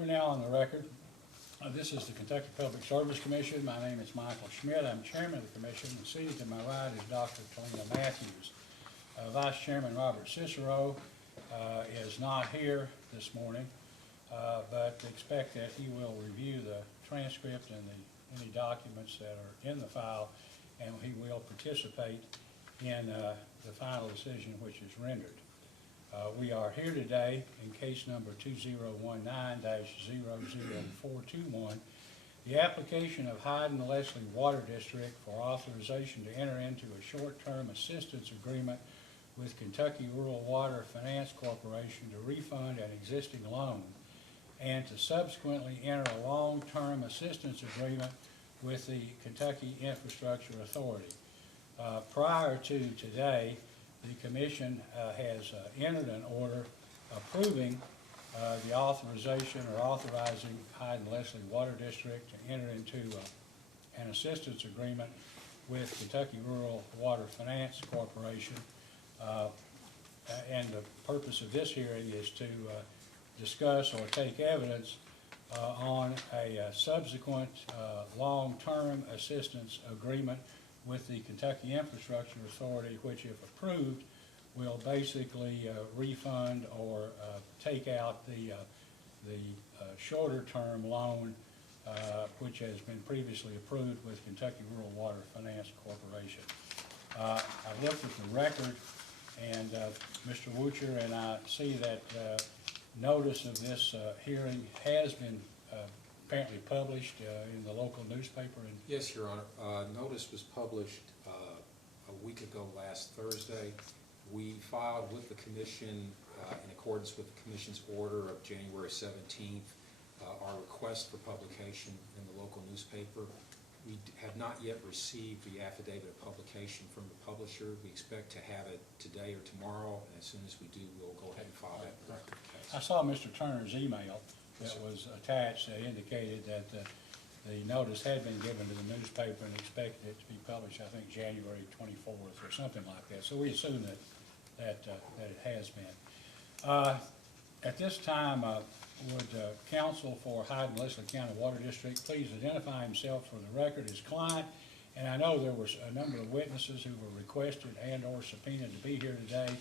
We're now on the record. This is the Kentucky Public Service Commission. My name is Michael Schmidt. I'm chairman of the commission. And seated to my right is Dr. Talina Matthews. Vice Chairman Robert Cicero is not here this morning, but expect that he will review the transcript and any documents that are in the file, and he will participate in the final decision which is rendered. We are here today in case number 2019-00421, the application of Hyden-Leslie Water District for authorization to enter into a short-term assistance agreement with Kentucky Rural Water Finance Corporation to refund an existing loan and to subsequently enter a long-term assistance agreement with the Kentucky Infrastructure Authority. Prior to today, the Commission has entered an order approving the authorization or authorizing Hyden-Leslie Water District to enter into an assistance agreement with Kentucky Rural Water Finance Corporation. And the purpose of this hearing is to discuss or take evidence on a subsequent long-term assistance agreement with the Kentucky Infrastructure Authority, which, if approved, will basically refund or take out the shorter-term loan which has been previously approved with Kentucky Rural Water Finance Corporation. I've looked at the record, and Mr. Wucher and I see that notice of this hearing has been apparently published in the local newspaper. And yes, Your Honor. Notice was published a week ago last Thursday. We filed with the Commission in accordance with the Commission's order of January 17th our request for publication in the local newspaper. We have not yet received the affidavit of publication from the publisher. We expect to have it today or tomorrow, and as soon as we do, we'll go ahead and file that record case. I saw Mr. Turner's email that was attached that indicated that the notice had been given to the newspaper and expected it to be published, I think, January 24th or something like that. So we assume that it has been. At this time, would counsel for Hyden-Leslie County Water District please identify himself for the record, his client, and I know there was a number of witnesses who were requested and or subpoenaed to be here today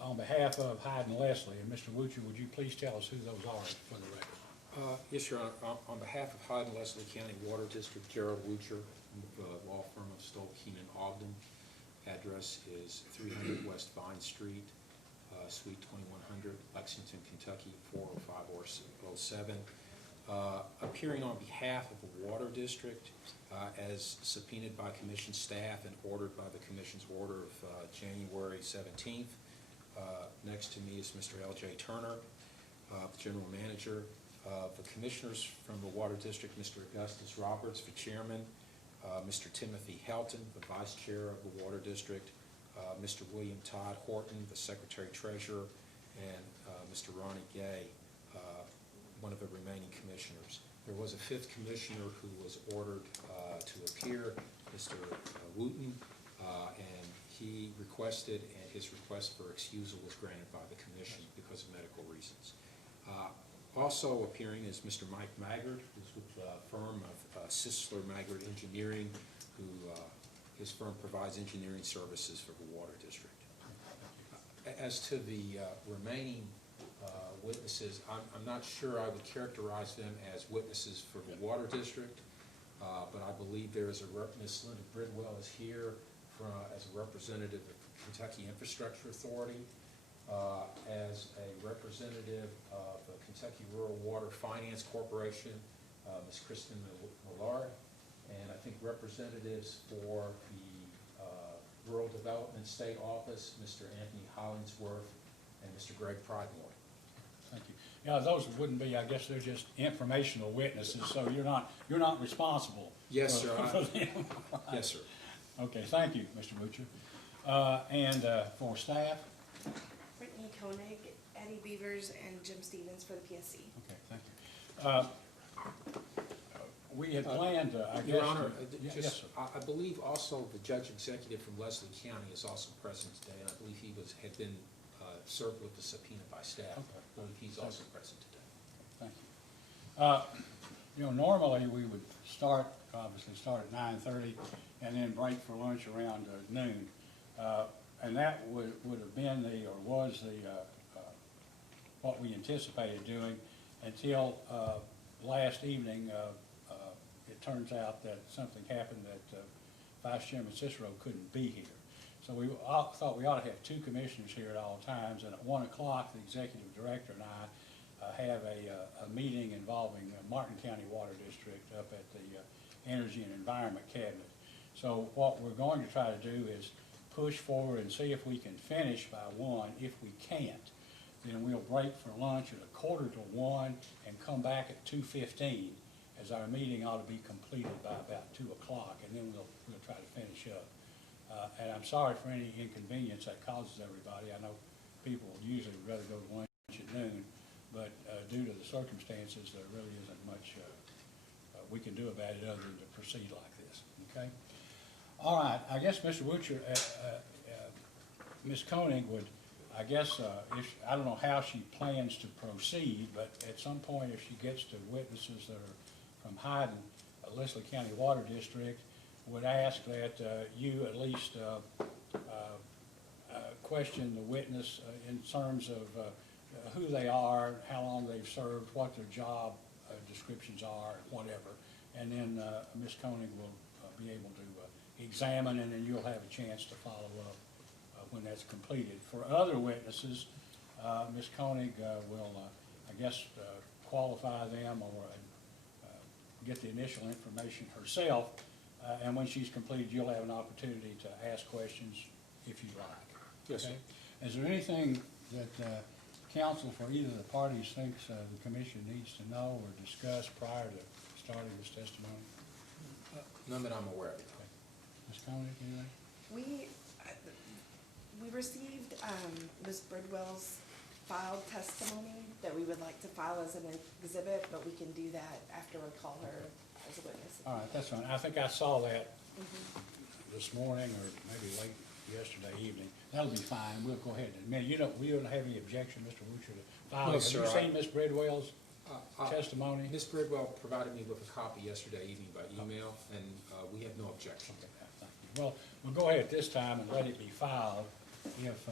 on behalf of Hyden-Leslie. And Mr. Wucher, would you please tell us who those are for the record? Yes, Your Honor. On behalf of Hyden-Leslie County Water District, Gerald Wucher, law firm of Stoll, Keenan, Ogden. Address is 300 West Vine Street, Suite 2100, Lexington, Kentucky 40507. Appearing on behalf of the Water District as subpoenaed by Commission staff and ordered by the Commission's order of January 17th. Next to me is Mr. L.J. Turner, the General Manager. The Commissioners from the Water District, Mr. Augustus Roberts, the Chairman, Mr. Timothy Helton, the Vice Chair of the Water District, Mr. William Todd Horton, the Secretary-Treasurer, and Mr. Ronnie Gay, one of the remaining Commissioners. There was a fifth Commissioner who was ordered to appear, Mr. Wooten, and he requested, and his request for excusal was granted by the Commission because of medical reasons. Also appearing is Mr. Mike Maggard, who's with the firm of Sisler Maggard Engineering, who his firm provides engineering services for the Water District. As to the remaining witnesses, I'm not sure I would characterize them as witnesses for the Water District, but I believe there is Ms. Linda Bridwell is here as a representative of the Kentucky Infrastructure Authority, as a representative of the Kentucky Rural Water Finance Corporation, Ms. Kristen Millard, and I think representatives for the Rural Development State Office, Mr. Anthony Hollingsworth and Mr. Greg Pridemore. Thank you. Yeah, those wouldn't be, I guess they're just informational witnesses, so you're not responsible. Yes, for, sir. For them. Yes, sir. Okay, thank you, Mr. Butcher. And for staff? Brittany Koenig, Eddie Beavers, and Jim Stevens for the PSC. Okay, thank you. We had planned, I guess. Your Honor, yes, I believe also the Judge Executive from Leslie County is also present today, and I believe he had been served with the subpoena by staff. Okay. I believe he's also present today. You know, normally we would obviously start at 9:30 and then break for lunch around noon. And that would have been or was what we anticipated doing until last evening. It turns out that something happened that Vice Chairman Cicero couldn't be here. So we thought we ought to have two commissioners here at all times, and at 1 o'clock, the executive director and I have a meeting involving Martin County Water District up at the Energy and Environment Cabinet. So what we're going to try to do is push forward and see if we can finish by 1. If we can't, then we'll break for lunch at 1:45 and come back at 2:15, as our meeting ought to be completed by about 2 o'clock, and then we'll try to finish up. And I'm sorry for any inconvenience that causes everybody. I know people would usually rather go to lunch at noon, but due to the circumstances, there really isn't much we can do about it other than to proceed like this, okay? All right, I guess Mr. Wutcher, Ms. Koenig would, I guess, I don't know how she plans to proceed, but at some point if she gets to witnesses that are from Hyden-Leslie County Water District, would ask that you at least question the witness in terms of who they are, how long they've served, what their job descriptions are, whatever. And then Ms. Koenig will be able to examine, and then you'll have a chance to follow up when that's completed. For other witnesses, Ms. Koenig will, I guess, qualify them or get the initial information herself. And when she's completed, you'll have an opportunity to ask questions if you like. Yes, Okay? sir. Is there anything that counsel for either of the parties thinks the commission needs to know or discuss prior to starting this testimony? None that I'm aware of. Okay. Ms. Koenig, anything? We received Ms. Bridwell's filed testimony that we would like to file as an exhibit, but we can do that after we call her as a witness. All right, that's fine. I think I saw that this morning or maybe late yesterday evening. That'll be fine. We'll go ahead and admit. We don't have any objection, Mr. Wutcher, to file. No, Have sir, you seen Ms. Bridwell's testimony? Ms. Bridwell provided me with a copy yesterday evening by email, and we have no objection. Okay, thank you. Well, we'll go ahead at this time and let it be filed. If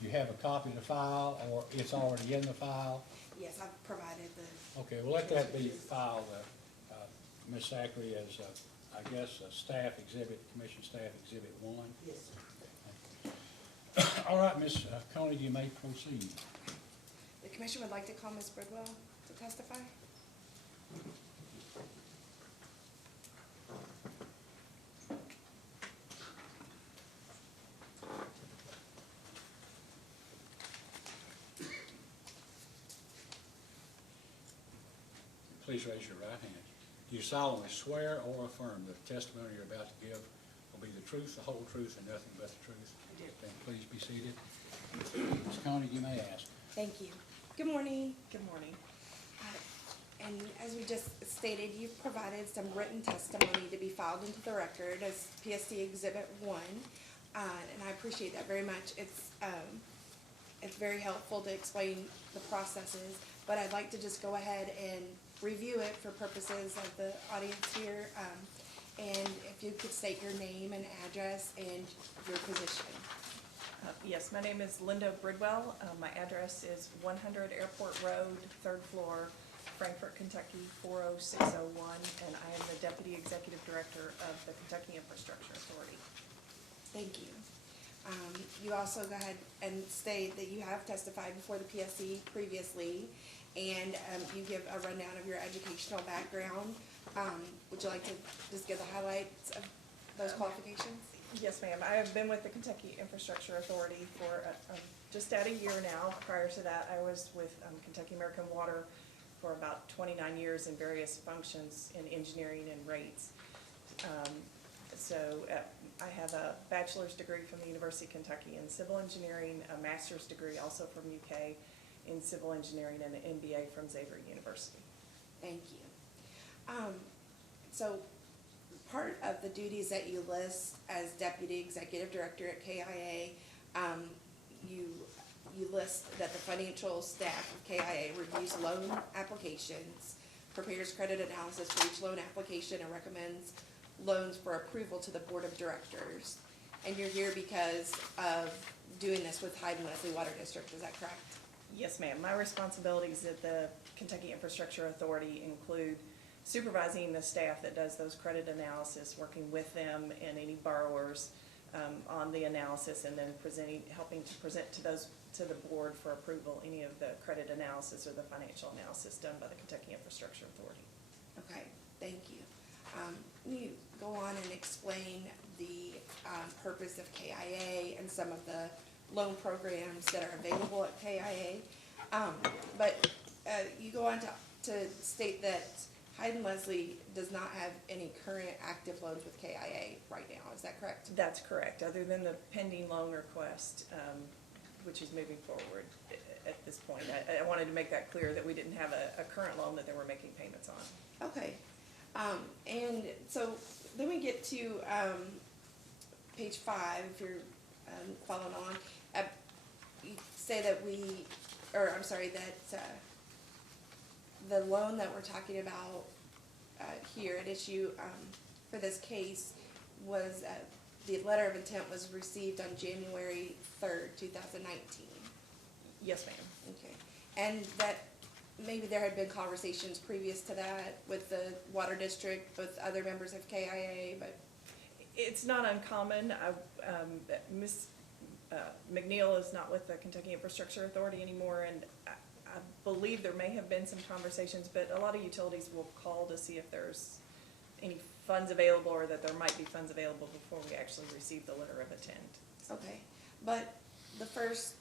you have a copy to file or it's already in the file. Yes, I've provided the. Okay, well, let that be filed, Ms. Zachary, as, I guess, a staff exhibit, commission staff exhibit 1. Yes, All right, Ms. Koenig, you may proceed. The commission would like to call Ms. Bridwell to testify. Please raise your right hand. Do you solemnly swear or affirm that the testimony you're about to give will be the truth, the whole truth, and nothing but the truth? I do. Then please be seated. Ms. Koenig, you may ask. Thank you. Good morning. Good morning. And as we just stated, you've provided some written testimony to be filed into the record as PSD Exhibit 1. And I appreciate that very much. It's very helpful to explain the processes, but I'd like to just go ahead and review it for purposes of the audience here. And if you could state your name and address and your position. Yes, my name is Linda Bridwell. My address is 100 Airport Road, 3rd floor, Frankfort, Kentucky, 40601, and I am the Deputy Executive Director of the Kentucky Infrastructure Authority. Thank you. You also go ahead and state that you have testified before the PSC previously, and you give a rundown of your educational background. Would you like to just give the highlights of those qualifications? Yes, ma'am. I have been with the Kentucky Infrastructure Authority for just at a year now. Prior to that, I was with Kentucky American Water for about 29 years in various functions in engineering and rates. I have a bachelor's degree from the University of Kentucky in civil engineering, a master's degree also from UK in civil engineering, and an MBA from Xavier University. Thank you. So part of the duties that you list as Deputy Executive Director at KIA, you list that the financial staff of KIA reviews loan applications, prepares credit analysis for each loan application and recommends loans for approval to the Board of Directors. And you're here because of doing this with Hyden-Leslie Water District, is that correct? Yes, ma'am. My responsibilities at the Kentucky Infrastructure Authority include supervising the staff that does those credit analysis, working with them and any borrowers on the analysis, and then helping to present to the board for approval any of the credit analysis or the financial analysis done by the Kentucky Infrastructure Authority. Okay, thank you. Can you go on and explain the purpose of KIA and some of the loan programs that are available at KIA? But you go on to state that Hyden-Leslie does not have any current active loans with KIA right now, is that correct? That's correct, other than the pending loan request, which is moving forward at this point. I wanted to make that clear that we didn't have a current loan that they were making payments on. Okay. And so then we get to page 5, if you're following on. You say that the loan that we're talking about here at issue for this case was, the letter of intent was received on January 3rd, 2019. Yes, ma'am. Okay. And that maybe there had been conversations previous to that with the water district, with other members of KIA, but. It's not uncommon. Ms. McNeil is not with the Kentucky Infrastructure Authority anymore, and I believe there may have been some conversations, but a lot of utilities will call to see if there's any funds available or that there might be funds available before we actually receive the letter of intent. Okay, but the first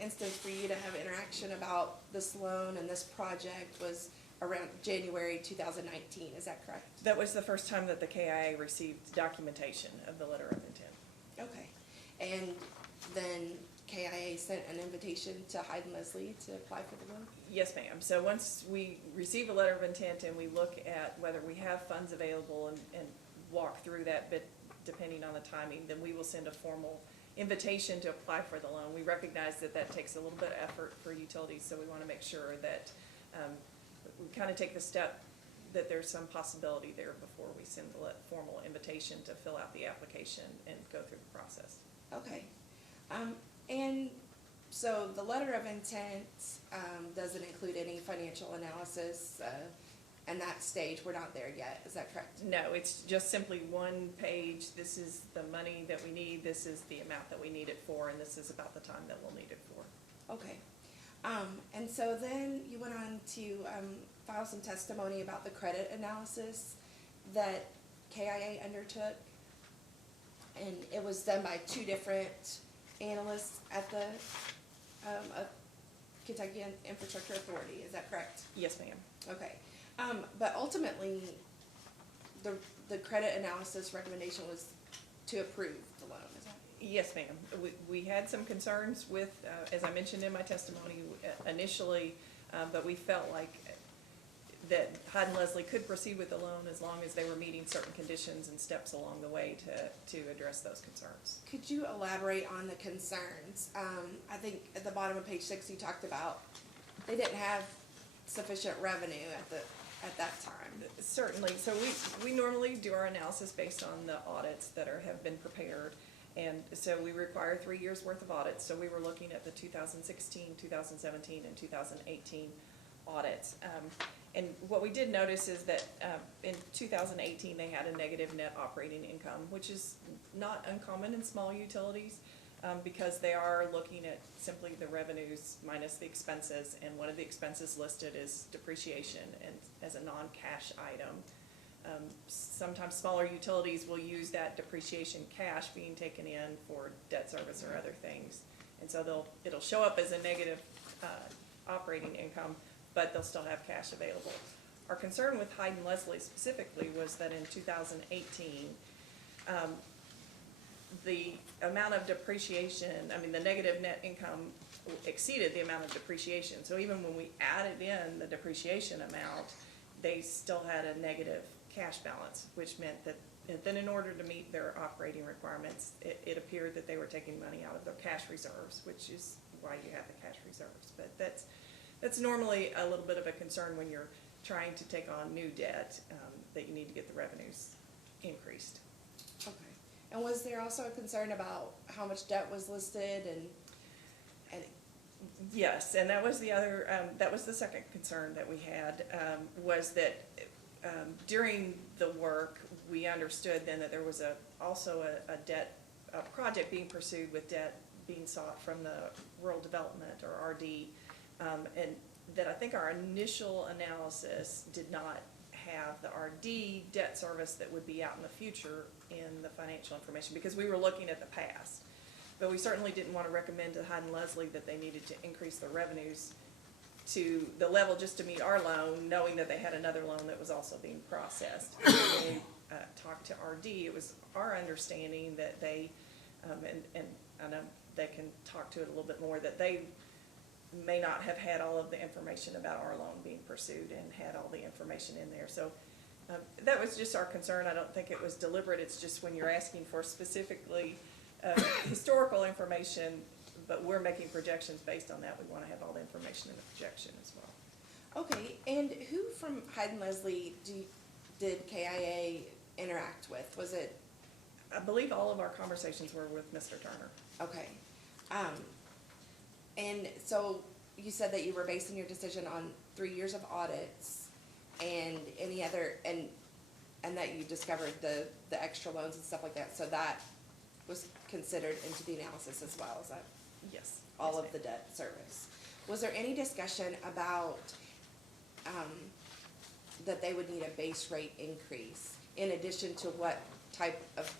instance for you to have interaction about this loan and this project was around January 2019, is that correct? That was the first time that the KIA received documentation of the letter of intent. Okay, and then KIA sent an invitation to Hyden-Leslie to apply for the loan? Yes, ma'am. So once we receive a letter of intent and we look at whether we have funds available and walk through that bit depending on the timing, then we will send a formal invitation to apply for the loan. We recognize that that takes a little bit of effort for utilities, so we want to make sure that we kind of take the step that there's some possibility there before we send the formal invitation to fill out the application and go through the process. Okay. And so the letter of intent doesn't include any financial analysis, and that stage, we're not there yet, is that correct? No, it's just simply one page. This is the money that we need, this is the amount that we need it for, and this is about the time that we'll need it for. Okay. And so then you went on to file some testimony about the credit analysis that KIA undertook, and it was done by 2 different analysts at the Kentucky Infrastructure Authority, is that correct? Yes, ma'am. Okay. But ultimately, the credit analysis recommendation was to approve the loan, is that? Yes, ma'am. We had some concerns with, as I mentioned in my testimony initially, but we felt like that Hyden-Leslie could proceed with the loan as long as they were meeting certain conditions and steps along the way to address those concerns. Could you elaborate on the concerns? I think at the bottom of page 6 you talked about they didn't have sufficient revenue at that time. Certainly. So we normally do our analysis based on the audits that have been prepared. And so we require 3 years worth of audits. So we were looking at the 2016, 2017, and 2018 audits. And what we did notice is that in 2018 they had a negative net operating income, which is not uncommon in small utilities because they are looking at simply the revenues minus the expenses, and one of the expenses listed is depreciation and as a non-cash item. Sometimes smaller utilities will use that depreciation cash being taken in for debt service or other things, and so it'll show up as a negative operating income, but they'll still have cash available. Our concern with Hyden-Leslie specifically was that in 2018, the amount of depreciation, the negative net income exceeded the amount of depreciation. So even when we added in the depreciation amount, they still had a negative cash balance, which meant that then in order to meet their operating requirements, it appeared that they were taking money out of their cash reserves, which is why you have the cash reserves. But that's normally a little bit of a concern when you're trying to take on new debt, that you need to get the revenues increased. Okay. And was there also a concern about how much debt was listed and Yes, and that was the other, that was the second concern that we had, was that during the work, we understood then that there was also a debt, a project being pursued with debt being sought from the Rural Development, or RD, and that I think our initial analysis did not have the RD debt service that would be out in the future in the financial information, because we were looking at the past. But we certainly didn't want to recommend to Hyden-Leslie that they needed to increase their revenues to the level just to meet our loan, knowing that they had another loan that was also being processed. When we talked to RD, it was our understanding that they, and I know they can talk to it a little bit more, that they may not have had all of the information about our loan being pursued and had all the information in there. So that was just our concern. I don't think it was deliberate. It's just when you're asking for specifically historical information, but we're making projections based on that, we want to have all the information in the projection as well. okay, and who from Hyden-Leslie did KIA interact with? Was it, I believe all of our conversations were with Mr. Turner. okay. And so you said that you were basing your decision on 3 years of audits and any other, and that you discovered the extra loans and stuff like that, so that was considered into the analysis as well, is that Yes. all Yes, of the debt service? Was there any discussion about, that they would need a base rate increase in addition to what type of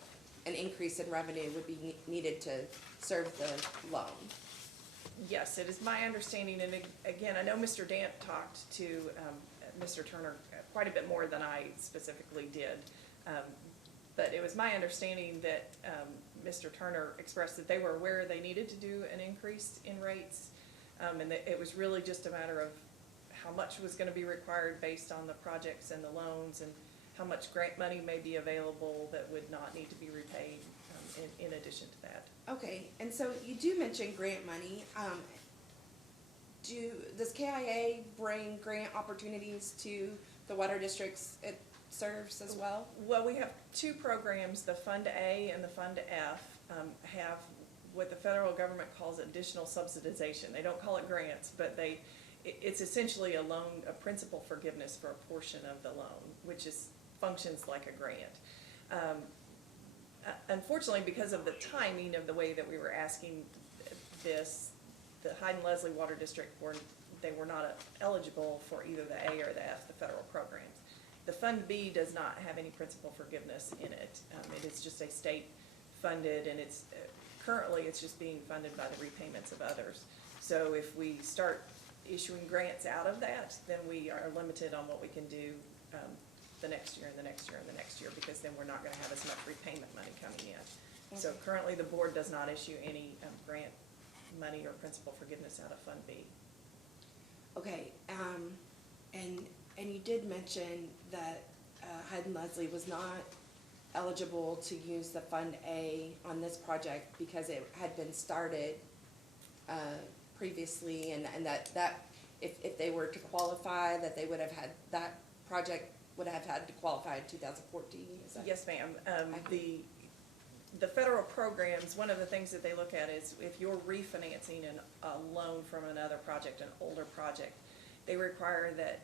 an increase in revenue would be needed to serve the loan? Yes, it is my understanding, and again, I know Mr. Dant talked to Mr. Turner quite a bit more than I specifically did. But it was my understanding that Mr. Turner expressed that they were aware they needed to do an increase in rates, and that it was really just a matter of how much was going to be required based on the projects and the loans, and how much grant money may be available that would not need to be repaid in addition to that. Okay, and so you do mention grant money. Does KIA bring grant opportunities to the water districts it serves as well? Well, we have two programs, the Fund A and the Fund F, have what the federal government calls additional subsidization. They don't call it grants, but it's essentially a loan, a principal forgiveness for a portion of the loan, which functions like a grant. Unfortunately, because of the timing of the way that we were asking this, the Hyden-Leslie Water District they were not eligible for either the A or the F, the federal programs. The Fund B does not have any principal forgiveness in it. It is just a state funded, and currently it's just being funded by the repayments of others. So if we start issuing grants out of that, then we are limited on what we can do the next year and the next year and the next year, because then we're not going to have as much repayment money coming in. So currently the board does not issue any grant money or principal forgiveness out of Fund B. Okay, and you did mention that Hyden-Leslie was not eligible to use the Fund A on this project because it had been started previously, and that if they were to qualify, that they would have had, that project would have had to qualify in 2014, is that? Yes, ma'am. The federal programs, one of the things that they look at is if you're refinancing a loan from another project, an older project, they require that,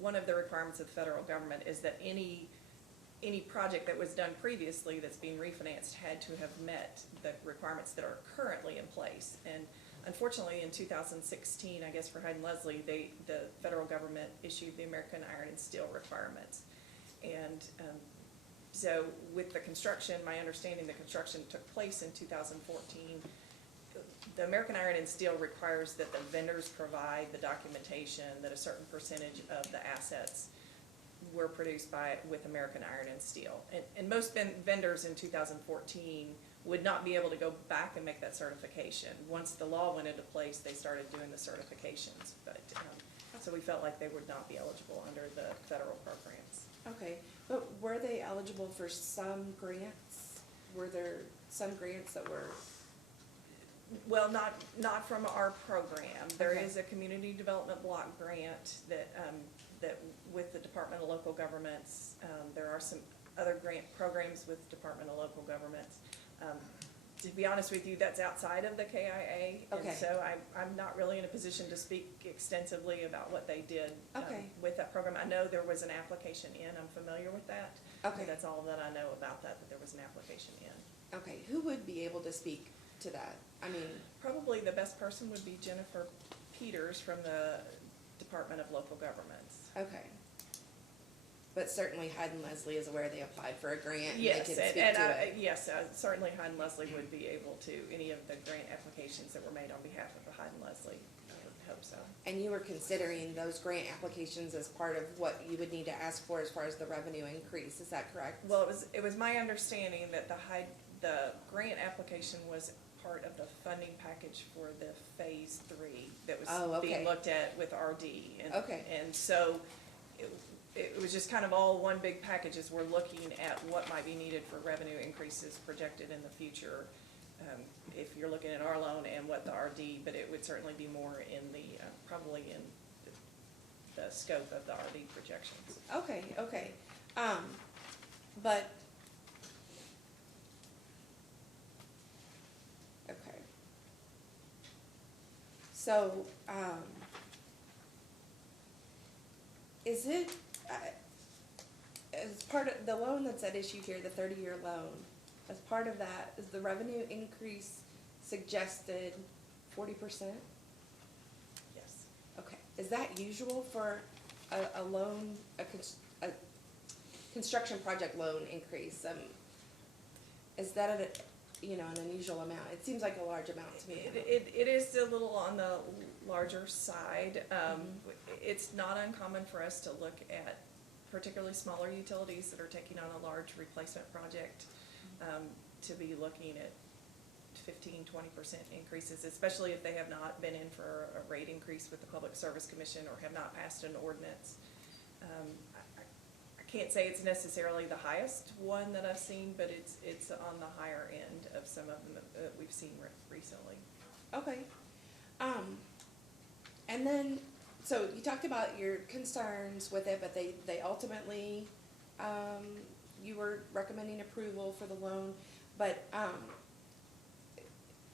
one of the requirements of the federal government is that any project that was done previously that's being refinanced had to have met the requirements that are currently in place. And unfortunately, in 2016, I guess for Hyden-Leslie, the federal government issued the American Iron and Steel requirements. And so with the construction, my understanding, the construction took place in 2014. The American Iron and Steel requires that the vendors provide the documentation that a certain percentage of the assets were produced with American Iron and Steel. And most vendors in 2014 would not be able to go back and make that certification. Once the law went into place, they started doing the certifications. But so we felt like they would not be eligible under the federal programs. Okay, but were they eligible for some grants? Were there some grants that were? Well, not from our program. There Okay. is a community development block grant that that with the Department of Local Governments, there are some other grant programs with Department of Local Governments. To be honest with you, that's outside of the KIA. Okay. And so I'm not really in a position to speak extensively about what they did Okay. with that program. I know there was an application in, I'm familiar with that. Okay. That's all that I know about that there was an application in. Okay, who would be able to speak to that? I mean, Probably the best person would be Jennifer Peters from the Department of Local Governments. okay. But certainly Hyden-Leslie is aware they applied for a grant and they Yes, can speak and to it. yes, certainly Hyden-Leslie would be able to, any of the grant applications that were made on behalf of the Hyden-Leslie, I would hope so. And you were considering those grant applications as part of what you would need to ask for as far as the revenue increase, is that correct? Well, it was my understanding that the grant application was part of the funding package for the phase 3 that was Oh, okay. being looked at with RD. Okay. And so it was just kind of all one big package as we're looking at what might be needed for revenue increases projected in the future. If you're looking at our loan and what the RD, but it would certainly be more in the, probably in the scope of the RD projections. Okay, okay. But, okay. So, is it, as part of the loan that's at issue here, the 30-year loan, as part of that, is the revenue increase suggested 40%? Yes. Okay, is that usual for a loan, a construction project loan increase? Is that an unusual amount? It seems like a large amount to me. It is a little on the larger side. It's not uncommon for us to look at particularly smaller utilities that are taking on a large replacement project, to be looking at 15–20% increases, especially if they have not been in for a rate increase with the Public Service Commission or have not passed an ordinance. I can't say it's necessarily the highest one that I've seen, but it's on the higher end of some of them that we've seen recently. Okay. And then, so you talked about your concerns with it, but they ultimately, you were recommending approval for the loan, but,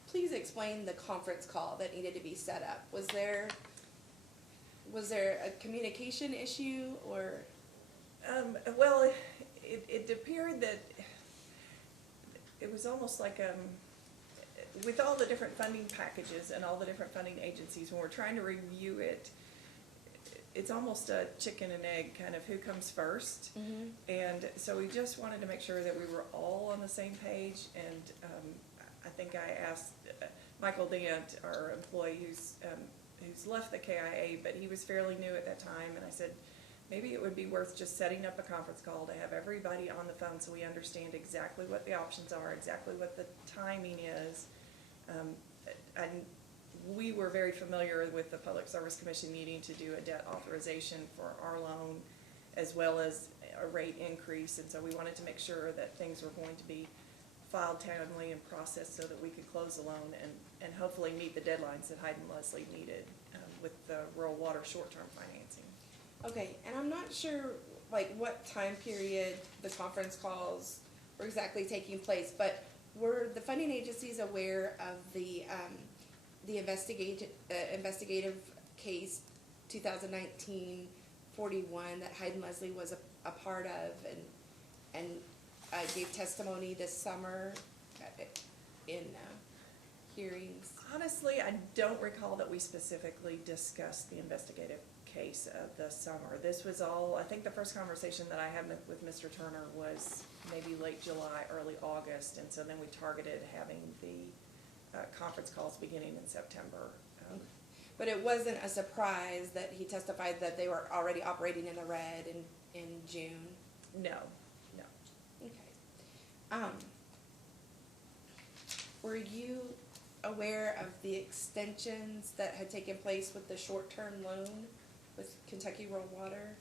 please explain the conference call that needed to be set up. Was there a communication issue or? Well, it appeared that it was almost like, with all the different funding packages and all the different funding agencies, when we're trying to review it, it's almost a chicken and egg, kind of who comes first. Mm-hmm. And so we just wanted to make sure that we were all on the same page, and I think I asked Michael Dent, our employee who's left the KIA, but he was fairly new at that time, and I said, maybe it would be worth just setting up a conference call to have everybody on the phone so we understand exactly what the options are, exactly what the timing is. And we were very familiar with the Public Service Commission needing to do a debt authorization for our loan as well as a rate increase, and so we wanted to make sure that things were going to be filed timely and processed so that we could close the loan and hopefully meet the deadlines that Hyden-Leslie needed with the rural water short-term financing. Okay, and I'm not sure, like, what time period the conference calls were exactly taking place, but were the funding agencies aware of the investigative case 2019-41 that Hyden-Leslie was a part of and gave testimony this summer in hearings? Honestly, I don't recall that we specifically discussed the investigative case of the summer. This was all, I think the first conversation that I had with Mr. Turner was maybe late July, early August, and so then we targeted having the conference calls beginning in September. But it wasn't a surprise that he testified that they were already operating in the red in June? No. Okay. Were you aware of the extensions that had taken place with the short-term loan with Kentucky Rural Water?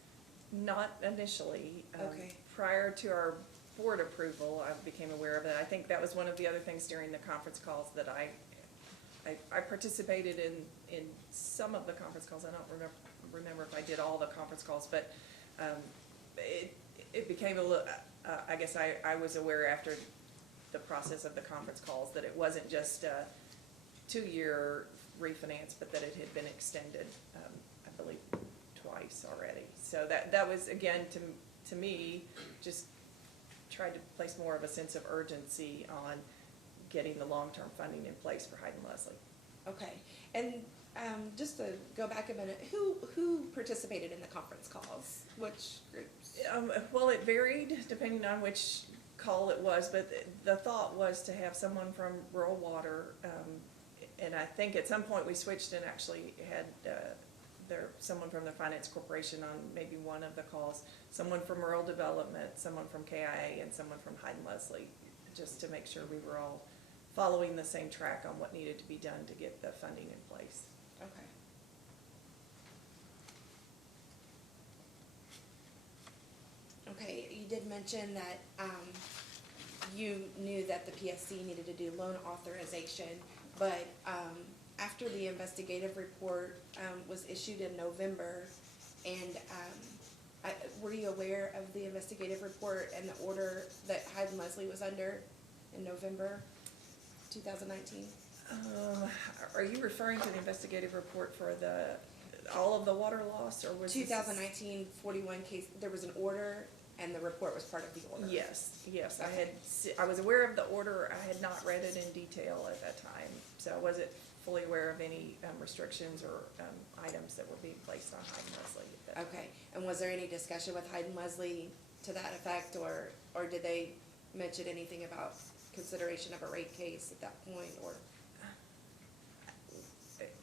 Not initially. Okay. Prior to our board approval, I became aware of it. I think that was one of the other things during the conference calls that I participated in some of the conference calls. I don't remember if I did all the conference calls, but it became a little, I guess I was aware after the process of the conference calls that it wasn't just a 2-year refinance, but that it had been extended, I believe, twice already. So that was, again, to me, just tried to place more of a sense of urgency on getting the long-term funding in place for Hyden-Leslie. Okay, and just to go back a minute, who participated in the conference calls? Which groups? Well, it varied depending on which call it was, but the thought was to have someone from rural water, and I think at some point we switched and actually had someone from the Finance Corporation on maybe one of the calls, someone from rural development, someone from KIA, and someone from Hyden-Leslie, just to make sure we were all following the same track on what needed to be done to get the funding in place. Okay. Okay, you did mention that you knew that the PSC needed to do loan authorization, but after the investigative report was issued in November, and were you aware of the investigative report and the order that Hyden-Leslie was under in November 2019? Are you referring to the investigative report for all of the water loss, or was 2019 41 case, there was an order and the report was part of the order? Yes. I was aware of the order. I had not read it in detail at that time, so I wasn't fully aware of any restrictions or items that were being placed on Hyden-Leslie. Okay, and was there any discussion with Hyden-Leslie to that effect, or did they mention anything about consideration of a rate case at that point, or?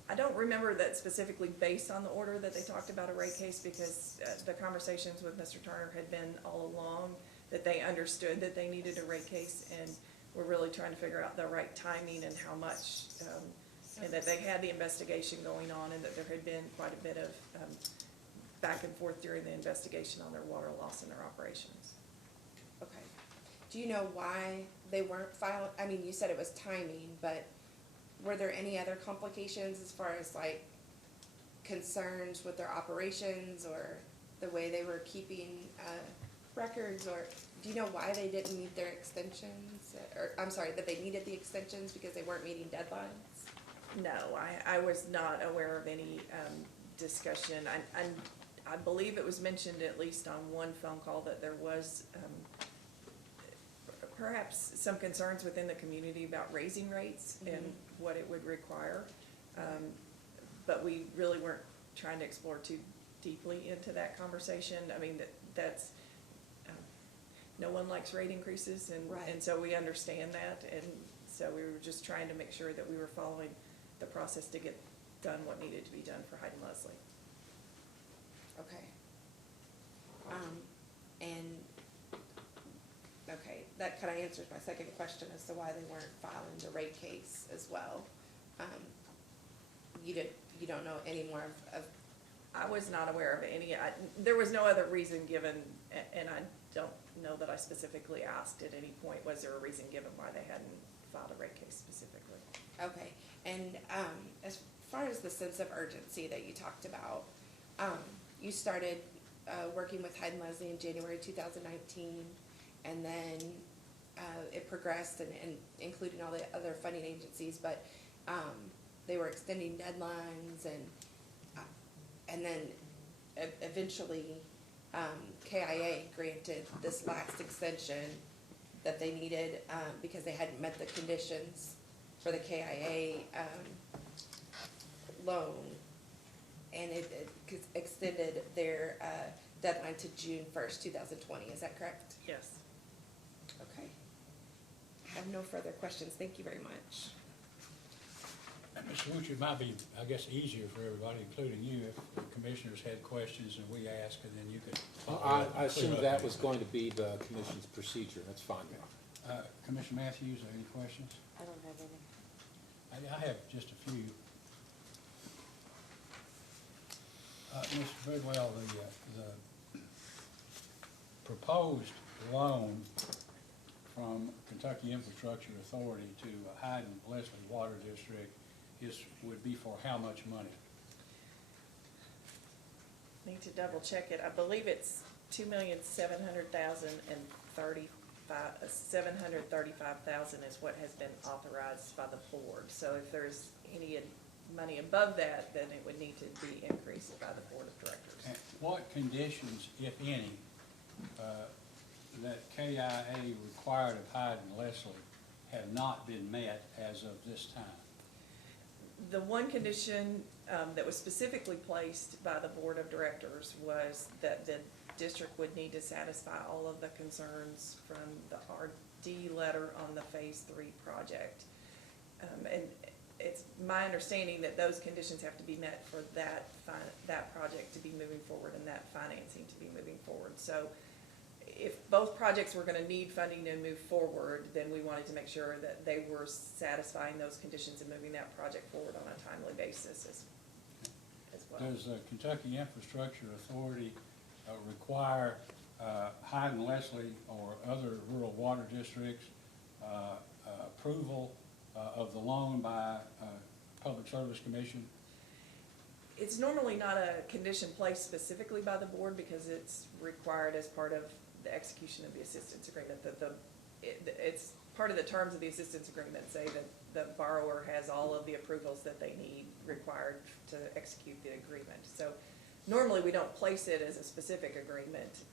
I don't remember that specifically based on the order that they talked about a rate case, because the conversations with Mr. Turner had been all along that they understood that they needed a rate case, and were really trying to figure out the right timing and how much, and that they had the investigation going on, and that there had been quite a bit of back and forth during the investigation on their water loss and their operations. Okay. Do you know why they weren't filed? I mean, you said it was timing, but were there any other complications as far as like concerns with their operations or the way they were keeping records, or do you know why they didn't meet their extensions? Or I'm sorry, that they needed the extensions because they weren't meeting deadlines? No, I was not aware of any discussion. I believe it was mentioned at least on one phone call that there was perhaps some concerns within the community about raising rates and what it would require. But we really weren't trying to explore too deeply into that conversation. I mean, that's no one likes rate increases, and so we understand that, and so we were just trying to make sure that we were following the process to get done what needed to be done for Hyden-Leslie. Okay. Okay, that kind of answers my second question as to why they weren't filing the rate case as well. You don't know any more of I was not aware of any, there was no other reason given, and I don't know that I specifically asked at any point, was there a reason given why they hadn't filed a rate case specifically? Okay, and as far as the sense of urgency that you talked about, you started working with Hyden-Leslie in January 2019, and then it progressed and including all the other funding agencies, but they were extending deadlines, and then eventually KIA granted this last extension that they needed because they hadn't met the conditions for the KIA loan, and it extended their deadline to June 1st, 2020. Is that correct? Yes. Okay. I have no further questions. Thank you very much. Mr. Woocher, it might be, I guess, easier for everybody, including you, if the commissioners had questions and we asked, and then you could follow up I and clear assumed up that any- was going to be the commission's procedure. That's fine. Commissioner Matthews, any questions? I don't have any. I have just a few. Mr. Bridwell, the proposed loan from Kentucky Infrastructure Authority to Hyden-Leslie Water District would be for how much money? Need to double check it. I believe it's 2,700,000 and 735,000 is what has been authorized by the board. So if there's any money above that, then it would need to be increased by the board of directors. And what conditions, if any, that KIA required of Hyden-Leslie have not been met as of this time? The one condition that was specifically placed by the board of directors was that the district would need to satisfy all of the concerns from the RD letter on the Phase 3 project. And it's my understanding that those conditions have to be met for that project to be moving forward and that financing to be moving forward. So if both projects were gonna need funding to move forward, then we wanted to make sure that they were satisfying those conditions and moving that project forward on a timely basis as well. Does the Kentucky Infrastructure Authority require Hyden-Leslie or other rural water districts approval of the loan by Public Service Commission? It's normally not a condition placed specifically by the board because it's required as part of the execution of the assistance agreement. It's part of the terms of the assistance agreement say that the borrower has all of the approvals that they need required to execute the agreement. So normally we don't place it as a specific agreement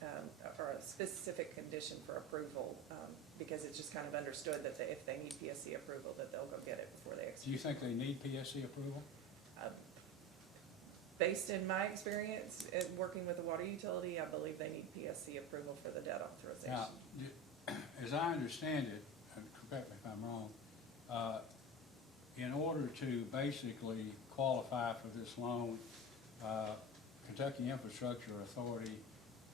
or a specific condition for approval because it's just kind of understood that if they need PSC approval that they'll go get it before they Do execute. you think they need PSC approval? Based in my experience in working with the water utility, I believe they need PSC approval for the debt authorization. Now, as I understand it, and correct me if I'm wrong, in order to basically qualify for this loan, Kentucky Infrastructure Authority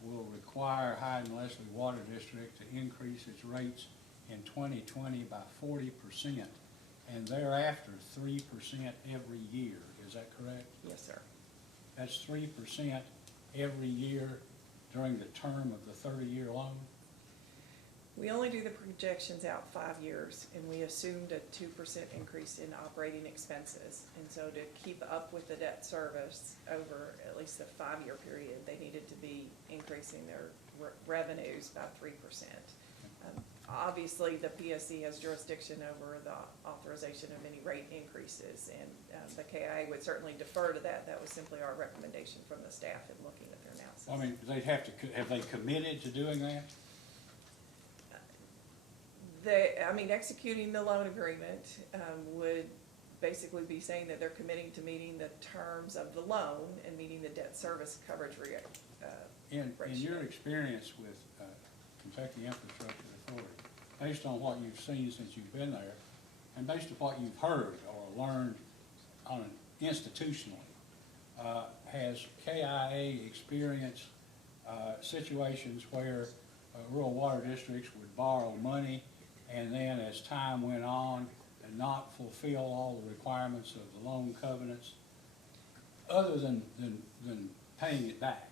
will require Hyden-Leslie Water District to increase its rates in 2020 by 40%, and thereafter 3% every year. Is that correct? Yes, sir. That's 3% every year during the term of the 30-year loan? We only do the projections out 5 years, and we assumed a 2% increase in operating expenses. And so to keep up with the debt service over at least a 5-year period, they needed to be increasing their revenues by 3%. Obviously, the PSC has jurisdiction over the authorization of any rate increases, and the KIA would certainly defer to that. That was simply our recommendation from the staff in looking at their analysis. I mean, they'd have to, have they committed to doing that? Executing the loan agreement would basically be saying that they're committing to meeting the terms of the loan and meeting the debt service coverage ratio. In your experience with Kentucky Infrastructure Authority, based on what you've seen since you've been there, and based on what you've heard or learned institutionally, has KIA experienced situations where rural water districts would borrow money and then as time went on and not fulfill all the requirements of the loan covenants, other than paying it back?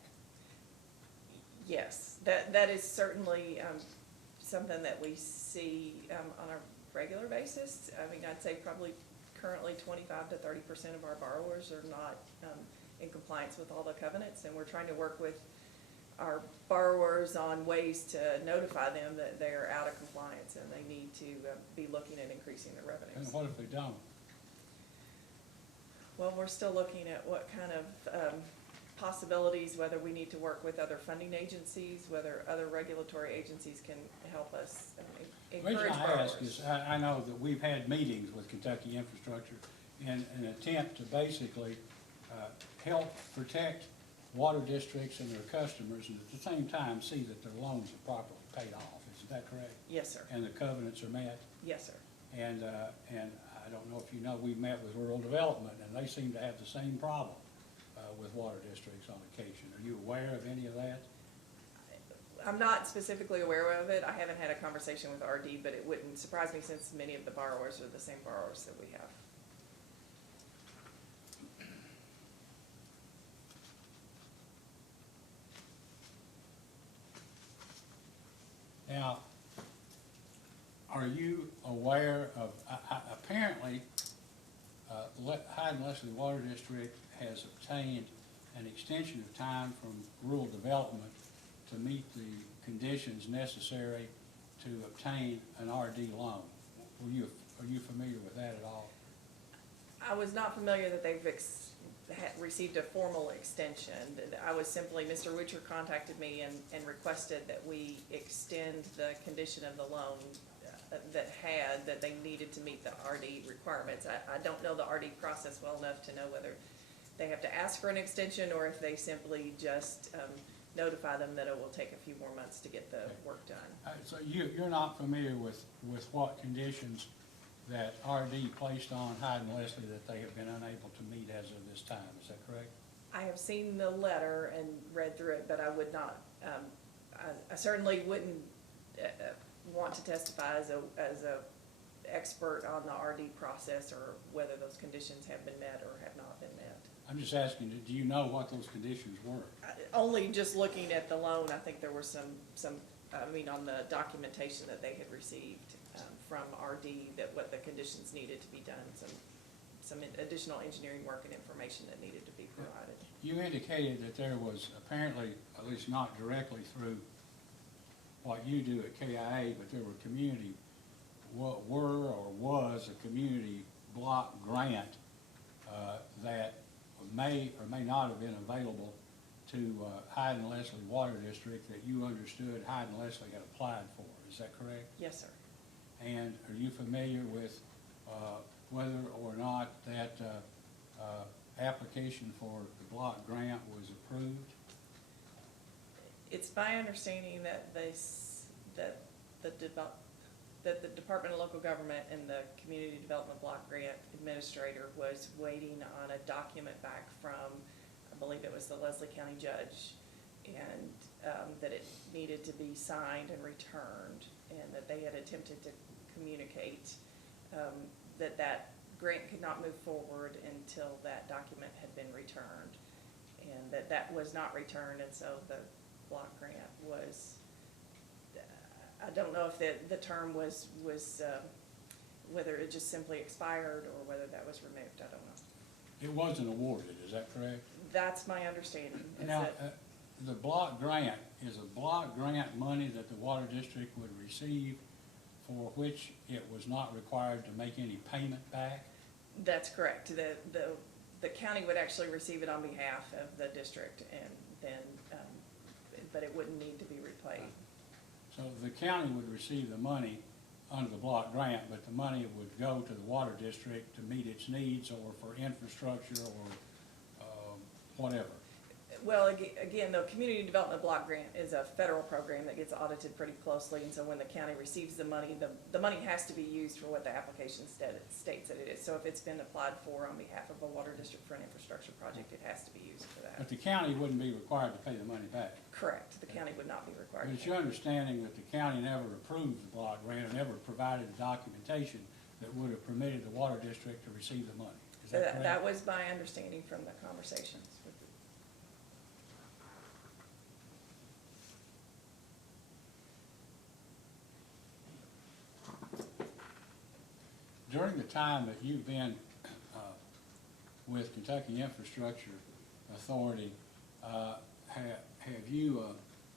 Yes, that is certainly something that we see on a regular basis. I mean, I'd say probably currently 25 to 30% of our borrowers are not in compliance with all the covenants, and we're trying to work with our borrowers on ways to notify them that they're out of compliance and they need to be looking at increasing their revenues. And what if they don't? Well, we're still looking at what kind of possibilities, whether we need to work with other funding agencies, whether other regulatory agencies can help us encourage The reason I borrowers. ask is I know that we've had meetings with Kentucky Infrastructure in an attempt to basically help protect water districts and their customers, and at the same time see that their loans are properly paid off. Isn't that correct? Yes, sir. And the covenants are met? Yes, sir. And I don't know if you know, we've met with rural development, and they seem to have the same problem with water districts on occasion. Are you aware of any of that? I'm not specifically aware of it. I haven't had a conversation with RD, but it wouldn't surprise me since many of the borrowers are the same borrowers that we have. Now, are you aware of, apparently, Hyden-Leslie Water District has obtained an extension of time from rural development to meet the conditions necessary to obtain an RD loan. Are you familiar with that at all? I was not familiar that they've received a formal extension. I was simply, Mr. Witcher contacted me and requested that we extend the condition of the loan that they needed to meet the RD requirements. I don't know the RD process well enough to know whether they have to ask for an extension or if they simply just notify them that it will take a few more months to get the work done. So you're not familiar with what conditions that RD placed on Hyden-Leslie that they have been unable to meet as of this time, is that correct? I have seen the letter and read through it, but I would not, I certainly wouldn't want to testify as a expert on the RD process or whether those conditions have been met or have not been met. I'm just asking, do you know what those conditions were? Only just looking at the loan, I think there were some, on the documentation that they had received from RD, that what the conditions needed to be done, some additional engineering work and information that needed to be provided. You indicated that there was apparently, at least not directly through what you do at KIA, but there were was a community block grant that may or may not have been available to Hyden-Leslie Water District that you understood Hyden-Leslie had applied for. Is that correct? Yes, sir. And are you familiar with whether or not that application for the block grant was approved? It's my understanding that the Department of Local Government and the Community Development Block Grant Administrator was waiting on a document back from, I believe it was the Leslie County Judge, and that it needed to be signed and returned, and that they had attempted to communicate that grant could not move forward until that document had been returned, and that was not returned, and so the block grant was, I don't know if the term was whether it just simply expired or whether that was removed. I don't know. It wasn't awarded, is that correct? That's my understanding. Now, the block grant, is a block grant money that the water district would receive for which it was not required to make any payment back? That's correct. The county would actually receive it on behalf of the district, and then, but it wouldn't need to be repaid. So the county would receive the money under the block grant, but the money would go to the water district to meet its needs or for infrastructure or whatever. Well, again, the Community Development Block Grant is a federal program that gets audited pretty closely, and so when the county receives the money, the money has to be used for what the application states that it is. So if it's been applied for on behalf of a water district for an infrastructure project, it has to be used for that. But the county wouldn't be required to pay the money back. Correct. The county would not be required. But it's your understanding that the county never approved the block grant and never provided the documentation that would have permitted the water district to receive the money. Is that correct? That was my understanding from the conversations with During the time that you've been with Kentucky Infrastructure Authority,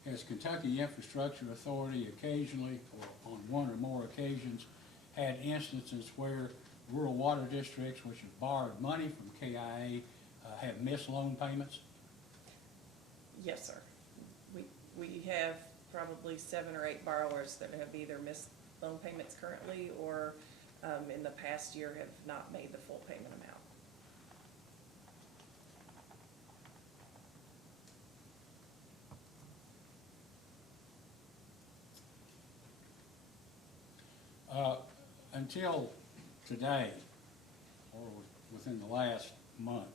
has Kentucky Infrastructure Authority occasionally, or on one or more occasions, had instances where rural water districts which have borrowed money from KIA have missed loan payments? Yes, sir. We have probably 7 or 8 borrowers that have either missed loan payments currently or in the past year have not made the full payment amount. Until today, or within the last month,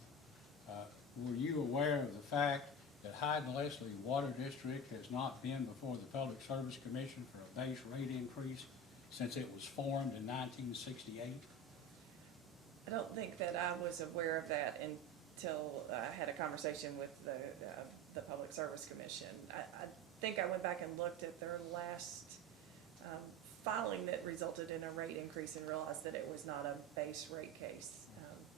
were you aware of the fact that Hyden-Leslie Water District has not been before the Public Service Commission for a base rate increase since it was formed in 1968? I don't think that I was aware of that until I had a conversation with the Public Service Commission. I think I went back and looked at their last filing that resulted in a rate increase and realized that it was not a base rate case.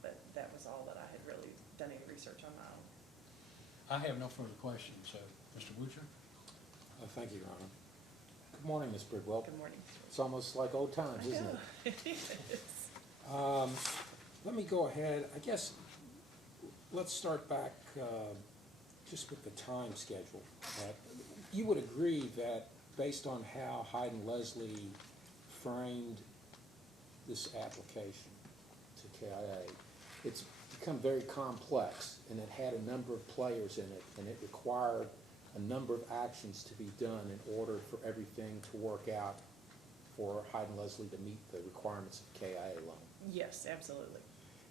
But that was all that I had really done any research on my own. I have no further questions, so, Mr. Butcher? Thank you, Your Honor. Good morning, Ms. Bridwell. Good morning. It's almost like old times, isn't it? It is. Let me go ahead, I guess, let's start back just with the time schedule. You would agree that based on how Hyden-Leslie framed this application to KIA, it's become very complex, and it had a number of players in it, and it required a number of actions to be done in order for everything to work out for Hyden-Leslie to meet the requirements of the KIA loan. Yes, absolutely.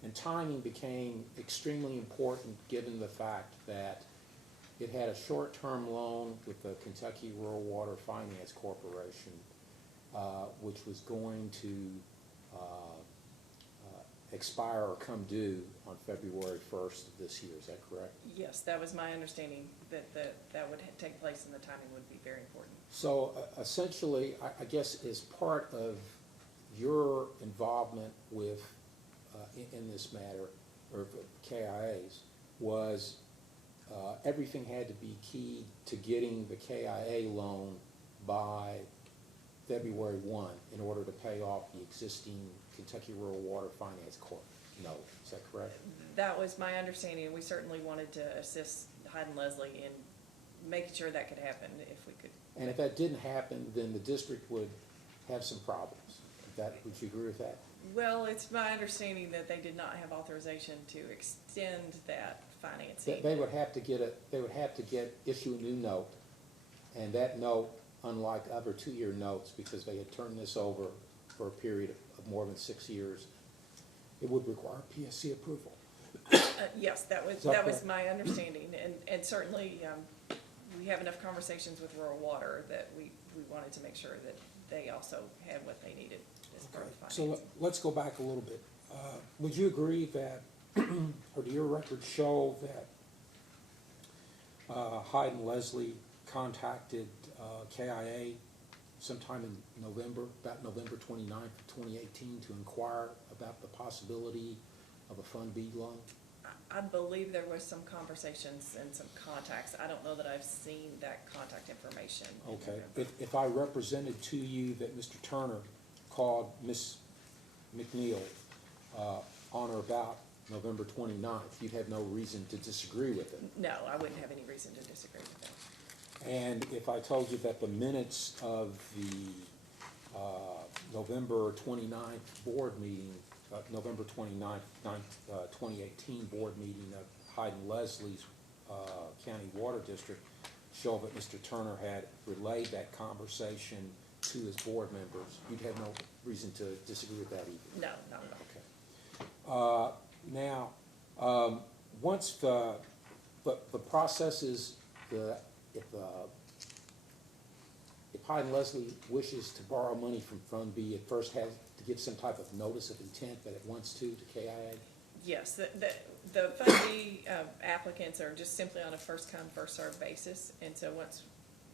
And timing became extremely important given the fact that it had a short-term loan with the Kentucky Rural Water Finance Corporation, which was going to expire or come due on February 1st of this year. Is that correct? Yes, that was my understanding, that that would take place and the timing would be very important. So essentially, I guess as part of your involvement with, in this matter, or KIA's, was everything had to be key to getting the KIA loan by February 1 in order to pay off the existing Kentucky Rural Water Finance Corp. note. Is that correct? That was my understanding, and we certainly wanted to assist Hyden-Leslie in making sure that could happen if we could. And if that didn't happen, then the district would have some problems. Would you agree with that? Well, it's my understanding that they did not have authorization to extend that financing. They would have to issue a new note, and that note, unlike other two-year notes, because they had turned this over for a period of more than 6 years, it would require PSC approval. Yes, that was correct? my understanding, and certainly, we have enough conversations with Rural Water that we wanted to make sure that they also had what they needed as part of So financing. let's go back a little bit. Would you agree that, or do your records show that Hyden-Leslie contacted KIA sometime in November, about November 29th, 2018, to inquire about the possibility of a Fund B loan? I believe there was some conversations and some contacts. I don't know that I've seen that contact information. in Okay. November. If I represented to you that Mr. Turner called Ms. McNeil on or about November 29th, you'd have no reason to disagree with it. No, I wouldn't have any reason to disagree with that. And if I told you that the minutes of the November 29th board meeting, November 29th, 2018 board meeting of Hyden-Leslie's County Water District show that Mr. Turner had relayed that conversation to his board members, you'd have no reason to disagree with that either? No, not at all. Okay. Now, once the process is, if Hyden-Leslie wishes to borrow money from Fund B, it first has to give some type of notice of intent that it wants to KIA? Yes, the Fund B applicants are just simply on a first-come, first-served basis, and so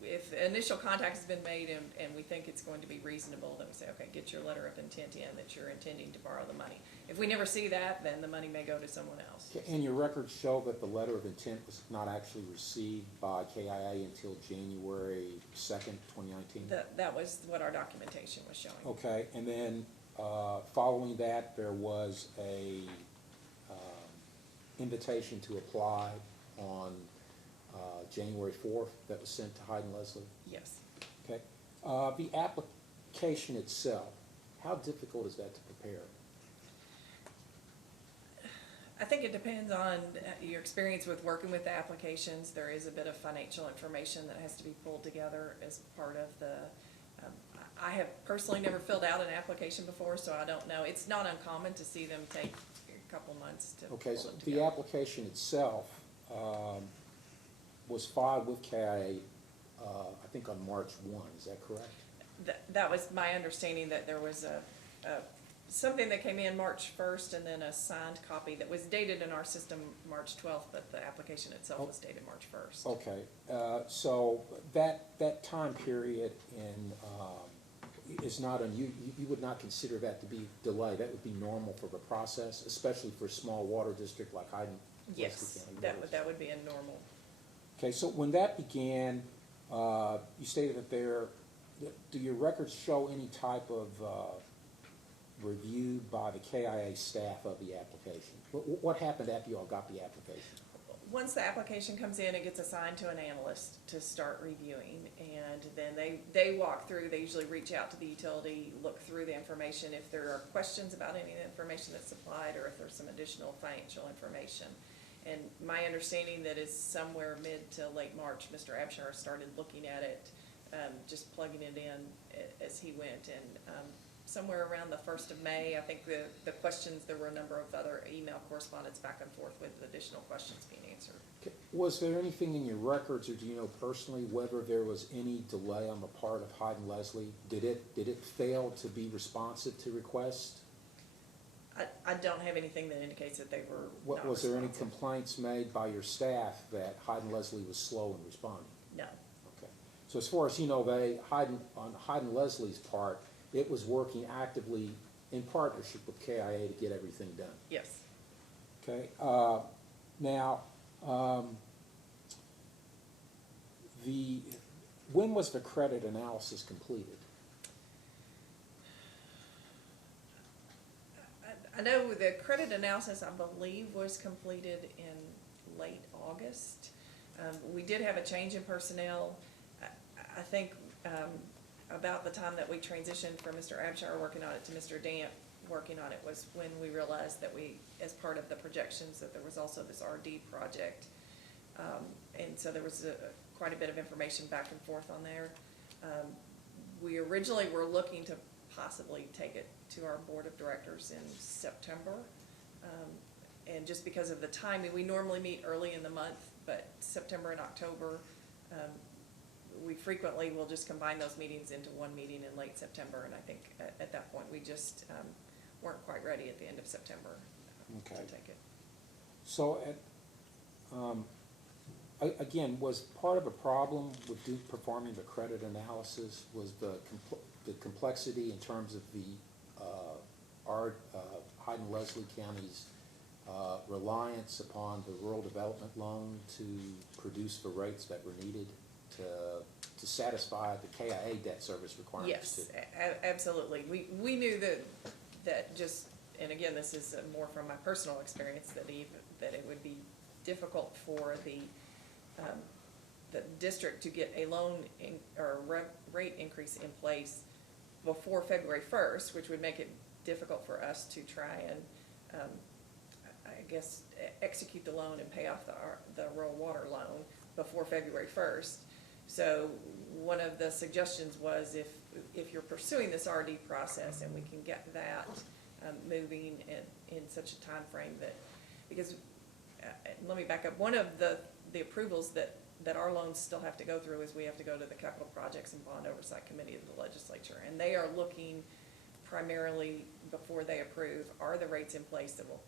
if initial contact has been made and we think it's going to be reasonable, then we say, okay, get your letter of intent in that you're intending to borrow the money. If we never see that, then the money may go to someone else. And your records show that the letter of intent was not actually received by KIA until January 2nd, 2019? That was what our documentation was showing. Okay, and then following that, there was a invitation to apply on January 4th that was sent to Hyden-Leslie? Yes. Okay. The application itself, how difficult is that to prepare? I think it depends on your experience with working with the applications. There is a bit of financial information that has to be pulled together as part of the, I have personally never filled out an application before, so I don't know. It's not uncommon to see them take a couple months to pull Okay, so them the together. application itself was filed with KIA, I think on March 1, is that correct? That was my understanding, that there was something that came in March 1st and then a signed copy that was dated in our system March 12th, but the application itself was dated March 1st. Okay, so that time period in is not you would not consider that to be delay. That would be normal for the process, especially for a small water district like Hyden-Leslie Yes, County. that would be a normal. Okay, so when that began, you stated that do your records show any type of review by the KIA staff of the application? What happened after you all got the application? Once the application comes in, it gets assigned to an analyst to start reviewing, and then they walk through, they usually reach out to the utility, look through the information, if there are questions about any of the information that's supplied, or if there's some additional financial information. And my understanding that is somewhere mid to late March, Mr. Abshire started looking at it, just plugging it in as he went, and somewhere around the 1st of May, I think the questions, there were a number of other email correspondence back and forth with additional questions being answered. Okay. Was there anything in your records, or do you know personally whether there was any delay on the part of Hyden-Leslie? Did it fail to be responsive to requests? I don't have anything that indicates that they were not Was there any responsive. complaints made by your staff that Hyden-Leslie was slow in responding? No. Okay. So as far as you know, on Hyden-Leslie's part, it was working actively in partnership with KIA to get everything done. Yes. Okay. Now, when was the credit analysis completed? I know the credit analysis, I believe, was completed in late August. We did have a change in personnel. I think about the time that we transitioned from Mr. Abshire working on it to Mr. Damp working on it was when we realized that as part of the projections, that there was also this RD project. And so there was quite a bit of information back and forth on there. We originally were looking to possibly take it to our board of directors in September. And just because of the timing, we normally meet early in the month, but September and October, we frequently will just combine those meetings into one meeting in late September, and I think at that point, we just weren't quite ready at the end of September to Okay. take it. So, again, was part of a problem with performing the credit analysis was the complexity in terms of our Hyden-Leslie County's reliance upon the rural development loan to produce the rates that were needed to satisfy the KIA debt service requirements? Yes, absolutely. We knew that just, and again, this is more from my personal experience, that it would be difficult for the district to get a loan or rate increase in place before February 1st, which would make it difficult for us to try and, I guess, execute the loan and pay off the rural water loan before February 1st. So one of the suggestions was if you're pursuing this RD process and we can get that moving in such a time frame because let me back up. One of the approvals that our loans still have to go through is we have to go to the Capital Projects and Bond Oversight Committee of the legislature, and they are looking primarily before they approve, are the rates in place that will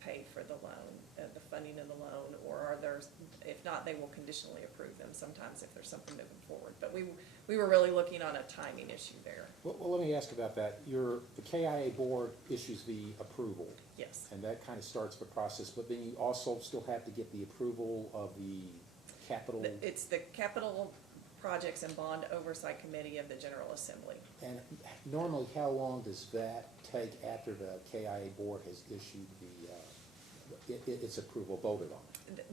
pay for the loan, the funding of the loan, or are there, if not, they will conditionally approve them sometimes if there's something moving forward. But we were really looking on a timing issue there. Well, let me ask about that. The KIA board issues the approval. Yes. And that kind of starts the process, but then you also still have to get the approval of the capital. It's the Capital Projects and Bond Oversight Committee of the General Assembly. And normally, how long does that take after the KIA board has issued its approval, voted on?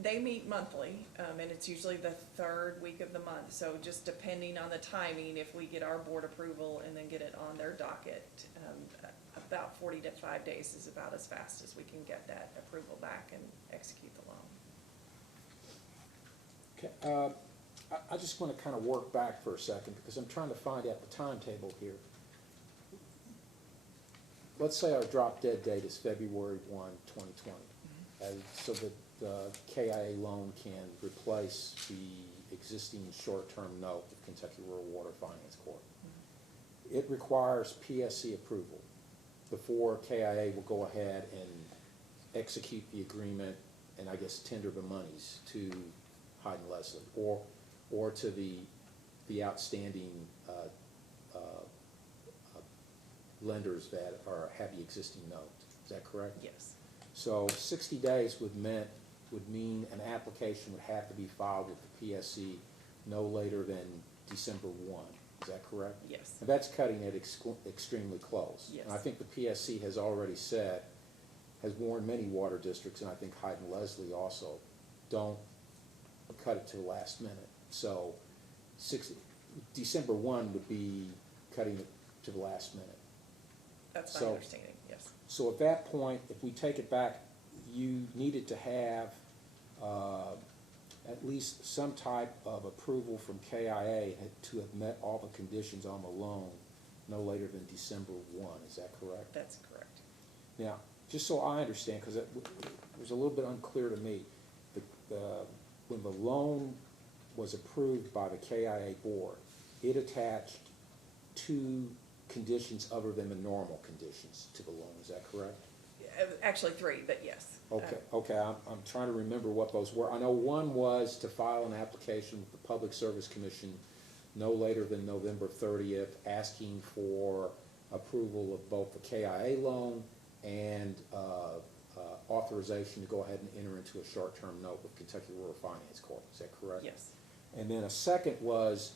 They meet monthly, and it's usually the third week of the month. So just depending on the timing, if we get our board approval and then get it on their docket, about 40 to 5 days is about as fast as we can get that approval back and execute the loan. Okay. I just want to kind of work back for a second because I'm trying to find out the timetable here. Let's say our drop dead date is February 1, 2020, so that the KIA loan can replace the existing short-term note of Kentucky Rural Water Finance Corp. It requires PSC approval before KIA will go ahead and execute the agreement and I guess tender the monies to Hyden-Leslie or to the outstanding lenders that have the existing note. Is that correct? Yes, So 60 days would mean an application would have to be filed with the PSC no later than December 1. Is that correct? yes, And that's cutting it extremely close. Yes. And I think the PSC has already said, has warned many water districts, and I think Hyden-Leslie also, don't cut it to the last minute. So December 1 would be cutting it to the last minute. that's my So- understanding, yes. So at that point, if we take it back, you needed to have at least some type of approval from KIA to have met all the conditions on the loan no later than December 1. Is that correct? That's correct. Now, just so I understand, because it was a little bit unclear to me, when the loan was approved by the KIA board, it attached 2 conditions other than the normal conditions to the loan. Is that correct? Actually 3, but yes. Okay, I'm trying to remember what those were. I know one was to file an application with the Public Service Commission no later than November 30th, asking for approval of both the KIA loan and authorization to go ahead and enter into a short-term note with Kentucky Rural Finance Corp. Is that correct? Yes, And then a second was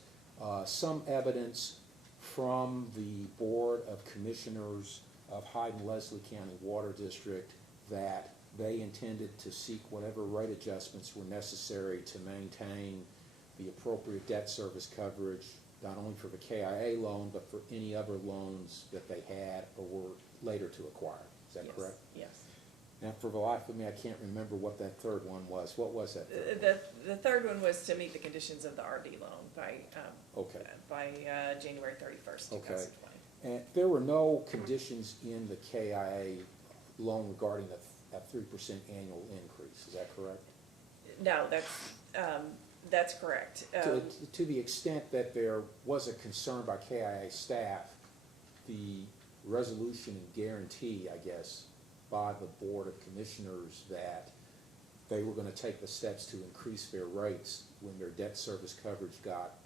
some evidence from the Board of Commissioners of Hyden-Leslie County Water District that they intended to seek whatever rate adjustments were necessary to maintain the appropriate debt service coverage, not only for the KIA loan, but for any other loans that they had or were later to acquire. Is that yes, correct? yes. Now, for the life of me, I can't remember what that third one was. What was that third one? The third one was to meet the conditions of the RD loan Okay. by January 31st, Okay. 2020. And there were no conditions in the KIA loan regarding a 3% annual increase, is that correct? No, that's correct. To the extent that there was a concern by KIA staff, the resolution and guarantee, I guess, by the Board of Commissioners that they were gonna take the steps to increase their rates when their debt service coverage got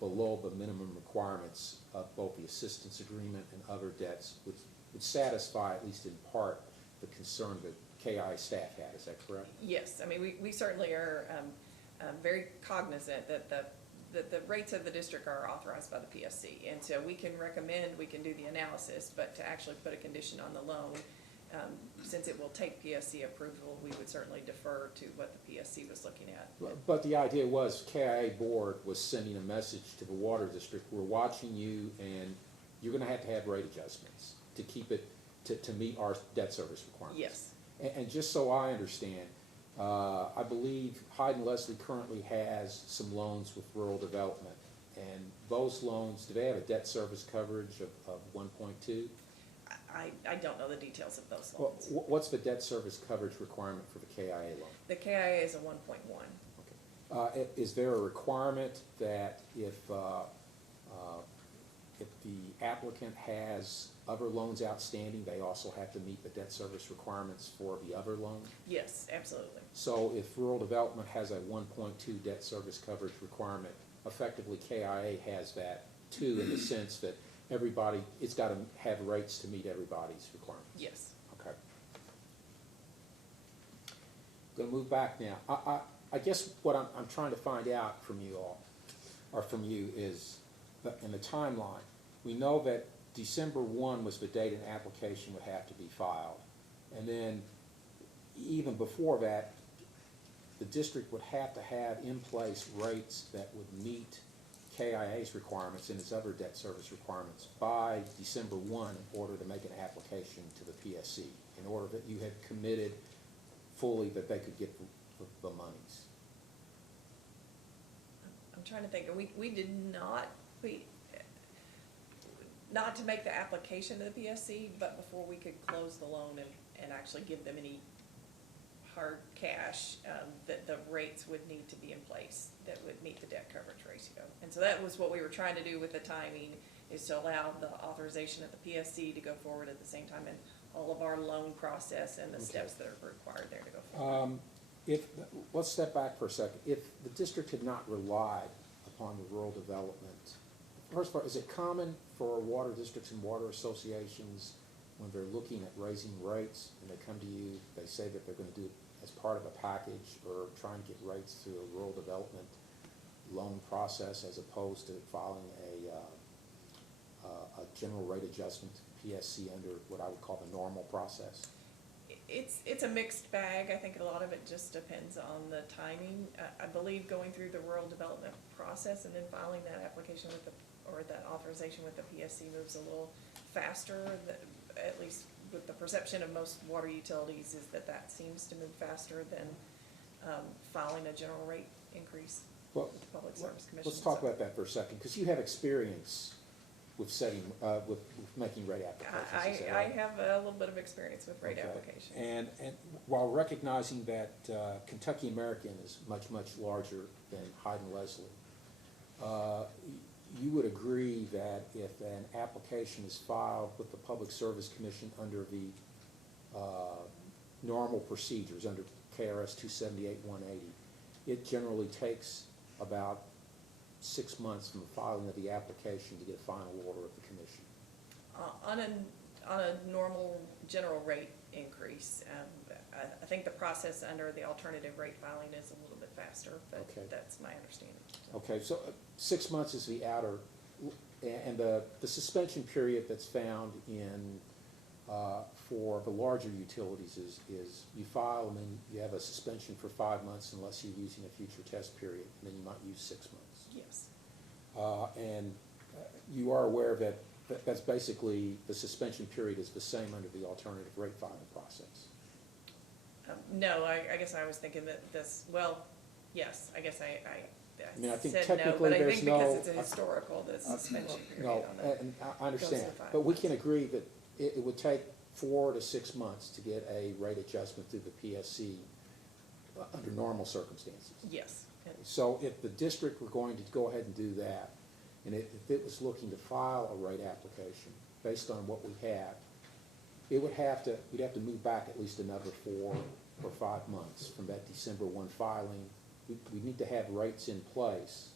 below the minimum requirements of both the assistance agreement and other debts, would satisfy, at least in part, the concern that KI staff had. Is that correct? Yes, I mean, we certainly are very cognizant that the rates of the district are authorized by the PSC. And so we can recommend, we can do the analysis, but to actually put a condition on the loan, since it will take PSC approval, we would certainly defer to what the PSC was looking at. But the idea was KIA board was sending a message to the water district, we're watching you and you're gonna have to have rate adjustments to keep it, to meet our debt service requirements. Yes, And just so I understand, I believe Hyden-Leslie currently has some loans with rural development. And those loans, do they have a debt service coverage of 1.2? I don't know the details of those Well, loans. what's the debt service coverage requirement for the KIA loan? The KIA is a 1.1. Is there a requirement that if the applicant has other loans outstanding, they also have to meet the debt service requirements for the other loan? Yes, absolutely. So if rural development has a 1.2 debt service coverage requirement, effectively KIA has that too, in the sense that everybody, it's got to have rates to meet everybody's requirements. Yes. Okay. Gonna move back now. I guess what I'm trying to find out from you all, or from you, is in the timeline. We know that December 1 was the date an application would have to be filed. And then even before that, the district would have to have in place rates that would meet KIA's requirements and its other debt service requirements by December 1 in order to make an application to the PSC, in order that you had committed fully that they could get the monies. I'm trying to think, we did not, not to make the application to the PSC, but before we could close the loan and actually give them any hard cash, that the rates would need to be in place that would meet the debt coverage ratio. And so that was what we were trying to do with the timing, is to allow the authorization of the PSC to go forward at the same time, and all of our loan process and the steps that are required there to go forward. Let's step back for a second. If the district had not relied upon the rural development first of all, is it common for water districts and water associations, when they're looking at raising rates, and they come to you, they say that they're gonna do it as part of a package, or try and get rates through a rural development loan process, as opposed to filing a general rate adjustment to PSC under what I would call the normal process? It's a mixed bag. I think a lot of it just depends on the timing. I believe going through the rural development process and then filing that application with or that authorization with the PSC moves a little faster, at least with the perception of most water utilities, is that seems to move faster than filing a general rate increase Well, with the Public Service Commission. let's talk So about that for a second, because you have experience with setting, with making rate applications. Is that I right? have a little bit of experience with rate Okay. applications. And while recognizing that Kentucky American is much, much larger than Hyden-Leslie, you would agree that if an application is filed with the Public Service Commission under the normal procedures, under KRS 278-180, it generally takes about 6 months from the filing of the application to get a final order of the commission. On a normal general rate increase, I think the process under the alternative rate filing is a little bit faster, but Okay. that's my understanding. Okay, so 6 months is the outer, and the suspension period that's found in, for the larger utilities is you file and then you have a suspension for 5 months unless you're using a future test period, and then you might use 6 months. Yes. And you are aware that that's basically, the suspension period is the same under the alternative rate filing process. No, I guess I was thinking that this, well, yes, I guess I mean, I think said no, technically but I there's think because no- it's a historical, the suspension period No, on that. and I understand, goes to 5 but we months. can agree that it would take 4 to 6 months to get a rate adjustment through the PSC under normal circumstances. Yes. So if the district were going to go ahead and do that, and if it was looking to file a rate application based on what we have, we'd have to move back at least another 4 or 5 months from that December 1 filing. We need to have rates in place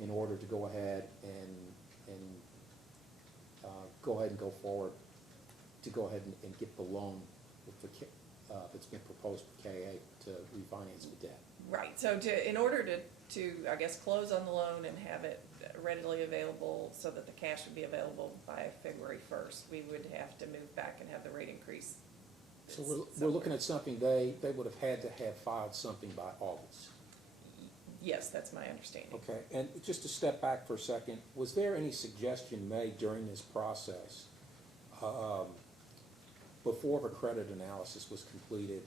in order to go ahead and go forward, to go ahead and get the loan with that's been proposed with KA to refinance the debt. Right, so in order to, I guess, close on the loan and have it readily available so that the cash would be available by February 1st, we would have to move back and have the rate increase. So we're looking at something, they would have had to have filed something by August. Yes, that's my understanding. Okay, and just to step back for a second, was there any suggestion made during this process, before the credit analysis was completed,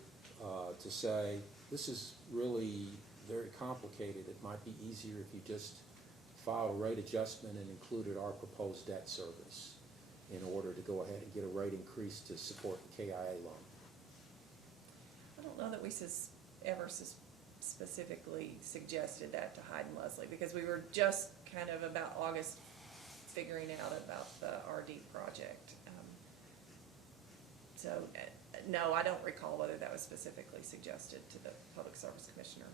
to say, this is really very complicated, it might be easier if you just filed a rate adjustment and included our proposed debt service in order to go ahead and get a rate increase to support the KIA loan? I don't know that we ever specifically suggested that to Hyden-Leslie, because we were just kind of about August figuring out about the RD project. So, no, I don't recall whether that was specifically suggested to the Public Service Commissioner,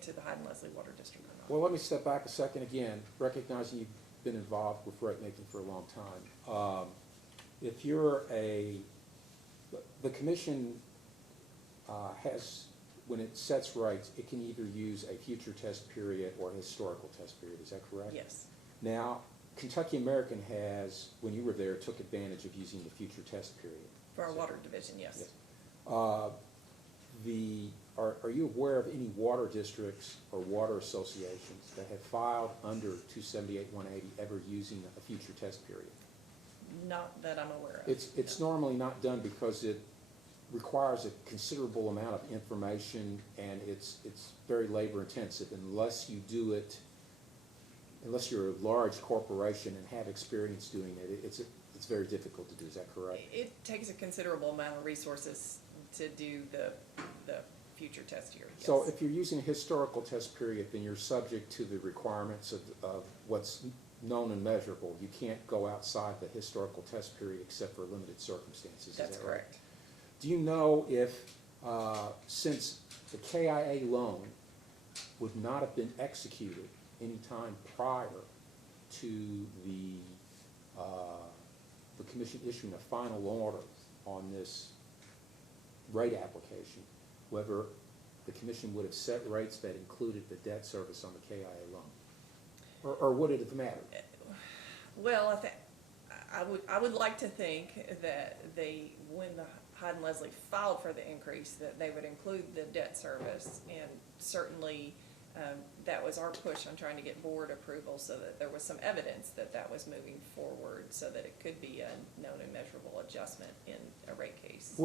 to the Hyden-Leslie Water District or not. Well, let me step back a second again, recognizing you've been involved with rate making for a long time. If you're the commission has, when it sets rates, it can either use a future test period or a historical test period, is that correct? Yes, Now, Kentucky American has, when you were there, took advantage of using the future test period. for our water division, yes. Yes. Are you aware of any water districts or water associations that have filed under 278-180 ever using a future test period? Not that I'm aware of. It's no. normally not done because it requires a considerable amount of information, and it's very labor intensive unless you do it, unless you're a large corporation and have experience doing it. It's very difficult to do, is that correct? It takes a considerable amount of resources to do the future test year, yes. So if you're using a historical test period, then you're subject to the requirements of what's known and measurable. You can't go outside the historical test period except for limited circumstances, is that right? That's correct. Do you know if, since the KIA loan would not have been executed any time prior to the commission issuing a final order on this rate application, whether the commission would have set rates that included the debt service on the KIA loan? Or would it have mattered? Well, I would like to think that when the Hyden-Leslie filed for the increase, that they would include the debt service, and certainly that was our push on trying to get board approval so that there was some evidence that that was moving forward so that it could be a known and measurable adjustment in a rate case.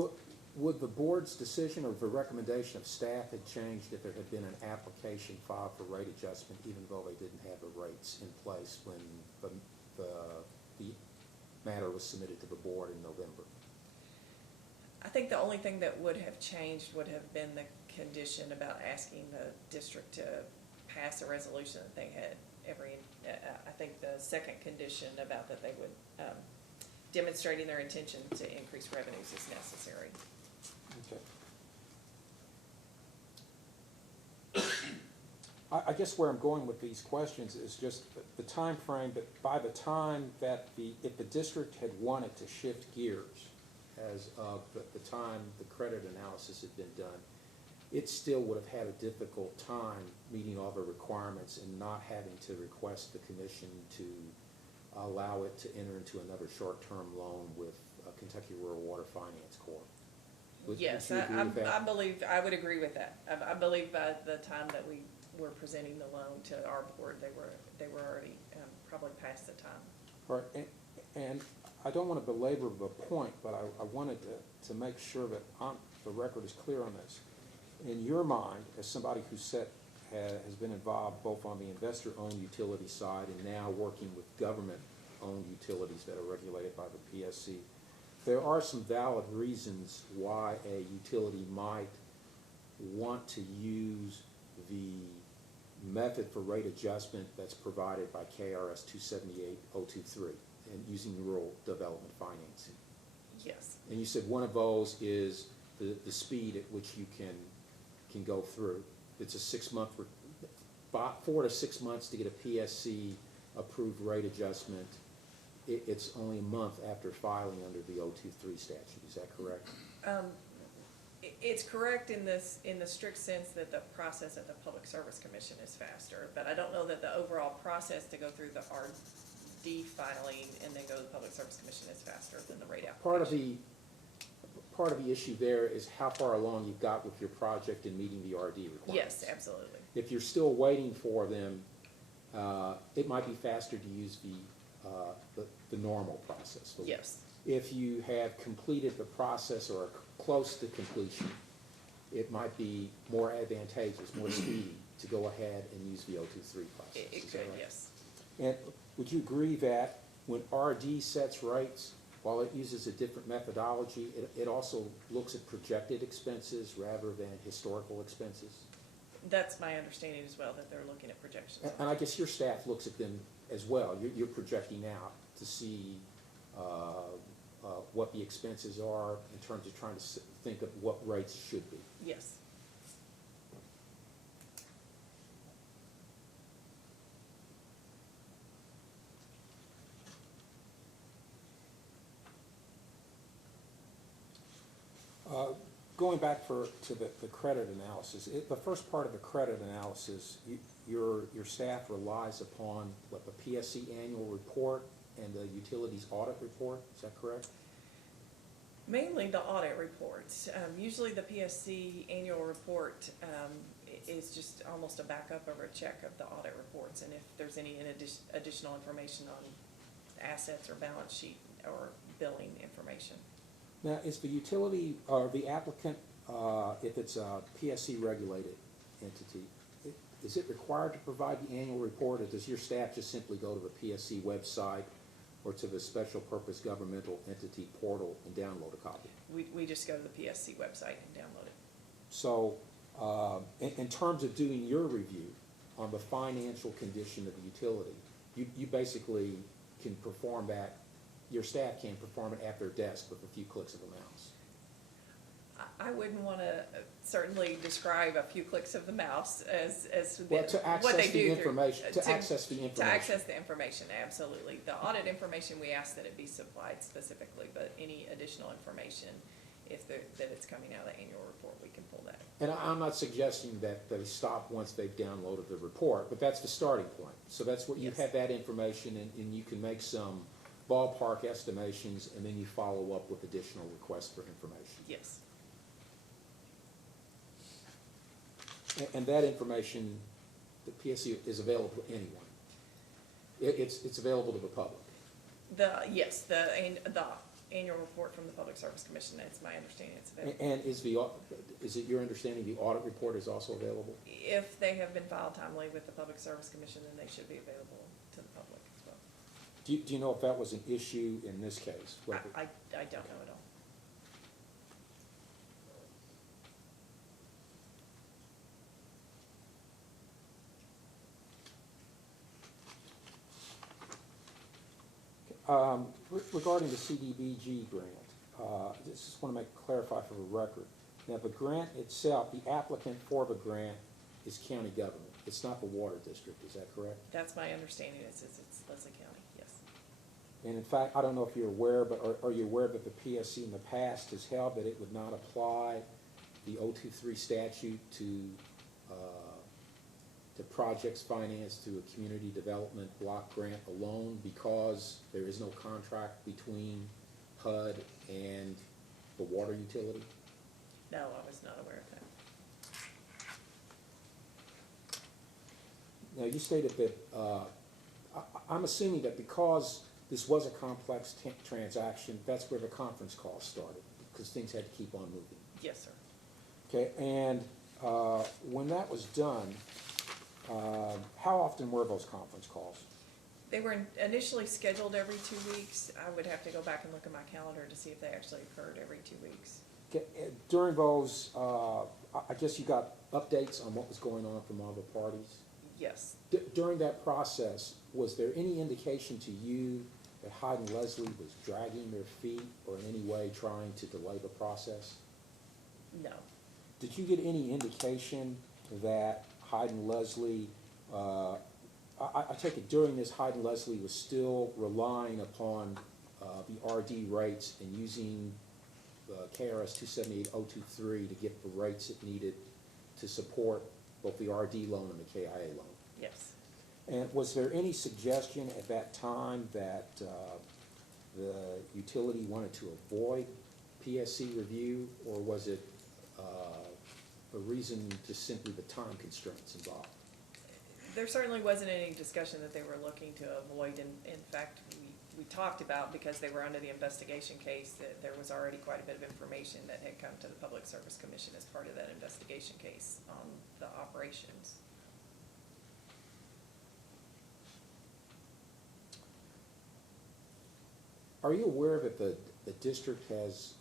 Would the board's decision or the recommendation of staff had changed if there had been an application filed for rate adjustment, even though they didn't have the rates in place when the matter was submitted to the board in November? I think the only thing that would have changed would have been the condition about asking the district to pass a resolution that they had I think the second condition about that they would, demonstrating their intention to increase revenues is necessary. Okay. I guess where I'm going with these questions is just the time frame, but by the time that if the district had wanted to shift gears as of the time the credit analysis had been done, it still would have had a difficult time meeting all the requirements and not having to request the commission to allow it to enter into another short-term loan with Kentucky Rural Water Finance Corp. Yes, would you agree with that? I believe, I would agree with that. I believe by the time that we were presenting the loan to our board, they were already probably past the time. All right, and I don't want to belabor the point, but I wanted to make sure that the record is clear on this. In your mind, as somebody who has been involved both on the investor-owned utility side and now working with government-owned utilities that are regulated by the PSC, there are some valid reasons why a utility might want to use the method for rate adjustment that's provided by KRS 278023 and using rural development financing. Yes. And you said one of those is the speed at which you can go through. It's a 6-month, 4 to 6 months to get a PSC approved rate adjustment. It's only a month after filing under the 023 statute. Is that correct? It's correct in the strict sense that the process at the Public Service Commission is faster, but I don't know that the overall process to go through the RD filing and then go to the Public Service Commission is faster than the rate application. Part of the issue there is how far along you've got with your project in meeting the RD requirements. Yes, absolutely. If you're still waiting for them, it might be faster to use the normal process. Yes. If you have completed the process or are close to completion, it might be more advantageous, more speedy to go ahead and use the 023 process. It Is that could, right? yes. And would you agree that when RD sets rates, while it uses a different methodology, it also looks at projected expenses rather than historical expenses? That's my understanding as well, that they're looking at projections. And I guess your staff looks at them as well. You're projecting out to see what the expenses are in terms of trying to think of what rates should be. Yes. Going back to the credit analysis, the first part of the credit analysis, your staff relies upon what the PSC annual report and the utilities audit report. Is that correct? Mainly the audit reports. Usually the PSC annual report is just almost a backup or a check of the audit reports, and if there's any additional information on assets or balance sheet or billing information. Now, is the utility or the applicant, if it's a PSC regulated entity, is it required to provide the annual report, or does your staff just simply go to the PSC website or to the special purpose governmental entity portal and download a copy? We just go to the PSC website and download it. So in terms of doing your review on the financial condition of the utility, you basically can perform that, your staff can perform it at their desk with a few clicks of a mouse. I wouldn't want to certainly describe a few clicks of the mouse as Well, to what they access the do information, through, to access the to information. access the information, absolutely. The audit information, we ask that it be supplied specifically, but any additional information, that it's coming out of the annual report, we can pull that. And I'm not suggesting that they stop once they've downloaded the report, but that's the starting point. So that's what, you Yes. have that information, and you can make some ballpark estimations, and then you follow up with additional requests for information. Yes, And that information, the PSC is available to anyone. It's available to the public. the annual report from the Public Service Commission, it's my understanding it's available. And is it your understanding the audit report is also available? If they have been filed timely with the Public Service Commission, then they should be available to the public as well. Do you know if that was an issue in this case? Whether- I don't know at all. Regarding the CDBG grant, just want to clarify for the record. Now, the grant itself, the applicant for the grant is county government. It's not the water district, is that correct? That's my understanding, it's Leslie County, yes. And in fact, I don't know if you're aware, but are you aware that the PSC in the past has held that it would not apply the 023 statute to projects financed through a community development block grant alone because there is no contract between HUD and the water utility? No, I was not aware of that. Now, you stated that, I'm assuming that because this was a complex transaction, that's where the conference call started, because things had to keep on moving. Yes, sir. Okay, and when that was done, how often were those conference calls? They were initially scheduled every 2 weeks. I would have to go back and look at my calendar to see if they actually occurred every 2 weeks. Okay, during those, I guess you got updates on what was going on from all the parties? Yes. During that process, was there any indication to you that Hyden-Leslie was dragging their feet or in any way trying to delay the process? No. Did you get any indication that Hyden-Leslie, I take it during this, Hyden-Leslie was still relying upon the RD rates and using the KRS 278023 to get the rates it needed to support both the RD loan and the KIA loan? Yes. And was there any suggestion at that time that the utility wanted to avoid PSC review, or was it a reason just simply the time constraints involved? There certainly wasn't any discussion that they were looking to avoid. In fact, we talked about, because they were under the investigation case, that there was already quite a bit of information that had come to the Public Service Commission as part of that investigation case on the operations. Are you aware that the district has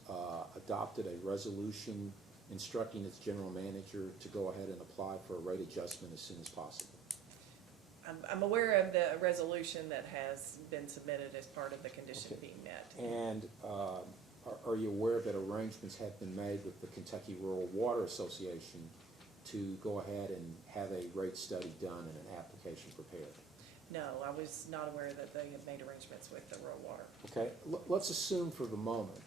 adopted a resolution instructing its general manager to go ahead and apply for a rate adjustment as soon as possible? I'm aware of the resolution that has been submitted as part of the condition Okay. being met. And are you aware that arrangements have been made with the Kentucky Rural Water Association to go ahead and have a rate study done and an application prepared? No, I was not aware that they had made arrangements with the rural water. Okay, let's assume for the moment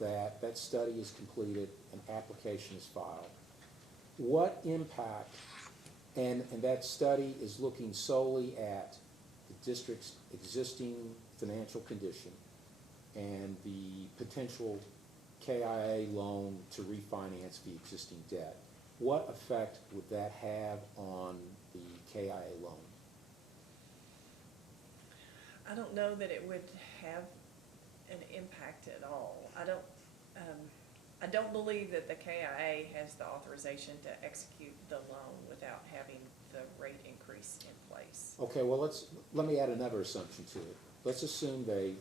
that that study is completed, an application is filed. What impact, and that study is looking solely at the district's existing financial condition and the potential KIA loan to refinance the existing debt. What effect would that have on the KIA loan? I don't know that it would have an impact at all. I don't believe that the KIA has the authorization to execute the loan without having the rate increase in place. Okay, well, let me add another assumption to it. Let's assume they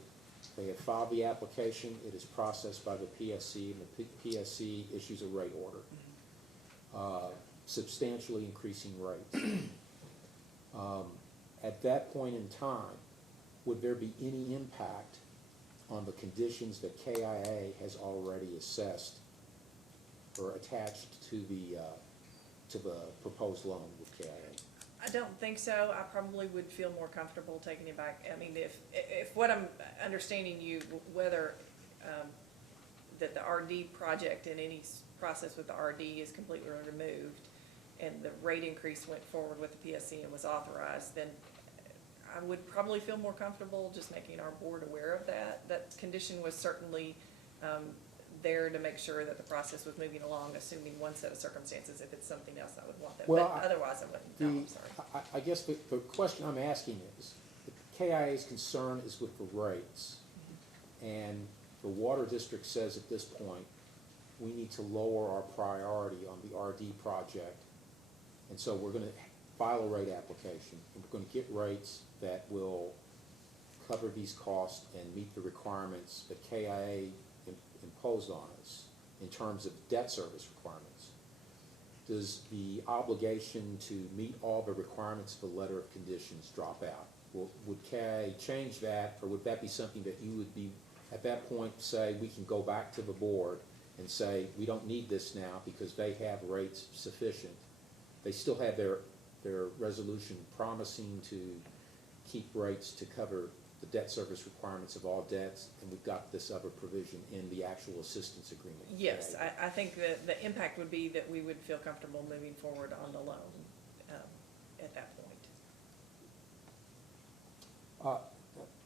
have filed the application, it is processed by the PSC, and the PSC issues a rate order, substantially increasing rates. At that point in time, would there be any impact on the conditions that KIA has already assessed or attached to the proposed loan with KIA? I don't think so. I probably would feel more comfortable taking it back. I mean, if what I'm understanding you, whether, that the RD project and any process with the RD is completely removed and the rate increase went forward with the PSC and was authorized, then I would probably feel more comfortable just making our board aware of that. That condition was certainly, there to make sure that the process was moving along, assuming one set of circumstances. If it's something else, I would want that, Well, but otherwise I wouldn't. No, I'm sorry. I guess the question I'm asking is, the KIA's concern is with the rates, and the water district says at this point, we need to lower our priority on the RD project, and so we're gonna file a rate application, and we're gonna get rates that will cover these costs and meet the requirements that KIA imposed on us in terms of debt service requirements. Does the obligation to meet all the requirements of the letter of conditions drop out? Would KIA change that, or would that be something that you would be, at that point, say, we can go back to the board and say, we don't need this now because they have rates sufficient? They still have their resolution promising to keep rates to cover the debt service requirements of all debts, and we've got this other provision in the actual assistance agreement. Yes, I think that the impact would be that we would feel comfortable moving forward on the loan at that point.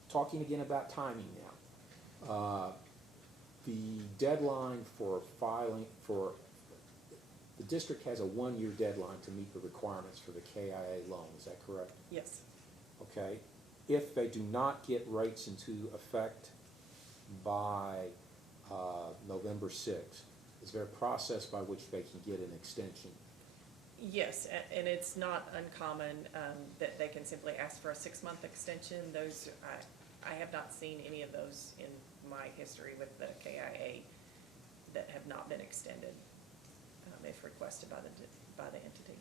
Talking again about timing now. The deadline for filing the district has a 1-year deadline to meet the requirements for the KIA loan, is that correct? Yes. Okay. If they do not get rates into effect by November 6th, is there a process by which they can get an extension? Yes, and it's not uncommon that they can simply ask for a 6-month extension. Those, I have not seen any of those in my history with the KIA that have not been extended if requested by the entity.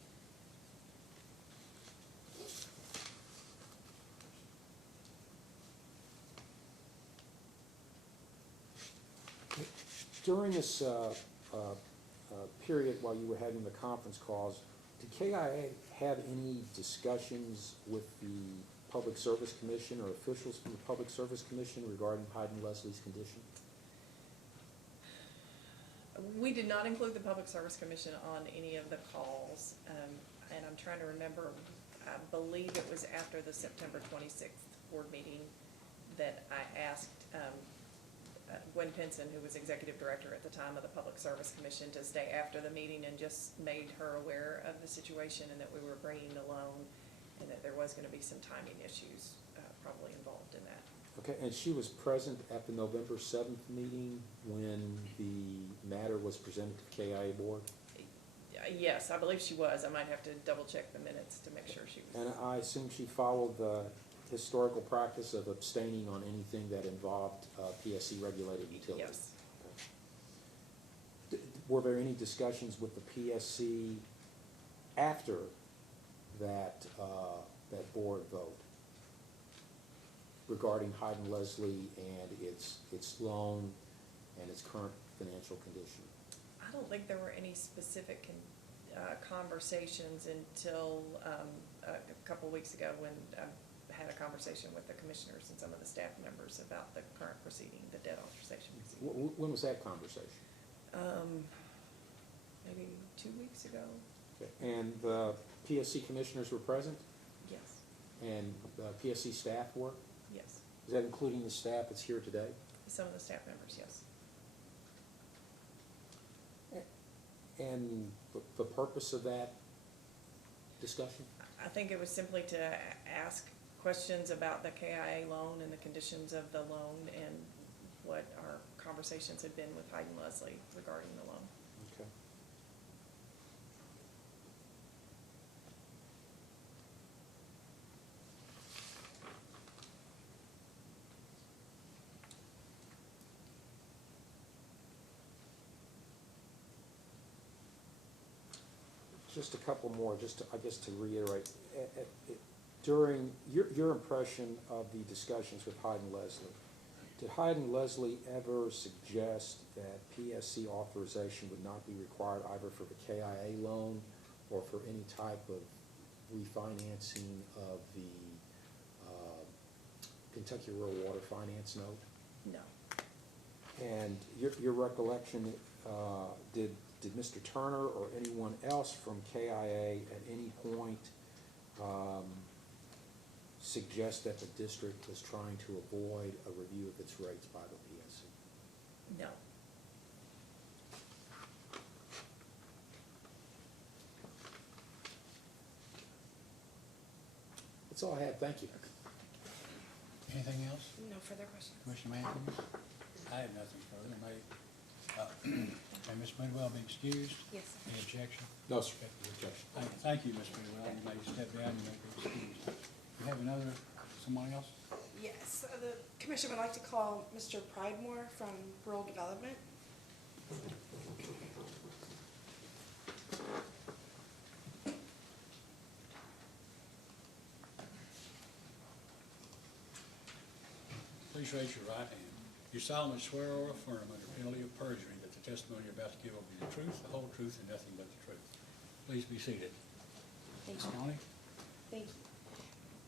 During this period while you were having the conference calls, did KIA have any discussions with the Public Service Commission or officials from the Public Service Commission regarding Hyden-Leslie's condition? We did not include the Public Service Commission on any of the calls, and I'm trying to remember, I believe it was after the September 26th board meeting that I asked Gwen Pinson, who was executive director at the time of the Public Service Commission, to stay after the meeting and just made her aware of the situation and that we were bringing the loan and that there was going to be some timing issues probably involved in that. Okay, and she was present at the November 7th meeting when the matter was presented to the KIA board? Yes, I believe she was. I might have to double check the minutes to make sure she was. And I assume she followed the historical practice of abstaining on anything that involved PSC regulated utilities? Yes. Okay. Were there any discussions with the PSC after that, that board vote regarding Hyden-Leslie and its loan and its current financial condition? I don't think there were any specific conversations until a couple of weeks ago when I had a conversation with the commissioners and some of the staff members about the current proceeding, the debt authorization proceeding. When was that conversation? Maybe 2 weeks ago. Okay. And the PSC commissioners were present? Yes. And the PSC staff were? Yes. Is that including the staff that's here today? Some of the staff members, yes. And the purpose of that discussion? I think it was simply to ask questions about the KIA loan and the conditions of the loan and what our conversations had been with Hyden-Leslie regarding the loan. Okay. Just a couple more, just to, I guess to reiterate. During your impression of the discussions with Hyden-Leslie, Did Hyden-Leslie ever suggest that PSC authorization would not be required either for the KIA loan or for any type of refinancing of the Kentucky Rural Water Finance note? No. And your recollection, did Mr. Turner or anyone else from KIA at any point suggest that the district was trying to avoid a review of its rates by the PSC? No. That's all I have, thank you. Anything else? No further questions. Commissioner Matthews? I have nothing further. May Ms. Bidwell be excused? Yes. Any objection? No, sir. Objection. Thank you, Ms. Bidwell. You may step down, you may be excused. You have someone else? Yes, the commission would like to call Mr. Pridemore from Rural Development. Please raise your right hand. You solemnly swear or affirm under penalty of perjury that the testimony you're about to give will be the truth, the whole truth, and nothing but the truth. Please be seated. Thank Ms. you. Conley? Thank you.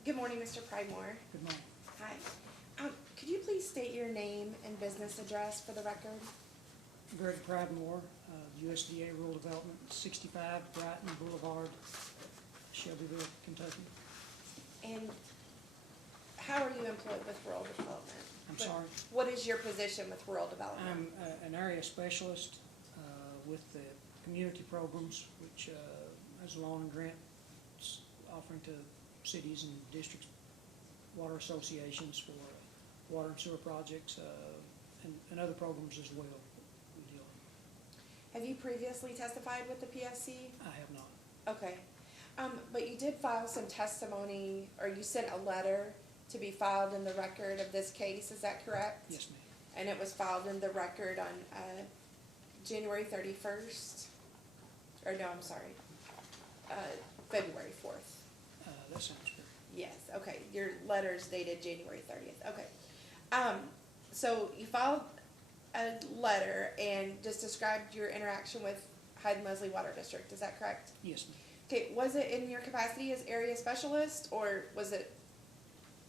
Good morning, Mr. Pridemore. Good morning. Hi. Could you please state your name and business address for the record? Greg Pridemore, USDA Rural Development, 65 Brighton Boulevard, Shelbyville, Kentucky. And how are you employed with Rural Development? I'm sorry. What is your position with Rural Development? I'm an area specialist with the community programs, which has loan and grants offering to cities and districts, water associations for water and sewer projects, and other programs as well. we deal in. Have you previously testified with the PSC? I have not. Okay. But you did file some testimony, or you sent a letter to be filed in the record of this case, is that correct? Yes, ma'am. And it was filed in the record on January 31st? Or no, I'm sorry, February 4th. That sounds good. Yes, okay, your letter's dated January 30th, okay. So you filed a letter and just described your interaction with Hyden-Leslie Water District, is that correct? Yes, ma'am. Okay, was it in your capacity as area specialist, or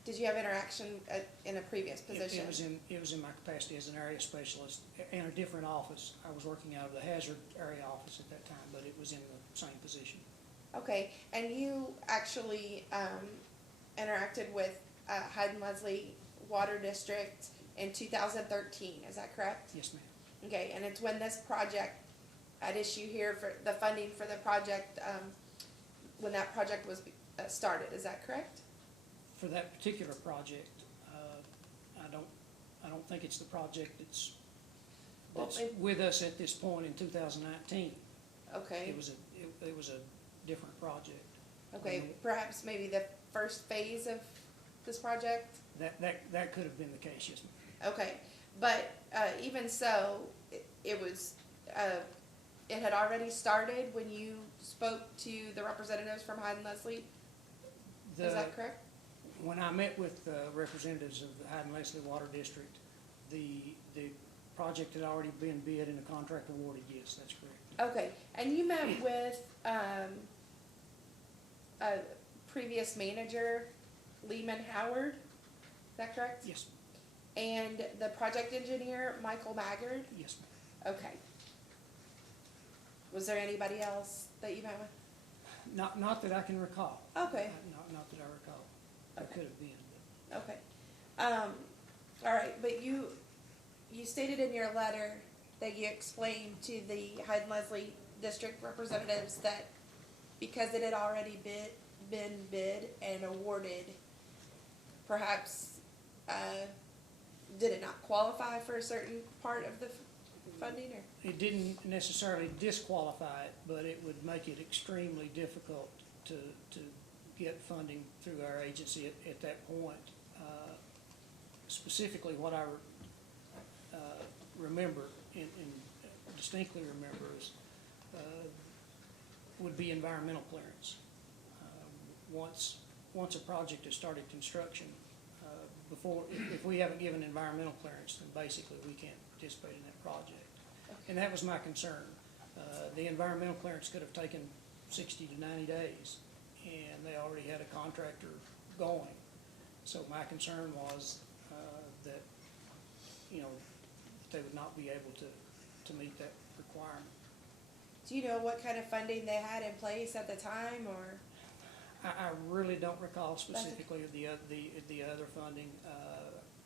did you have interaction in a previous position? It was in my capacity as an area specialist in a different office. I was working out of the hazard area office at that time, but it was in the same position. Okay, and you actually interacted with Hyden-Leslie Water District in 2013, is that correct? Yes, ma'am. Okay, and it's when this project, at issue here for the funding for the project, when that project was started, is that correct? For that particular project, I don't think it's the project that's Well, with us at this point in 2019. Okay, It was a different project. okay, perhaps maybe the first phase of this project? That could have been the case, yes, ma'am. Okay, but even so, it was, it had already started when you spoke to the representatives from Hyden-Leslie? Is that correct? When I met with representatives of the Hyden-Leslie Water District, the project had already been bid and the contract awarded, yes, that's correct. Okay, and you met with a previous manager, Lehman Howard, is that correct? Yes, And the project engineer, Michael Maggard? yes, ma'am. Okay. Was there anybody else that you met with? Not that I can recall. Okay. Not that I recall. There Okay. could have been, but. Okay. All right, but you stated in your letter that you explained to the Hyden-Leslie district representatives that because it had already been bid and awarded, perhaps, did it not qualify for a certain part of the funding, or? It didn't necessarily disqualify it, but it would make it extremely difficult to get funding through our agency at that point. Specifically, what I remember and distinctly remember is would be environmental clearance. Once a project has started construction, before, if we haven't given environmental clearance, then basically we can't participate in that project. And that was my concern. The environmental clearance could have taken 60 to 90 days, and they already had a contractor going. So my concern was that, you know, they would not be able to meet that requirement. Do you know what kind of funding they had in place at the time, or? I really don't recall specifically of the other funding,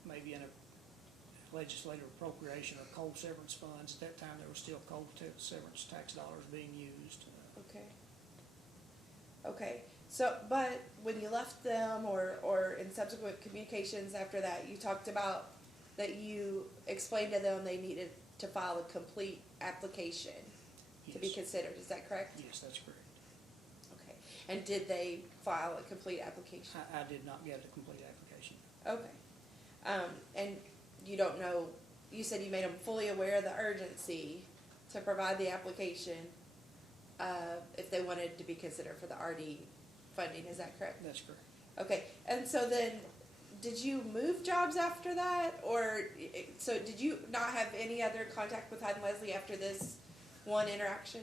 maybe in a legislative appropriation or coal severance funds. At that time, there was still coal severance tax dollars being used. Okay. Okay, so, but when you left them, or in subsequent communications after that, you talked about that you explained to them they needed to file a complete application to be Yes. considered, is that correct? Yes, that's correct. Okay, and did they file a complete application? I did not get a complete application. Okay, and you don't know, you said you made them fully aware of the urgency to provide the application, if they wanted to be considered for the RD funding, is that correct? That's correct. Okay, and so then, did you move jobs after that, or, so did you not have any other contact with Hyden-Leslie after this one interaction?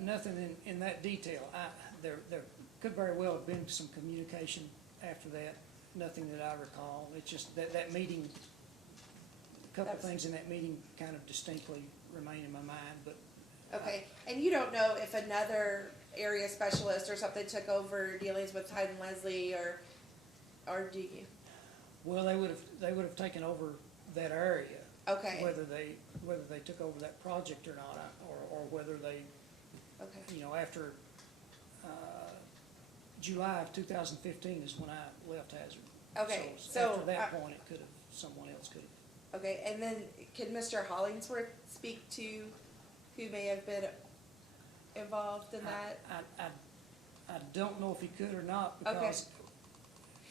Nothing in that detail. There could very well have been some communication after that, nothing that I recall. It's just that meeting, a couple of things in that meeting kind of distinctly remain in my mind, but. Okay, and you don't know if another area specialist or something took over dealings with Hyden-Leslie, or do you? Well, they would have taken over that area. Okay, Whether they took over that project or not, or whether they, okay, you know, after, July of 2015 is when I left Hazard. Okay, so, after that point, it could have, someone else could have. okay, and then can Mr. Hollingsworth speak to who may have been involved in that? I don't know if he could or not, Okay. because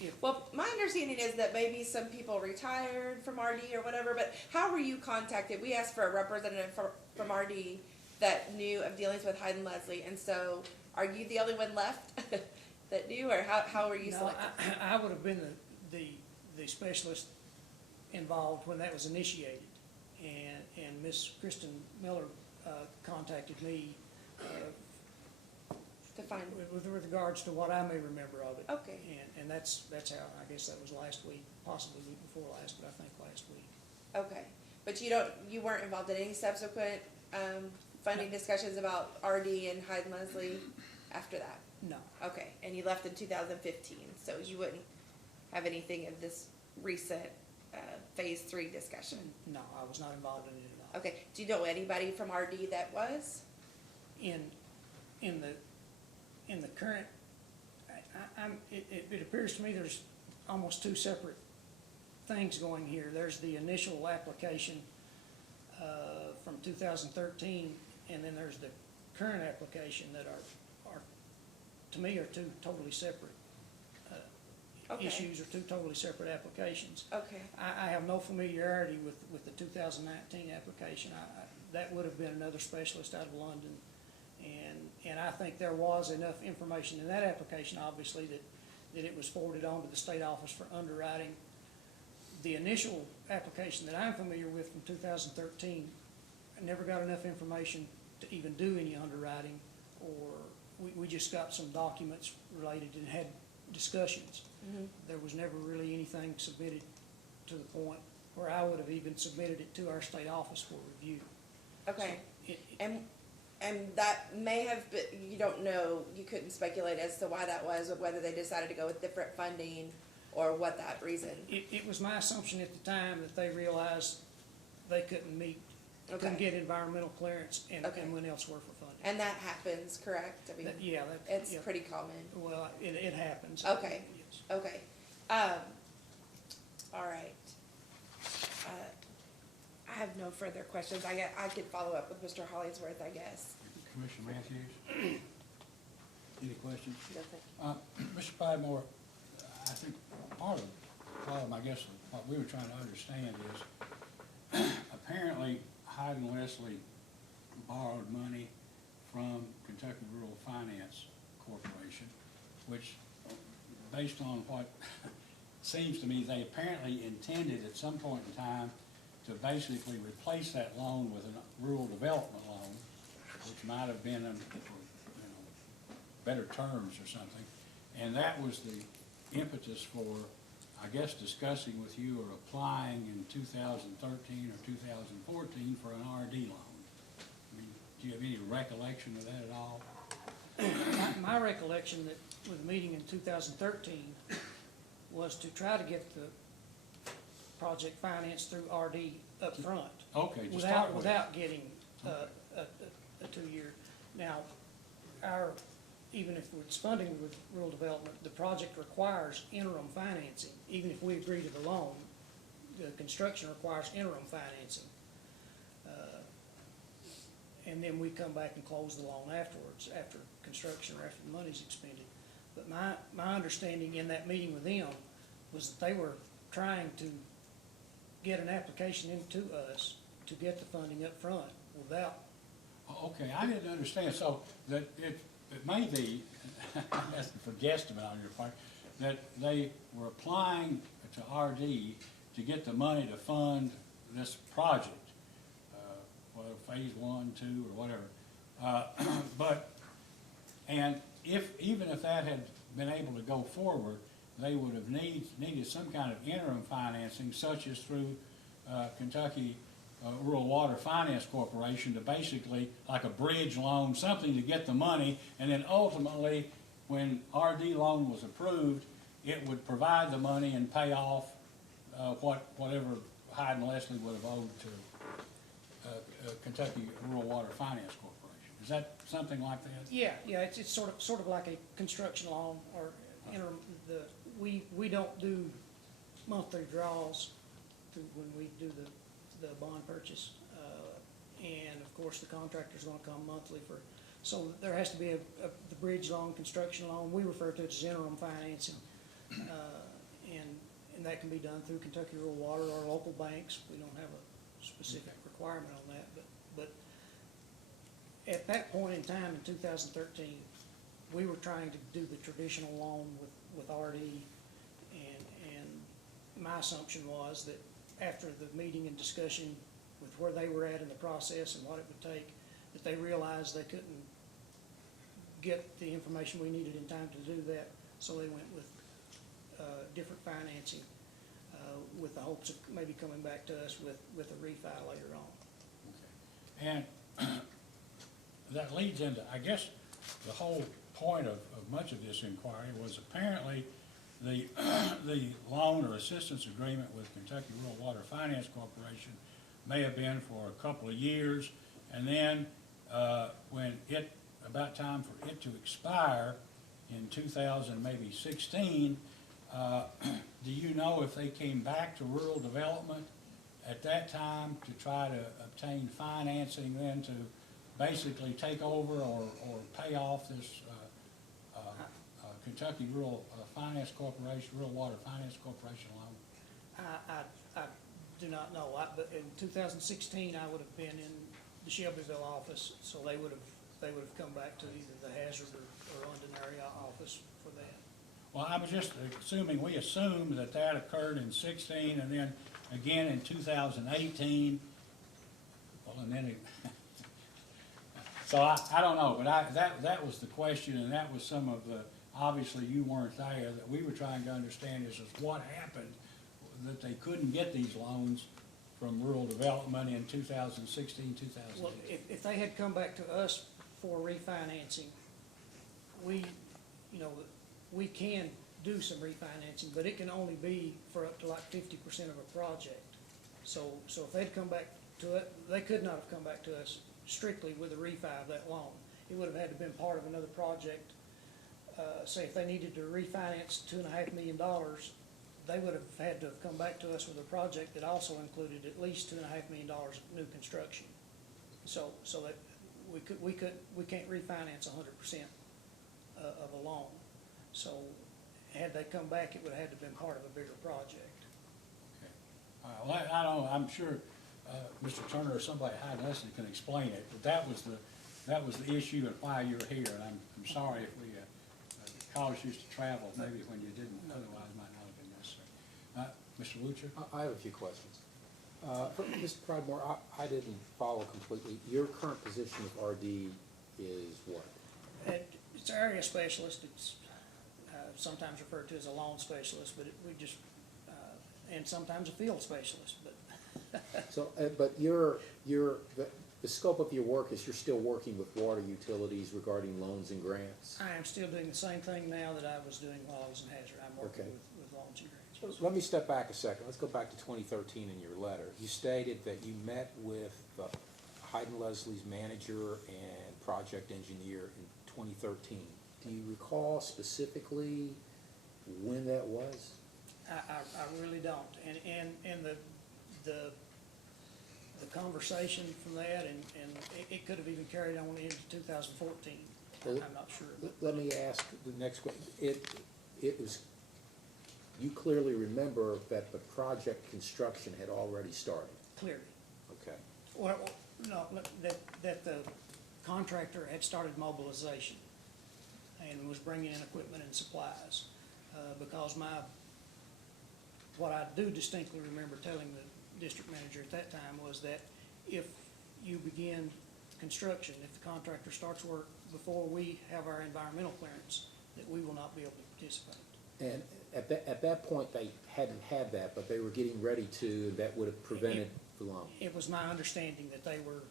if, Well, my understanding is that maybe some people retired from RD or whatever, but how were you contacted? We asked for a representative from RD that knew of dealings with Hyden-Leslie, and so are you the only one left that knew, or how were you no, selected? I would have been the specialist involved when that was initiated, and Miss Kristen Miller contacted me To find, with regards to what I may remember of it. okay, And that's how, I guess that was last week, possibly week before last, but I think last week. okay. But you weren't involved in any subsequent, funding discussions about RD and Hyden-Leslie after that? No, Okay, and you left in 2015, so you wouldn't have anything of this recent, phase 3 discussion? no, I was not involved in it at all. Okay, do you know anybody from RD that was? In the current, it appears to me there's almost two separate things going here. There's the initial application from 2013, and then there's the current application that are to me, are two totally separate Okay. issues, or two totally separate applications. Okay, I have no familiarity with the 2019 application. That would have been another specialist out of London. And I think there was enough information in that application, obviously, that it was forwarded on to the state office for underwriting. The initial application that I'm familiar with from 2013, I never got enough information to even do any underwriting, or we just got some documents related and had discussions. mhm, There was never really anything submitted to the point where I would have even submitted it to our state office for review. okay. It- And that may have been, you don't know, you couldn't speculate as to why that was, or whether they decided to go with different funding, or what that reason. It was my assumption at the time that they realized they couldn't couldn't Okay, get environmental clearance and Okay. went elsewhere for funding. and that happens, correct? I mean, Yeah, it's yeah. pretty common. Well, it happens. Okay. Yes. Okay, all right. I have no further questions. I could follow up with Mr. Hollingsworth, I guess. Commissioner Matthews? Any questions? No, thank you. Mr. Podmore, I think part of the problem, I guess, what we were trying to understand is, apparently Hyden-Leslie borrowed money from Kentucky Rural Finance Corporation, which, based on what seems to me they apparently intended at some point in time to basically replace that loan with a rural development loan, which might have been under, better terms or something. And that was the impetus for, I guess, discussing with you or applying in 2013 or 2014 for an RD loan. I mean, do you have any recollection of that at all? My recollection that with the meeting in 2013 was to try to get the project financed through RD up front. Okay, to start with. Without getting a 2-year. Now, even if it's funding with rural development, the project requires interim financing. Even if we agree to the loan, the construction requires interim financing. And then we come back and close the loan afterwards, after construction or after the money's expended. But my understanding in that meeting with them was that they were trying to get an application into us to get the funding up front without. Okay, I didn't understand, so that it may be, that's for guesstimate on your part, that they were applying to RD to get the money to fund this project, whether phase 1, 2, or whatever. And even if that had been able to go forward, they would have needed some kind of interim financing, such as through Kentucky Rural Water Finance Corporation, to basically, like a bridge loan, something to get the money, and then ultimately, when RD loan was approved, it would provide the money and pay off whatever Hyden-Leslie would have owed to Kentucky Rural Water Finance Corporation. Is that something like that? Yeah, it's sort of like a construction loan or interim. We don't do monthly draws when we do the bond purchase, and of course the contractor's going to come monthly so there has to be the bridge loan, construction loan. We refer to it as interim financing, and that can be done through Kentucky Rural Water or local banks. We don't have a specific requirement on that, but at that point in time in 2013, we were trying to do the traditional loan with RD, and my assumption was that after the meeting and discussion with where they were at in the process and what it would take, that they realized they couldn't get the information we needed in time to do that, so they went with different financing with the hopes of maybe coming back to us with a refi later on. Okay. And that leads into, I guess, the whole point of much of this inquiry was apparently the loan or assistance agreement with Kentucky Rural Water Finance Corporation may have been for a couple of years, and then when about time for it to expire in 2000, maybe 16, do you know if they came back to rural development at that time to try to obtain financing then to basically take over or pay off this Kentucky Rural Finance Corporation, Rural Water Finance Corporation loan? I do not know. But in 2016, I would have been in the Shelbyville office, so they would have come back to either the Hazard or London area office for that. Well, I was just assuming, we assumed that occurred in 16 and then again in 2018. Well, and then so I don't know, but that was the question, and that was some of the, obviously you weren't there, that we were trying to understand is what happened, that they couldn't get these loans from rural development in 2016, 2018. Well, if they had come back to us for refinancing, we can do some refinancing, but it can only be for up to like 50% of a project. So if they'd come back to it, they could not have come back to us strictly with a refi of that loan. It would have had to have been part of another project. Say if they needed to refinance $2.5 million, they would have had to have come back to us with a project that also included at least $2.5 million of new construction. So that we can't refinance 100% of a loan. So had they come back, it would have had to have been part of a bigger project. Okay. All right. Well, I don't know. I'm sure Mr. Turner or somebody at Hyden-Leslie can explain it, but that was the issue and why you're here. And I'm sorry if we caused you to travel maybe when you didn't otherwise might not have been necessary. Mr. Lucher? I have a few questions. Mr. Pridemore, I didn't follow completely. Your current position with RD is what? It's area specialist. It's sometimes referred to as a lawn specialist, but we just, and sometimes a field specialist, but. So, but the scope of your work is you're still working with water utilities regarding loans and grants? I am still doing the same thing now that I was doing while I was in Hazard. I'm working Okay. with loans and grants. Let me step back a second. Let's go back to 2013 in your letter. You stated that you met with Hyden-Leslie's manager and project engineer in 2013. Do you recall specifically when that was? I really don't. And the conversation from that, and it could have even carried on into 2014. I'm not sure. Let me ask the next question. It was, you clearly remember that the project construction had already started? Clearly. Okay. Well, no, that the contractor had started mobilization and was bringing in equipment and supplies. Because what I do distinctly remember telling the district manager at that time was that if you begin construction, if the contractor starts work before we have our environmental clearance, that we will not be able to participate. And at that point, they hadn't had that, but they were getting ready to, and that would have prevented the loan. It was my understanding that they were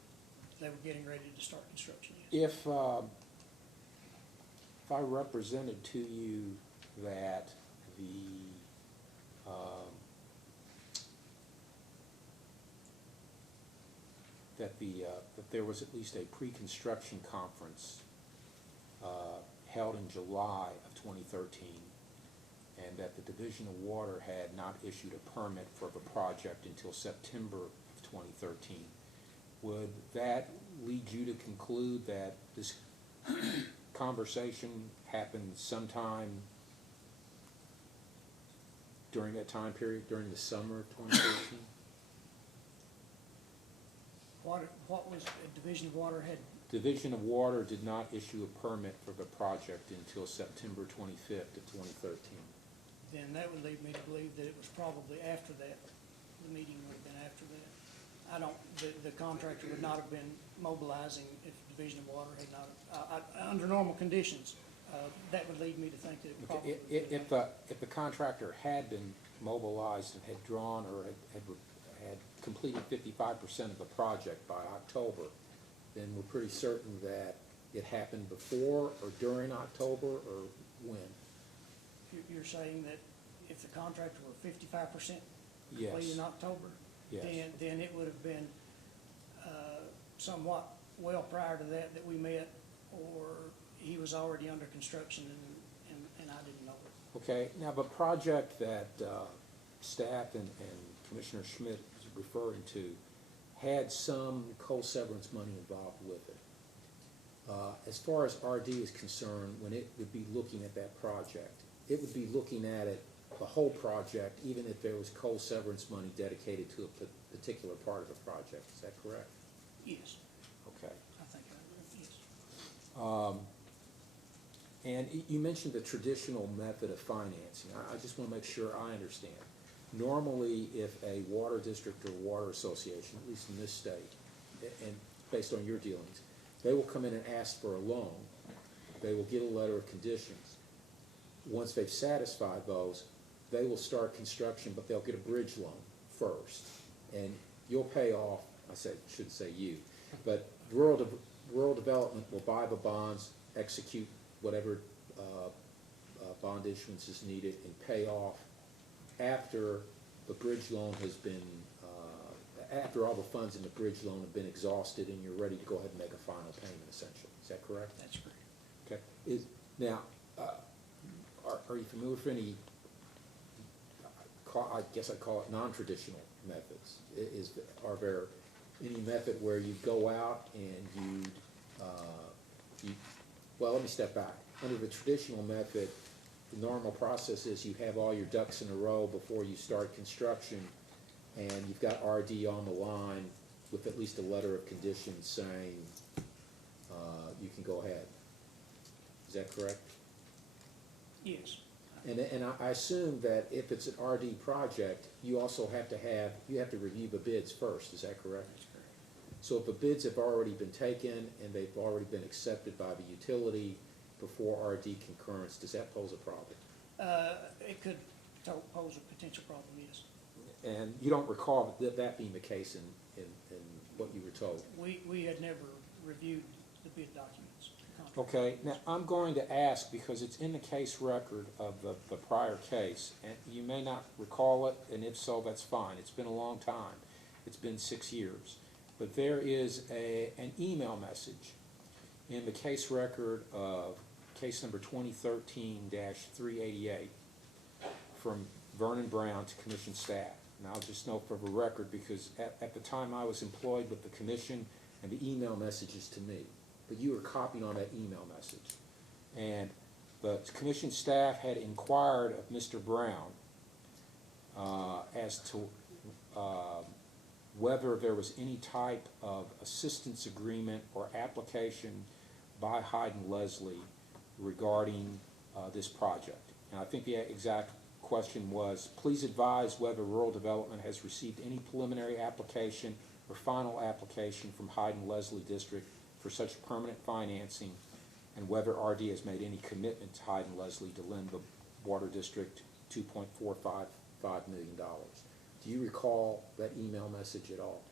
getting ready to start construction, yes. If I represented to you that that there was at least a pre-construction conference held in July of 2013, and that the Division of Water had not issued a permit for the project until September of 2013, would that lead you to conclude that this conversation happened sometime during that time period, during the summer of 2013? What was the Division of Water had? Division of Water did not issue a permit for the project until September 25th of 2013. Then that would lead me to believe that it was probably after that. The meeting would have been after that. The contractor would not have been mobilizing if the Division of Water had not, under normal conditions, that would lead me to think that it probably. If the contractor had been mobilized and had drawn or had completed 55% of the project by October, then we're pretty certain that it happened before or during October, or when? You're saying that if the contractor were 55% Yes. complete in October? Yes. Then it would have been somewhat well prior to that we met, or he was already under construction and I didn't know it. Okay, now the project that staff and Commissioner Schmidt is referring to had some coal severance money involved with it. As far as RD is concerned, when it would be looking at that project, it would be looking at it, the whole project, even if there was coal severance money dedicated to a particular part of the project. Is that correct? Yes, Okay. I think I would, yes. And you mentioned the traditional method of financing. I just want to make sure I understand. Normally, if a water district or water association, at least in this state, and based on your dealings, they will come in and ask for a loan. They will get a letter of conditions. Once they've satisfied those, they will start construction, but they'll get a bridge loan first. And you'll pay off, shouldn't say you, but rural development will buy the bonds, execute whatever bond issuance is needed, and pay off after the bridge loan has been, after all the funds in the bridge loan have been exhausted and you're ready to go ahead and make a final payment, essentially. Is that correct? That's correct. Okay. Now, are you familiar with any, I guess I'd call it non-traditional methods? Are there any method where you go out and well, let me step back. Under the traditional method, the normal process is you have all your ducks in a row before you start construction, and you've got RD on the line with at least a letter of conditions saying you can go ahead. Is that correct? Yes. And I assume that if it's an RD project, you also have to review the bids first, is that correct? That's correct. So if the bids have already been taken and they've already been accepted by the utility before RD concurrence, does that pose a problem? It could pose a potential problem, yes. And you don't recall that being the case in what you were told? We had never reviewed the bid documents. the contract Okay, now documents. I'm going to ask, because it's in the case record of the prior case, and you may not recall it, and if so, that's fine. It's been a long time. It's been 6 years. But there is an email message in the case record of case number 2013-388 from Vernon Brown to commission staff. And I'll just note for the record, because at the time I was employed with the commission, and the email message is to me. But you were copied on that email message. And the commission staff had inquired of Mr. Brown as to whether there was any type of assistance agreement or application by Hyden-Leslie regarding this project. And I think the exact question was, please advise whether rural development has received any preliminary application or final application from Hyden-Leslie District for such permanent financing, and whether RD has made any commitment to Hyden-Leslie to lend the water district $2.455 million. Do you recall that email message at all?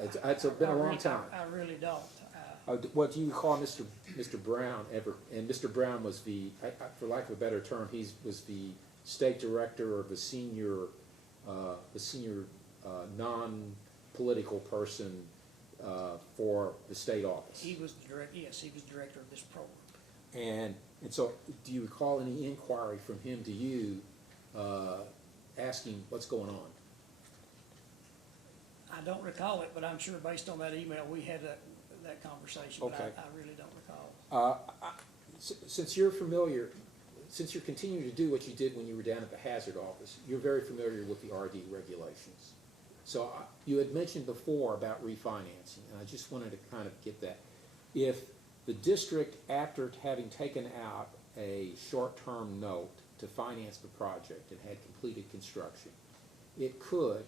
It's been a long time. I really don't. What do you recall Mr. Brown ever, and Mr. Brown was for lack of a better term, was the state director or the senior non-political person for the state office. He was the director of this program. And so, do you recall any inquiry from him to you asking what's going on? I don't recall it, but I'm sure based on that email, we had that conversation. Okay. But I really don't recall. Since you're familiar, since you're continuing to do what you did when you were down at the hazard office, you're very familiar with the RD regulations. So you had mentioned before about refinancing, and I just wanted to kind of get that. If the district, after having taken out a short-term note to finance the project and had completed construction, it could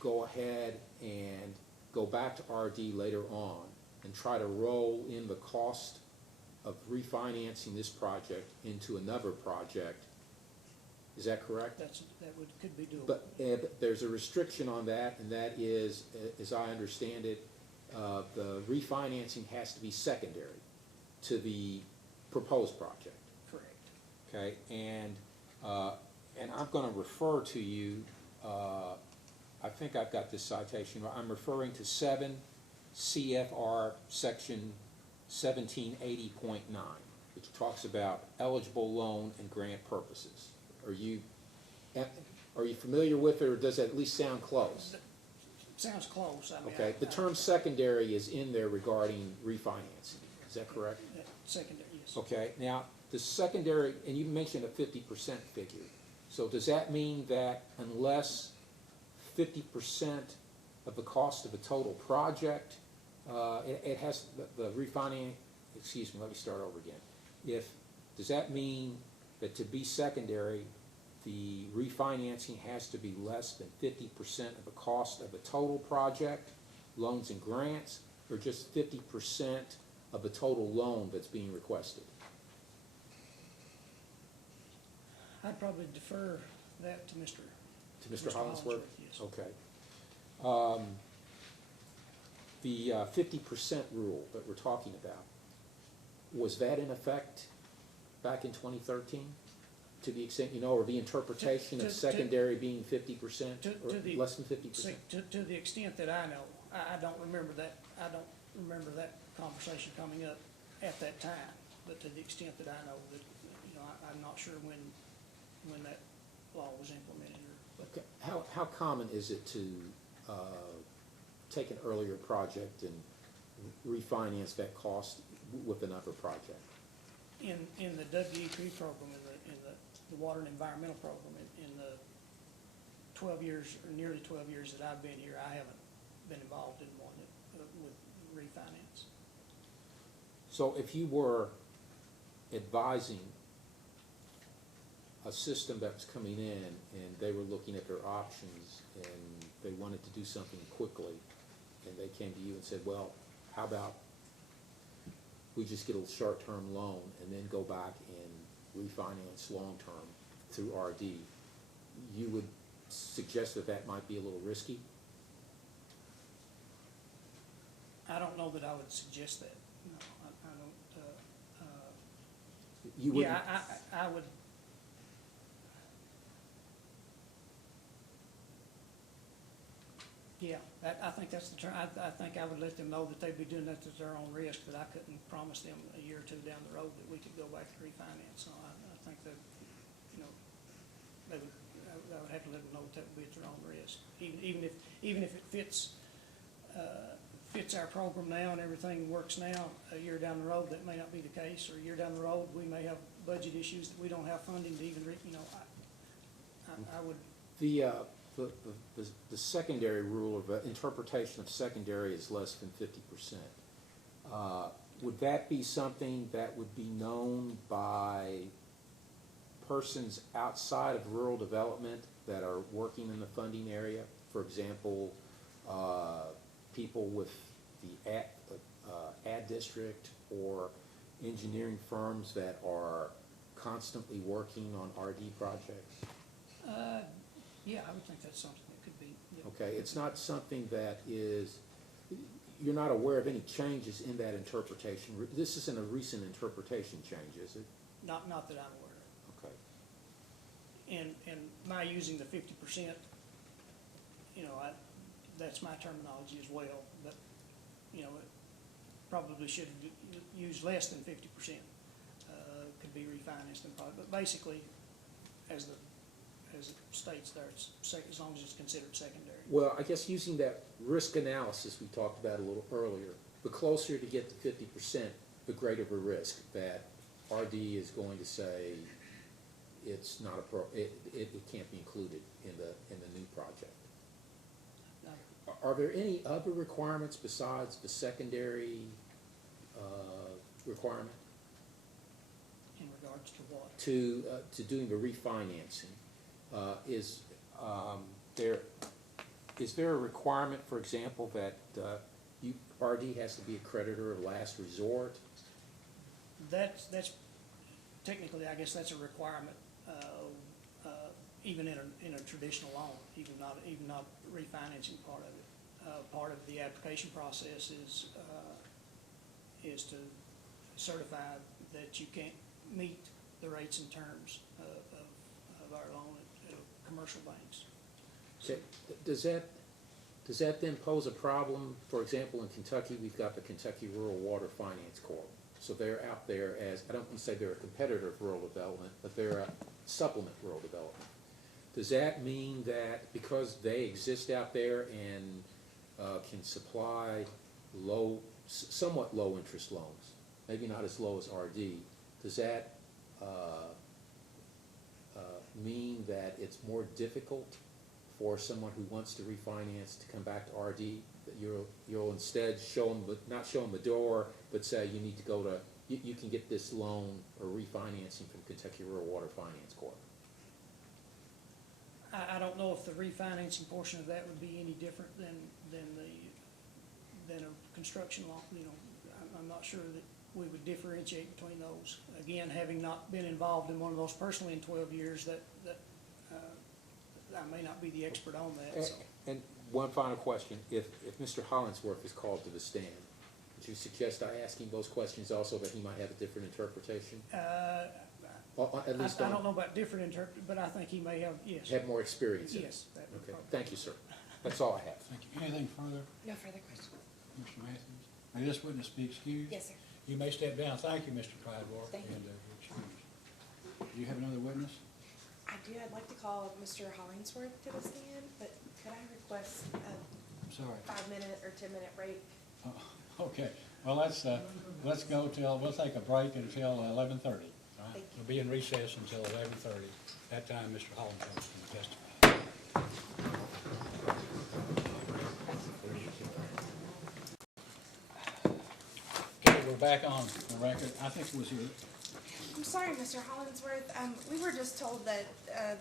go ahead and go back to RD later on and try to roll in the cost of refinancing this project into another project. Is that correct? Could be doable. But there's a restriction on that, and that is, as I understand it, the refinancing has to be secondary to the proposed project. Correct. Okay, and I'm going to refer to you. I think I've got this citation. I'm referring to 7 CFR section 1780.9, which talks about eligible loan and grant purposes. Are you familiar with it, or does it at least sound close? Sounds close. I mean, Okay, the term secondary is in there regarding refinancing. Is that correct? Secondary, yes. Okay, now, the secondary, and you mentioned a 50% figure. So does that mean that unless 50% of the cost of a total project, it has the refinance, excuse me, let me start over again. Does that mean that to be secondary, the refinancing has to be less than 50% of the cost of the total project, loans and grants, or just 50% of the total loan that's being requested? I'd probably defer that to Mr. To Mr. Hollingsworth? Yes. Okay. The 50% rule that we're talking about, was that in effect back in 2013? To the extent, or the interpretation of secondary being 50% or less than 50%? To the extent that I know, I don't remember that. I don't remember that conversation coming up at that time. But to the extent that I know, that I'm not sure when that law was implemented. Okay. How common is it to take an earlier project and refinance that cost with another project? In the WEP program, in the Water and Environmental Program, in the 12 years, or nearly 12 years that I've been here, I haven't been involved in one with refinance. So if you were advising a system that was coming in, and they were looking at their options, and they wanted to do something quickly, and they came to you and said, well, how about we just get a short-term loan and then go back and refinance long-term through RD? You would suggest that that might be a little risky? I don't know that I would suggest that, no, I don't, You wouldn't? yeah, I would. Yeah, I think that's the term, I think I would let them know that they'd be doing that at their own risk, but I couldn't promise them a year or two down the road that we could go back and refinance, so I think that, you know, I would have to let them know that that would be at their own risk. Even if it fits our program now and everything works now, a year down the road, that may not be the case, or a year down the road, we may have budget issues that we don't have funding to even, you know, I would. The secondary rule of interpretation of secondary is less than 50%. Would that be something that would be known by persons outside of rural development that are working in the funding area? For example, people with the ad district, or engineering firms that are constantly working on RD projects? Yeah, I would think that's something that could be, yeah. Okay, it's not something that is, you're not aware of any changes in that interpretation. This isn't a recent interpretation change, is it? Not that I'm aware of. Okay. And my using the 50%, you know, that's my terminology as well, but, you know, it probably should use less than 50%. Could be refinanced and probably, but basically, as it states there, it's as long as it's considered secondary. Well, I guess using that risk analysis we talked about a little earlier, the closer to get to 50%, the greater the risk that RD is going to say it's not it can't be included in the new project. Are there any other requirements besides the secondary requirement? In regards to what? To doing the refinancing? Is there a requirement, for example, that RD has to be a creditor of last resort? That's technically, I guess that's a requirement, even in a traditional loan, even not refinancing part of it. Part of the application process is to certify that you can't meet the rates and terms of our loan at commercial banks. So does that then pose a problem? For example, in Kentucky, we've got the Kentucky Rural Water Finance Corp. So they're out there as, I don't want to say they're a competitor of rural development, but they're a supplement rural development. Does that mean that because they exist out there and can supply somewhat low interest loans, maybe not as low as RD, does that mean that it's more difficult for someone who wants to refinance to come back to RD? That you'll instead show them, but not show them the door, but say you need to go to, you can get this loan or refinancing from Kentucky Rural Water Finance Corp. I don't know if the refinancing portion of that would be any different than a construction loan. You know, I'm not sure that we would differentiate between those. Again, having not been involved in one of those personally in 12 years, that I may not be the expert on that. So. And one final question: If Mr. Hollingsworth is called to the stand, would you suggest I ask him those questions also, that he might have a different interpretation? At least I don't know about different but I think he may have, yes. Have more experience in it. Yes. That would Okay. probably. Thank you, sir. That's all I have. Thank you. Anything further, No further questions. Mr. Matthews? May this witness be excused? Yes, sir. You may step down. Thank you, Mr. Clydesdale. Thank you. And you're excused. Do you have another witness? I do. I'd like to call Mr. Hollingsworth to the stand, but could I request a I'm sorry. 5-minute or 10-minute break? Oh, okay. Well, let's go till, we'll take a break until 11:30. Thank you. We'll be in recess until 11:30. That time, Mr. Hollingsworth can testify. Okay, we're back on the record. I think it was your, sorry, Mr. Hollingsworth. We were just told that,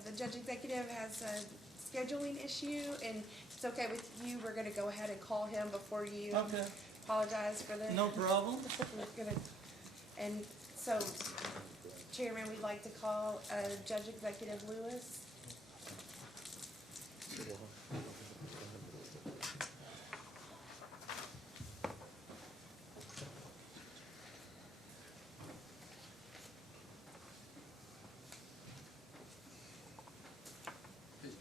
the judge executive has a scheduling issue, and if it's okay with you, we're gonna go ahead and call him before you Okay, apologize for the. no problem. We're gonna, and so, Chairman, we'd like to call, Judge Executive Lewis.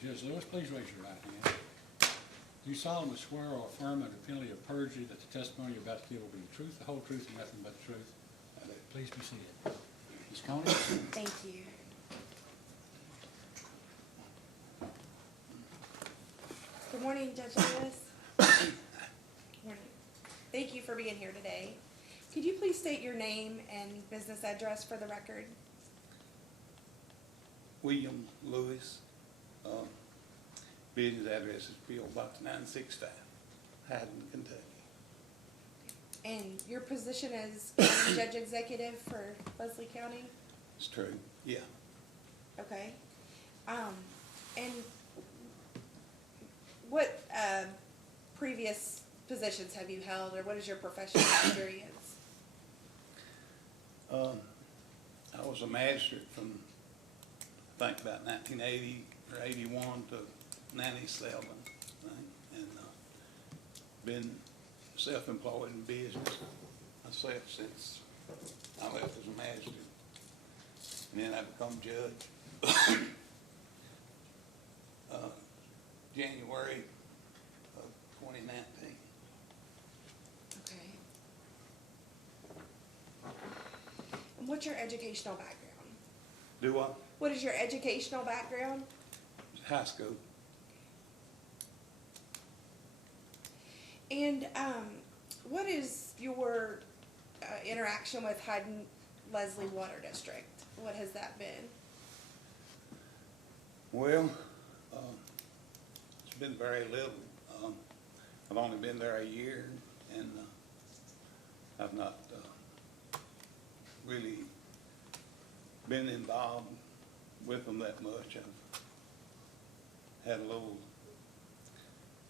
Judge Lewis, please raise your right hand. Do you solemnly swear or affirm under penalty of perjury that the testimony you're about to give will be the truth, the whole truth, and nothing but the truth? Please be seated. Ms. Coney? Thank you. Good morning, Judge Lewis. Morning. Thank you for being here today. Could you please state your name and business address for the record? William Lewis, business address is P.O. Box 965, Hyden, Kentucky. And your position is county judge executive for Leslie County? It's true, yeah. Okay. And what, previous positions have you held, or what is your professional experience? I was a magistrate from, I think, about 1980 or 81 to 97, I think, and been self-employed in business myself since I left as a magistrate. And then I become judge January of 2019. Okay. And what's your educational background? Do I? What is your educational background? High school. And what is your interaction with Hyden-Leslie Water District? What has that been? Well, it's been very little. I've only been there a year, and I've not really been involved with them that much. I've had a little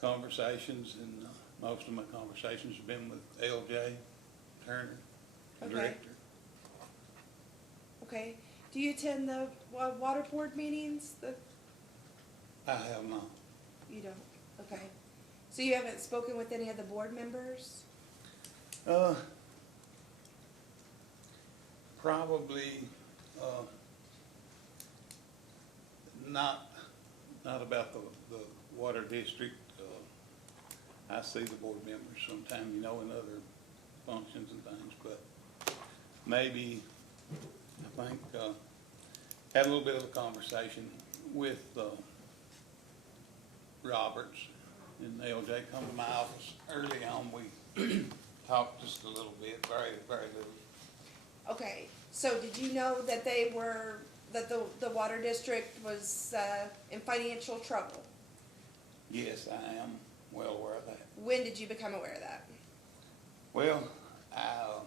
conversations, and most of my conversations have been with L.J. Turner, the Okay. director. Okay. Do you attend the water board meetings? I have not. You don't? Okay. So you haven't spoken with any of the board members? Probably not about the water district. I see the board members sometime, you know, in other functions and things, but maybe, I think, had a little bit of a conversation with Roberts, and LJ come to my office early on. We talked just a little bit, very, very little. Okay. So did you know that that the water district was in financial trouble? Yes, I am well aware of that. When did you become aware of that? Well, I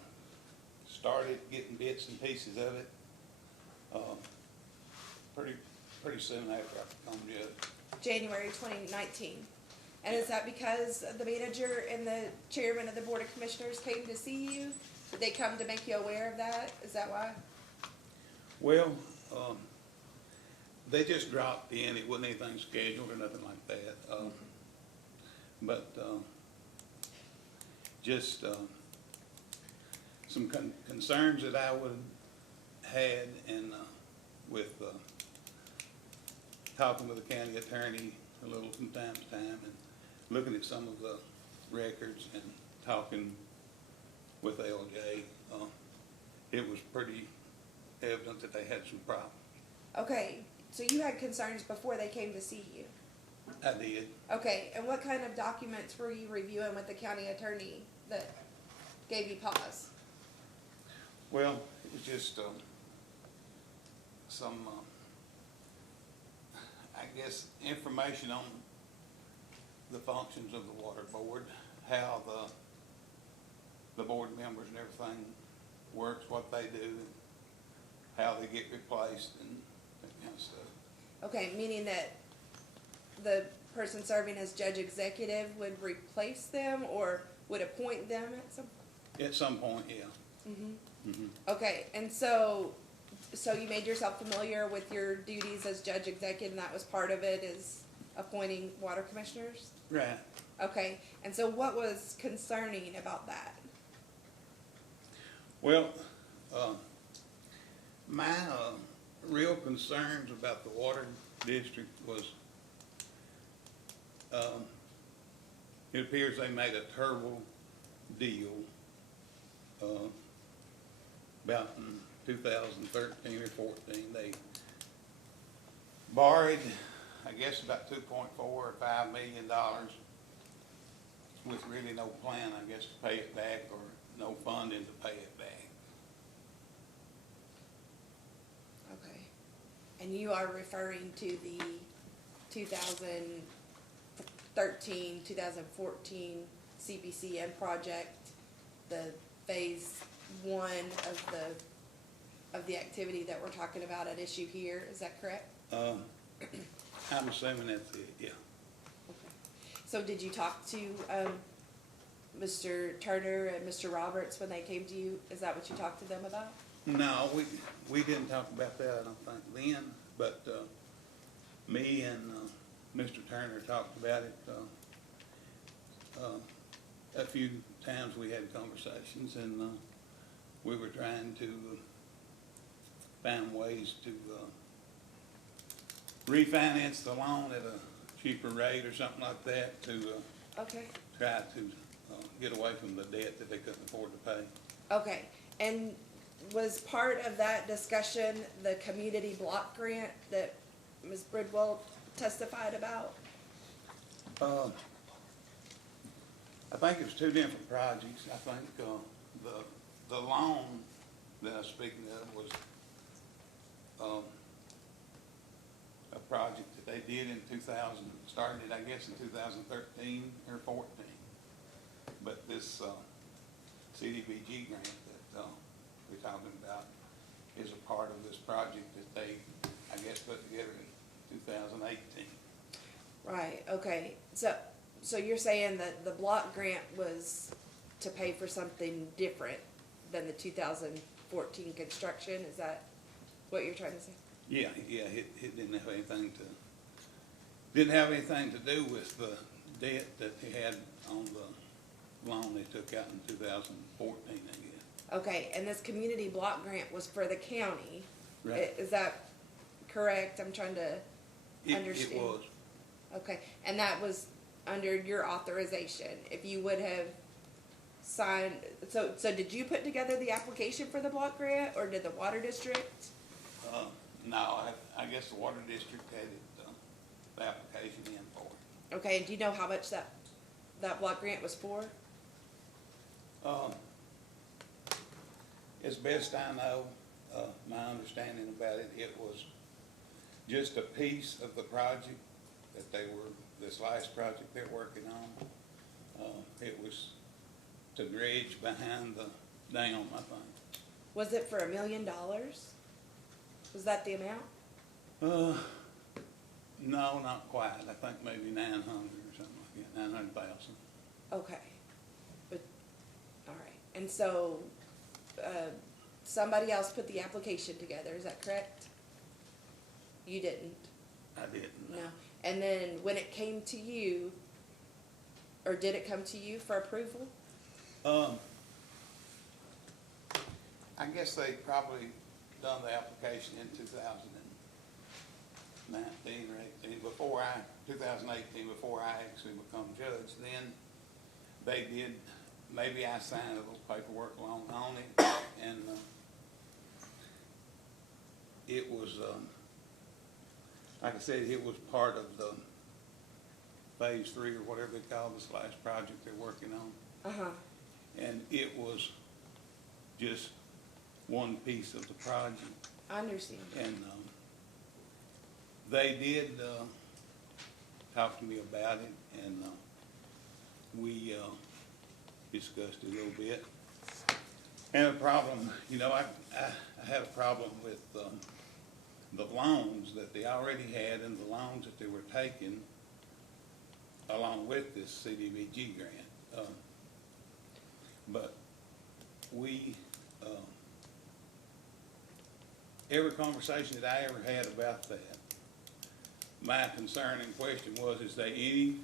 started getting bits and pieces of it pretty soon after I became judge. January 2019. And is that because the manager and the chairman of the Board of Commissioners came to see you? Did they come to make you aware of that? Is that why? Well, they just dropped in. It wasn't anything scheduled or nothing like that. But just some concerns that I would have had, and with talking with the county attorney a little from time to time, and looking at some of the records and talking with LJ, it was pretty evident that they had some problems. Okay, so you had concerns before they came to see you. I did. Okay, and what kind of documents were you reviewing with the county attorney that gave you pause? Well, it was just some, I guess, information on the functions of the water board, how the board members and everything works, what they do, how they get replaced and that kind of stuff. Okay, meaning that the person serving as judge executive would replace them or would appoint them at some? At some point, yeah. Okay, and so you made yourself familiar with your duties as judge executive, and that was part of it, is appointing water commissioners? Right. Okay, and so what was concerning about that? Well, my real concerns about the water district was, it appears they made a terrible deal about in 2013 or 14. They borrowed, I guess, about $2.4 or $5 million with really no plan, I guess, to pay it back or no funding to pay it back. Okay, and you are referring to the 2013, 2014 CPCN project, the phase one of the activity that we're talking about at issue here, is that correct? I'm assuming that's it, yeah. Okay. So did you talk to, Mr. Turner and Mr. Roberts when they came to you? Is that what you talked to them about? No, we didn't talk about that, I don't think, then, but, me and, Mr. Turner talked about it, a few times we had conversations, and, we were trying to find ways to, refinance the loan at a cheaper rate or something like that to, Okay, try to, get away from the debt that they couldn't afford to pay. okay, and was part of that discussion the community block grant that Ms. Bridwell testified about? I think it was two different projects. I think, the loan that I was speaking of was, a project that they did in 2000, started, I guess, in 2013 or 14. But this, CDBG grant that, we're talking about is a part of this project that they, I guess, put together in 2018. Right, okay, so you're saying that the block grant was to pay for something different than the 2014 construction, is that what you're trying to say? Yeah, it didn't have anything to do with the debt that they had on the loan they took out in 2014, I guess. Okay, and this community block grant was for the county? Right. Is that correct? I'm trying to understand. It was. Okay, and that was under your authorization? If you would have signed, so did you put together the application for the block grant, or did the water district? No, I guess the water district had it, the application in for it. Okay, and do you know how much that block grant was for? As best I know, my understanding about it, it was just a piece of the project that this last project they're working on. It was to dredge behind the dam, I think. Was it for $1 million? Was that the amount? No, not quite. I think maybe 900 or something like that, 900,000. Okay, but, all right, and so, somebody else put the application together, is that correct? You didn't? I didn't. No, and then when it came to you, or did it come to you for approval? I guess they probably done the application in 2019 or 18, 2018, before I actually become judge. Then they did, maybe I signed a little paperwork along on it, and it was, like I said, it was part of the phase 3 or whatever they call this last project they're working on. Uh-huh, And it was just one piece of the project. I understand. And they did talk to me about it, and we discussed it a little bit. And a problem, you know, I had a problem with, the loans that they already had and the loans that they were taking along with this CDBG grant. But we, every conversation that I ever had about that, my concern and question was, is there any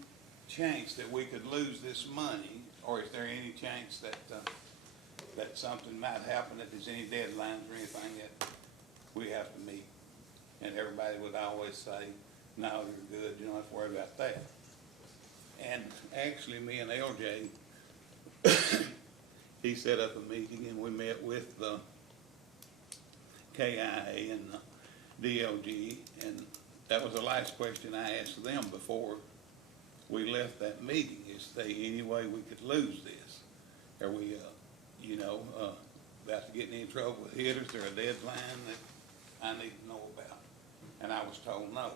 chance that we could lose this money? Or is there any chance that, that something might happen, that there's any deadlines or anything that we have to meet? And everybody would always say, no, you're good, you don't have to worry about that. And actually, me and LJ, he set up a meeting and we met with the KIA and the DLG, and that was the last question I asked them before we left that meeting, is there any way we could lose this? Are we, you know, about to get in any trouble with it? Is there a deadline that I need to know about? And I was told no.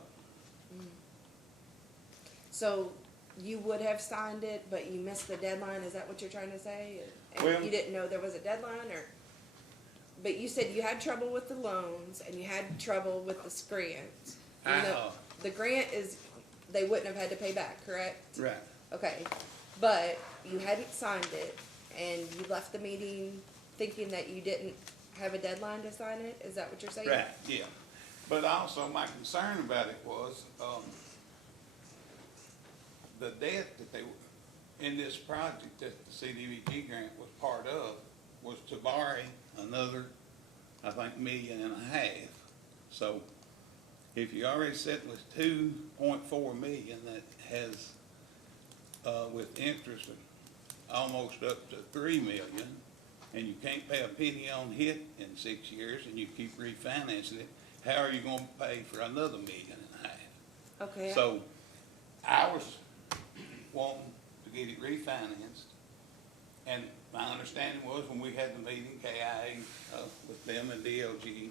So you would have signed it, but you missed the deadline, is that what you're trying to say? And Well- you didn't know there was a deadline, or? But you said you had trouble with the loans and you had trouble with the grant. Even though the grant is, they wouldn't have had to pay back, correct? Right. Okay, but you hadn't signed it and you left the meeting thinking that you didn't have a deadline to sign it? Is that what you're saying? Right, yeah. But also my concern about it was, the debt that they, in this project that the CDBG grant was part of, was to borrow another, I think, $1.5 million. So if you're already sitting with 2.4 million that has, with interest of almost up to 3 million, and you can't pay a penny on it in 6 years, and you keep refinancing it, how are you gonna pay for another $1.5 million? Okay. So I was wanting to get it refinanced, and my understanding was when we had the meeting, KIA, with them and DLG,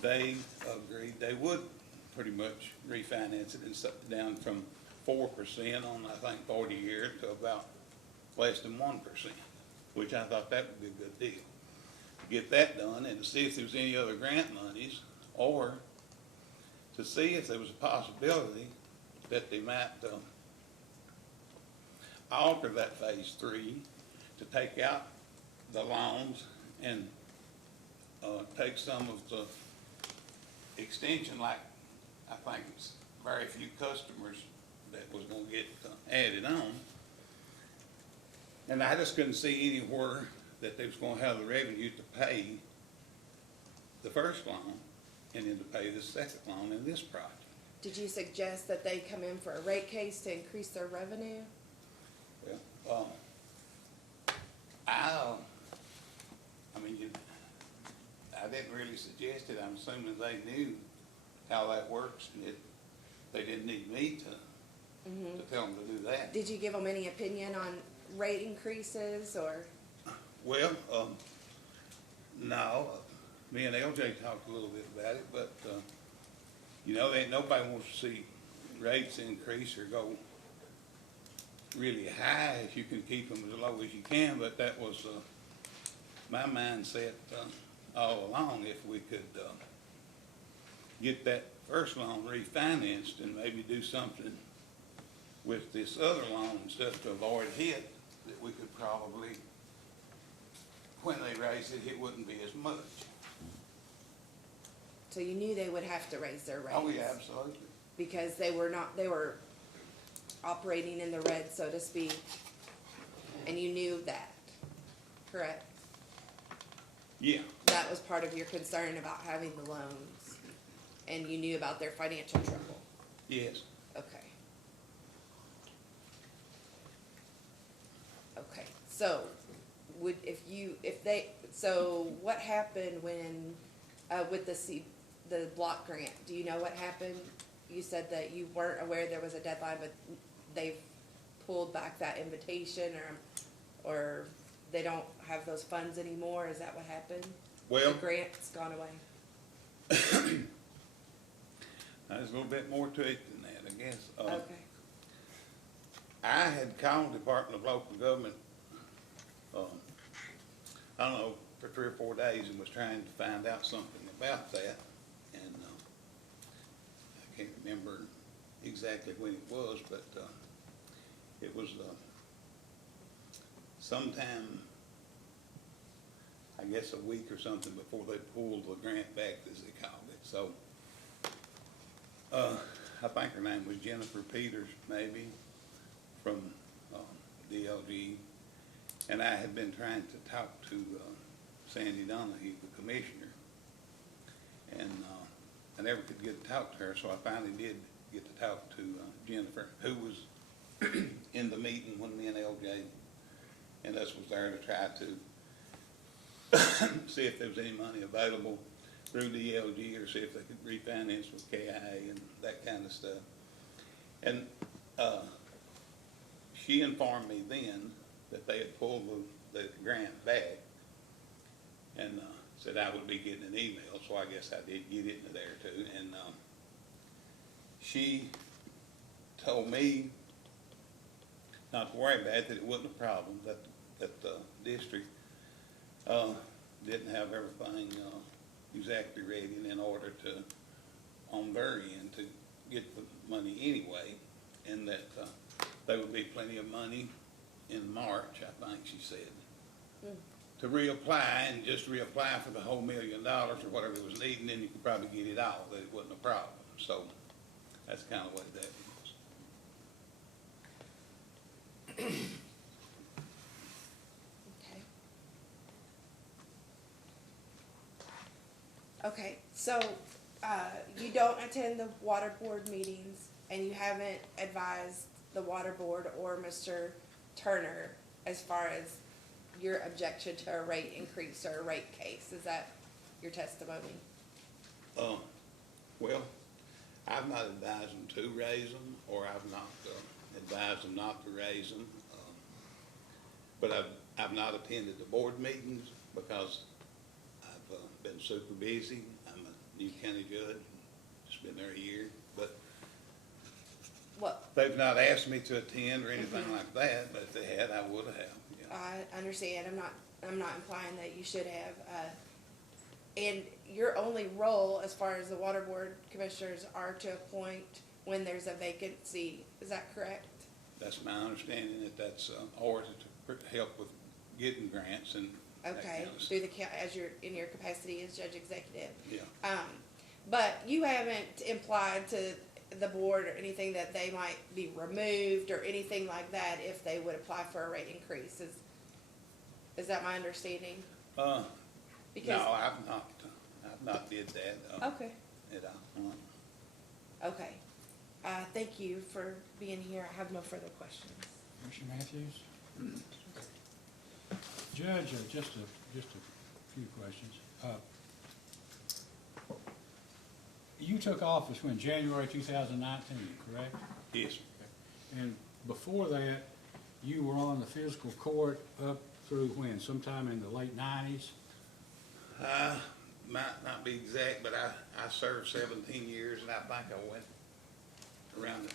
they agreed they would pretty much refinance it and set it down from 4% on, I think, 40 years to about less than 1%, which I thought that would be a good deal. Get that done and to see if there was any other grant monies, or to see if there was a possibility that they might alter that phase 3 to take out the loans and take some of the extension, like I think it's very few customers that was gonna get added on. And I just couldn't see anywhere that they was gonna have the revenue to pay the first loan and then to pay the second loan in this project. Did you suggest that they come in for a rate case to increase their revenue? Well, I mean, I didn't really suggest it. I'm assuming they knew how that works, and they didn't need me to tell them to do that. Did you give them any opinion on rate increases, or? Well, no, me and LJ talked a little bit about it, but, you know, nobody wants to see rates increase or go really high if you can keep them as low as you can, but that was, my mindset, all along, if we could, get that first loan refinanced and maybe do something with this other loan and stuff to avoid hit, that we could probably, when they raise it, it wouldn't be as much. So you knew they would have to raise their rates? Oh, yeah, absolutely. Because they were operating in the red, so to speak, and you knew that, correct? Yeah. That was part of your concern about having the loans, and you knew about their financial trouble? Yes. Okay. Okay, so so what happened when, with the block grant? Do you know what happened? You said that you weren't aware there was a deadline, but they've pulled back that invitation, or they don't have those funds anymore? Is that what happened? Well, The grant's gone away? there's a little bit more to it than that, I guess. Okay. I had called the Department of Local Government I don't know, for 3 or 4 days and was trying to find out something about that. And I can't remember exactly when it was, but it was sometime, I guess a week or something before they pulled the grant back, as they called it. So I think her name was Jennifer Peters, maybe, from DLG. And I had been trying to talk to Sandy Donahue, the commissioner, and I never could get to talk to her, so I finally did get to talk to Jennifer, who was in the meeting when me and LJ and us was there to try to see if there was any money available through DLG, or see if they could refinance with KIA and that kind of stuff. And she informed me then that they had pulled the grant back, and said I would be getting an email, so I guess I did get it into there too. And she told me not to worry about it, that it wasn't a problem, that the district didn't have everything exactly ready and in order to, on their end, to get the money anyway, and that there would be plenty of money in March, I think she said, to reapply, and just reapply for the whole $1 million or whatever it was needed, and then you could probably get it all, that it wasn't a problem. So that's kind of what that is. Okay, so, you don't attend the water board meetings, and you haven't advised the water board or Mr. Turner as far as your objection to a rate increase or a rate case. Is that your testimony? Well, I've not advised them to raise them, or I've not advised them not to raise them. But I've not attended the board meetings because I've been super busy. I'm a new county judge, just been there a year. But What, they've not asked me to attend or anything like that, but if they had, I would have. Yeah. I understand, I'm not implying that you should have, and your only role as far as the water board commissioners are to appoint when there's a vacancy, is that correct? That's my understanding, that that's, or to help with getting grants and that Okay, kind of stuff. through the, as you're, in your capacity as judge executive. Yeah. But you haven't implied to the board or anything that they might be removed or anything like that if they would apply for a rate increase, is that my understanding? Because, No, I've not did that. okay, At all. okay. Thank you for being here, I have no further questions. Commissioner Matthews? Judge, just a few questions. You took office when, January 2019, correct? Yes. And before that, you were on the fiscal court up through when, sometime in the late 90s? Might not be exact, but I served 17 years, and I think I went around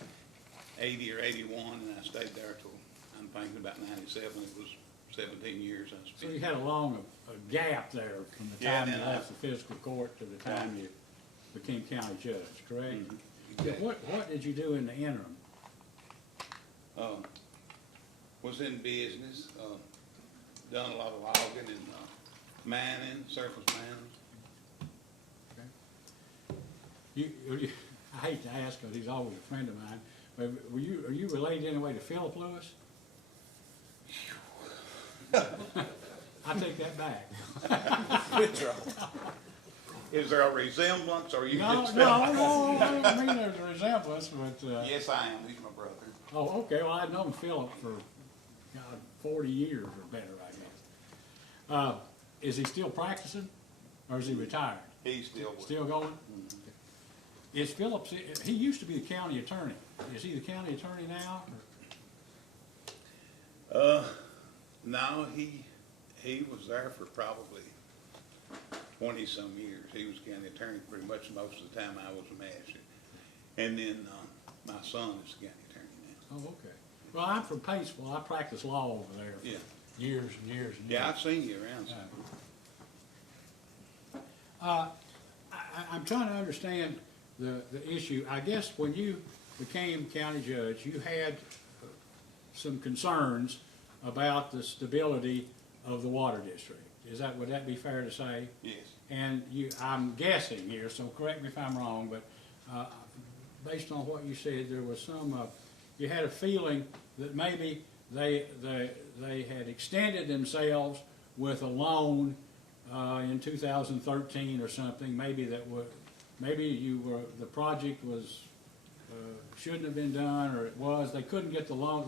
80 or 81, and I stayed there till, I'm thinking about 97. It was 17 years I So spent. you had a gap there from the Yeah, time you and left the fiscal court to the time you became county judge, correct? Mhm, Yeah, exactly. what did you do in the interim? Was in business, done a lot of logging and mining, surface mining. I hate to ask, because he's always a friend of mine, but are you related in any way to Philip Lewis? I take that back. Is there a resemblance, or you No, just? no, I don't mean there's a resemblance, but, Yes, I am. He's my brother. oh, okay, well, I've known Philip for, God, 40 years or better, I guess. Is he still practicing, or is he retired? He's still with. Still going? Is Philip, he used to be the county attorney. Is he the county attorney now? No, he was there for probably 20-some years. He was county attorney pretty much most of the time I was a magistrate. And then, my son is the county attorney now. Oh, okay. Well, I'm from Paintsville. I practice law over there Yeah. years and years and years. Yeah, I've seen you around. I'm trying to understand the issue. I guess when you became county judge, you had some concerns about the stability of the water district. Would that be fair to say? Yes. And I'm guessing here, so correct me if I'm wrong, but based on what you said, there was you had a feeling that maybe they had extended themselves with a loan in 2013 or something, maybe the project was, shouldn't have been done, or it was, they couldn't get the loan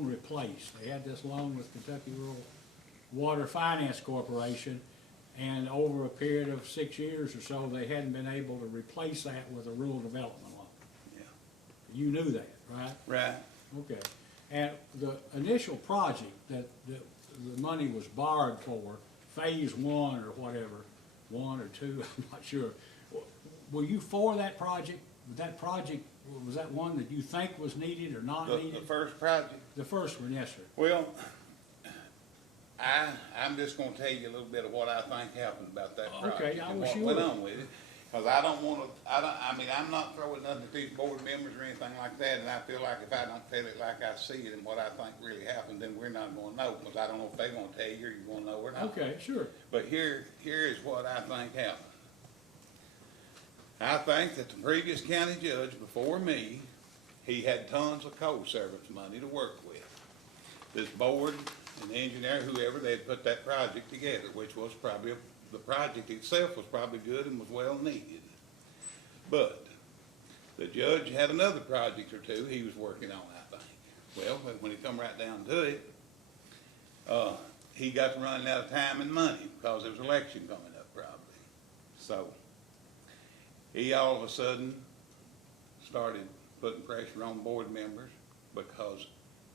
replaced. They had this loan with Kentucky Rural Water Finance Corporation, and over a period of 6 years or so, they hadn't been able to replace that with a rural development loan. Yeah. You knew that, right? Right. Okay. And the initial project that the money was borrowed for, phase one or whatever, 1 or 2, I'm not sure. Were you for that project? Was that one that you think was needed or not needed? The first project? The first one, yes, sir. Well, I'm just gonna tell you a little bit of what I think happened about that project. Okay, I and wish what you went would. on with it. Cause I don't wanna, I'm not throwing nothing at these board members or anything like that, and I feel like if I don't tell it like I see it and what I think really happened, then we're not gonna know, cause I don't know if they're gonna tell you or you're gonna know or not. Okay, sure. But here is what I think happened. I think that the previous county judge before me, he had tons of coal service money to work with. This board and the engineer, whoever, they had put that project together, which was probably, the project itself was probably good and was well needed. But the judge had another project or two he was working on, I think. Well, when it come right down to it, he got running out of time and money because there was an election coming up probably. So he all of a sudden started putting pressure on board members because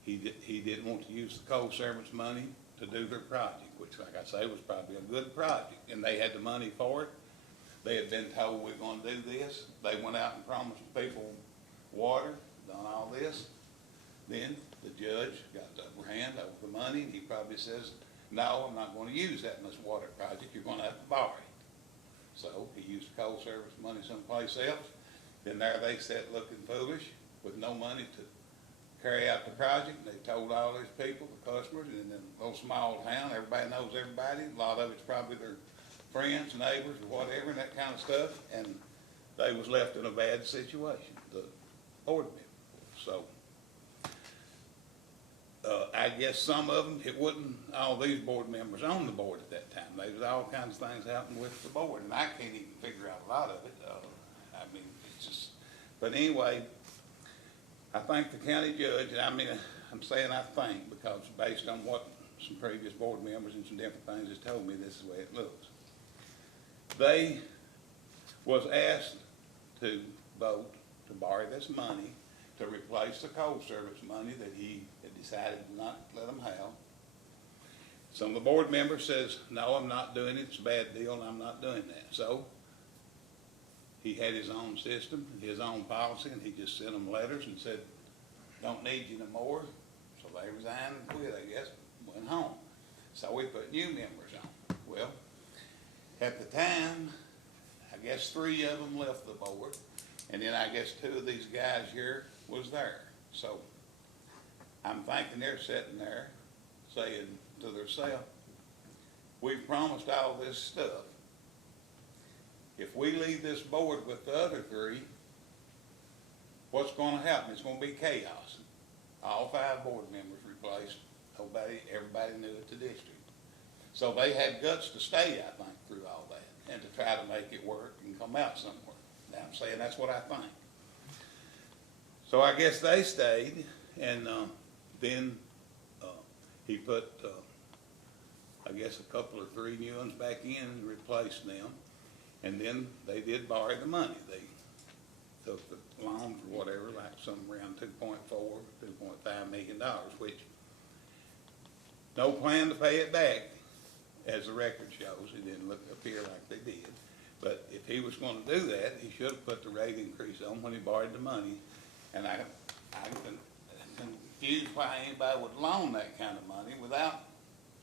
he didn't want to use the coal service money to do their project, which, like I say, was probably a good project, and they had the money for it. They had been told, we're gonna do this. They went out and promised people water, done all this. Then the judge got the upper hand over the money, and he probably says, no, I'm not gonna use that in this water project, you're gonna have to borrow it. So he used the coal service money someplace else. Then there they sat looking foolish with no money to carry out the project. They told all these people, the customers, and in a little small town, everybody knows everybody. A lot of it's probably their friends, neighbors, or whatever, and that kind of stuff. And they was left in a bad situation, the board members. So I guess some of them, it wasn't all these board members on the board at that time. There was all kinds of things happening with the board, and I can't even figure out a lot of it. I mean, it's just, but anyway, I think the county judge, and I mean, I'm saying I think because based on what some previous board members and some different things has told me, this is the way it looks. They was asked to vote to borrow this money to replace the coal service money that he had decided not to let them have. Some of the board members says, no, I'm not doing it, it's a bad deal, and I'm not doing that. So he had his own system, his own policy, and he just sent them letters and said, don't need you no more. So they resigned and quit, I guess, went home. So we put new members on. Well, at the time, I guess 3 of them left the board, and then I guess 2 of these guys here was there. So I'm thinking they're sitting there saying to themselves, we've promised all this stuff. If we leave this board with the other 3, what's going to happen? It's going to be chaos. All 5 board members replaced. Everybody knew it, the district. So they had guts to stay, I think, through all that and to try to make it work and come out somewhere. Now I'm saying that's what I think. So I guess they stayed, and then he put, I guess, a couple or 3 new ones back in and replaced them. And then they did borrow the money. They took the loan for whatever, like somewhere around $2.4, $2.5 million, which no plan to pay it back, as the record shows. It didn't appear like they did. But if he was going to do that, he should have put the rate increase on when he borrowed the money. And I can excuse why anybody would loan that kind of money without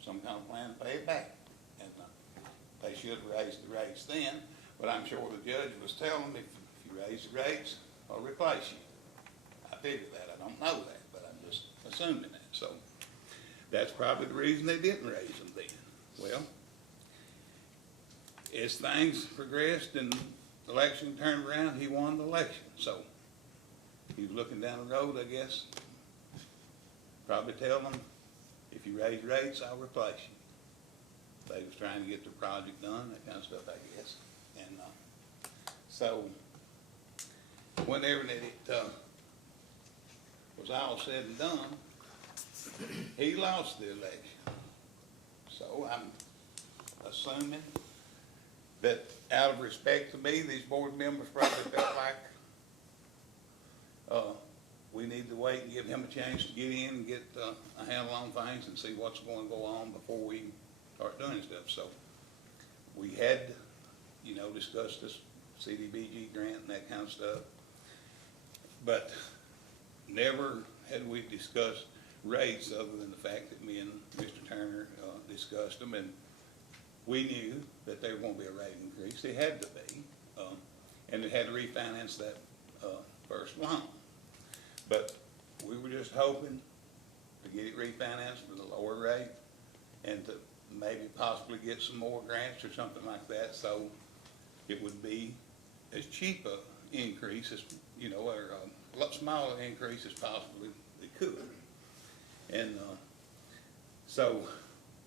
some kind of plan to pay it back. And they should have raised the rates then, but I'm sure the judge was telling me, if you raise the rates, I'll replace you. I figured that, I don't know that, but I'm just assuming that, so that's probably the reason they didn't raise them then. Well, as things progressed and the election turned around, he won the election, so he's looking down the road, I guess, probably tell them, if you raise rates, I'll replace you. They was trying to get the project done, that kind of stuff, I guess. And, so, whenever it, was all said and done, he lost the election. So I'm assuming that out of respect to me, these board members probably felt like, we need to wait and give him a chance to get in and get a handle on things and see what's going to go on before we start doing stuff. So we had, discussed this CDBG grant and that kind of stuff, but never had we discussed rates other than the fact that me and Mr. Turner discussed them, and we knew that there were going to be a rate increase. It had to be, and it had to refinance that first loan. But we were just hoping to get it refinanced with a lower rate and to maybe possibly get some more grants or something like that, so it would be as cheap a increase as, or a lot smaller increase as possibly it could. And so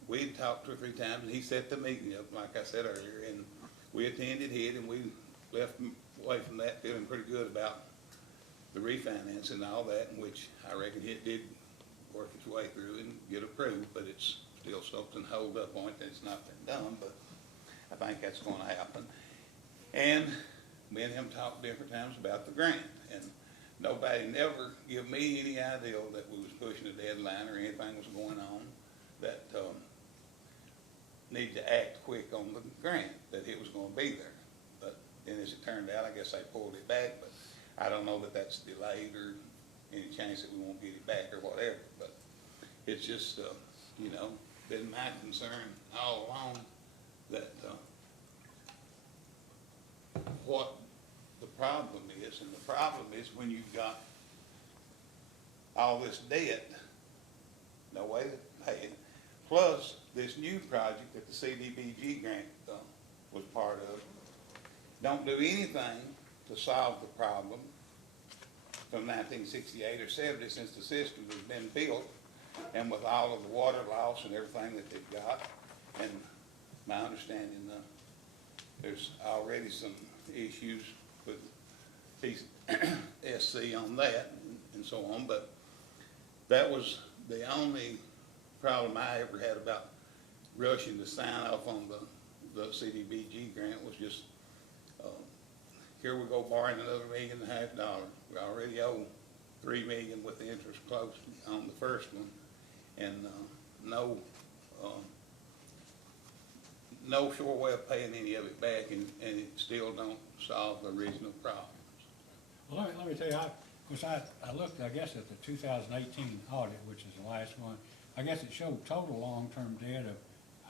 we talked 2 or 3 times, and he set the meeting up, like I said earlier, and we attended it, and we left away from that feeling pretty good about the refinance and all that, in which I reckon it did work its way through and get approved, but it's still something hold up on it that it's not been done, but I think that's going to happen. And me and him talked different times about the grant, and nobody never gave me any idea that we was pushing a deadline or anything was going on that needed to act quick on the grant, that it was going to be there. But then as it turned out, I guess they pulled it back, but I don't know that that's delayed or any chance that we won't get it back or whatever, but it's just, been my concern all along that, what the problem is, and the problem is when you've got all this debt, no way to pay it, plus this new project that the CDBG grant, was part of, don't do anything to solve the problem from 1968 or 70 since the system has been built, and with all of the water loss and everything that they've got. And my understanding, there's already some issues with PSC on that and so on, but that was the only problem I ever had about rushing to sign off on the CDBG grant, was just, here we go borrowing another $1.5 million. We already owe $3 million with the interest close on the first one, and no sure way of paying any of it back, and it still don't solve the original problems. Well, let me tell you, I looked, I guess, at the 2018 audit, which is the last one. I guess it showed total long-term debt of,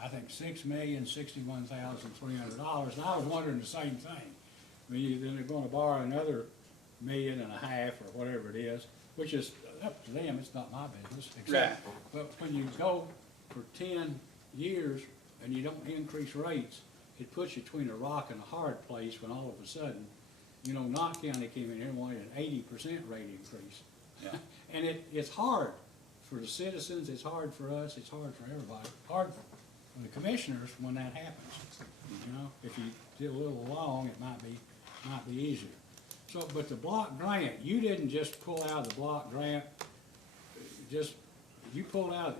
I think, $6,061,300, and I was wondering the same thing. I mean, then they're going to borrow another $1.5 million or whatever it is, which is up to them. It's not my business. Except, but when you go for 10 years and you don't increase rates, it puts you between a rock and a hard place when all of a sudden, Knott County came in here and wanted an 80% rate increase. Yeah. And it's hard for the citizens, it's hard for us, it's hard for everybody. Hard for the commissioners when that happens. If you did a little long, it might be easier. So, but the block grant, you didn't just pull out the block grant, you pulled out,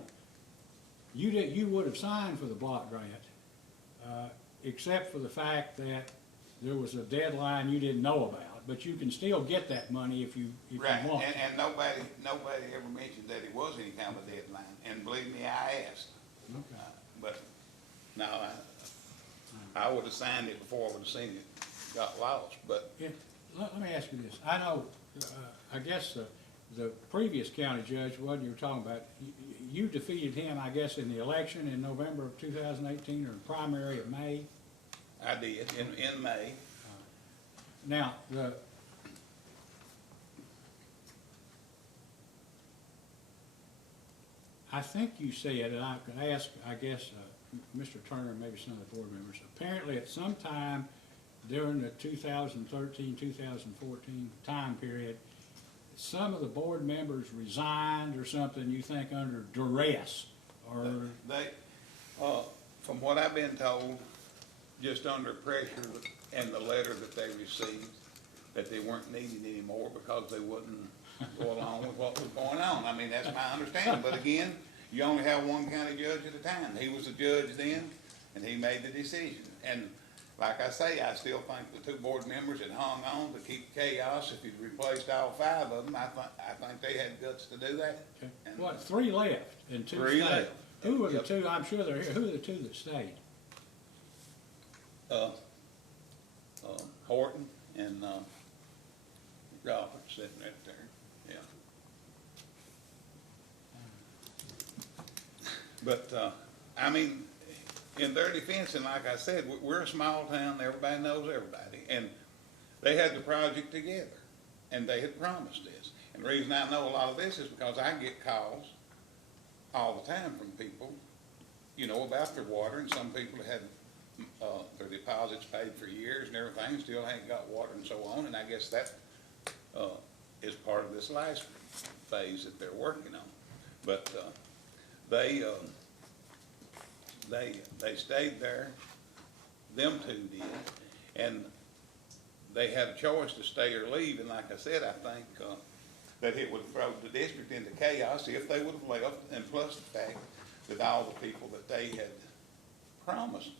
you would have signed for the block grant, except for the fact that there was a deadline you didn't know about, but you can still get that money if you want. And nobody ever mentioned that it was any kind of deadline, and believe me, I asked. Okay. But no, I would have signed it before I would have seen it got lost, but. Let me ask you this. I know, I guess the previous county judge, what you were talking about, you defeated him, I guess, in the election in November of 2018 or primary of May. I did, in May. Now, I think you said, and I could ask, I guess, Mr. Turner and maybe some of the board members, apparently at some time during the 2013, 2014 time period, some of the board members resigned or something, you think under duress, or, They, from what I've been told, just under pressure and the letter that they received, that they weren't needed anymore because they wouldn't go along with what was going on. I mean, that's my understanding, but again, you only have one county judge at a time. He was the judge then, and he made the decision. And like I say, I still think the two board members that hung on to keep chaos, if you'd replaced all five of them, I think they had guts to do that. And what, 3 left and 2 Three stayed? left. Who were the Yep. 2, I'm sure they're here, who are the 2 that stayed? Horton and Robert sitting right there, yeah. But, I mean, in their defense, and like I said, we're a small town, everybody knows everybody, and they had the project together, and they had promised this. And the reason I know a lot of this is because I get calls all the time from people, you know, about their water, and some people had their deposits paid for years and everything, still ain't got water and so on, and I guess that is part of this last phase that they're working on. But they stayed there, them 2 did, and they had a choice to stay or leave, and like I said, I think that it would throw the district into chaos if they would have left, and plus the fact that all the people that they had promised,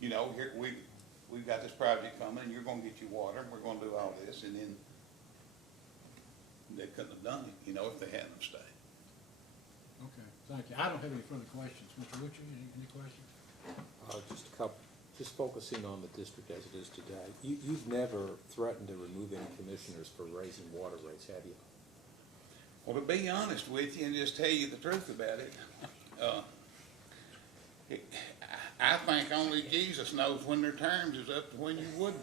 you know, here, we've got this project coming, and you're gonna get your water, and we're gonna do all this, and then they couldn't have done it, you know, if they hadn't stayed. Okay, thank you. I don't have any further questions. Mr. Witcher, any questions? Just a couple, just focusing on the district as it is today. You've never threatened to remove any commissioners for raising water rates, have you? Well, to be honest with you and just tell you the truth about it, I think only Jesus knows when their terms is up to when you would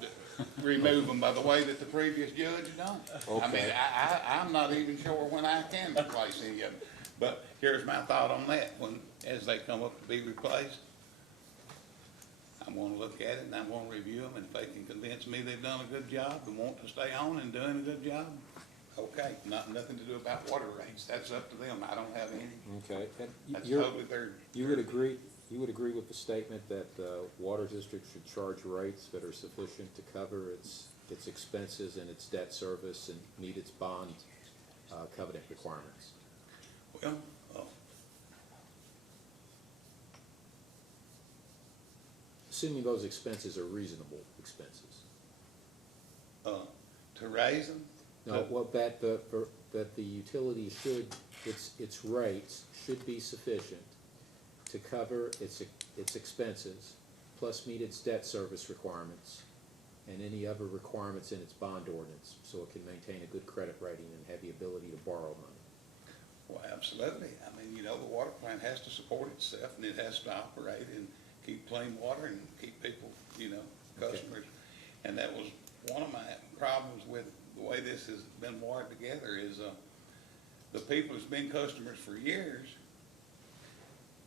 remove them by the way that the previous judge done. I mean, Okay. I'm not even sure when I can replace any of them. But here's my thought on that, as they come up to be replaced, I'm gonna look at it and I'm gonna review them, and if they can convince me they've done a good job and want to stay on and doing a good job, okay, nothing to do about water rates, that's up to them, I don't have any, Okay. And that's you're, totally their. you would agree with the statement that the water district should charge rates that are sufficient to cover its expenses and its debt service and meet its bond covenant requirements? Well, Assuming those expenses are reasonable expenses. to raise them, No, well, that the utility should, its rates should be sufficient to cover its expenses, plus meet its debt service requirements, and any other requirements in its bond ordinance, so it can maintain a good credit rating and have the ability to borrow money. well, absolutely, I mean, you know, the water plant has to support itself, and it has to operate and keep clean water and keep people, you know, Okay. customers. And that was one of my problems with the way this has been wired together is, the people that's been customers for years,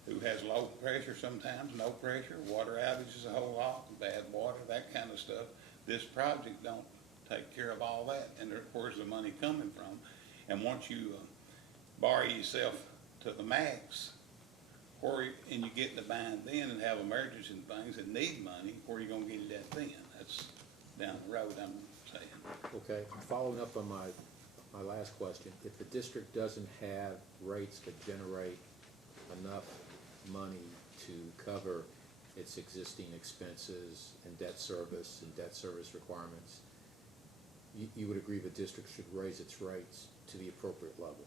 who has low pressure sometimes, no pressure, water outages a whole lot, bad water, that kind of stuff. This project don't take care of all that, and where's the money coming from? And once you borrow yourself to the max, and you get in the bind then and have emergency things that need money, where you gonna get it at then? That's down the road, I'm saying. Okay, following up on my last question, if the district doesn't have rates that generate enough money to cover its existing expenses and debt service requirements, you would agree the district should raise its rates to the appropriate level?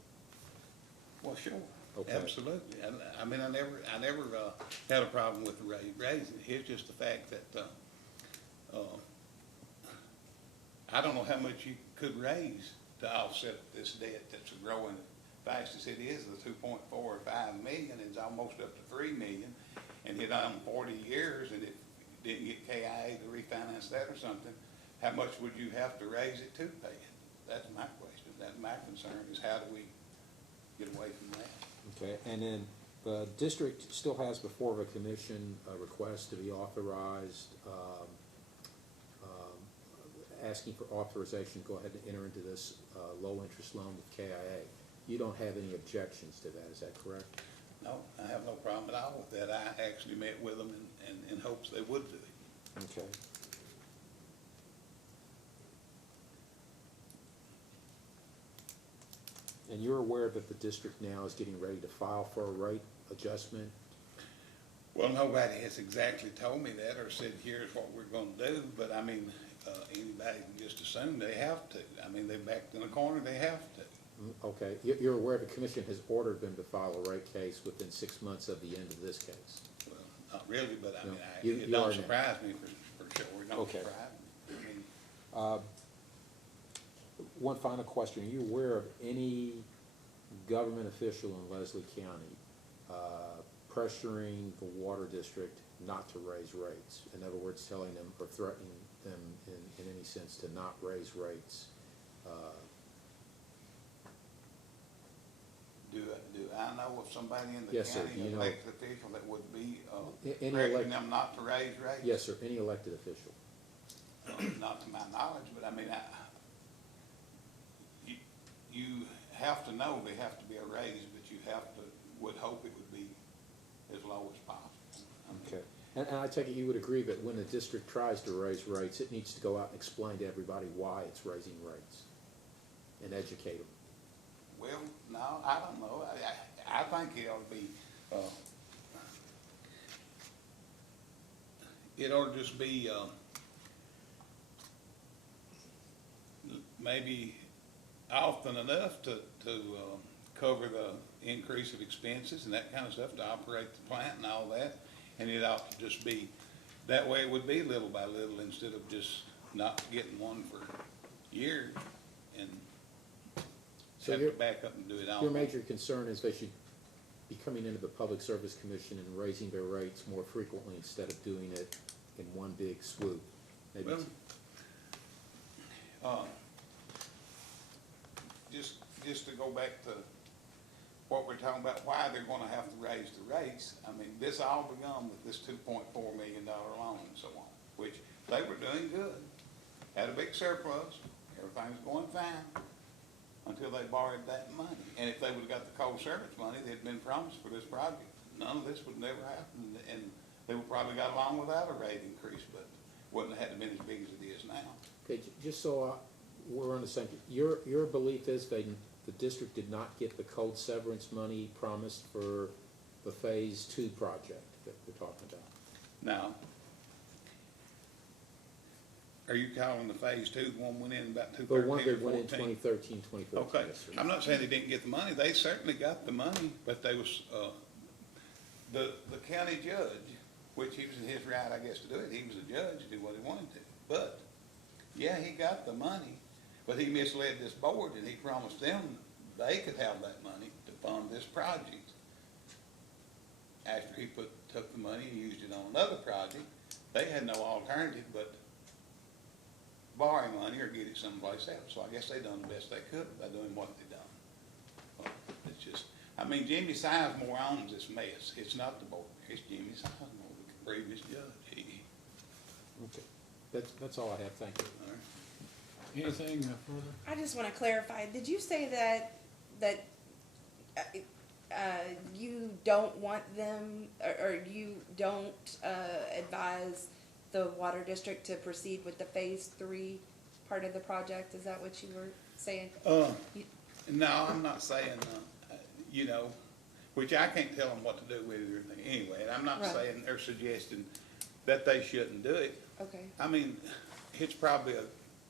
Well, sure, Okay. absolutely. I mean, I never had a problem with raising it. It's just the fact that, I don't know how much you could raise to offset this debt that's growing fast as it is, the 2.45 million is almost up to 3 million. And it on 40 years, and it didn't get KIA to refinance that or something, how much would you have to raise it to pay it? That's my question. That's my concern, is how do we get away from that? Okay, and then the district still has before the commission a request to be authorized, asking for authorization to go ahead and enter into this low-interest loan with KIA. You don't have any objections to that, is that correct? No, I have no problem at all with that. I actually met with them in hopes they would do it. Okay. And you're aware that the district now is getting ready to file for a rate adjustment? Well, nobody has exactly told me that or said, here's what we're gonna do, but I mean, anybody can just assume they have to. I mean, they're backed in a corner, they have to. Okay, you're aware the commission has ordered them to file a rate case within 6 months of the end of this case? Well, not really, but I No, mean, you it are don't now. surprise me for sure. It don't Okay. surprise me. I mean, One final question, are you aware of any government official in Leslie County pressuring the water district not to raise rates? In other words, telling them or threatening them in any sense to not raise rates? Do I know of somebody in the Yes, sir. county, Do you an know- elected official, that would be Any directing them not to raise rates? Yes, sir, any elected official. Not to my knowledge, but I mean, you have to know they have to be a raise, but you would hope it would be as low as possible. Okay, and I take it you would agree that when the district tries to raise rates, it needs to go out and explain to everybody why it's raising rates and educate them. Well, no, I don't know. I think it ought to be, it ought to just be, maybe often enough to cover the increase of expenses and that kind of stuff to operate the plant and all that. And it ought to just be, that way it would be little by little instead of just not getting one for years and So have your- to back up and do it all. Your major concern is they should be coming into the Public Service Commission and raising their rates more frequently instead of doing it in one big swoop. Maybe Well, just to go back to what we're talking about, why they're gonna have to raise the rates, I mean, this all begun with this $2.4 million loan and so on, which they were doing good, had a big surplus, everything's going fine, until they borrowed that money. And if they would've got the cold service money they'd been promised for this project, none of this would never happen, and they would probably got along without a rate increase, but wouldn't have had to been as big as it is now. Okay, just so we're on the same, your belief is the district did not get the cold severance money promised for the Phase 2 project that we're talking about? Now, are you calling the Phase 2, the one went in about The one 2013 or that went in 14? 2013, 2014, Okay, yes, sir. I'm not saying they didn't get the money, they certainly got the money, but they was, the county judge, which he was in his right, I guess, to do it, he was a judge, do what he wanted to. But, yeah, he got the money, but he misled this board and he promised them they could have that money to fund this project. After he took the money and used it on another project, they had no alternative but borrow money or get it someplace else. So I guess they done the best they could by doing what they done. Well, it's just, I mean, Jimmy Sizemore owns this mess. It's not the board. It's Jimmy Sizemore, the previous judge. Okay, that's all I have, thank you. All right. Anything further? I just want to clarify, did you say that you don't want them, or you don't advise the water district to proceed with the Phase 3 part of the project? Is that what you were saying? No, I'm not saying, which I can't tell them what to do with it or anything anyway. And I'm not Right. saying they're suggesting that they shouldn't do it. Okay. I mean, it's probably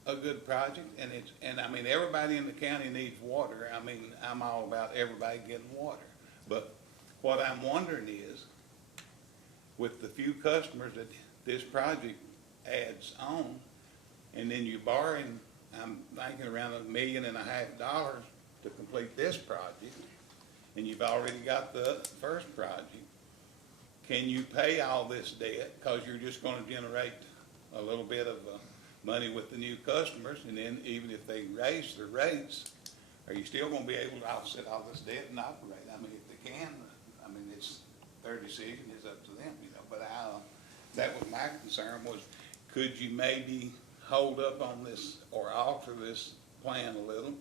a good project, and I mean, everybody in the county needs water. I mean, I'm all about everybody getting water. But what I'm wondering is, with the few customers that this project adds on, and then you're borrowing I'm thinking around $1.5 million to complete this project, and you've already got the first project. Can you pay all this debt, cause you're just gonna generate a little bit of, money with the new customers, and then even if they raise their rates, are you still gonna be able to offset all this debt and operate? I mean, if they can, I mean, it's their decision, it's up to them, you know, but that was my concern was, could you maybe hold up on this or alter this plan a little,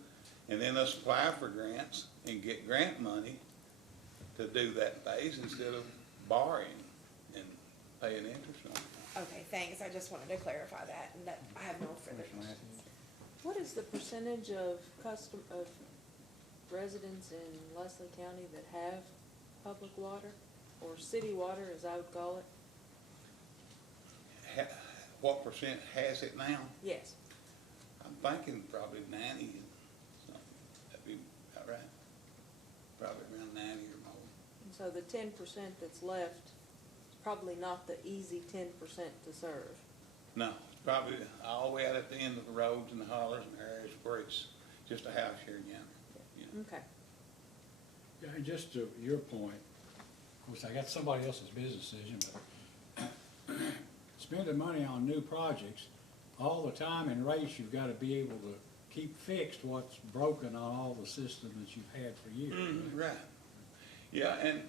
and then us apply for grants and get grant money to do that phase instead of borrowing and paying interest on it? Okay, thanks, I just wanted to clarify that, and that, I have no further Commissioner questions. What is the percentage of residents in Leslie County that have public water, or city water, as I would call it? What percent has it now? Yes. I'm thinking probably 90 and something. That'd be about right. Probably around 90 or more. And so the 10% that's left is probably not the easy 10% to serve. No, it's probably all the way out at the end of the roads and the hollers and areas where it's just a house here and yonder. Okay. Yeah, and just to your point, of course, I got somebody else's business decision, but spending money on new projects, all the time and rates, you've gotta be able to keep fixed what's broken on all the systems that you've had for years. Right. Yeah, and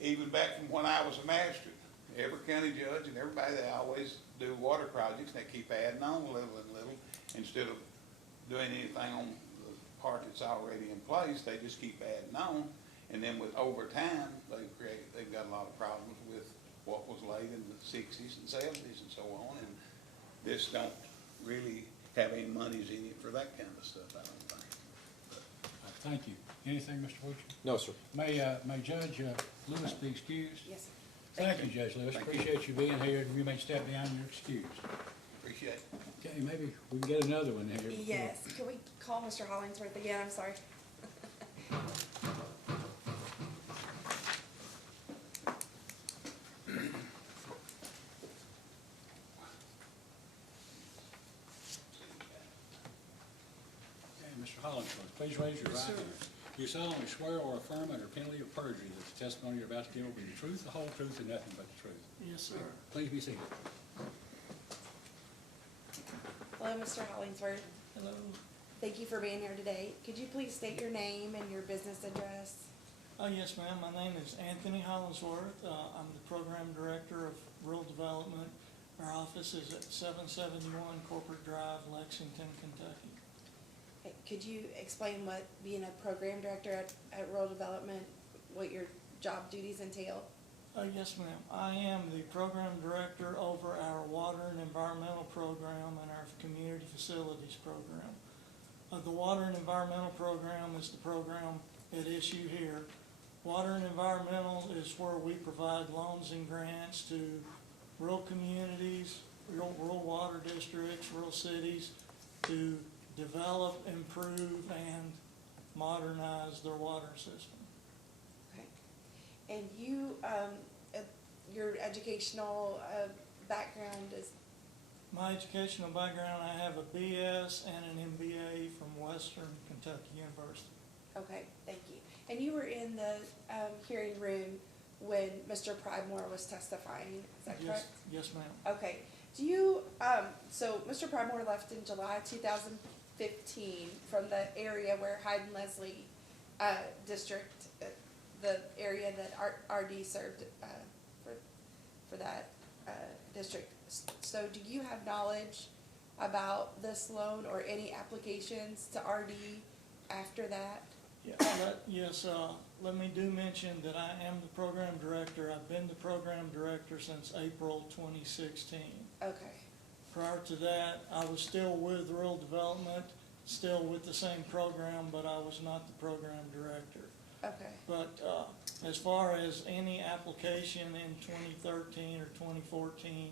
even back from when I was a magistrate, every county judge and everybody, they always do water projects, and they keep adding on little and little, instead of doing anything on the part that's already in place, they just keep adding on, and then with over time, they've got a lot of problems with what was laid in the 60s and 70s and so on, and this don't really have any monies in it for that kind of stuff, I don't think. Thank you. Anything, Mr. Butcher? No, sir. May Judge Lewis be excused? Yes, sir. Thank you, Judge Lewis. Thank you. Appreciate you being here. You may step down, you're excused. Appreciate it. Okay, maybe we can get another one here. before- Yes, can we call Mr. Hollingsworth again, I'm sorry. Okay, Mr. Hollingsworth, please raise your right hand. Do you solemnly swear or affirm under penalty of perjury that the testimony you're about to give will be the truth, the whole truth, and nothing but the truth? Yes, sir. Please be seated. Hello, Mr. Hollingsworth. Hello. Thank you for being here today. Could you please state your name and your business address? Yes, ma'am. My name is Anthony Hollingsworth. I'm the Program Director of Rural Development. Our office is at 771 Corporate Drive, Lexington, Kentucky. Okay, could you explain what being a program director at Rural Development, what your job duties entail? Yes, ma'am. I am the Program Director over our Water and Environmental Program and our Community Facilities Program. The Water and Environmental Program is the program at issue here. Water and Environmental is where we provide loans and grants to rural communities, rural water districts, rural cities to develop, improve, and modernize their water system. Okay. And you, your educational background is, My educational background, I have a BS and an MBA from Western Kentucky University. okay, thank you. And you were in the hearing room when Mr. Pridemore was testifying, is that correct? Yes, ma'am. Okay, do you, so Mr. Pridemore left in July 2015 from the area where Hyden-Leslie district, the area that RD served for that district. So do you have knowledge about this loan or any applications to RD after that? Yes, let me do mention that I am the program director. I've been the program director since April 2016. Okay, Prior to that, I was still with Rural Development, still with the same program, but I was not the program director. okay, But as far as any application in 2013 or 2014,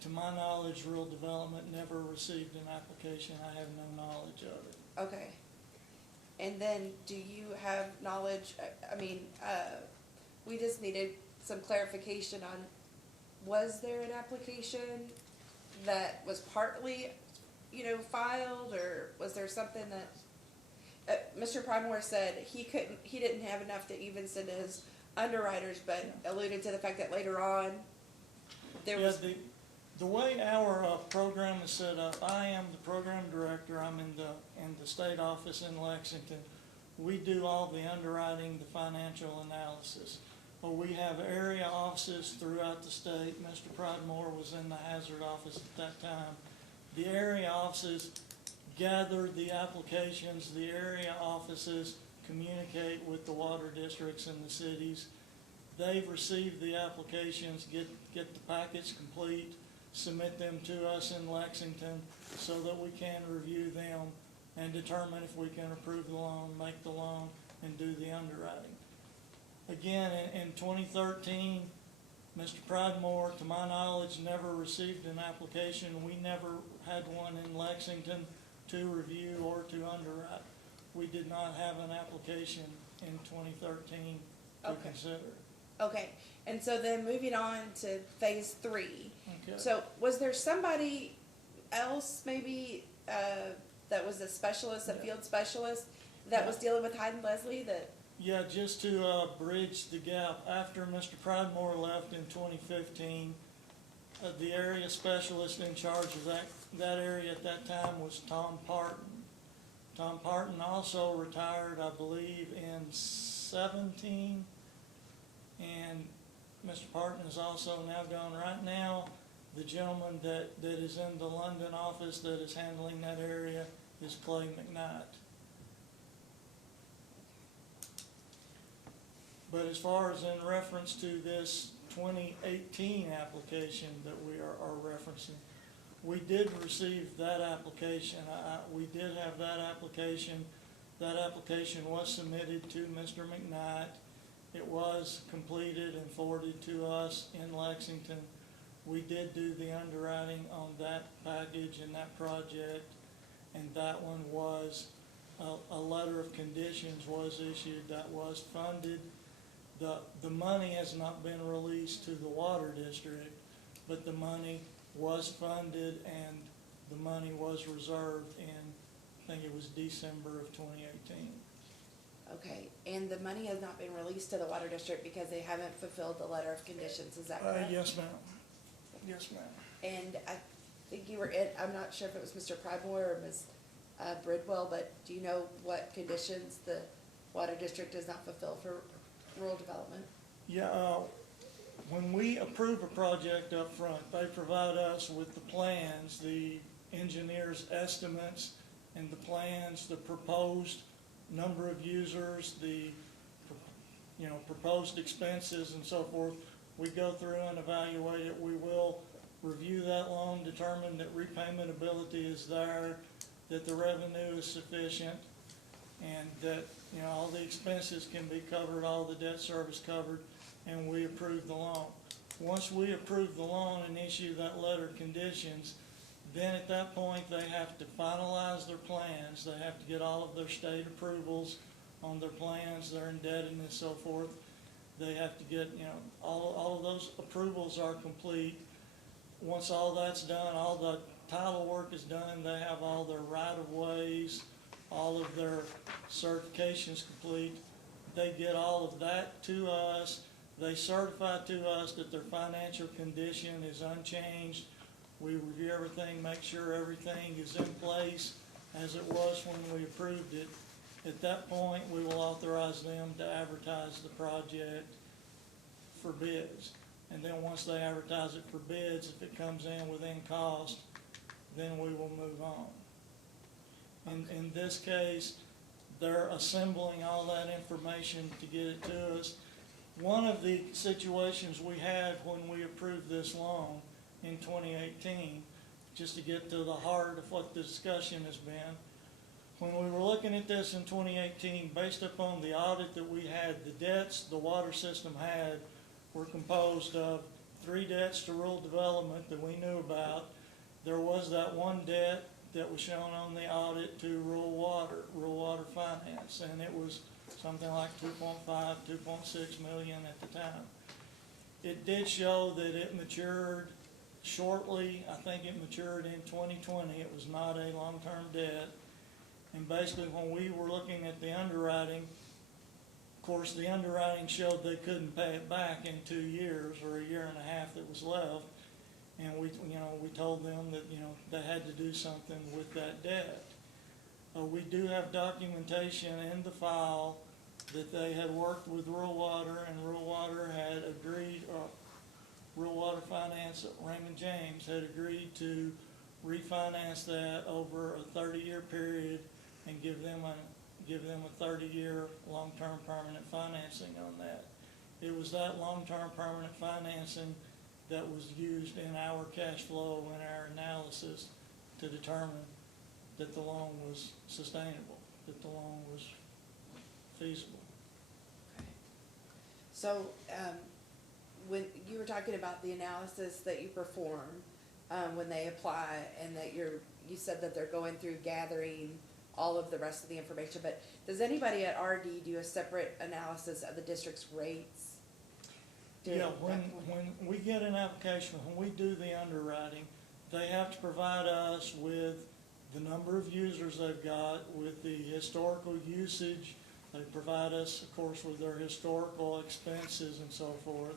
to my knowledge, Rural Development never received an application. I have no knowledge of it. okay. And then do you have knowledge, we just needed some clarification on, was there an application that was partly filed, or was there something that, Mr. Pridemore said he didn't have enough to even send to his underwriters, but alluded to the fact that later on, there Yeah, was, the way our program is set up, I am the program director. I'm in the state office in Lexington. We do all the underwriting, the financial analysis. But we have area offices throughout the state. Mr. Pridemore was in the hazard office at that time. The area offices gather the applications. The area offices communicate with the water districts and the cities. They've received the applications, get the packets complete, submit them to us in Lexington so that we can review them and determine if we can approve the loan, make the loan, and do the underwriting. Again, in 2013, Mr. Pridemore, to my knowledge, never received an application. We never had one in Lexington to review or to underwrite. We did not have an application in 2013 to Okay. consider. okay. And so then moving on to phase 3. Okay. So was there somebody else maybe that was a specialist, a field specialist, that was dealing with Hyden-Leslie that? Yeah, just to bridge the gap, after Mr. Pridemore left in 2015, the area specialist in charge of that area at that time was Tom Parton. Tom Parton also retired, I believe, in 17, and Mr. Parton is also now gone. Right now, the gentleman that is in the London office that is handling that area is Clay McKnight. But as far as in reference to this 2018 application that we are referencing, we did receive that application. We did have that application. That application was submitted to Mr. McKnight. It was completed and forwarded to us in Lexington. We did do the underwriting on that package and that project, and that one was, a letter of conditions was issued that was funded. The money has not been released to the water district, but the money was funded and the money was reserved in, I think it was December of 2018. Okay, and the money has not been released to the water district because they haven't fulfilled the letter of conditions, is that correct? Yes, ma'am. Yes, ma'am. And I think you were in, I'm not sure if it was Mr. Pridemore or Ms. Bridwell, but do you know what conditions the water district does not fulfill for rural development? Yeah, when we approve a project up front, they provide us with the plans, the engineer's estimates, and the plans, the proposed number of users, the proposed expenses and so forth. We go through and evaluate it. We will review that loan, determine that repayment ability is there, that the revenue is sufficient, and that all the expenses can be covered, all the debt service covered, and we approve the loan. Once we approve the loan and issue that letter of conditions, then at that point they have to finalize their plans. They have to get all of their state approvals on their plans, their indebtedness, and so forth. They have to get, all of those approvals are complete. Once all that's done, all the title work is done, they have all their right-of-ways, all of their certifications complete. They get all of that to us. They certify to us that their financial condition is unchanged. We review everything, make sure everything is in place as it was when we approved it. At that point, we will authorize them to advertise the project for bids. And then once they advertise it for bids, if it comes in within cost, then we will move on. In this case, they're assembling all that information to get it to us. One of the situations we had when we approved this loan in 2018, just to get to the heart of what the discussion has been, when we were looking at this in 2018, based upon the audit that we had, the debts the water system had were composed of 3 debts to rural development that we knew about. There was that one debt that was shown on the audit to rural water finance, and it was something like 2.5, 2.6 million at the time. It did show that it matured shortly, I think it matured in 2020, it was not a long-term debt. And basically, when we were looking at the underwriting, of course, the underwriting showed they couldn't pay it back in 2 years or a year and a half that was left. And we told them that, they had to do something with that debt. We do have documentation in the file that they had worked with Rural Water, and Rural Water had agreed, Rural Water Finance, Raymond James, had agreed to refinance that over a 30-year period and give them a 30-year long-term permanent financing on that. It was that long-term permanent financing that was used in our cash flow and our analysis to determine that the loan was sustainable, that the loan was feasible. So, when you were talking about the analysis that you perform, when they apply, and that you said that they're going through gathering all of the rest of the information, but does anybody at RD do a separate analysis of the district's rates? Yeah, when we get an application, when we do the underwriting, they have to provide us with the number of users they've got, with the historical usage. They provide us, of course, with their historical expenses and so forth.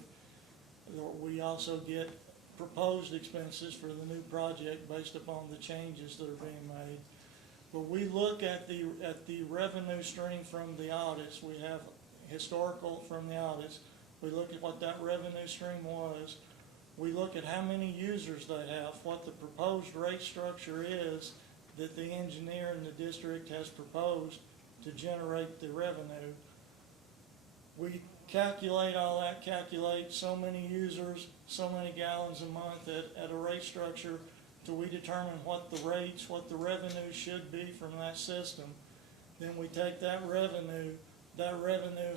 We also get proposed expenses for the new project based upon the changes that are being made. But we look at the revenue stream from the audits. We have historical from the audits. We look at what that revenue stream was. We look at how many users they have, what the proposed rate structure is that the engineer in the district has proposed to generate the revenue. We calculate all that, calculate so many users, so many gallons a month at a rate structure, till we determine what the rates, what the revenue should be from that system. Then we take that revenue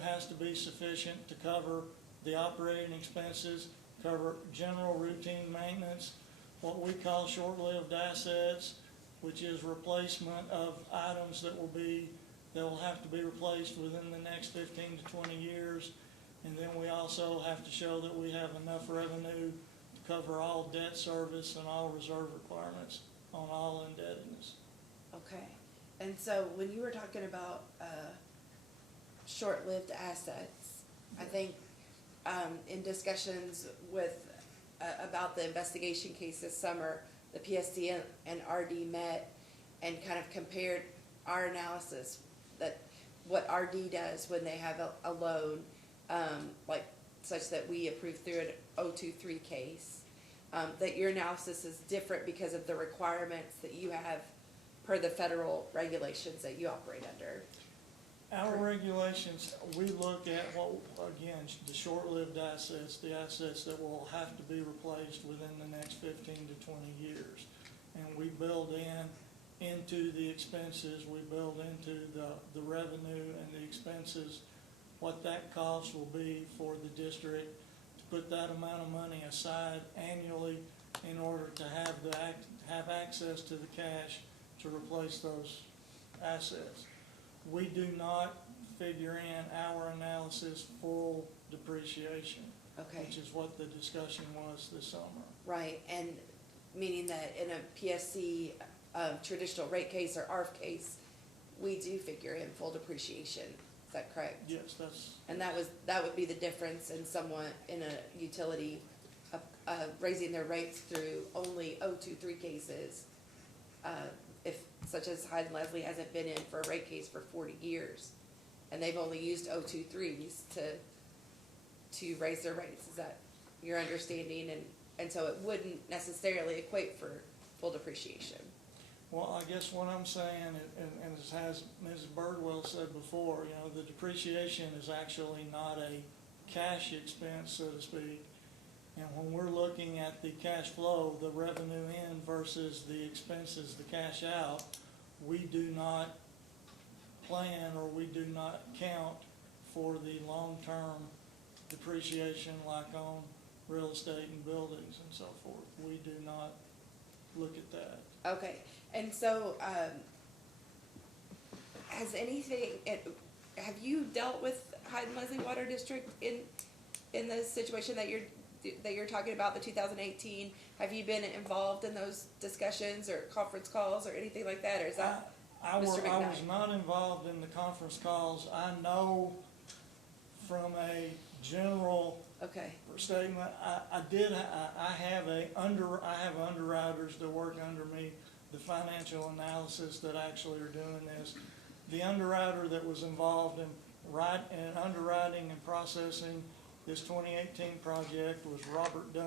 has to be sufficient to cover the operating expenses, cover general routine maintenance, what we call short-lived assets, which is replacement of items that will have to be replaced within the next 15 to 20 years. And then we also have to show that we have enough revenue to cover all debt service and all reserve requirements on all indebtedness. Okay, and so when you were talking about short-lived assets, I think in discussions about the investigation case this summer, the PSD and RD met and kind of compared our analysis, that what RD does when they have a loan, like such that we approve through an 023 case, that your analysis is different because of the requirements that you have per the federal regulations that you operate under. Our regulations, we look at the short-lived assets, the assets that will have to be replaced within the next 15 to 20 years. And we build into the expenses, we build into the revenue and the expenses, what that cost will be for the district to put that amount of money aside annually in order to have access to the cash to replace those assets. We do not figure in our analysis full depreciation, Okay. which is what the discussion was this summer. Right, and meaning that in a PSC traditional rate case or ARF case, we do figure in full depreciation. Is that correct? Yes, that's. And that would be the difference in someone in a utility raising their rates through only 023 cases, if such as Hyden-Leslie hasn't been in for a rate case for 40 years, and they've only used 023s to raise their rates. Is that your understanding? And so it wouldn't necessarily equate for full depreciation. Well, I guess what I'm saying, and as Ms. Birdwell said before, the depreciation is actually not a cash expense, so to speak. And when we're looking at the cash flow, the revenue in versus the expenses, the cash out, we do not plan or we do not count for the long-term depreciation like on real estate and buildings and so forth. We do not look at that. Okay, and so have you dealt with Hyden-Leslie Water District in the situation that that you're talking about, the 2018, have you been involved in those discussions or conference calls or anything like that, or is that? I Mr. was McKnight? not involved in the conference calls. I know from a general Okay, statement, I have underwriters that work under me, the financial analysis that actually are doing this. The underwriter that was involved in underwriting and processing this 2018 project was Robert Dunn.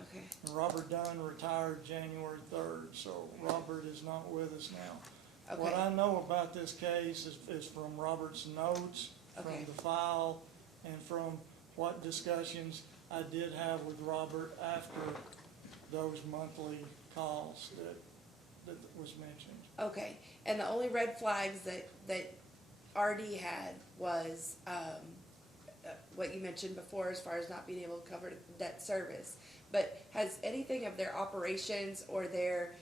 okay, And Robert Dunn retired January 3rd, so Robert is not with us now. What okay, I know about this case is from Robert's notes, from Okay. the file, and from what discussions I did have with Robert after those monthly calls that was mentioned. okay. And the only red flags that RD had was, what you mentioned before as far as not being able to cover debt service. But has anything of their operations or their,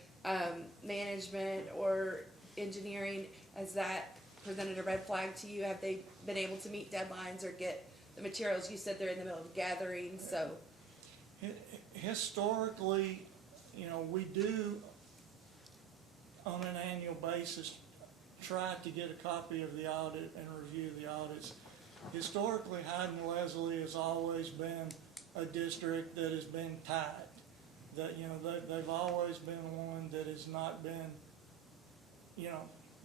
management or engineering, has that presented a red flag to you? Have they been able to meet deadlines or get the materials? You said they're in the middle of gathering, so, Historically, we do, on an annual basis, try to get a copy of the audit and review the audits. Historically, Hyden-Leslie has always been a district that has been tight. That, they've always been one that has not been,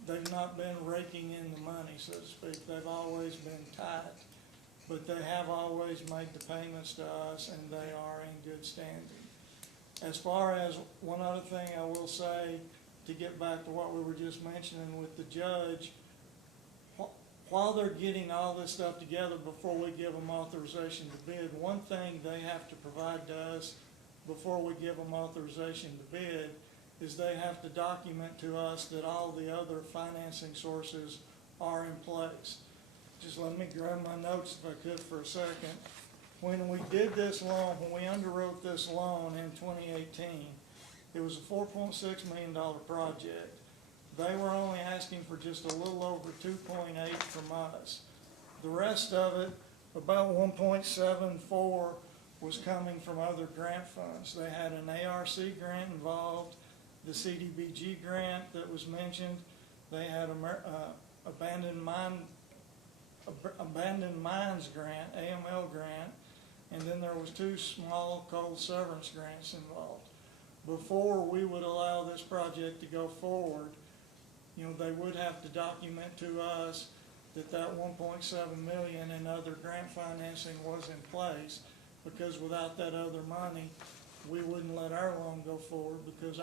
they've not been raking in the money, so to speak. They've always been tight. But they have always made the payments to us, and they are in good standing. As far as one other thing I will say, to get back to what we were just mentioning with the judge, while they're getting all this stuff together before we give them authorization to bid, one thing they have to provide to us before we give them authorization to bid is they have to document to us that all the other financing sources are in place. Just let me grab my notes if I could for a second. When we did this loan, when we underwrote this loan in 2018, it was a $4.6 million project. They were only asking for just a little over 2.8 from us. The rest of it, about 1.74, was coming from other grant funds. They had an ARC grant involved, the CDBG grant that was mentioned. They had abandoned mines grant, AML grant, and then there was 2 small coal severance grants involved. Before we would allow this project to go forward, they would have to document to us that 1.7 million in other grant financing was in place, because without that other money, we wouldn't let our loan go forward, because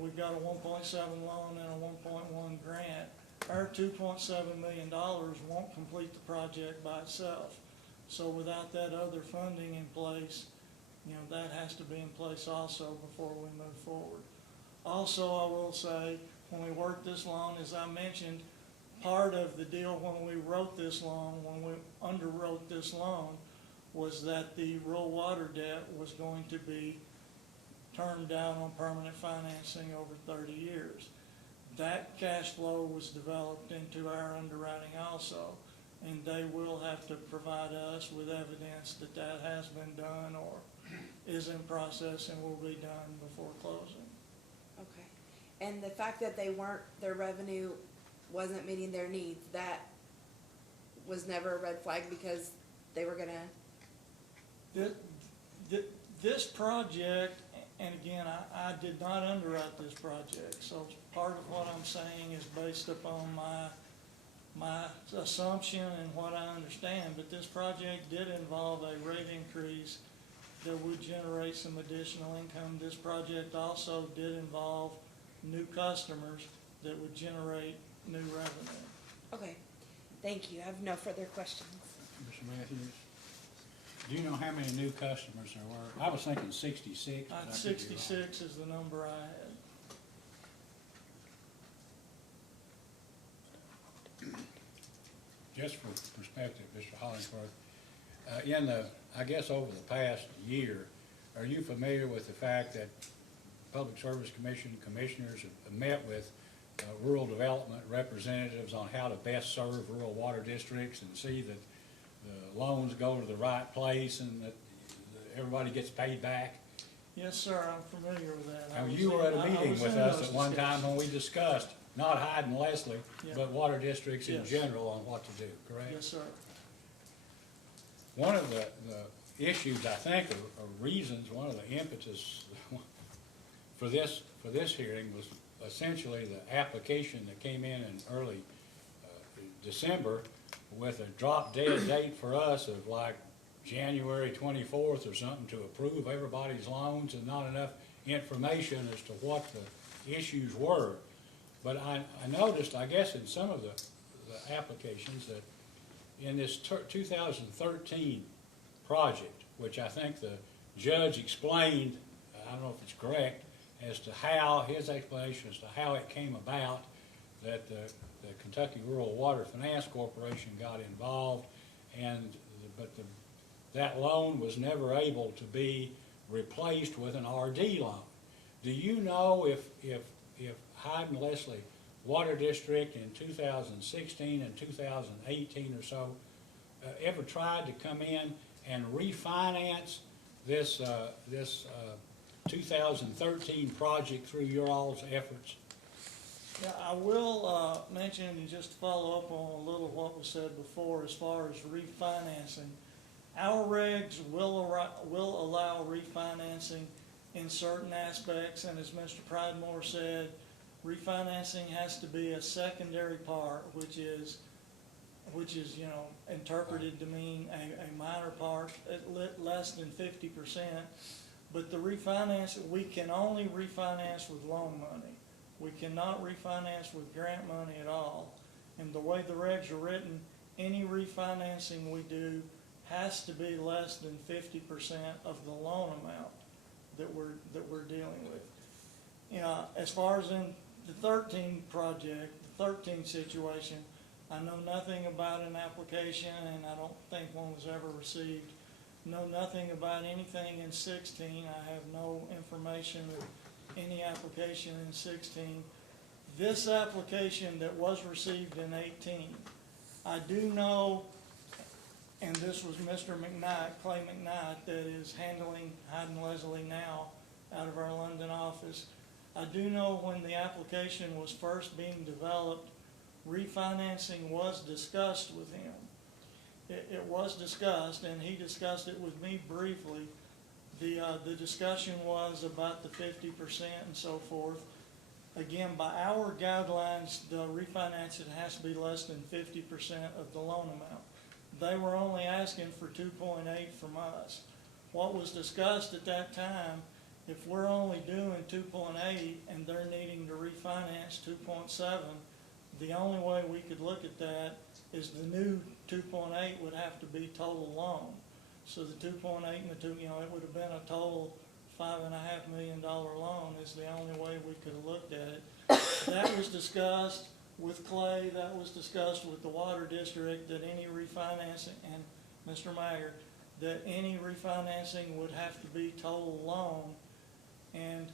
we've got a 1.7 loan and a 1.1 grant. Our $2.7 million won't complete the project by itself. So without that other funding in place, that has to be in place also before we move forward. Also, I will say, when we worked this loan, as I mentioned, part of the deal when we wrote this loan, when we underwrote this loan, was that the rural water debt was going to be turned down on permanent financing over 30 years. That cash flow was developed into our underwriting also, and they will have to provide us with evidence that that has been done or is in process and will be done before closing. okay. And the fact that their revenue wasn't meeting their needs, that was never a red flag because they were gonna? This project, and again, I did not underwrite this project, so part of what I'm saying is based upon my assumption and what I understand, but this project did involve a rate increase that would generate some additional income. This project also did involve new customers that would generate new revenue. Okay, thank you. I have no further questions. Mr. Matthews, do you know how many new customers there were? I was thinking 66. but I could be wrong. 66 is the number I had. Just for perspective, Mr. Hollingsworth, I guess over the past year, are you familiar with the fact that Public Service Commission commissioners have met with rural development representatives on how to best serve rural water districts and see that the loans go to the right place and that everybody gets paid back? Yes, sir, I'm familiar with that. I Now, was you were at in- a I meeting was with in us those at one time when we discussions. discussed, not Hyden-Leslie, Yeah. but water districts in Yes. general on what to do, correct? Yes, sir. One of the issues, I think, or reasons, one of the impetus for this hearing was essentially the application that came in early December with a drop dead date for us of like January 24th or something to approve everybody's loans and not enough information as to what the issues were. But I noticed, I guess, in some of the applications that in this 2013 project, which I think the judge explained, I don't know if it's correct, as to how, his explanation as to how it came about that the Kentucky Rural Water Finance Corporation got involved, that loan was never able to be replaced with an RD loan. Do you know if Hyden-Leslie Water District in 2016 and 2018 or so ever tried to come in and refinance this 2013 project through your all's efforts? Yeah, I will mention, and just to follow up on a little what was said before, as far as refinancing. Our regs will allow refinancing in certain aspects, and as Mr. Pridemore said, refinancing has to be a secondary part, which is, you know, interpreted to mean a minor part, less than 50%. But the refinance, we can only refinance with loan money. We cannot refinance with grant money at all. And the way the regs are written, any refinancing we do has to be less than 50% of the loan amount that we're dealing with. You know, as far as in the 13 project, the 13 situation, I know nothing about an application, and I don't think one was ever received. Know nothing about anything in 16. I have no information of any application in 16. This application that was received in 18, I do know, and this was Mr. McKnight, Clay McKnight, that is handling Hyden-Leslie now out of our London office. I do know when the application was first being developed, refinancing was discussed with him. It was discussed, and he discussed it with me briefly. The discussion was about the 50% and so forth. Again, by our guidelines, the refinancing has to be less than 50% of the loan amount. They were only asking for 2.8 from us. What was discussed at that time, if we're only doing 2.8 and they're needing to refinance 2.7, the only way we could look at that is the new 2.8 would have to be total loan. So the 2.8 and the 2, you know, it would have been a total $5.5 million loan is the only way we could have looked at it. That was discussed with Clay, that was discussed with the water district, that any refinancing, and Mr. Mayor, that any refinancing would have to be total loan. And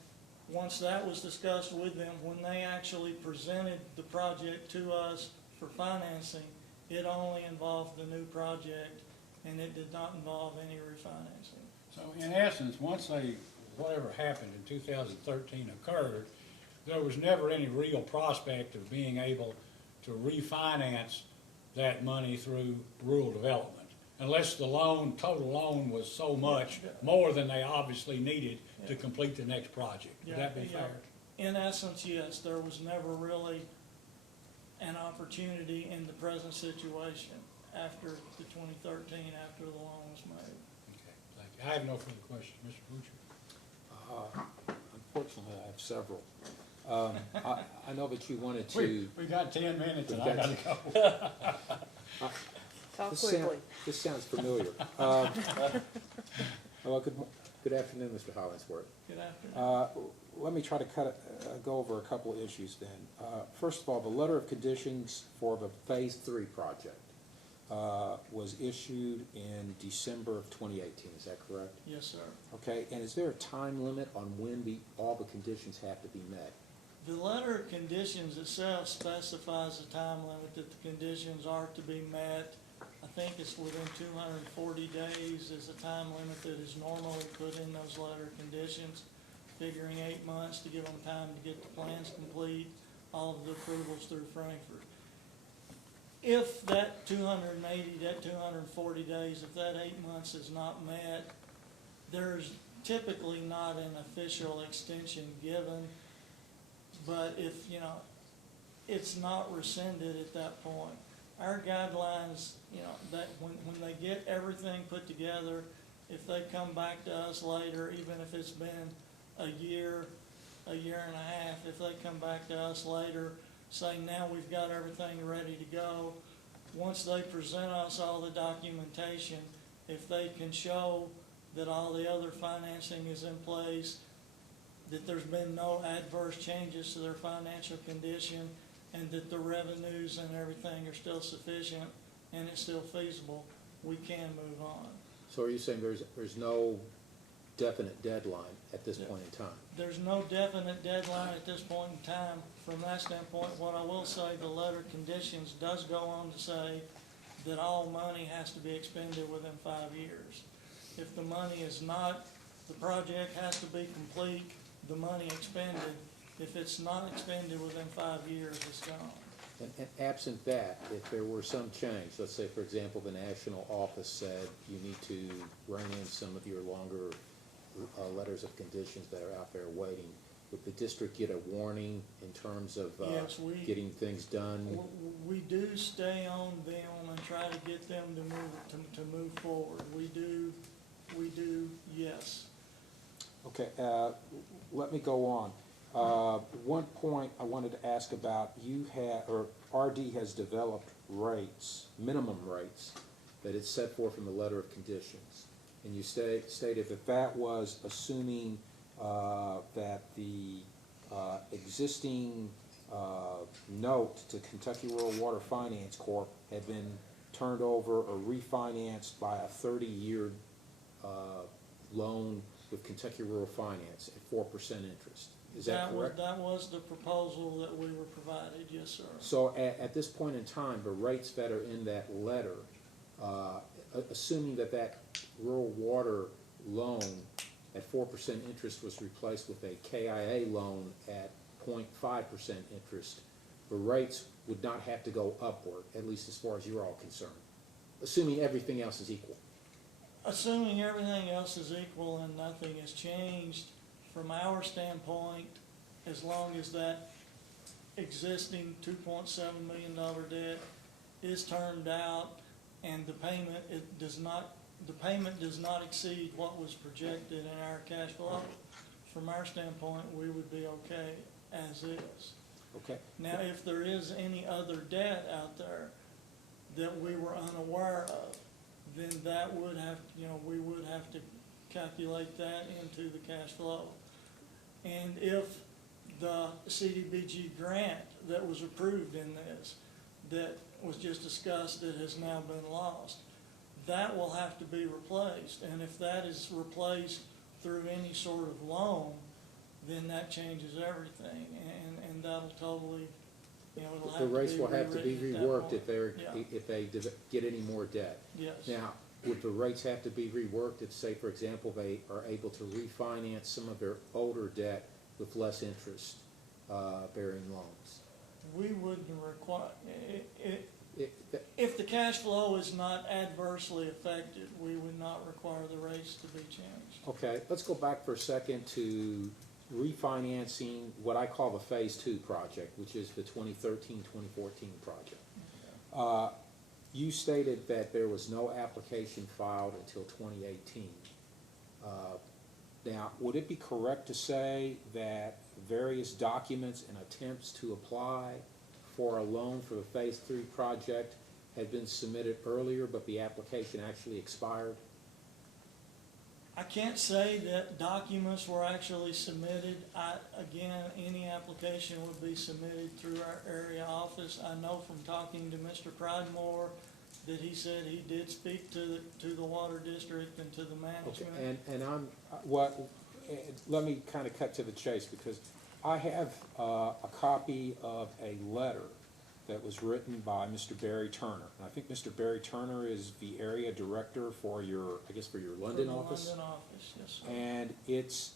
once that was discussed with them, when they actually presented the project to us for financing, it only involved the new project, and it did not involve any refinancing. So in essence, once whatever happened in 2013 occurred, there was never any real prospect of being able to refinance that money through rural development, unless the total loan was so much more than they obviously needed to complete the next project. Would that be fair? In essence, yes, there was never really an opportunity in the present situation after the 2013, after the loan was made. Okay, thank you. I have no further questions. Mr. Butcher? Unfortunately, I have several. I know that you wanted to. We got 10 minutes and I We've gotta got- go. Talk This quickly. This sounds familiar. Well, good afternoon, Mr. Hollingsworth. Good afternoon. Let me try to go over a couple of issues then. First of all, the letter of conditions for the Phase 3 project was issued in December of 2018, is that correct? Yes, sir. Okay, and is there a time limit on when all the conditions have to be met? The letter of conditions itself specifies a time limit that the conditions are to be met. I think it's within 240 days is the time limit that is normally put in those letter conditions, figuring 8 months to give them time to get the plans complete, all of the approvals through Frankfurt. If that 280, that 240 days, if that 8 months is not met, there's typically not an official extension given, but if, it's not rescinded at that point. Our guidelines, that when they get everything put together, if they come back to us later, even if it's been a year and a half, if they come back to us later, saying now we've got everything ready to go, once they present us all the documentation, if they can show that all the other financing is in place, that there's been no adverse changes to their financial condition, and that the revenues and everything are still sufficient and it's still feasible, we can move on. So are you saying there's no definite deadline at this point in time? There's no definite deadline at this point in time. From that standpoint, what I will say, the letter conditions does go on to say that all money has to be expended within 5 years. If the money is not, the project has to be complete, the money expended. If it's not expended within 5 years, it's gone. And absent that, if there were some change, let's say, for example, the national office said you need to rein in some of your longer letters of conditions that are out there waiting, would the district get a warning in terms of Yes, getting things done? We do stay on them and try to get them to move forward. We do, yes. Okay, let me go on. One point I wanted to ask about, RD has developed rates, minimum rates, that it's set forth in the letter of conditions. And you stated that was assuming that the existing note to Kentucky Rural Water Finance Corp. had been turned over or refinanced by a 30-year loan with Kentucky Rural Finance at 4% interest. Is that correct? That was the proposal that we were provided, yes, sir. So at this point in time, the rates that are in that letter, assuming that rural water loan at 4% interest was replaced with a KIA loan at 0.5% interest, the rates would not have to go upward, at least as far as you're all concerned, assuming everything else is equal. Assuming everything else is equal and nothing has changed, from our standpoint, as long as that existing $2.7 million debt is termed out and the payment does not exceed what was projected in our cash flow, from our standpoint, we would be okay as is. Okay. Now, if there is any other debt out there that we were unaware of, then that would have, we would have to calculate that into the cash flow. And if the CDBG grant that was approved in this, that was just discussed, that has now been lost, that will have to be replaced. And if that is replaced through any sort of loan, then that changes everything, and that'll totally, it'll have to be The rates will have to be rewritten at that reworked point. if they get any more debt. Yes. Now, would the rates have to be reworked if, say, for example, they are able to refinance some of their older debt with less interest bearing loans? We wouldn't require, if the cash flow is not adversely affected, we would not require the rates to be changed. Okay, let's go back for a second to refinancing what I call the Phase 2 project, which is the 2013-2014 project. You stated that there was no application filed until 2018. Now, would it be correct to say that various documents and attempts to apply for a loan for the Phase 3 project had been submitted earlier, but the application actually expired? I can't say that documents were actually submitted. Again, any application would be submitted through our area office. I know from talking to Mr. Pridemore that he said he did speak to the water district and to the management. Okay, and let me kind of cut to the chase, because I have a copy of a letter that was written by Mr. Barry Turner. And I think Mr. Barry Turner is the area director for your, I guess, for your London For the office. London office, yes, sir. And it's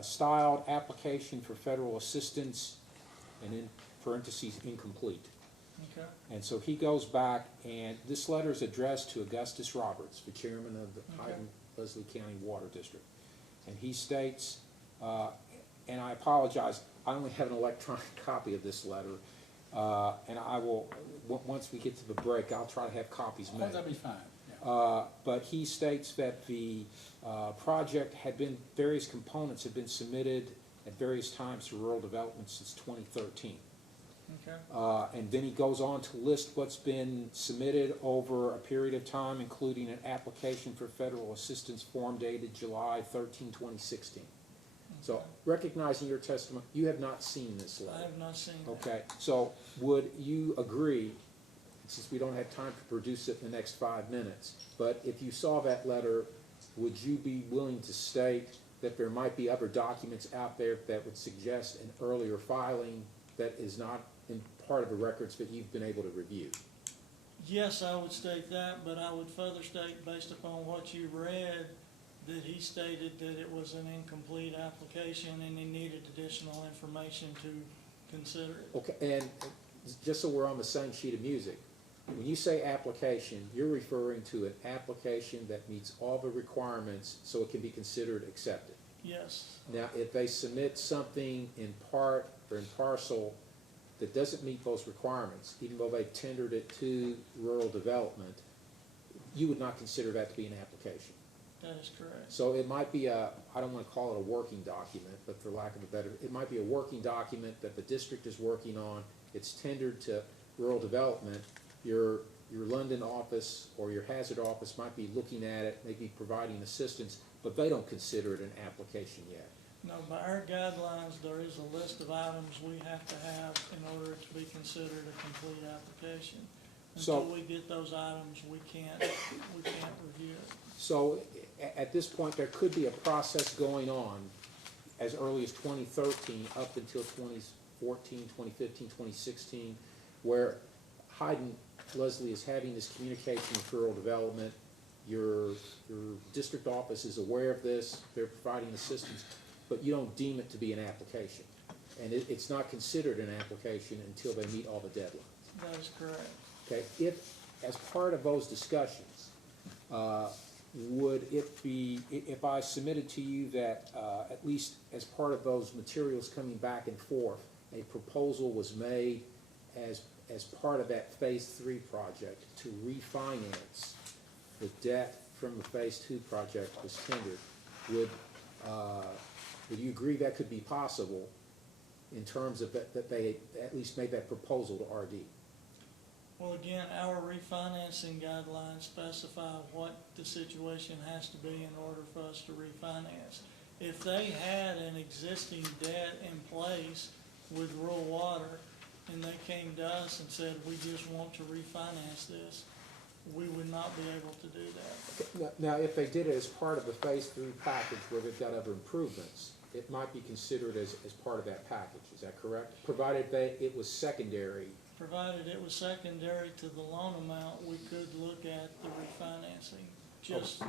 styled application for federal assistance, and in parentheses, incomplete. Okay, And so he goes back, and this letter is addressed to Augustus Roberts, the chairman of the Okay. Hyden-Leslie County Water District. And he states, and I apologize, I only have an electronic copy of this letter, and I will, once we get to the break, I'll try to have copies Oh, made. that'd be fine, yeah. But he states that the project had been, various components had been submitted at various times to rural development since 2013. okay, And then he goes on to list what's been submitted over a period of time, including an application for federal assistance form dated July 13, 2016. So recognizing your testimony, you have not seen this I letter. have not seen that. Okay, so would you agree, since we don't have time to produce it in the next 5 minutes, but if you saw that letter, would you be willing to state that there might be other documents out there that would suggest an earlier filing that is not in part of the records that you've been able to review? Yes, I would state that, but I would further state, based upon what you read, that he stated that it was an incomplete application and he needed additional information to consider it. Okay, and just so we're on the same sheet of music, when you say application, you're referring to an application that meets all the requirements so it can be considered accepted. Yes, Now, if they submit something in part or in parcel that doesn't meet those requirements, even though they've tendered it to rural development, you would not consider that to be an application. that is correct. So it might be a, I don't want to call it a working document, but for lack of a better, it might be a working document that the district is working on. It's tendered to rural development. Your London office or your Hazard office might be looking at it, maybe providing assistance, but they don't consider it an application yet. No, by our guidelines, there is a list of items we have to have in order to be considered a complete application. So- Until we get those items, we can't review it. So at this point, there could be a process going on as early as 2013 up until 2014, 2015, 2016, where Hyden-Leslie is having this communication with rural development. Your district office is aware of this, they're providing assistance, but you don't deem it to be an application. And it's not considered an application until they meet all the deadlines. That is correct. Okay, if, as part of those discussions, would it be, if I submitted to you that, at least as part of those materials coming back and forth, a proposal was made as part of that Phase 3 project to refinance the debt from the Phase 2 project was tendered, would you agree that could be possible in terms of that they at least made that proposal to RD? Well, again, our refinancing guidelines specify what the situation has to be in order for us to refinance. If they had an existing debt in place with rural water and they came to us and said, we just want to refinance this, we would not be able to do that. Now, if they did it as part of the Phase 3 package where they've got other improvements, it might be considered as part of that package, is that correct? Provided it was secondary. Provided it was secondary to the loan amount, we could look at the refinancing, just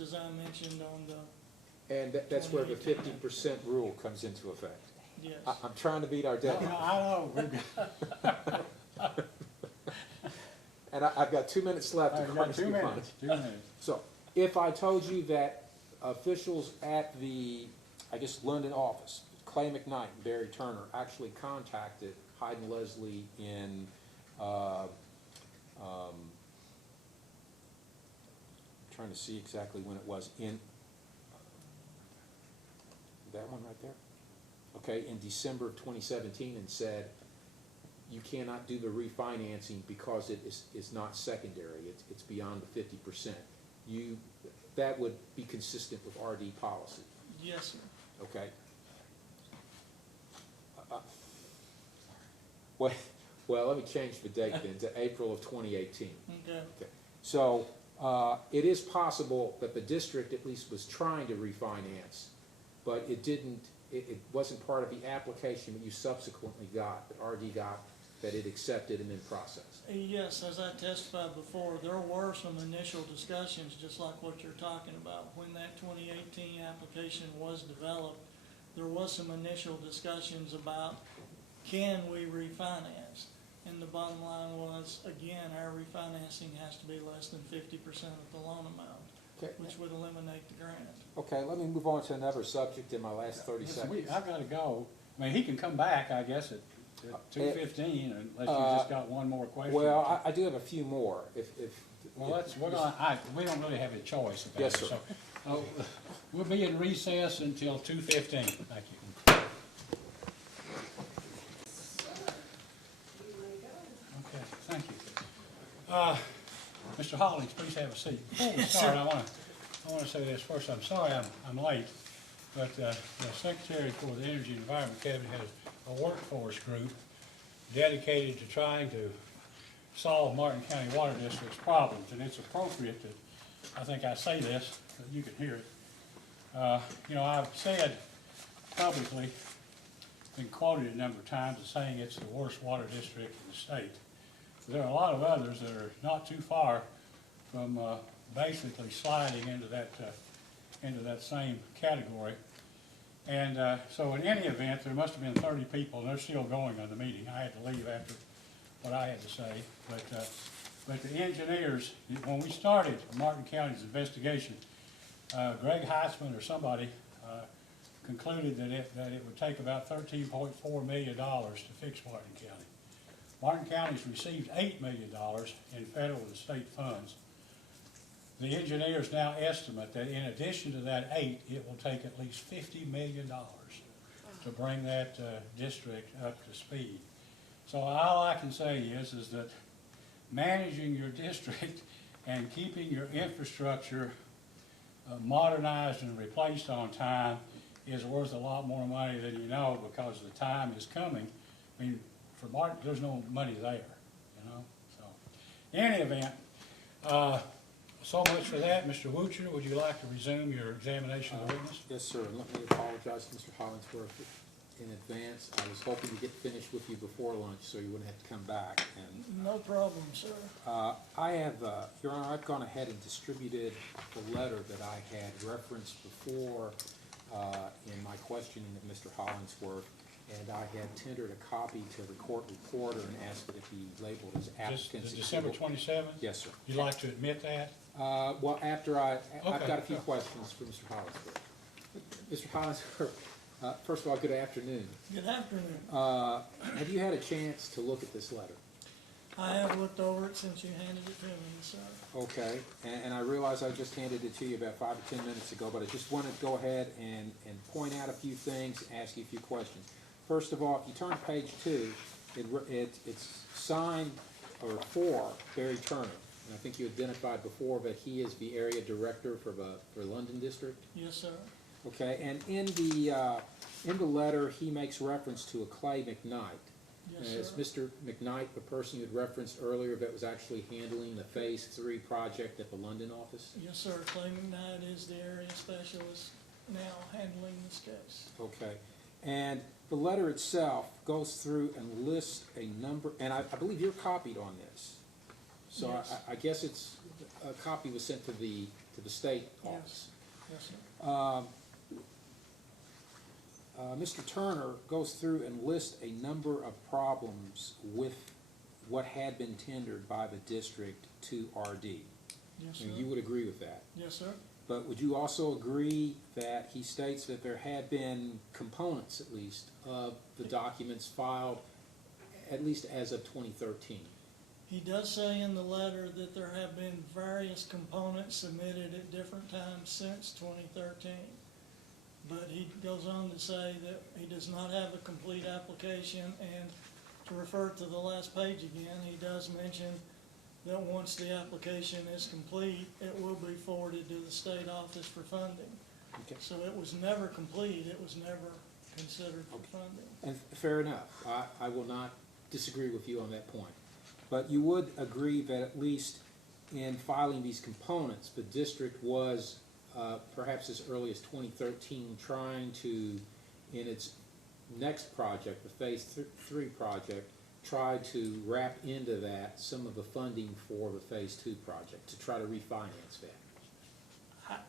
as I mentioned on the, And that's where the 50% rule comes into effect. yes. I'm trying to beat our deadline. I know, And I've got 2 minutes left. I've got 2 minutes, 2 minutes. So if I told you that officials at the, I guess, London office, Clay McKnight and Barry Turner, actually contacted Hyden-Leslie in, I'm trying to see exactly when it was, in, that one right there? Okay, in December of 2017, and said, you cannot do the refinancing because it is not secondary, it's beyond the 50%. That would be consistent with RD policy, Yes, sir. okay? Well, let me change the date then to April of 2018. Okay, Okay. So it is possible that the district at least was trying to refinance, but it didn't, it wasn't part of the application that you subsequently got, that RD got that it accepted and then processed. Yes, as I testified before, there were some initial discussions, just like what you're talking about. When that 2018 application was developed, there was some initial discussions about, can we refinance? And the bottom line was, again, our refinancing has to be less than 50% of the loan amount, Okay. which would eliminate the grant. Okay, let me move on to another subject in my last 30 Listen, seconds. I've gotta go. I mean, he can come back, I guess, at 2:15, unless you just got one more question. Well, I do have a few more, if. Well, we don't really have a choice about it. Yes, sir. So, we'll be in recess until 2:15. Thank you. Okay, thank you. Mr. Hollings, please have a seat. Before we start, I wanna say this first. I'm sorry I'm late, but the Secretary for the Energy and Environment Cabinet has a workforce group dedicated to trying to solve Martin County Water District's problems, and it's appropriate that, I think I say this, so you can hear it. You know, I've said publicly, been quoted a number of times as saying it's the worst water district in the state. There are a lot of others that are not too far from basically sliding into that same category. And so in any event, there must have been 30 people, and they're still going on the meeting. I had to leave after what I had to say. But the engineers, when we started Martin County's investigation, Greg Heitzman or somebody concluded that it would take about $13.4 million to fix Martin County. Martin County's received $8 million in federal and state funds. The engineers now estimate that in addition to that 8, it will take at least $50 million to bring that district up to speed. So all I can say is that managing your district and keeping your infrastructure modernized and replaced on time is worth a lot more money than you know, because the time is coming. I mean, for Martin, there's no money there, you know. So, in any event, so much for that. Mr. Woocher, would you like to resume your examination of the witness? Yes, sir, and let me apologize to Mr. Hollingsworth in advance. I was hoping to get finished with you before lunch, so you wouldn't have to come back. And No problem, sir. I have, Your Honor, I've gone ahead and distributed the letter that I had referenced before in my questioning of Mr. Hollingsworth, and I had tendered a copy to the court reporter and asked that it be labeled as applicant's. The December 27th? Yes, sir. You'd like to admit that? Well, after I've Okay, got a few sure. questions for Mr. Hollingsworth. Mr. Hollingsworth, first of all, good afternoon. Good afternoon. Have you had a chance to look at this letter? I have looked over it since you handed it to me, sir. Okay, and I realize I just handed it to you about 5 or 10 minutes ago, but I just wanted to go ahead and point out a few things, ask you a few questions. First of all, if you turn to page 2, it's signed or for Barry Turner. And I think you identified before that he is the area director for London District. Yes, sir. Okay, and in the letter, he makes reference to a Clay McKnight. Yes, Is sir. Mr. McKnight the person you had referenced earlier that was actually handling the Phase 3 project at the London office? Yes, sir. Clay McKnight is the area specialist now handling this case. Okay, and the letter itself goes through and lists a number, and I believe you're copied on this. So Yes. I guess a copy was sent to the state Yes. office. Yes, sir. Mr. Turner goes through and lists a number of problems with what had been tendered by the district to RD. Yes, sir. And you would agree with that. Yes, sir. But would you also agree that he states that there had been components, at least, of the documents filed, at least as of 2013? He does say in the letter that there have been various components submitted at different times since 2013. But he goes on to say that he does not have a complete application, and to refer to the last page again, he does mention that once the application is complete, it will be forwarded to the state office for funding. Okay. So it was never complete, it was never considered for funding. And fair enough. I will not disagree with you on that point. But you would agree that at least in filing these components, the district was perhaps as early as 2013 trying to, in its next project, the Phase 3 project, tried to wrap into that some of the funding for the Phase 2 project, to try to refinance that.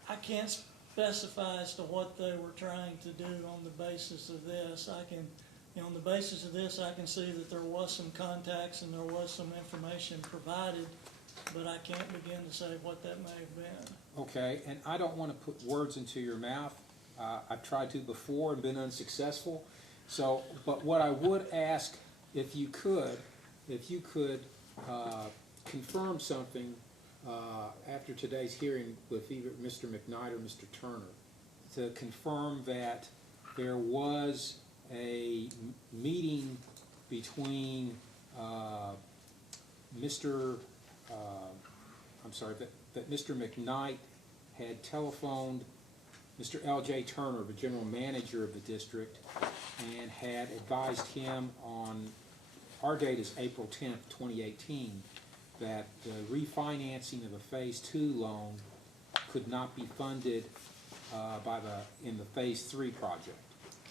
I can't specify as to what they were trying to do on the basis of this. On the basis of this, I can see that there was some contacts and there was some information provided, but I can't begin to say what that may have been. Okay, and I don't want to put words into your mouth. I've tried to before and been unsuccessful. So, but what I would ask, if you could confirm something after today's hearing with either Mr. McKnight or Mr. Turner, to confirm that there was a meeting between that Mr. McKnight had telephoned Mr. L.J. Turner, the general manager of the district, and had advised him on, our date is April 10th, 2018, that the refinancing of the Phase 2 loan could not be funded in the Phase 3 project.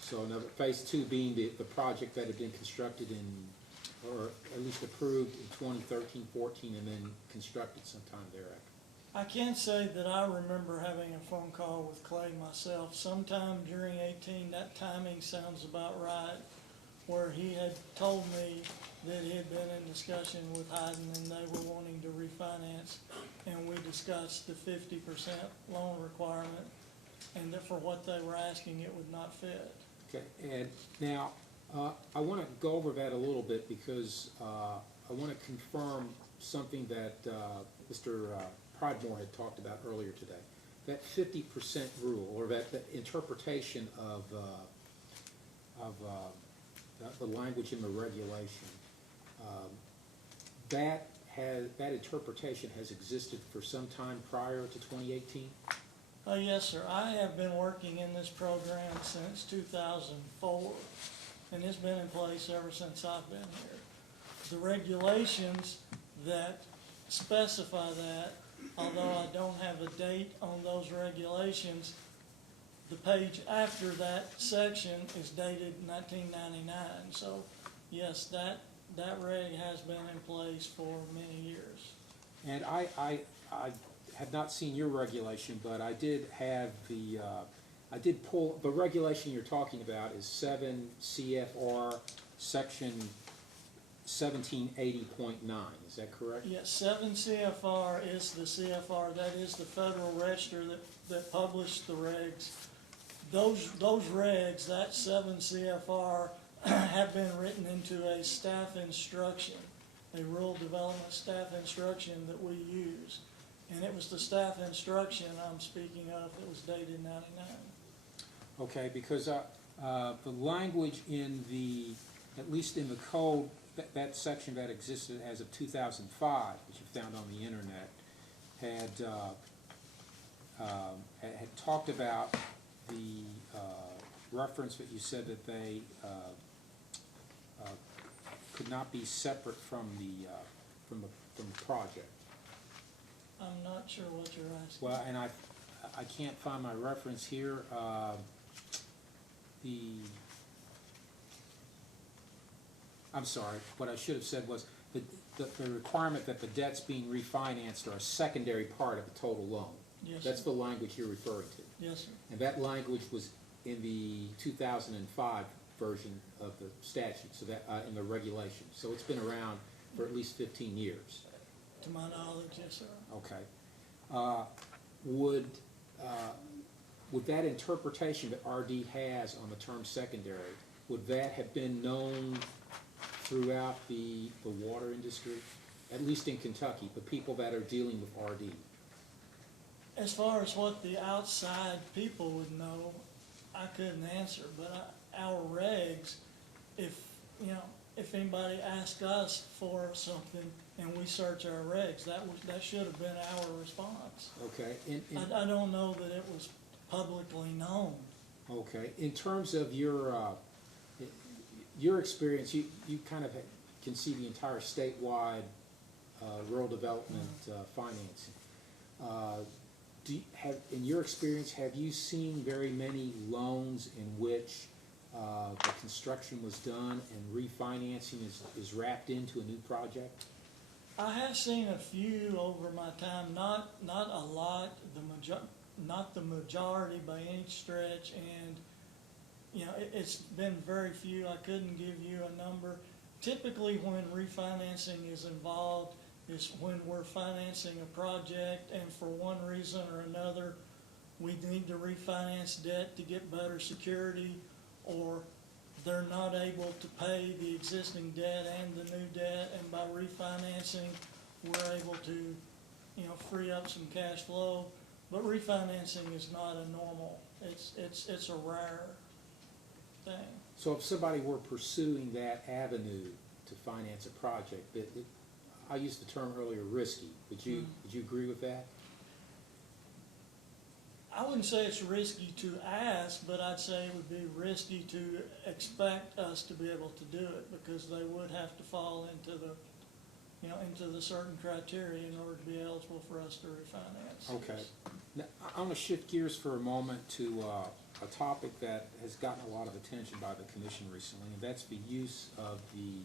So now Phase 2 being the project that had been constructed or at least approved in 2013-14 and then constructed sometime thereafter. I can't say that I remember having a phone call with Clay myself. Sometime during 18, that timing sounds about right, where he had told me that he had been in discussion with Hyden and they were wanting to refinance, and we discussed the 50% loan requirement, and that for what they were asking, it would not fit. Okay, and now I want to go over that a little bit because I want to confirm something that Mr. Pridemore had talked about earlier today. That 50% rule, or that interpretation of the language in the regulation, that interpretation has existed for some time prior to 2018? Yes, sir. I have been working in this program since 2004, and it's been in place ever since I've been here. The regulations that specify that, although I don't have a date on those regulations, the page after that section is dated 1999. So, yes, that reg has been in place for many years. And I have not seen your regulation, but I did have I did pull, the regulation you're talking about is 7 CFR section 1780.9, is that correct? Yes, 7 CFR is the CFR, that is the Federal Register that published the regs. Those regs, that 7 CFR, have been written into a staff instruction, a rural development staff instruction that we use. And it was the staff instruction I'm speaking of that was dated 99. Okay, because the language in at least in the code, that section that existed as of 2005, which you found on the internet, had talked about the reference that you said that they could not be separate from the project. I'm not sure what you're asking. Well, and I can't find my reference here. I'm sorry, what I should have said was the requirement that the debts being refinanced are a secondary part of the total loan. Yes, That's sir. the language you're referring to. Yes, sir. And that language was in the 2005 version of the statute, so that in the regulation. So it's been around for at least 15 years. To my knowledge, yes, sir. Okay. Would that interpretation that RD has on the term secondary, would that have been known throughout the water industry, at least in Kentucky, the people that are dealing with RD? As far as what the outside people would know, I couldn't answer, but our regs, if anybody asked us for something and we search our regs, that should have been our response. Okay. I don't know that it was publicly known. Okay. In terms of your experience, you kind of can see the entire statewide rural development financing. In your experience, have you seen very many loans in which the construction was done and refinancing is wrapped into a new project? I have seen a few over my time, not a lot, not the majority by any stretch, and, you know, it's been very few. I couldn't give you a number. Typically, when refinancing is involved, is when we're financing a project, and for one reason or another, we need to refinance debt to get better security, or they're not able to pay the existing debt and the new debt, and by refinancing, we're able to, you know, free up some cash flow. But refinancing is not a normal, it's a rare thing. So if somebody were pursuing that avenue to finance a project, I used the term earlier, risky. Would you agree with that? I wouldn't say it's risky to ask, but I'd say it would be risky to expect us to be able to do it, because they would have to fall into the, you know, into the certain criteria in order to be eligible for us to refinance. Okay. Now, I want to shift gears for a moment to a topic that has gotten a lot of attention by the commission recently, and that's the use of the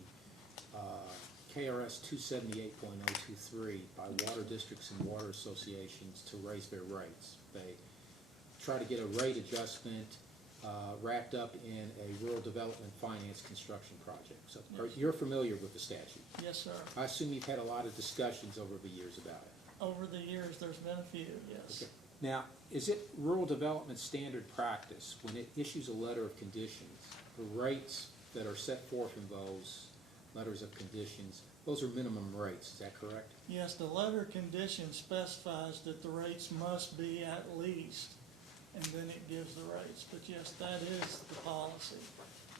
KRS 278.023 by water districts and water associations to raise their rates. They try to get a rate adjustment wrapped up in a rural development finance construction project. So you're familiar with the statute? Yes, sir. I assume you've had a lot of discussions over the years about it. Over the years, there's been a few, yes. Okay. Now, is it rural development standard practice when it issues a letter of conditions, the rates that are set forth in those letters of conditions, those are minimum rates, is that correct? Yes, the letter of condition specifies that the rates must be at least, and then it gives the rates. But yes, that is the policy.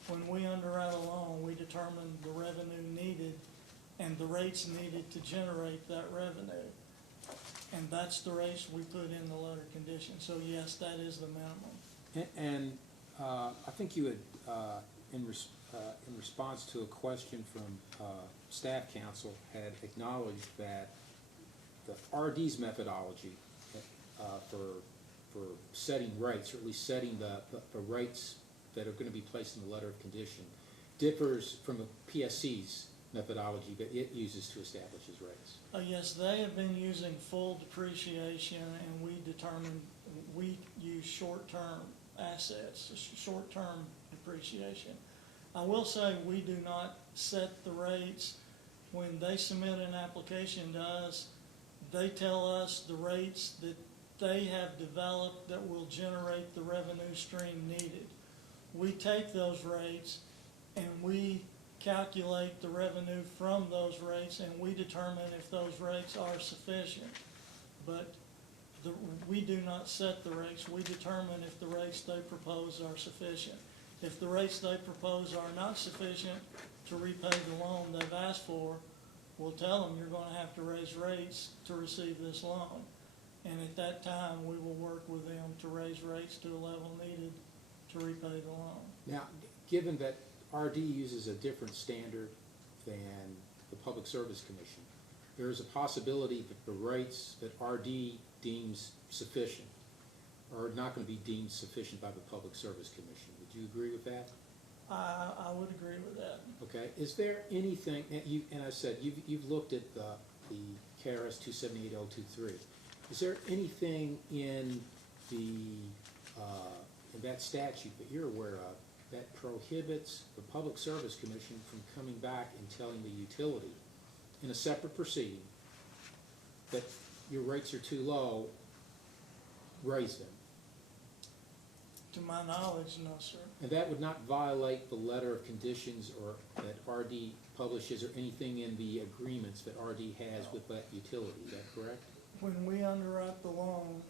When we underwrite a loan, we determine the revenue needed and the rates needed to generate that revenue. And that's the rates we put in the letter of condition. So yes, that is the minimum. And I think you had, in response to a question from staff counsel, had acknowledged that the RD's methodology for setting rates, or at least setting the rates that are going to be placed in the letter of condition, differs from the PSC's methodology that it uses to establish its rates. Yes, they have been using full depreciation, and we use short-term assets, short-term depreciation. I will say we do not set the rates. When they submit an application to us, they tell us the rates that they have developed that will generate the revenue stream needed. We take those rates and we calculate the revenue from those rates, and we determine if those rates are sufficient. But we do not set the rates. We determine if the rates they propose are sufficient. If the rates they propose are not sufficient to repay the loan they've asked for, we'll tell them you're going to have to raise rates to receive this loan. And at that time, we will work with them to raise rates to a level needed to repay the loan. Now, given that RD uses a different standard than the Public Service Commission, there is a possibility that the rates that RD deems sufficient are not going to be deemed sufficient by the Public Service Commission. Would you agree with that? I would agree with that. Okay. Is there anything, and I said, you've looked at the KRS 278.023. Is there anything in that statute that you're aware of that prohibits the Public Service Commission from coming back and telling the utility in a separate proceeding that your rates are too low, raise them? To my knowledge, no, sir. And that would not violate the letter of conditions or that RD publishes or anything in the agreements that RD has with that utility, is that correct? When we underwrite the loan,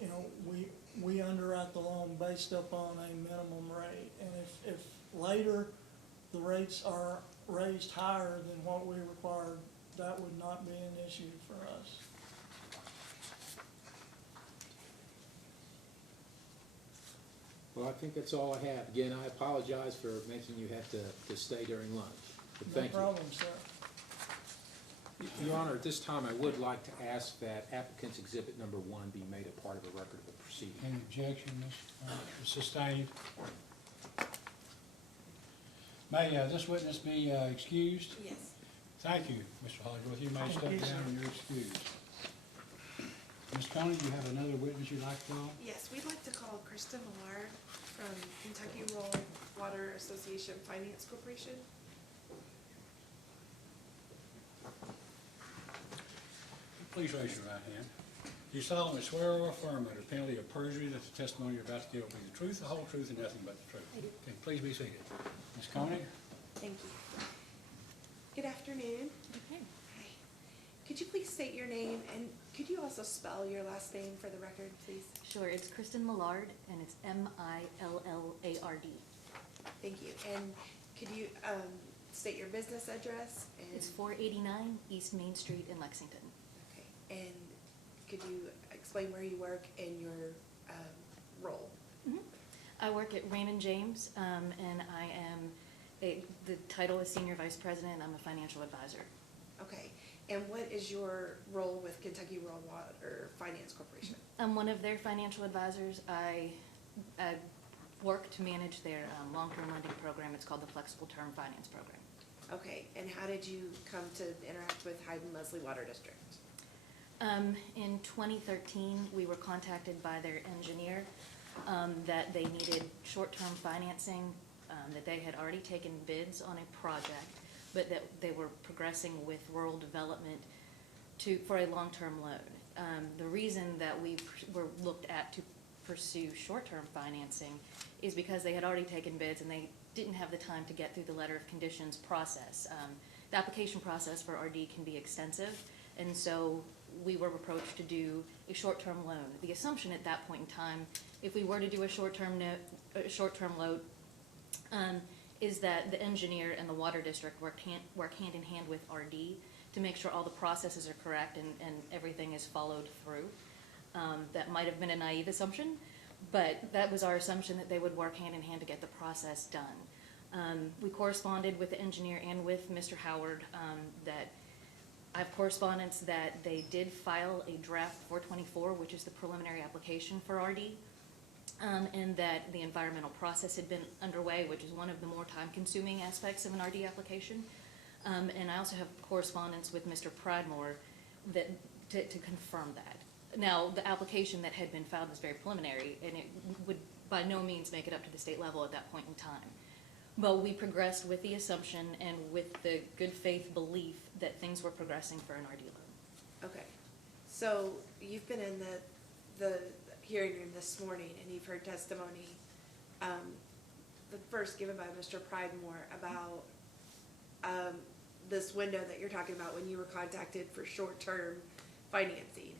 you know, we underwrite the loan based upon a minimum rate. And if later the rates are raised higher than what we required, that would not be an issue for us. Well, I think that's all I have. Again, I apologize for making you have to stay during lunch, but thank you. No problem, sir. Your Honor, at this time, I would like to ask that applicant's exhibit number 1 be made a part of the record of the proceeding. Any objection, Mr. Sustained? May this witness be excused? Yes. Thank you, Mr. Hollingsworth. You may Thank step you, down sir. and you're excused. Ms. Coney, you have another witness you'd like to call? Yes, we'd like to call Kristen Millard from Kentucky Rural Water Association Finance Corporation. Please raise your right hand. Do you solemnly swear or affirm under penalty of perjury that the testimony you're about to give will be the truth, the whole truth, and nothing but the truth? I do. Okay, please be seated. Ms. Coney? Thank you. Good afternoon. Okay. Hi. Could you please state your name, and could you also spell your last name for the record, please? Sure, it's Kristen Millard, and it's Millard. Thank you. And could you state your business address? And It's 489 East Main Street in Lexington. Okay. And could you explain where you work and your role? I work at Raymond James, and I am, the title is Senior Vice President, I'm a financial advisor. Okay. And what is your role with Kentucky Rural Water Finance Corporation? I'm one of their financial advisors. I work to manage their long-term lending program. It's called the Flexible Term Finance Program. Okay. And how did you come to interact with Hyden-Leslie Water District? In 2013, we were contacted by their engineer that they needed short-term financing, that they had already taken bids on a project, but that they were progressing with rural development for a long-term loan. The reason that we were looked at to pursue short-term financing is because they had already taken bids and they didn't have the time to get through the letter of conditions process. The application process for RD can be extensive, and so we were approached to do a short-term loan. The assumption at that point in time, if we were to do a short-term loan, is that the engineer and the water district work hand in hand with RD to make sure all the processes are correct and everything is followed through. That might have been a naive assumption, but that was our assumption, that they would work hand in hand to get the process done. We corresponded with the engineer and with Mr. Howard that I have correspondence that they did file a draft 424, which is the preliminary application for RD, and that the environmental process had been underway, which is one of the more time-consuming aspects of an RD application. And I also have correspondence with Mr. Pridemore that to confirm that. Now, the application that had been filed was very preliminary, and it would by no means make it up to the state level at that point in time. But we progressed with the assumption and with the good faith belief that things were progressing for an RD loan. Okay. So you've been in the hearing room this morning and you've heard testimony, the first given by Mr. Pridemore about this window that you're talking about when you were contacted for short-term financing.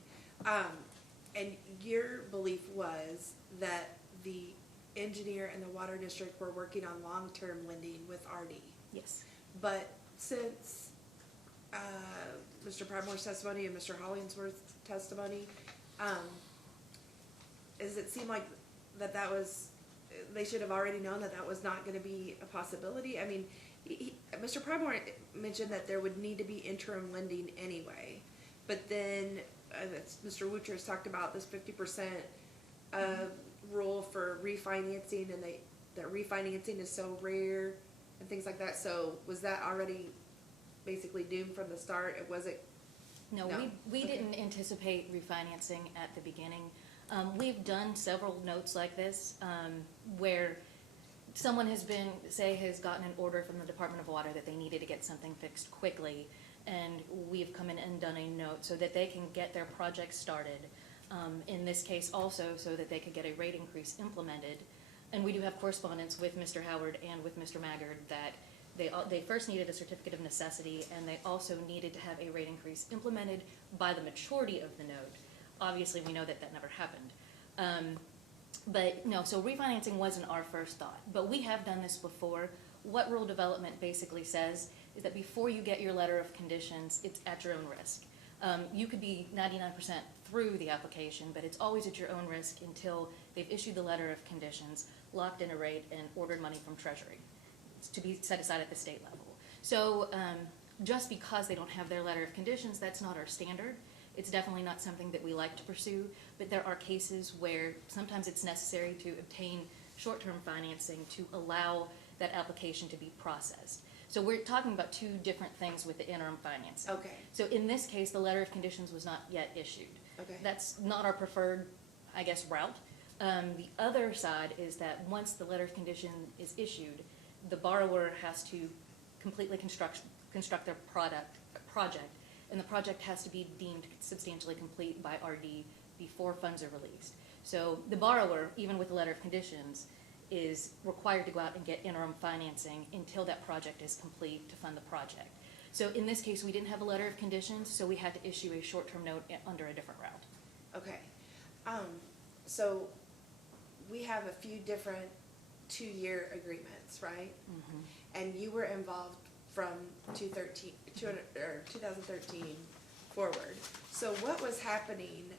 And your belief was that the engineer and the water district were working on long-term lending with RD. Yes. But since Mr. Pridemore's testimony and Mr. Hollingsworth's testimony, does it seem like that was, they should have already known that was not going to be a possibility? I mean, Mr. Pridemore mentioned that there would need to be interim lending anyway, but then Mr. Wucher has talked about this 50% rule for refinancing, and that refinancing is so rare and things like that. So was that already basically doomed from the start? It wasn't. No, No. we Okay. didn't anticipate refinancing at the beginning. We've done several notes like this where someone has gotten an order from the Department of Water that they needed to get something fixed quickly, and we've come in and done a note so that they can get their project started. In this case also so that they could get a rate increase implemented. And we do have correspondence with Mr. Howard and with Mr. Maggard that they first needed a certificate of necessity, and they also needed to have a rate increase implemented by the maturity of the note. Obviously, we know that never happened. But no, so refinancing wasn't our first thought. But we have done this before. What rural development basically says is that before you get your letter of conditions, it's at your own risk. You could be 99% through the application, but it's always at your own risk until they've issued the letter of conditions, locked in a rate, and ordered money from Treasury. It's to be set aside at the state level. So just because they don't have their letter of conditions, that's not our standard. It's definitely not something that we like to pursue, but there are cases where sometimes it's necessary to obtain short-term financing to allow that application to be processed. So we're talking about two different things with the interim financing. Okay, So in this case, the letter of conditions was not yet issued. okay. That's not our preferred, I guess, route. The other side is that once the letter of condition is issued, the borrower has to completely construct their project, and the project has to be deemed substantially complete by RD before funds are released. So the borrower, even with the letter of conditions, is required to go out and get interim financing until that project is complete to fund the project. So in this case, we didn't have a letter of conditions, so we had to issue a short-term note under a different route. Okay. So we have a few different 2-year agreements, right? And you were involved from 2013 forward. So what was happening,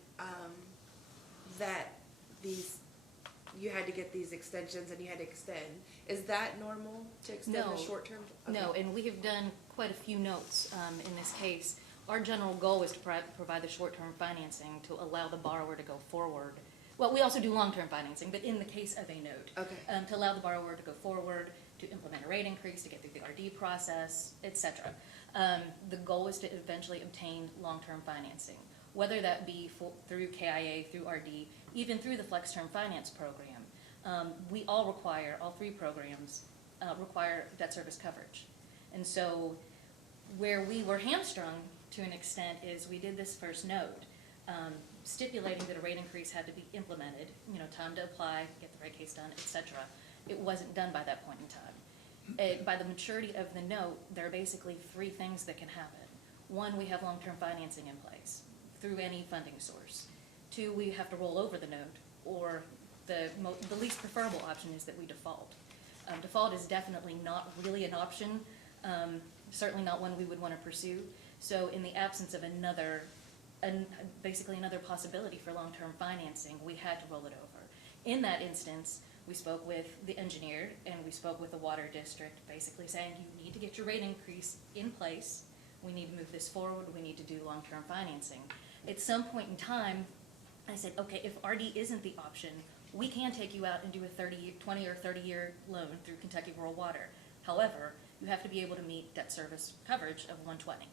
that you had to get these extensions and you had to extend? Is that normal to extend No. the short term? No, and we have done quite a few notes in this case. Our general goal is to provide the short-term financing to allow the borrower to go forward. Well, we also do long-term financing, but in the case of a note, Okay. to allow the borrower to go forward, to implement a rate increase, to get through the RD process, et cetera. The goal is to eventually obtain long-term financing, whether that be through KIA, through RD, even through the Flex Term Finance Program. All three programs require debt service coverage. And so where we were hamstrung to an extent is we did this first note, stipulating that a rate increase had to be implemented, time to apply, get the rate case done, et cetera. It wasn't done by that point in time. By the maturity of the note, there are basically three things that can happen. One, we have long-term financing in place through any funding source. Two, we have to roll over the note, or the least preferable option is that we default. Default is definitely not really an option, certainly not one we would want to pursue. So in the absence of basically another possibility for long-term financing, we had to roll it over. In that instance, we spoke with the engineer and we spoke with the water district, basically saying you need to get your rate increase in place. We need to move this forward. We need to do long-term financing. At some point in time, I said, okay, if RD isn't the option, we can take you out and do a 20 or 30-year loan through Kentucky Rural Water. However, you have to be able to meet debt service coverage of 120.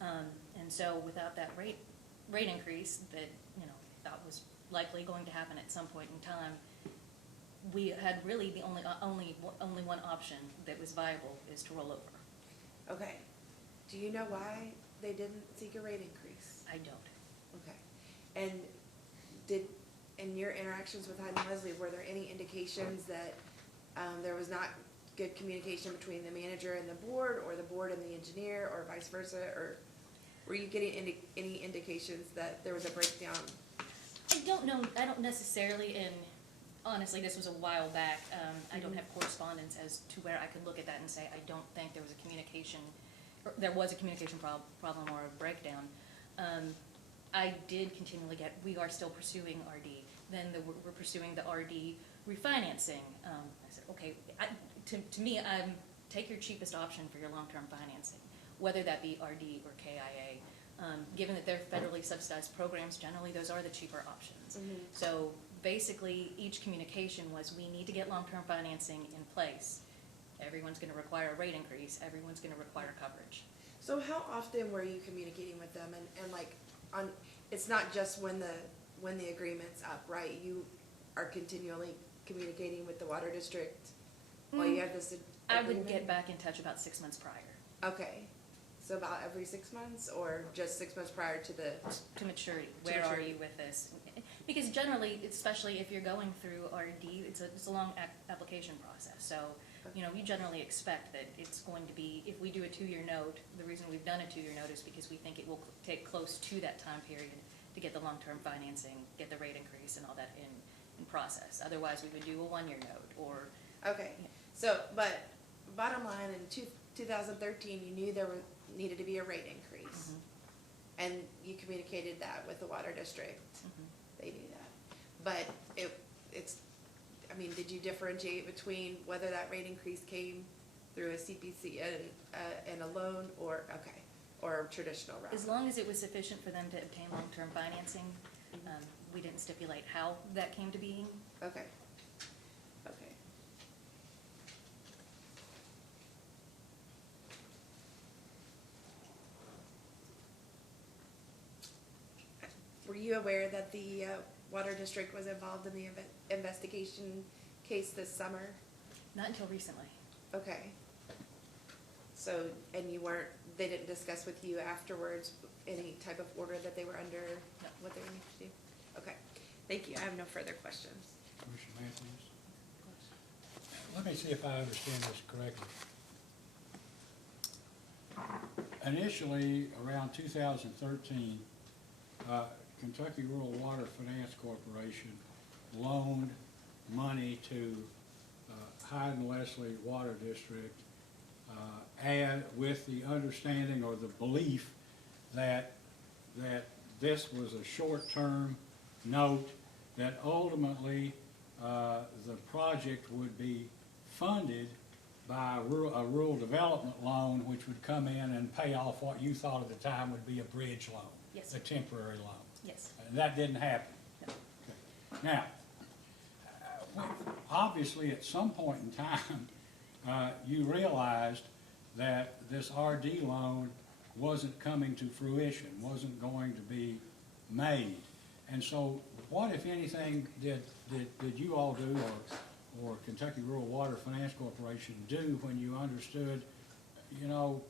And so without that rate increase that was likely going to happen at some point in time, we had really the only one option that was viable is to roll over. Okay. Do you know why they didn't seek a rate increase? I don't. Okay. And in your interactions with Hyden-Leslie, were there any indications that there was not good communication between the manager and the board, or the board and the engineer, or vice versa? Or were you getting any indications that there was a breakdown? I don't know. I don't necessarily, and honestly, this was a while back. I don't have correspondence as to where I could look at that and say, I don't think there was a communication problem or a breakdown. I did continually get, we are still pursuing RD. Then we're pursuing the RD refinancing. I said, okay, to me, take your cheapest option for your long-term financing, whether that be RD or KIA. Given that they're federally subsidized programs, generally those are the cheaper options. So basically, each communication was, we need to get long-term financing in place. Everyone's going to require a rate increase. Everyone's going to require coverage. So how often were you communicating with them? And like, it's not just when the agreement's up, right? You are continually communicating with the water district while you have this agreement? I would get back in touch about 6 months prior. Okay. So about every 6 months, or just 6 months prior to the... To maturity. Where are you with this? Because generally, especially if you're going through RD, it's a long application process. So, we generally expect that it's going to be, if we do a 2-year note, the reason we've done a 2-year note is because we think it will take close to that time period to get the long-term financing, get the rate increase and all that in process. Otherwise, we would do a 1-year note or... Okay. So, but bottom line, in 2013, you knew there needed to be a rate increase. And you communicated that with the water district. They knew that. But did you differentiate between whether that rate increase came through a CPC and a loan, or a traditional route? As long as it was sufficient for them to obtain long-term financing, we didn't stipulate how that came to being. Okay. Okay. you aware that the water district was involved in the investigation case this summer? Not until recently. Okay. So, and you weren't, they didn't discuss with you afterwards any type of order that they were under, No. what they need to do? Okay, thank you, I have no further questions. Commissioner Matthews? Let me see if I understand this correctly. Initially, around 2013, Kentucky Rural Water Finance Corporation loaned money to Hyden-Leslie Water District, and with the understanding or the belief that this was a short-term note, that ultimately the project would be funded by a rural development loan, which would come in and pay off what you thought at the time would be a bridge loan. Yes. A temporary loan. Yes. And that didn't happen. No. Okay. Now, obviously, at some point in time, you realized that this RD loan wasn't coming to fruition, wasn't going to be made. And so what, if anything, did you all do, or Kentucky Rural Water Finance Corporation do when you understood, you know,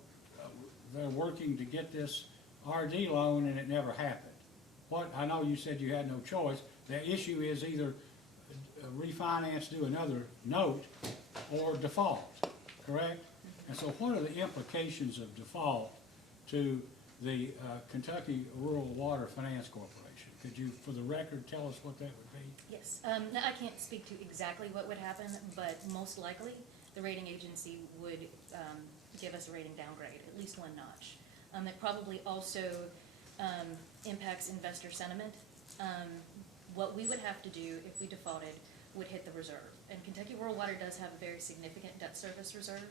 they're working to get this RD loan and it never happened? What, I know you said you had no choice. The issue is either refinance, do another note, or default, correct? And so what are the implications of default to the Kentucky Rural Water Finance Corporation? Could you, for the record, tell us what that would be? Yes. Now, I can't speak to exactly what would happen, but most likely, the rating agency would give us a rating downgrade, at least one notch. It probably also impacts investor sentiment. What we would have to do if we defaulted would hit the reserve. And Kentucky Rural Water does have a very significant debt service reserve,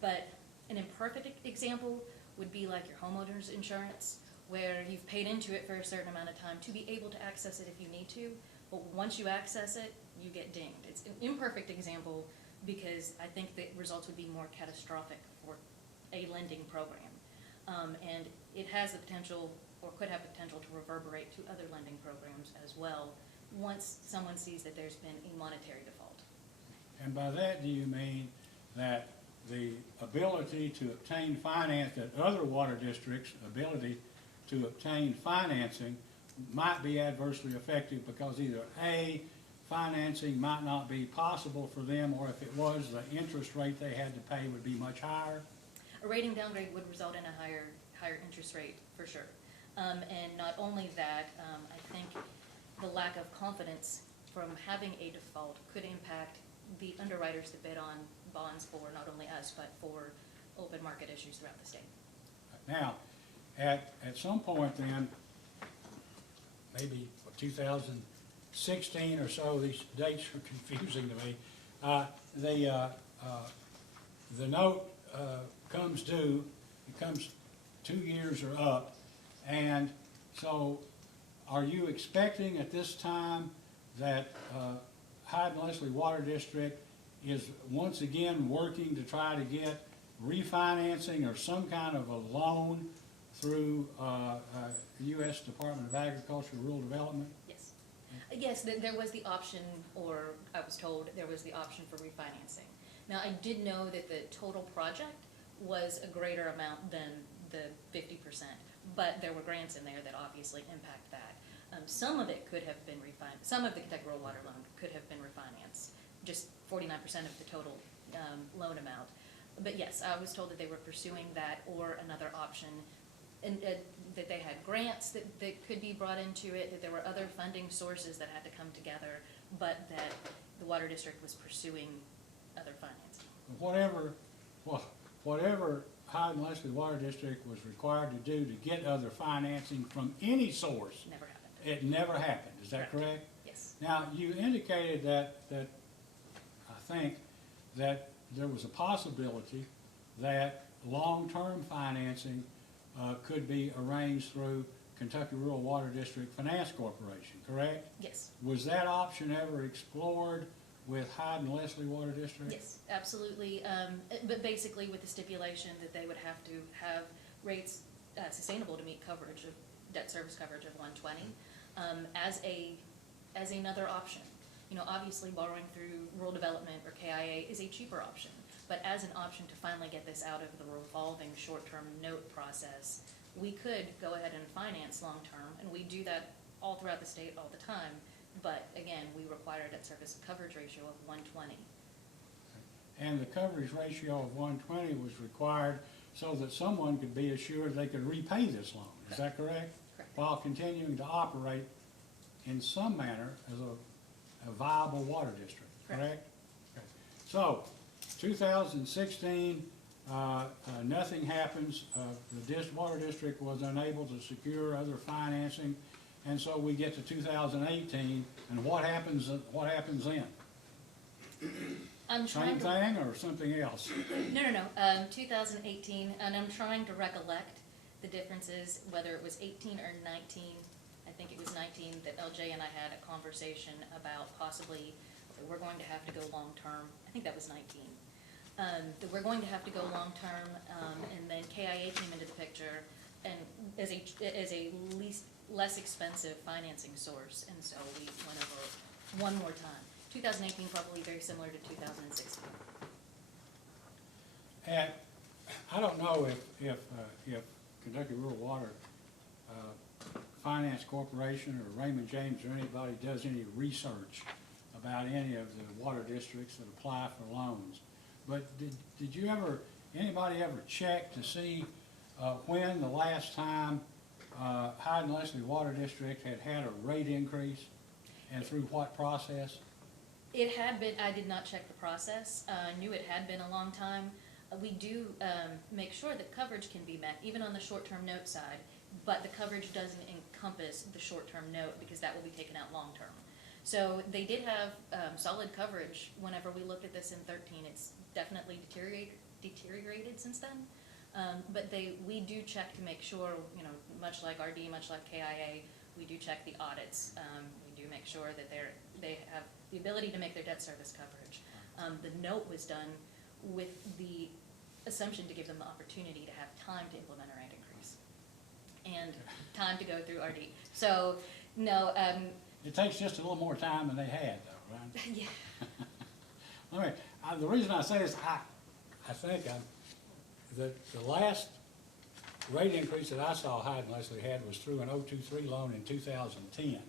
but an imperfect example would be like your homeowner's insurance, where you've paid into it for a certain amount of time to be able to access it if you need to, but once you access it, you get dinged. It's an imperfect example because I think the results would be more catastrophic for a lending program. And it has the potential, or could have the potential, to reverberate to other lending programs as well, once someone sees that there's been a monetary default. And by that, do you mean that the ability to obtain finance, that other water districts' ability to obtain financing might be adversely affected because either A, financing might not be possible for them, or if it was, the interest rate they had to pay would be much higher? A rating downgrade would result in a higher interest rate, for sure. And not only that, I think the lack of confidence from having a default could impact the underwriters that bid on bonds for not only us, but for open market issues throughout the state. Now, at some point then, maybe 2016 or so, these dates are confusing to me, the note comes due, it comes 2 years or up, and so are you expecting at this time that Hyden-Leslie Water District is once again working to try to get refinancing or some kind of a loan through U.S. Department of Agriculture and Rural Development? Yes. Yes, there was the option, or I was told there was the option for refinancing. Now, I did know that the total project was a greater amount than the 50%, but there were grants in there that obviously impact that. Some of it could have been refinanced. Some of the Kentucky Rural Water loan could have been refinanced, just 49% of the total loan amount. But yes, I was told that they were pursuing that or another option, and that they had grants that could be brought into it, that there were other funding sources that had to come together, but that the water district was pursuing other financing. Whatever Hyden-Leslie Water District was required to do to get other financing from any source, Never happened. it never happened. Is that correct? Yes. Now, you indicated that I think that there was a possibility that long-term financing could be arranged through Kentucky Rural Water District Finance Corporation, correct? Yes. Was that option ever explored with Hyden-Leslie Water District? Yes, absolutely. But basically with the stipulation that they would have to have rates sustainable to meet coverage of debt service coverage of 120. as another option. You know, obviously borrowing through rural development or KIA is a cheaper option, but as an option to finally get this out of the revolving short-term note process, we could go ahead and finance long-term, and we do that all throughout the state all the time, but again, we require a debt service coverage ratio of 120. And the coverage ratio of 120 was required so that someone could be assured they could repay this loan. Is that correct? Correct. While continuing to operate in some manner as a viable water district, Correct. correct? Okay. So, 2016, nothing happens. The water district was unable to secure other financing, and so we get to 2018, and what happens then? I'm Same trying thing or something else? No, 2018, and I'm trying to recollect the differences, whether it was 18 or 19. I think it was 19 that LJ and I had a conversation about possibly that we're going to have to go long-term. I think that was 19. That we're going to have to go long-term, and then KIA came into the picture and as a less expensive financing source, and so we went over one more time. 2018 probably very similar to 2016. And I don't know if Kentucky Rural Water Finance Corporation or Raymond James or anybody does any research about any of the water districts that apply for loans. But did you anybody ever check to see when the last time Hyden-Leslie Water District had a rate increase and through what process? It had been, I did not check the process. I knew it had been a long time. We do make sure that coverage can be met, even on the short-term note side, but the coverage doesn't encompass the short-term note because that will be taken out long-term. So they did have solid coverage whenever we looked at this in 13. It's definitely deteriorated since then. But we do check to make sure, you know, much like RD, much like KIA, we do check the audits. We do make sure that they have the ability to make their debt service coverage. The note was done with the assumption to give them the opportunity to have time to implement a rate increase and time to go through RD. So, no. It takes just a little more time than they had, though, right? Yeah. The reason I say this, I think that the last rate increase that I saw Hyden-Leslie had was through an 023 loan in 2010.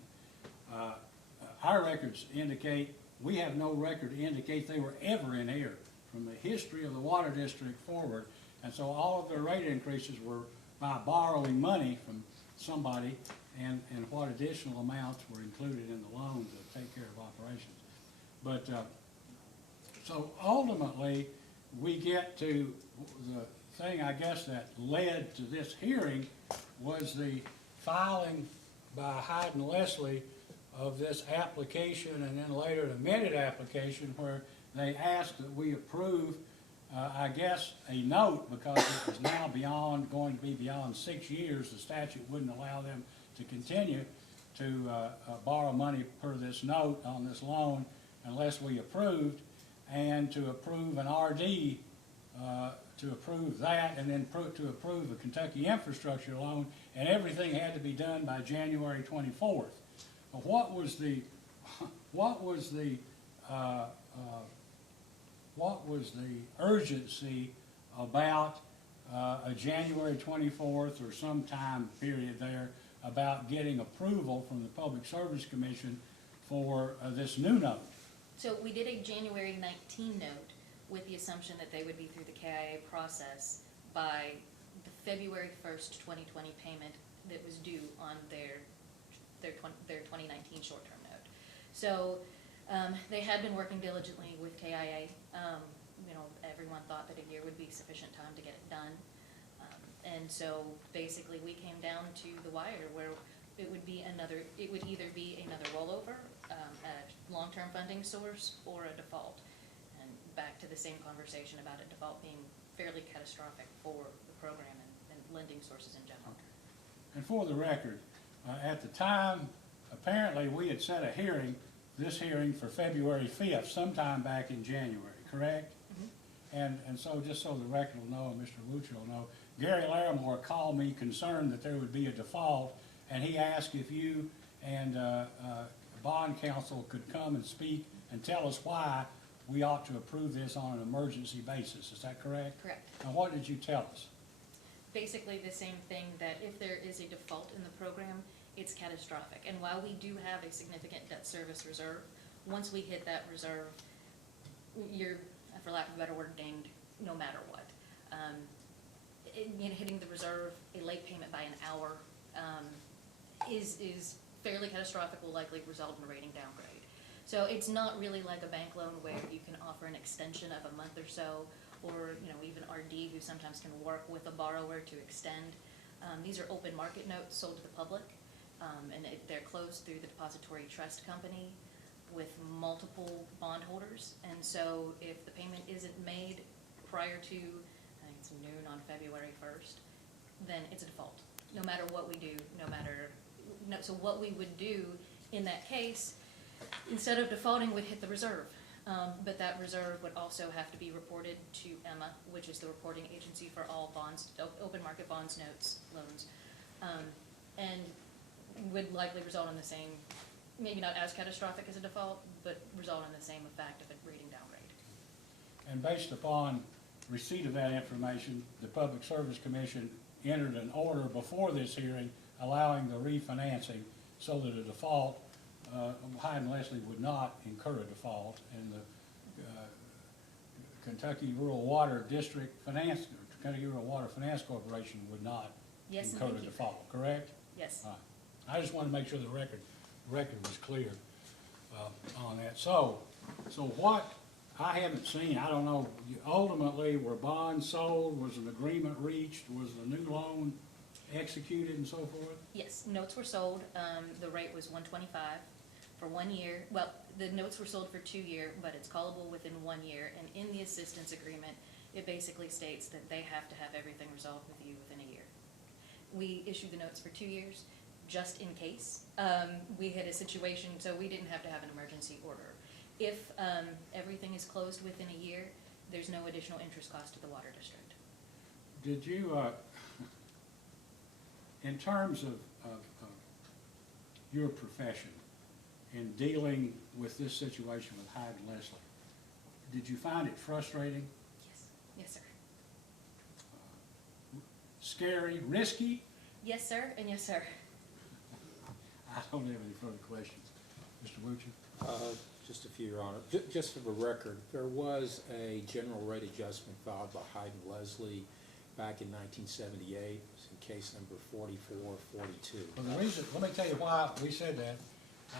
Our records indicate, we have no record to indicate they were ever in error from the history of the water district forward. And so all of their rate increases were by borrowing money from somebody and what additional amounts were included in the loan to take care of operations. But so ultimately, we get to the thing, I guess, that led to this hearing was the filing by Hyden-Leslie of this application and then later an amended application where they asked that we approve, I guess, a note because it was now going to be beyond 6 years. The statute wouldn't allow them to continue to borrow money per this note on this loan unless we approved, and to approve an RD, to approve that, and then to approve a Kentucky infrastructure loan, and everything had to be done by January 24th. What was the urgency about a January 24th or some time period there about getting approval from the Public Service Commission for this new note? So we did a January 19 note with the assumption that they would be through the KIA process by the February 1st, 2020 payment that was due on their 2019 short-term note. So they had been working diligently with KIA. You know, everyone thought that a year would be sufficient time to get it done. And so basically we came down to the wire where it would either be another rollover, a long-term funding source, or a default. And back to the same conversation about a default being fairly catastrophic for the program and lending sources in general. Okay. And for the record, at the time, apparently we had set this hearing for February 5th, sometime back in January, correct? Mm-hmm. And so just so the record will know, and Mr. Lucha will know, Gary Larimore called me concerned that there would be a default, and he asked if you and bond counsel could come and speak and tell us why we ought to approve this on an emergency basis. Is that correct? Correct. And what did you tell us? Basically the same thing, that if there is a default in the program, it's catastrophic. And while we do have a significant debt service reserve, once we hit that reserve, you're, for lack of a better word, dinged no matter what. Hitting the reserve, a late payment by an hour is fairly catastrophic, will likely result in a rating downgrade. So it's not really like a bank loan where you can offer an extension of a month or so, or even RD, who sometimes can work with a borrower to extend. These are open market notes sold to the public, and they're closed through the depository trust company with multiple bondholders. And so if the payment isn't made prior to, I think it's noon on February 1st, then it's a default, no matter what we do, so what we would do in that case, instead of defaulting, would hit the reserve. But that reserve would also have to be reported to EMMA, which is the reporting agency for all bonds, open market bonds, notes, loans, and would likely result in the same, maybe not as catastrophic as a default, but result in the same effect of a rating downgrade. And based upon receipt of that information, the Public Service Commission entered an order before this hearing allowing the refinancing so that a default, Hyden-Leslie would not incur a default, and the Kentucky Rural Water District Finance, Kentucky Rural Water Finance Corporation would not Yes, and incur a thank you. default, correct? Yes. All right. I just wanted to make sure the record was clear on that. So what, I haven't seen, I don't know, ultimately, were bonds sold, was an agreement reached, was the new loan executed and so forth? Yes, notes were sold. The rate was 125 for 1 year. Well, the notes were sold for 2 years, but it's callable within 1 year. And in the assistance agreement, it basically states that they have to have everything resolved with you within a year. We issued the notes for 2 years, just in case. We had a situation, so we didn't have to have an emergency order. If everything is closed within a year, there's no additional interest cost to the water district. Did you, in terms of your profession in dealing with this situation with Hyden-Leslie, did you find it frustrating, Yes. Yes, sir. scary, risky? Yes, sir, and yes, sir. I don't have any further questions. Mr. Wuchett? Just a few, Your Honor. Just for the record, there was a general rate adjustment filed by Hyden-Leslie back in 1978. It was in case number 4442. Well, the reason, let me tell you why we said that.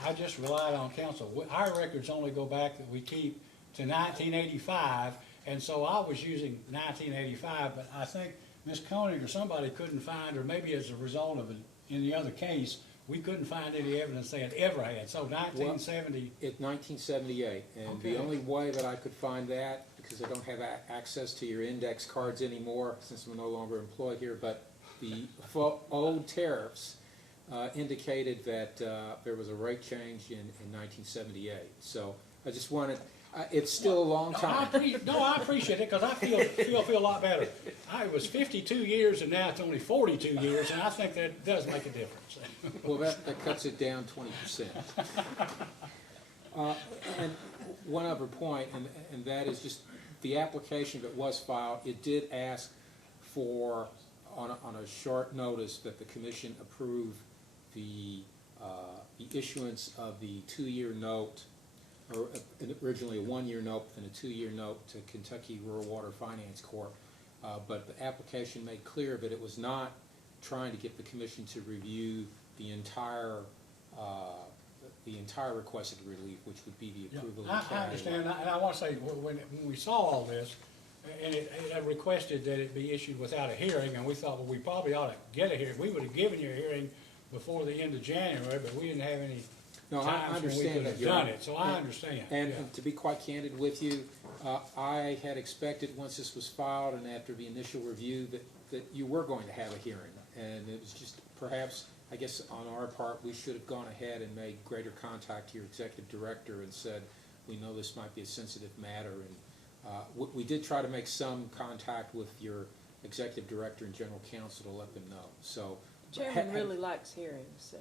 I just relied on counsel. Our records only go back, that we keep, to 1985, and so I was using 1985, but I think Ms. Koenig or somebody couldn't find, or maybe as a result of it in the other case, we couldn't find any evidence they had ever had. So 1970. It's 1978, and Okay. the only way that I could find that, because I don't have access to your index cards anymore since I'm no longer employed here, but the old tariffs indicated that there was a rate change in 1978. So I just wanted, it's still a long time. I appreciate it, because I feel a lot better. It was 52 years, and now it's only 42 years, and I think that does make a difference. Well, that cuts it down 20%. And one other point, and that is just the application that was filed, it did ask for, on a short notice, that the commission approve the issuance of the 2-year note, or originally a 1-year note and a 2-year note to Kentucky Rural Water Finance Corp. But the application made clear that it was not trying to get the commission to review the entire requested relief, which would be the approval of the county. I understand, and I want to say, when we saw all this, and it requested that it be issued without a hearing, and we thought, well, we probably ought to get a hearing. We would have given you a hearing before the end of January, but we didn't have any No, I times when we understand could that, have Your done Honor. it, so I understand. And Yeah. to be quite candid with you, I had expected, once this was filed and after the initial review, that you were going to have a hearing. And it was just, perhaps, I guess on our part, we should have gone ahead and made greater contact to your executive director and said, we know this might be a sensitive matter. And we did try to make some contact with your executive director and general counsel to let them know. So Chairman really likes hearings, so.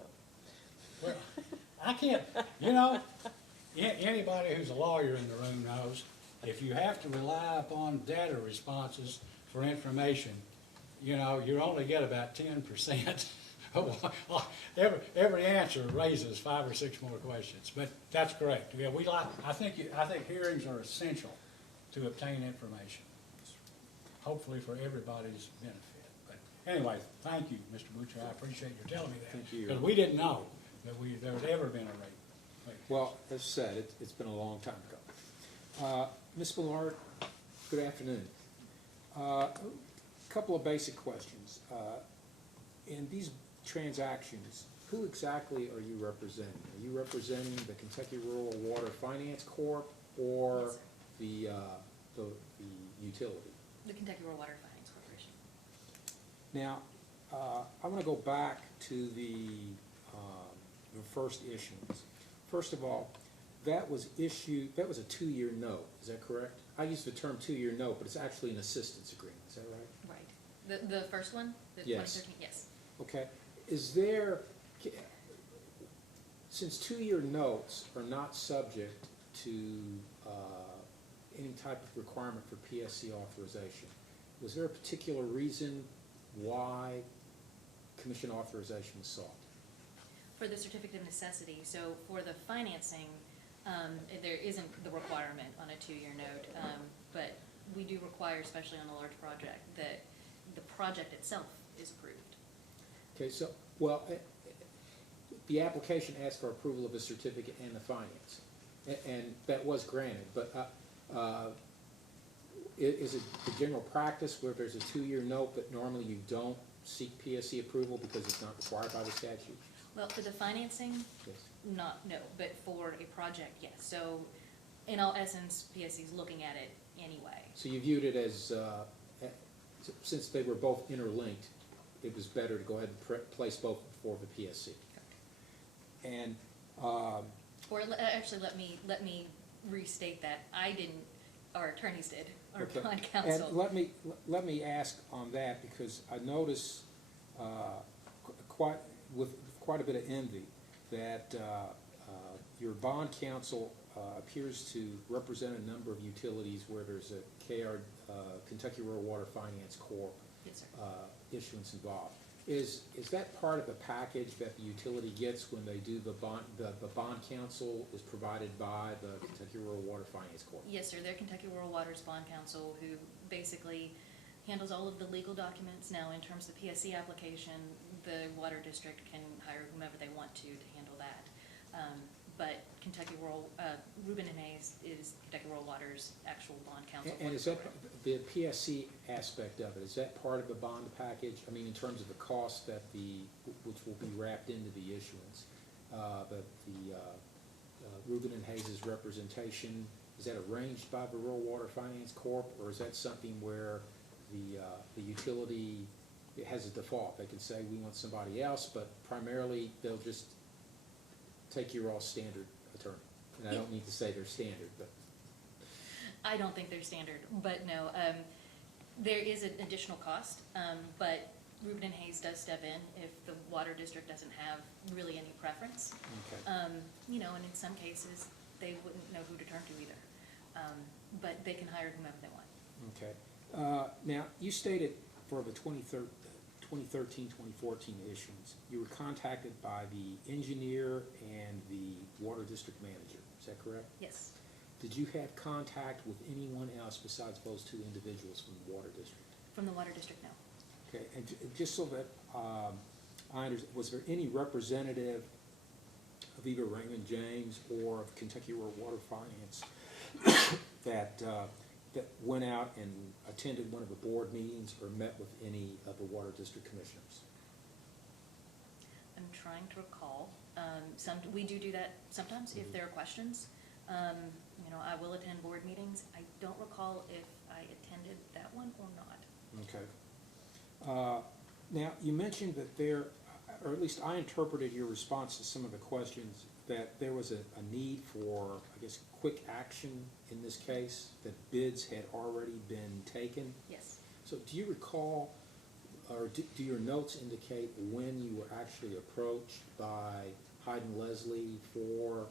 Well, I can't, you know, anybody who's a lawyer in the room knows, if you have to rely upon data responses for information, you know, you only get about 10%. Every answer raises 5 or 6 more questions, but that's correct. Yeah, I think hearings are essential to obtain information, hopefully for everybody's benefit. But anyway, thank you, Mr. Butcher, I appreciate you telling me that. Thank you. Because we didn't know that there had ever been a rate. Well, as said, it's been a long time ago. Ms. Millard, good afternoon. Couple of basic questions. In these transactions, who exactly are you representing? Are you representing the Kentucky Rural Water Finance Corp. Or Yes, sir. the utility? The Kentucky Rural Water Finance Corporation. Now, I want to go back to the first issuance. First of all, that was a 2-year note, is that correct? I use the term 2-year note, but it's actually an assistance agreement, is that right? Right. The first one, the Yes. 2013, yes. Okay, is there, since 2-year notes are not subject to any type of requirement for PSC authorization, was there a particular reason why commission authorization was sought? For the certificate of necessity, so for the financing, there isn't the requirement on a 2-year note, but we do require, especially on a large project, that the project itself is approved. Okay, so, well, the application asked for approval of the certificate and the financing, and that was granted, but is it the general practice where there's a 2-year note, but normally you don't seek PSC approval because it's not required by the statute? Well, for the financing, Yes. no, but for a project, yes. So in all essence, PSC is looking at it anyway. So you viewed it as, since they were both interlinked, it was better to go ahead and place both before the PSC. And, Actually, let me restate that. I didn't, our attorneys did, our okay. bond counsel. And let me ask on that, because I notice with quite a bit of envy that your bond counsel appears to represent a number of utilities where there's a Kentucky Rural Water Finance Corp. Yes, sir. Issuance involved. Is that part of the package that the utility gets when they do the bond counsel is provided by the Kentucky Rural Water Finance Corp.? Yes, sir. They're Kentucky Rural Water's bond counsel who basically handles all of the legal documents. Now, in terms of the PSC application, the water district can hire whomever they want to handle that. But Kentucky Rural, Rubin and Hayes is Kentucky Rural Water's actual bond counsel. And is that, the PSC aspect of it, is that part of the bond package? I mean, in terms of the cost that which will be wrapped into the issuance, Rubin and Hayes' representation, is that arranged by the Rural Water Finance Corp., or is that something where the utility has a default? They can say, we want somebody else, but primarily they'll just take your all standard attorney. And I don't need to say they're standard, but. I don't think they're standard, but no, there is an additional cost, but Rubin and Hayes does step in if the water district doesn't have really any preference. Okay. You know, and in some cases, they wouldn't know who to turn to either. But they can hire whomever they want. Okay. Now, you stated for the 2013-2014 issuance, you were contacted by the engineer and the water district manager. Is that correct? Yes. Did you have contact with anyone else besides those two individuals from the water district? From the water district, no. Okay, and just so that I understand, was there any representative of either Raymond James or of Kentucky Rural Water Finance that went out and attended one of the board meetings or met with any of the water district commissioners? I'm trying to recall. We do that sometimes if there are questions. You know, I will attend board meetings. I don't recall if I attended that one or not. Okay. Now, you mentioned that there, or at least I interpreted your response to some of the questions, that there was a need for, I guess, quick action in this case, that bids had already been taken. Yes. So do you recall, or do your notes indicate when you were actually approached by Hyden-Leslie for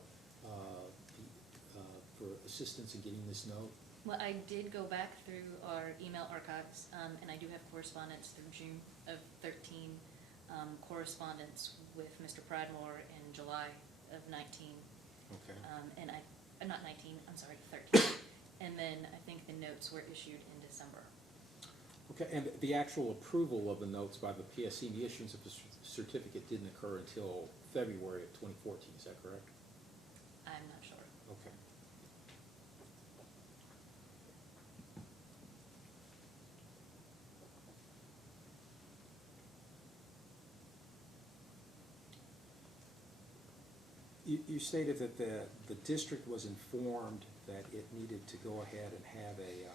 assistance in getting this note? Well, I did go back through our email archives, and I do have correspondence through June of 13, correspondence with Mr. Pridemore in July of 19. Okay. And not 19, I'm sorry, 13. And then I think the notes were issued in December. Okay, and the actual approval of the notes by the PSC, the issuance of the certificate didn't occur until February of 2014, is that correct? I'm not sure. Okay. You stated that the district was informed that it needed to go ahead and have a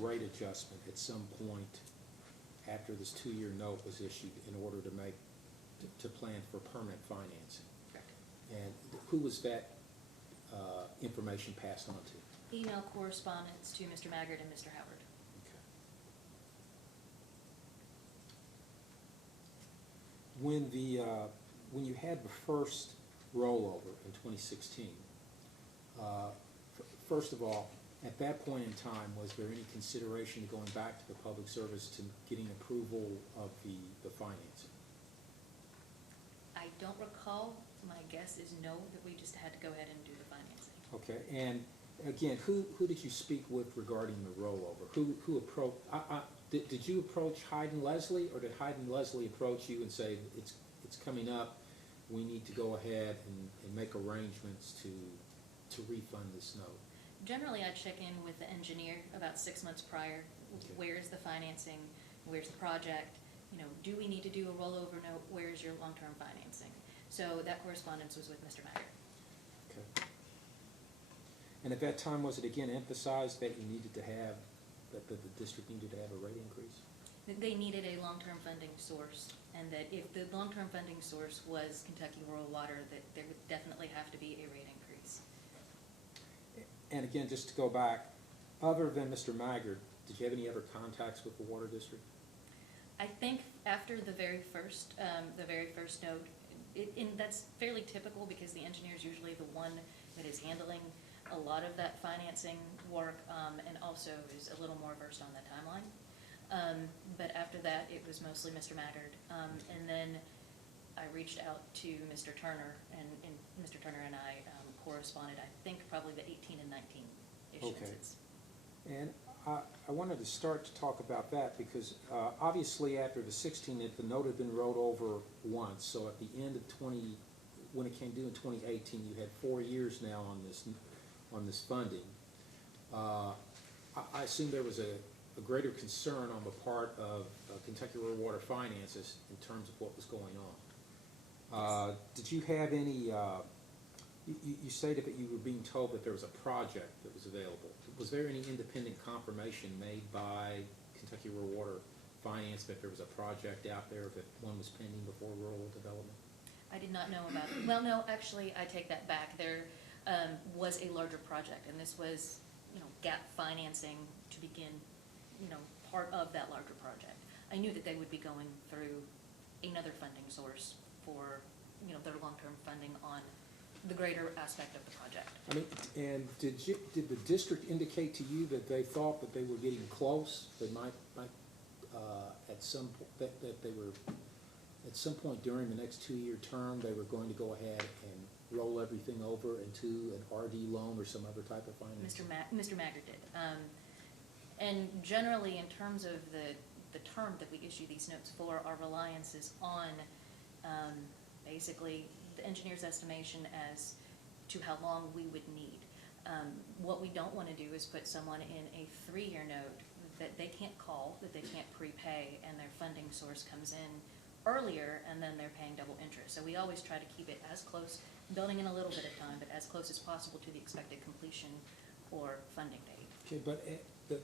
rate adjustment at some point after this 2-year note was issued in order to plan for permanent financing. And who was that information passed on to? Email correspondence to Mr. Maggard and Mr. Howard. Okay. When you had the first rollover in 2016, first of all, at that point in time, was there any consideration going back to the public service to getting approval of the financing? I don't recall. My guess is no, that we just had to go ahead and do the financing. Okay, and again, who did you speak with regarding the rollover? Who approached? Did you approach Hyden-Leslie, or did Hyden-Leslie approach you and say it's coming up? We need to go ahead and make arrangements to refund this note. Generally, I check in with the engineer about 6 months prior. Okay. Where's the financing? Where's the project? Do we need to do a rollover note? Where's your long-term financing? So that correspondence was with Mr. Maggard. Okay. And at that time, was it again emphasized that you needed to have, that the district needed to have a rate increase? That they needed a long-term funding source, and that if the long-term funding source was Kentucky Rural Water, that there would definitely have to be a rate increase. And again, just to go back, other than Mr. Maggard, did you have any other contacts with the water district? I think after the very first note, and that's fairly typical because the engineer is usually the one that is handling a lot of that financing work, and also is a little more versed on the timeline. But after that, it was mostly Mr. Maggard. And then I reached out to Mr. Turner, and Mr. Turner and I corresponded, I think, probably the 18 and 19 issuances. Okay. And I wanted to start to talk about that because obviously after the 16, the note had been rolled over once. So at the end of when it came due in 2018, you had 4 years now on this funding. I assume there was a greater concern on the part of Kentucky Rural Water Finances in terms of what was going on. Did you have any? You stated that you were being told that there was a project that was available. Was there any independent confirmation made by Kentucky Rural Water Finance that there was a project out there, that one was pending before rural development? I did not know about it. Well, no, actually, I take that back. There was a larger project, and this was, gap financing to begin, part of that larger project. I knew that they would be going through another funding source for, their long-term funding on the greater aspect of the project. I mean, and did the district indicate to you that they thought that they were getting close? They might at some point that they were at some point during the next 2-year term they were going to go ahead and roll everything over into an RD loan or some other type of financing? Mr. Maggard did. And generally, in terms of the term that we issue these notes for, our reliance is on basically the engineer's estimation as to how long we would need. What we don't want to do is put someone in a 3-year note that they can't call, that they can't prepay, and their funding source comes in earlier, and then they're paying double interest. So we always try to keep it as close, building in a little bit of time, but as close as possible to the expected completion or funding date. Okay, but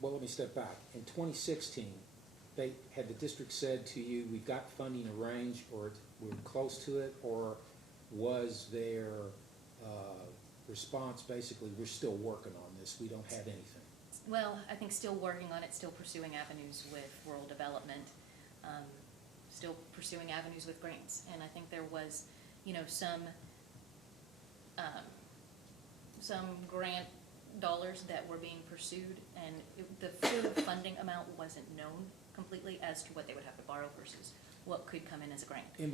well, let me step back. In 2016, had the district said to you, we've got funding arranged, or we're close to it, or was their response basically, we're still working on this, we don't have anything? Well, I think still working on it, still pursuing avenues with rural development. still pursuing avenues with grants. And I think there was, some grant dollars that were being pursued, and the full funding amount wasn't known completely as to what they would have to borrow versus what could come in as a grant. When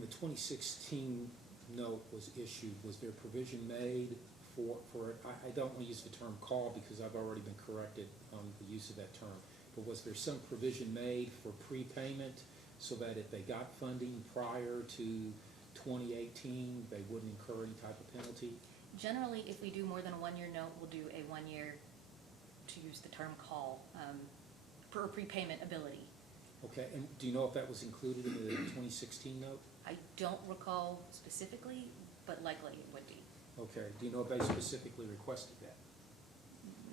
the 2016 note was issued, was there provision made for it? I don't want to use the term call because I've already been corrected on the use of that term, but was there some provision made for prepayment so that if they got funding prior to 2018, they wouldn't incur any type of penalty? Generally, if we do more than a one-year note, we'll do a one-year, to use the term call, for prepayment ability. Okay, and do you know if that was included in the 2016 note? I don't recall specifically, but likely it would be. Okay, do you know if they specifically requested that?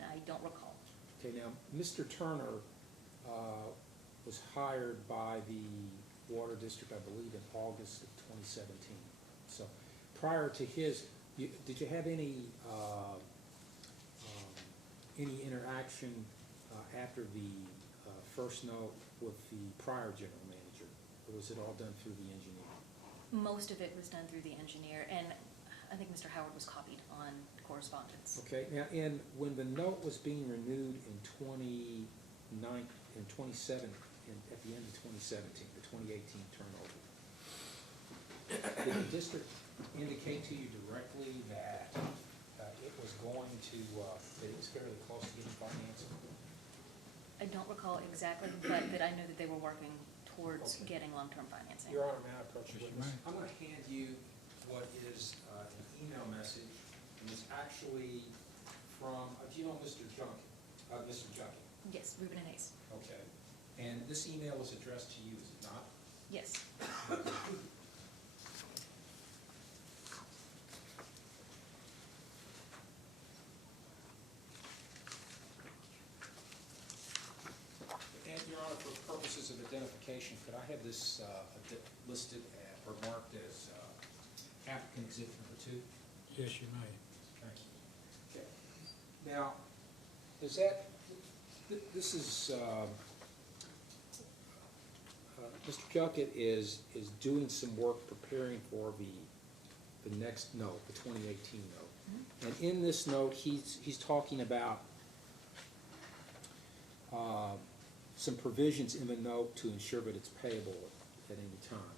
I don't recall. Okay, now, Mr. Turner was hired by the Water District, I believe, in August of 2017. So prior to his, did you have any interaction after the first note with the prior general manager, or was it all done through the engineer? Most of it was done through the engineer, and I think Mr. Howard was copied on correspondence. Okay, now, and when the note was being renewed in 27, at the end of 2017, the 2018 turnover, did the district indicate to you directly that it was going to, that it was fairly close to getting financing? I don't recall exactly, but that I know that they were working towards Okay. getting long-term financing. Your Honor, may I approach the Yes, you witness? may. I'm going to hand you what is an email message, and it's actually from, do you know Mr. Junkin? Mr. Junkin, Yes, Ruben and Hayes. okay. And this email was addressed to you, is it not? Yes. And, Your Honor, for purposes of identification, could I have this listed or marked as applicant exhibit number 2? Yes, you may. Thank you. Okay. Now, is that, this is, Mr. Junkett is doing some work preparing for the next note, the 2018 note. And in this note, he's talking about some provisions in the note to ensure that it's payable at any time.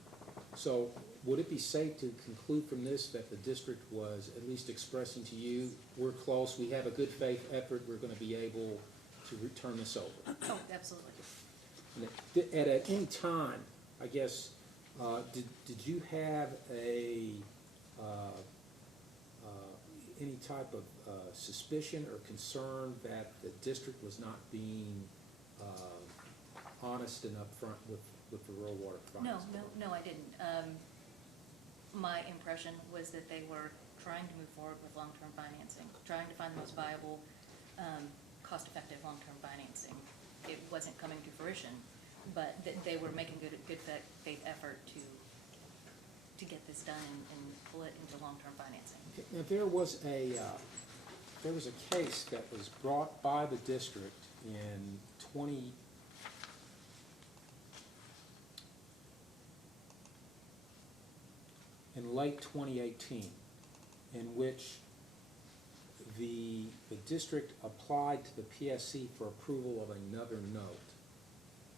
So would it be safe to conclude from this that the district was at least expressing to you, we're close, we have a good faith effort, we're going to be able to return this over? Oh, absolutely. And at any time, I guess, did you have any type of suspicion or concern that the district was not being honest and upfront with the rural water providers? No, I didn't. My impression was that they were trying to move forward with long-term financing, trying to find the most viable, cost-effective long-term financing. It wasn't coming to fruition, but they were making good faith effort to get this done and pull it into long-term financing. Okay, now, there was a case that was brought by the district in late 2018, in which the district applied to the PSC for approval of another note.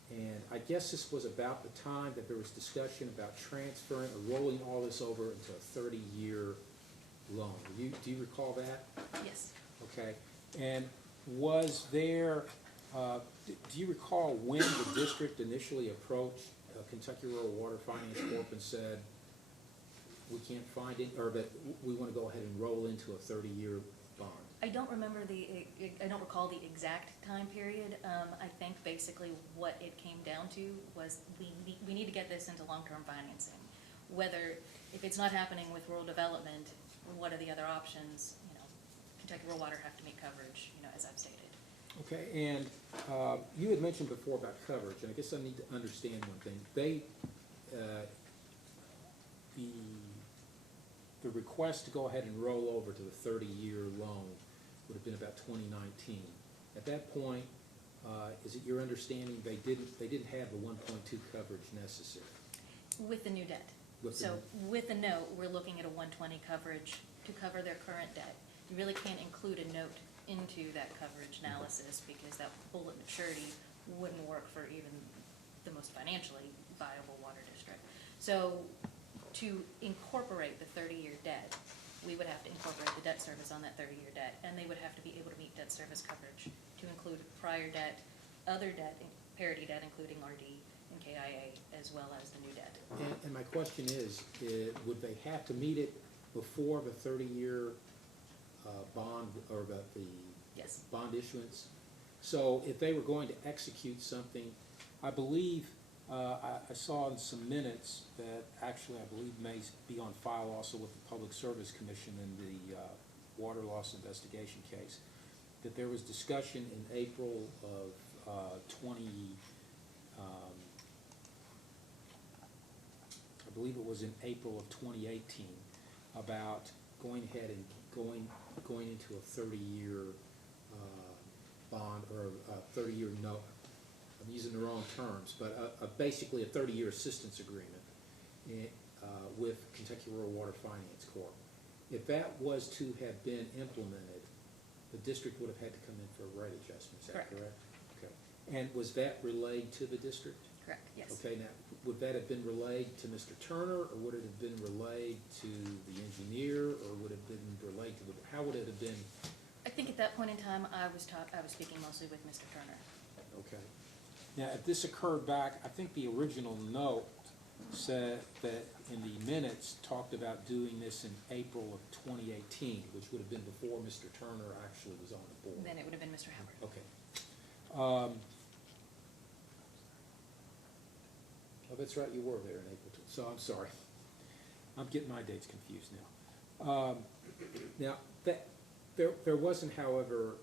And I guess this was about the time that there was discussion about transferring or rolling all this over into a 30-year loan. Do you recall that? Yes. Okay. And was there, do you recall when the district initially approached Kentucky Rural Water Finance Corp. And said, we can't find it, or that we want to go ahead and roll into a 30-year bond? I don't recall the exact time period. I think basically what it came down to was we need to get this into long-term financing. Whether, if it's not happening with rural development, what are the other options? Kentucky Rural Water have to meet coverage, as I've stated. Okay, and you had mentioned before about coverage, and I guess I need to understand one thing. The request to go ahead and roll over to the 30-year loan would have been about 2019. At that point, is it your understanding they didn't have the 1.2 coverage necessary? With the new debt. With the So new- with the note, we're looking at a 120 coverage to cover their current debt. You really can't include a note into that coverage analysis because that bullet maturity wouldn't work for even the most financially viable water district. So to incorporate the 30-year debt, we would have to incorporate the debt service on that 30-year debt, and they would have to be able to meet debt service coverage to include prior debt, other debt, parity debt, including RD and KIA, as well as the new debt. And my question is, would they have to meet it before the 30-year bond, or the Yes. bond issuance? So if they were going to execute something, I believe, I saw in some minutes that actually I believe may be on file also with the Public Service Commission in the water loss investigation case, that there was discussion in April of 20, I believe it was in April of 2018, about going ahead and going into a 30-year bond, or a 30-year note. I'm using the wrong terms, but basically a 30-year assistance agreement with Kentucky Rural Water Finance Corp. If that was to have been implemented, the district would have had to come in for a rate adjustment, is that Correct. correct? Okay. And was that relayed to the district? Correct, yes. Okay, now, would that have been relayed to Mr. Turner, or would it have been relayed to the engineer, or would it have been relayed to the, how would it have been? I think at that point in time, I was speaking mostly with Mr. Turner. Okay. Now, if this occurred back, I think the original note said that in the minutes talked about doing this in April of 2018, which would have been before Mr. Turner actually was on the board. Then it would have been Mr. Howard. Okay. Oh, that's right, you were there in April, so I'm sorry. I'm getting my dates confused now. Now, there wasn't, however,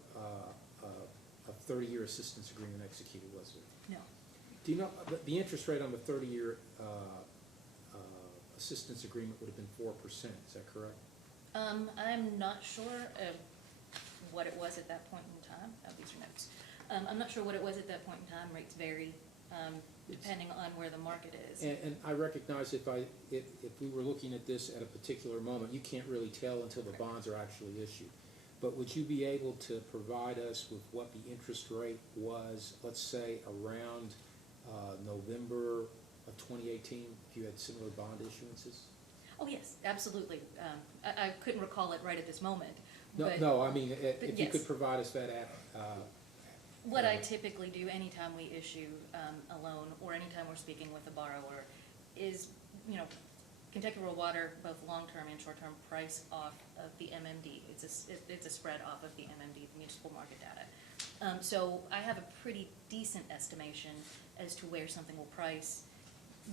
a 30-year assistance agreement executed, was there? No. Do you know, the interest rate on the 30-year assistance agreement would have been 4%, is that correct? I'm not sure of what it was at that point in time. Oh, these are notes. I'm not sure what it was at that point in time. Rates vary depending on where the market is. And I recognize if we were looking at this at a particular moment, you can't really tell until the bonds are actually issued. But would you be able to provide us with what the interest rate was, let's say, around November of 2018, if you had similar bond issuances? Oh, yes, absolutely. I couldn't recall it right at this moment. No, but no, I mean, if you yes. could provide us that, What I typically do anytime we issue a loan or anytime we're speaking with a borrower is, Kentucky Rural Water, both long-term and short-term, price off of the MMD. It's a spread off of the MMD, the municipal market data. So I have a pretty decent estimation as to where something will price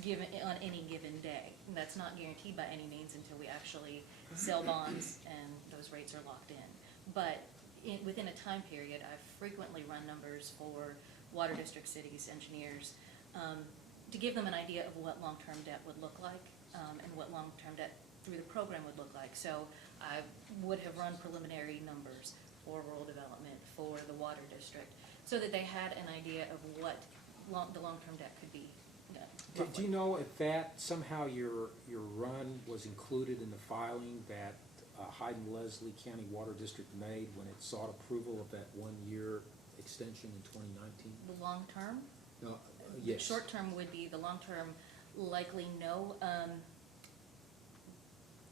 on any given day. And that's not guaranteed by any means until we actually sell bonds and those rates are locked in. But within a time period, I've frequently run numbers for water district cities, engineers, to give them an idea of what long-term debt would look like and what long-term debt through the program would look like. So I would have run preliminary numbers for rural development, for the water district, so that they had an idea of what the long-term debt could be. do you know if that, somehow your run was included in the filing that Hyden-Leslie County Water District made when it sought approval of that one-year extension in 2019? The long-term? No, The yes. short-term would be, the long-term likely no,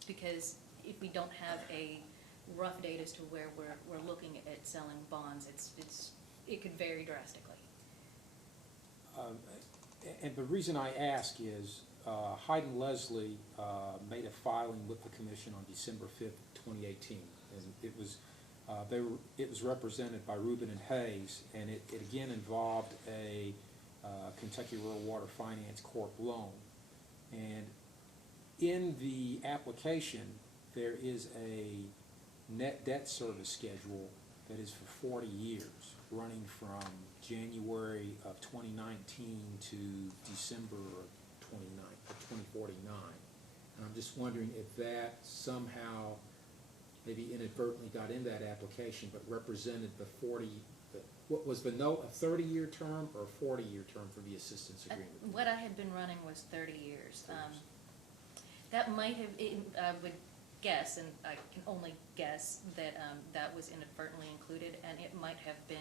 because if we don't have a rough date as to where we're looking at selling bonds, it could vary drastically. And the reason I ask is Hyden-Leslie made a filing with the commission on December 5th, 2018. And it was represented by Rubin and Hayes, and it again involved a Kentucky Rural Water Finance Corp loan. And in the application, there is a net debt service schedule that is for 40 years, running from January of 2019 to December of 2049. And I'm just wondering if that somehow maybe inadvertently got in that application, but represented the what was the note, a 30-year term or a 40-year term for the assistance agreement? What I had been running was 30 years. That might have, I would guess, and I can only guess, that that was inadvertently included, and it might have been,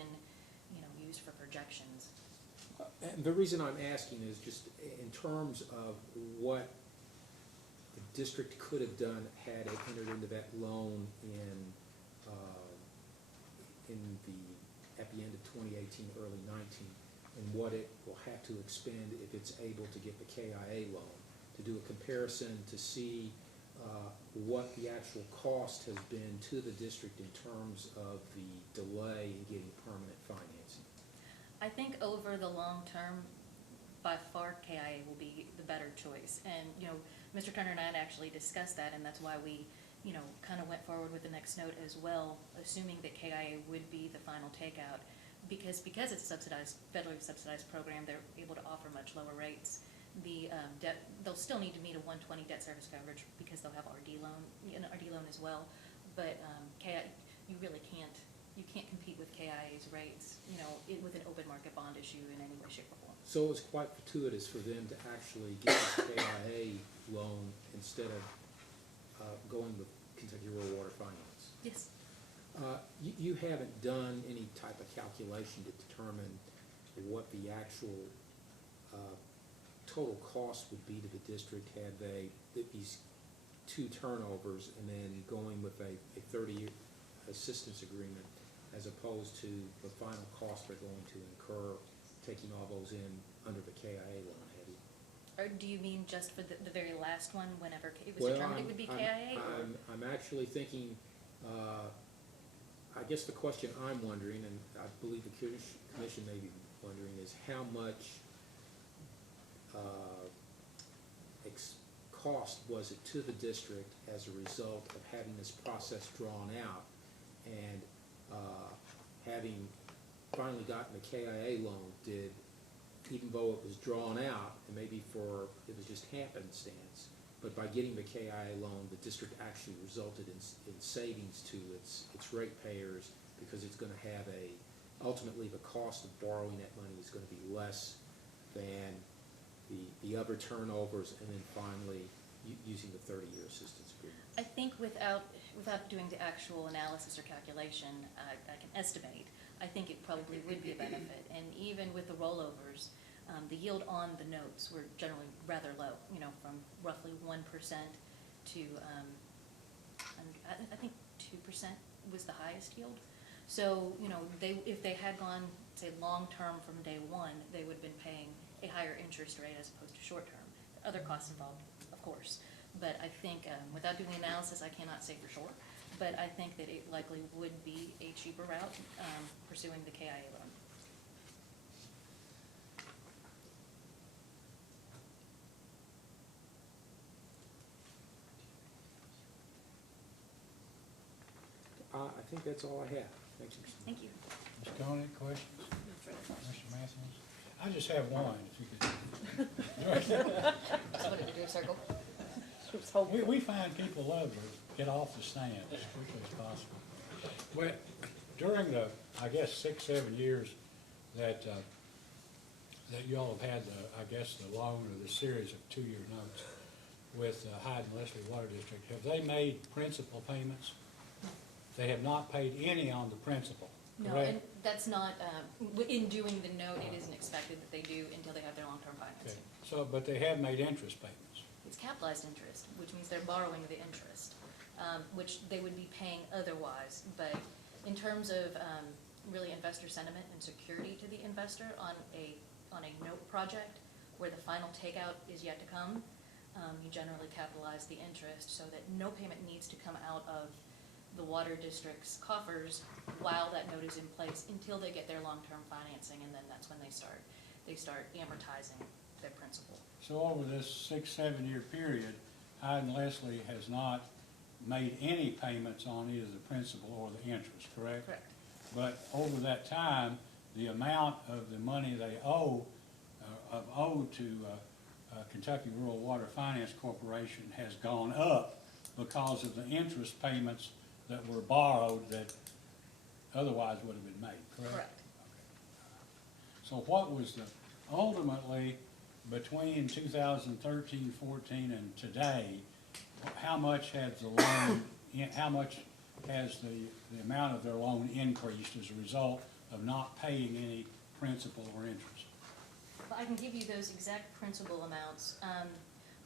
used for projections. And the reason I'm asking is just in terms of what the district could have done had it entered into that loan at the end of 2018, early 19, and what it will have to expend if it's able to get the KIA loan, to do a comparison to see what the actual cost has been to the district in terms of the delay in getting permanent financing. I think over the long term, by far KIA will be the better choice. And, Mr. Turner and I had actually discussed that, and that's why we, kind of went forward with the next note as well, assuming that KIA would be the final takeout. Because it's a subsidized, federally subsidized program, they're able to offer much lower rates. The debt, they'll still need to meet a 120 debt service coverage because they'll have RD loan as well. But KIA, you really can't compete with KIA's rates, with an open market bond issue in any way, shape, or form. So it was quite fortuitous for them to actually get the KIA loan instead of going with Kentucky Rural Water Finance. Yes. You haven't done any type of calculation to determine what the actual total cost would be to the district had these two turnovers and then going with a 30-year assistance agreement as opposed to the final cost they're going to incur taking all those in under the KIA loan, have you? Or do you mean just for the very last one, whenever it was determined it would be KIA? I'm actually thinking, I guess the question I'm wondering, and I believe the commission may be wondering, is how much cost was it to the district as a result of having this process drawn out and having finally gotten the KIA loan, even though it was drawn out, and maybe it was just happenstance, but by getting the KIA loan, the district actually resulted in savings to its ratepayers because it's going to have ultimately the cost of borrowing that money is going to be less than the other turnovers, and then finally using the 30-year assistance agreement. I think without doing the actual analysis or calculation, I can estimate. I think it probably would be a benefit. And even with the rollovers, the yield on the notes were generally rather low, from roughly 1% to, I think 2% was the highest yield. So, if they had gone, say, long-term from day one, they would have been paying a higher interest rate as opposed to short-term. Other costs involved, of course. But I think, without doing the analysis, I cannot say for sure. But I think that it likely would be a cheaper route pursuing the KIA loan. I think that's all I have. Thanks, Mr. Thank you. Ms. Coney, questions? Mr. Matthews? I just have one, if you could. What did you do, circle? We find people love to get off the stand as quickly as possible. Well, during the, I guess, 6-7 years that you all have had the loan or the series of 2-year notes with Hyden-Leslie Water District, have they made principal payments? They have not paid any on the principal, No, correct? and that's not, in doing the note, it isn't expected that they do until they have their long-term Okay. financing. So, but they have made interest payments. It's capitalized interest, which means they're borrowing the interest, which they would be paying otherwise. But in terms of really investor sentiment and security to the investor on a note project where the final takeout is yet to come, you generally capitalize the interest so that no payment needs to come out of the water district's coffers while that note is in place until they get their long-term financing, and then that's when they start amortizing their principal. So over this 6-7 year period, Hyden-Leslie has not made any payments on either the principal or the interest, correct? Correct. But over that time, the amount of the money they owed to Kentucky Rural Water Finance Corporation has gone up because of the interest payments that were borrowed that otherwise would have been made, correct? Correct. Okay. So what was the, ultimately, between 2013, 14, and today, how much has the loan, how much has the amount of their loan increased as a result of not paying any principal or interest? Well, I can give you those exact principal amounts.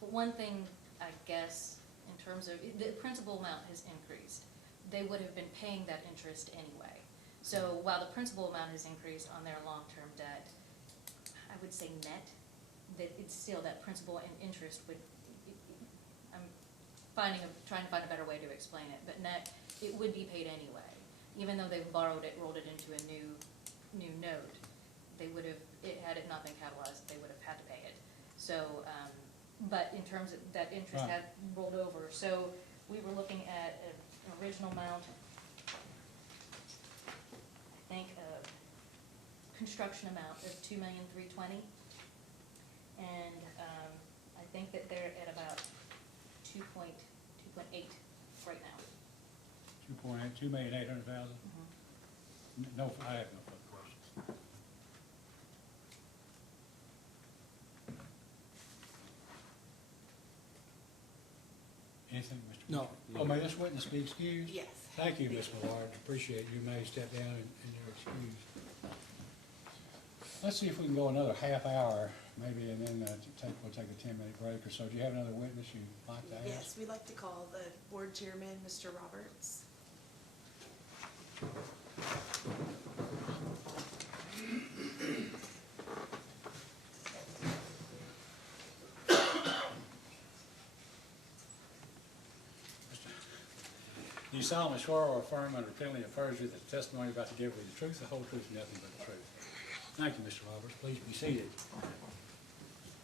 But one thing, I guess, in terms of, the principal amount has increased. They would have been paying that interest anyway. So while the principal amount has increased on their long-term debt, I would say net, that it's still that principal and interest would, I'm trying to find a better way to explain it, but net, it would be paid anyway. Even though they've borrowed it, rolled it into a new note, they would have, had it not been capitalized, they would have had to pay it. So, but in terms of, that interest Right. had rolled over, so we were looking at an original amount, I think, construction amount of $2,320,000, and I think that they're at about 2.8 right now. 2,800,000? No, I have no further questions. Anything, Mr. No. Oh, may this witness be excused? Yes. Thank you, Ms. Millard. Appreciate you may step down and you're excused. Let's see if we can go another half hour, maybe, and then we'll take a 10-minute break or so. Do you have another witness you'd like to ask? Yes, we'd like to call the board chairman, Mr. Roberts. Do you solemnly swear or affirm under penalty of perjury that the testimony you're about to give will be the truth, the whole truth, and nothing but the truth? Thank you, Mr. Roberts. Please be seated.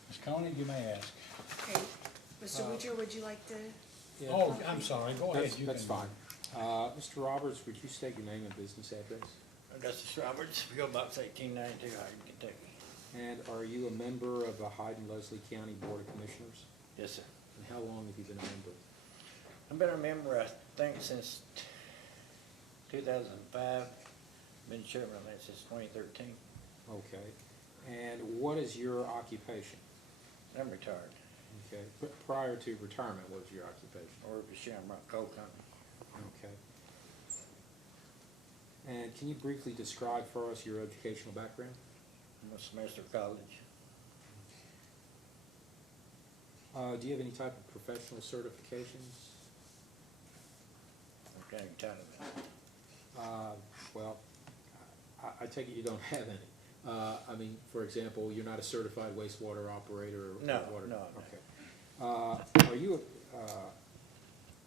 Ms. Koenig, you may ask. Okay, Mr. Woocher, would you like to? Yeah. Oh, I'm sorry. Go ahead. That's fine. Mr. Roberts, would you state your name and business address? Augustus Roberts, P.O. Box 1892, Hyden, Kentucky. And are you a member of the Hyden-Leslie County Board of Commissioners? Yes, sir. And how long have you been a member? I've been a member, I think, since 2005. Been chairman of that since 2013. Okay. And what is your occupation? I'm retired. Okay. Prior to retirement, what was your occupation? I work for Shamrock Coal Company. Okay. And can you briefly describe for us your educational background? I'm a semester of college. Do you have any type of professional certifications? I'm getting tired of that. Well, I take it you don't have any. I mean, for example, you're not a certified wastewater operator or No, water? no, no. Okay. Are you,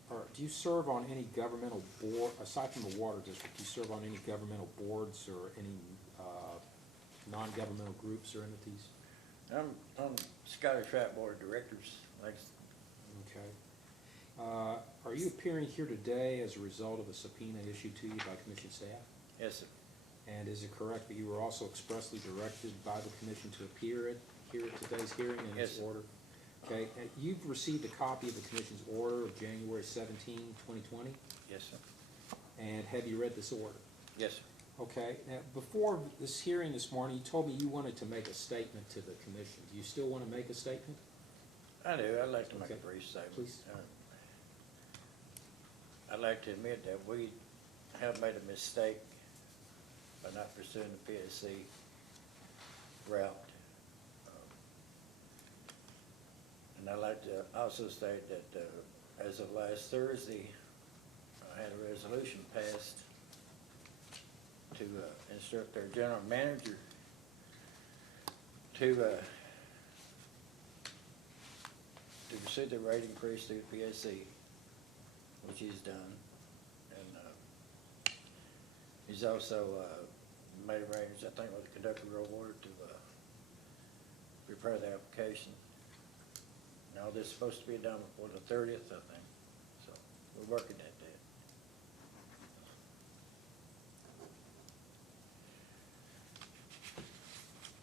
or do you serve on any governmental board, aside from the water district, do you serve on any governmental boards or any non-governmental groups or entities? I'm on Scottish Rite Board of Directors. Okay. Are you appearing here today as a result of a subpoena issued to you by commission staff? Yes, sir. And is it correct that you were also expressly directed by the commission to appear here at today's hearing in Yes, its sir. order? Okay, and you've received a copy of the commission's order of January 17, 2020, Yes, sir. and have you read this order? Yes, sir. Okay, now, before this hearing this morning, you told me you wanted to make a statement to the commission. Do you still want to make a statement? I do. I'd like to make a Okay. brief statement. Please. I'd like to admit that we have made a mistake by not pursuing the PSC route. And I'd like to also state that as of last Thursday, I had a resolution passed to instruct our general manager to pursue the rate increase through the PSC, which he's done. And he's also made arrangements, I think, with the Kentucky Rural Water to prepare the application. Now, this is supposed to be done before the 30th, I think, so we're working at that.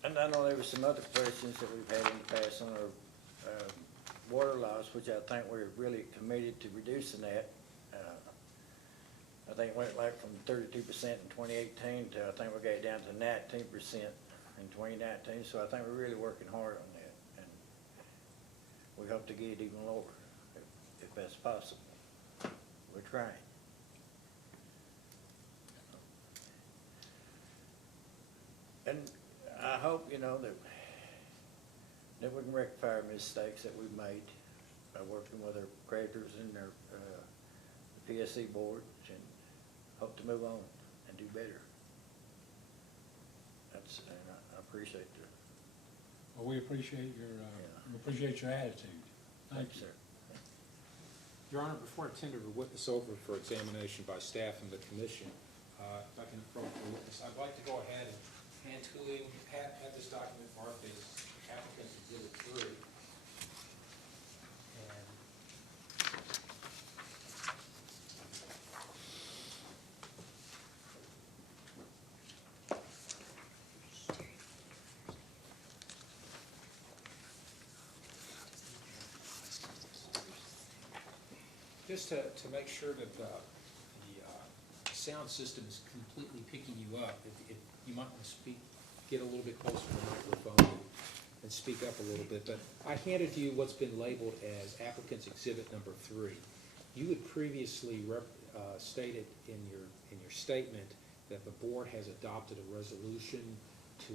And I know there were some other questions that we've had in the past on our water loss, which I think we're really committed to reducing that. I think it went like from 32% in 2018 to, I think we got it down to 19% in 2019, so I think we're really working hard on that. And we hope to get it even lower, if that's possible. We're trying. And I hope, you know, that we can rectify our mistakes that we've made by working with our creditors and our, the PSC boards, and hope to move on and do better. And I appreciate the. Well, we appreciate your attitude. Thank you. Sir. Your Honor, before I tender the witness over for examination by staff and the commission, if I can approach the witness, I'd like to go ahead and hand to him, have this document marked as applicant's exhibit 3. And just to make sure that the sound system is completely picking you up, if you might want to speak, get a little bit closer to the microphone and speak up a little bit. But I handed you what's been labeled as applicant's exhibit number 3. You had previously stated in your statement that the board has adopted a resolution to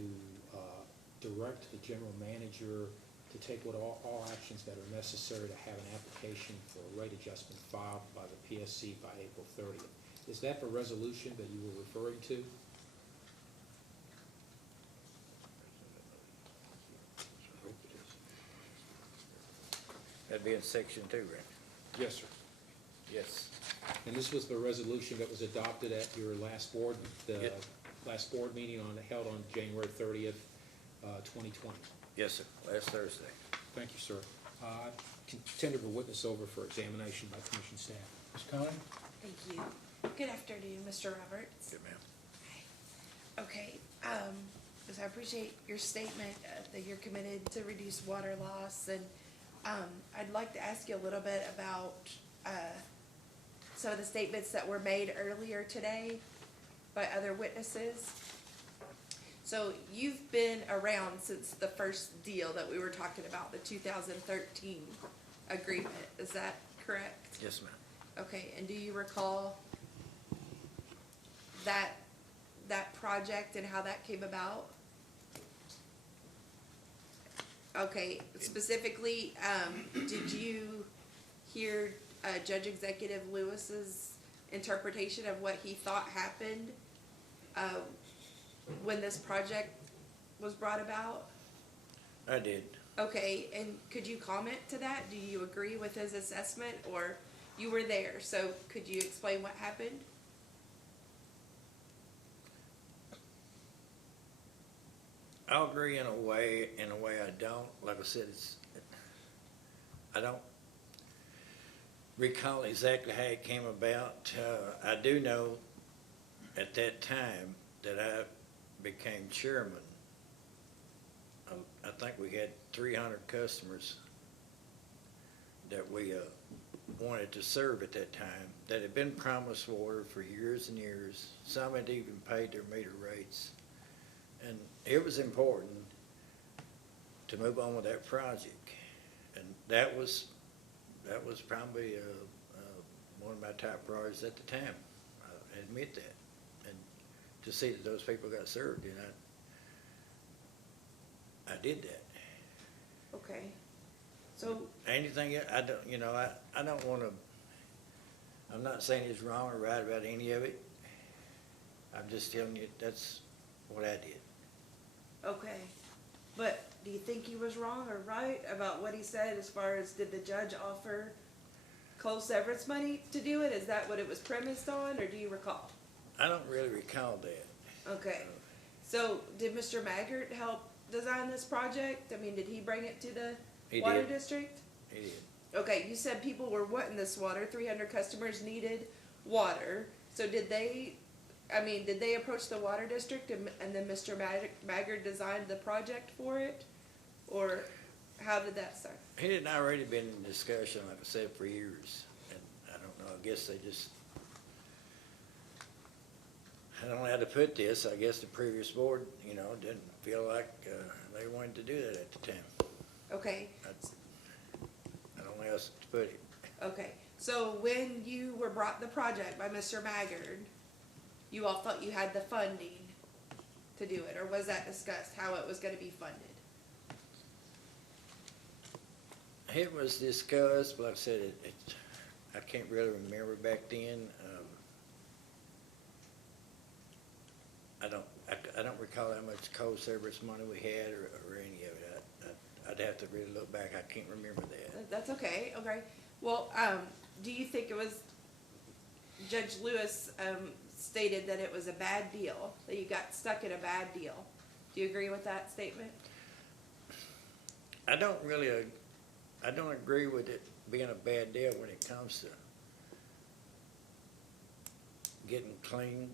direct the general manager to take all actions that are necessary to have an application for a rate adjustment filed by the PSC by April 30th. Is that the resolution that you were referring to? That'd be in section 2, right? Yes, sir. Yes. And this was the resolution that was adopted at your last board, last board meeting held on January 30th, 2020. Yes, sir. Last Thursday. Thank you, sir. Tender the witness over for examination by commission staff. Ms. Connie? Thank you. Good afternoon, Mr. Roberts. Good, ma'am. Okay, because I appreciate your statement that you're committed to reduce water loss, and I'd like to ask you a little bit about some of the statements that were made earlier today by other witnesses. So you've been around since the first deal that we were talking about, the 2013 agreement, is that correct? Yes, ma'am. Okay, and do you recall that project and how that came about? Okay, specifically, did you hear Judge Executive Lewis's interpretation of what he thought happened when this project was brought about? I did. Okay, and could you comment to that? Do you agree with his assessment, or you were there, so could you explain what happened? I'll agree in a way I don't. Like I said, I don't recall exactly how it came about. I do know at that time that I became chairman. I think we had 300 customers that we wanted to serve at that time that had been promised water for years and years. Some had even paid their meter rates. And it was important to move on with that project. And that was probably one of my top priorities at the time. I admit that. And to see that those people got served, and I did that. Okay, so, Anything, I don't, I don't want to, I'm not saying it's wrong or right about any of it. I'm just telling you that's what I did. okay, but do you think he was wrong or right about what he said as far as, did the judge offer coal severance money to do it? Is that what it was premised on, or do you recall? I don't really recall that. Okay, so did Mr. Maggart help design this project? I mean, did he bring it to the He water did. district? He did. Okay, you said people were wanting this water, 300 customers needed water, so did they approach the water district and then Mr. Maggart designed the project for it? Or how did that start? It had already been in discussion, like I said, for years. And I don't know, I guess they just, I don't know how to put this. I guess the previous board, didn't feel like, they wanted to do that at the time. Okay, I don't know how else to put it. okay. So when you were brought the project by Mr. Maggard, you all thought you had the funding to do it, or was that discussed, how it was gonna be funded? It was discussed, but like I said, I can't really remember back then. I don't recall how much coal service money we had or any of it. I'd have to really look back. I can't remember that. That's okay, okay. Well, do you think it was, Judge Lewis, stated that it was a bad deal, that you got stuck in a bad deal? Do you agree with that statement? I don't agree with it being a bad deal when it comes to getting clean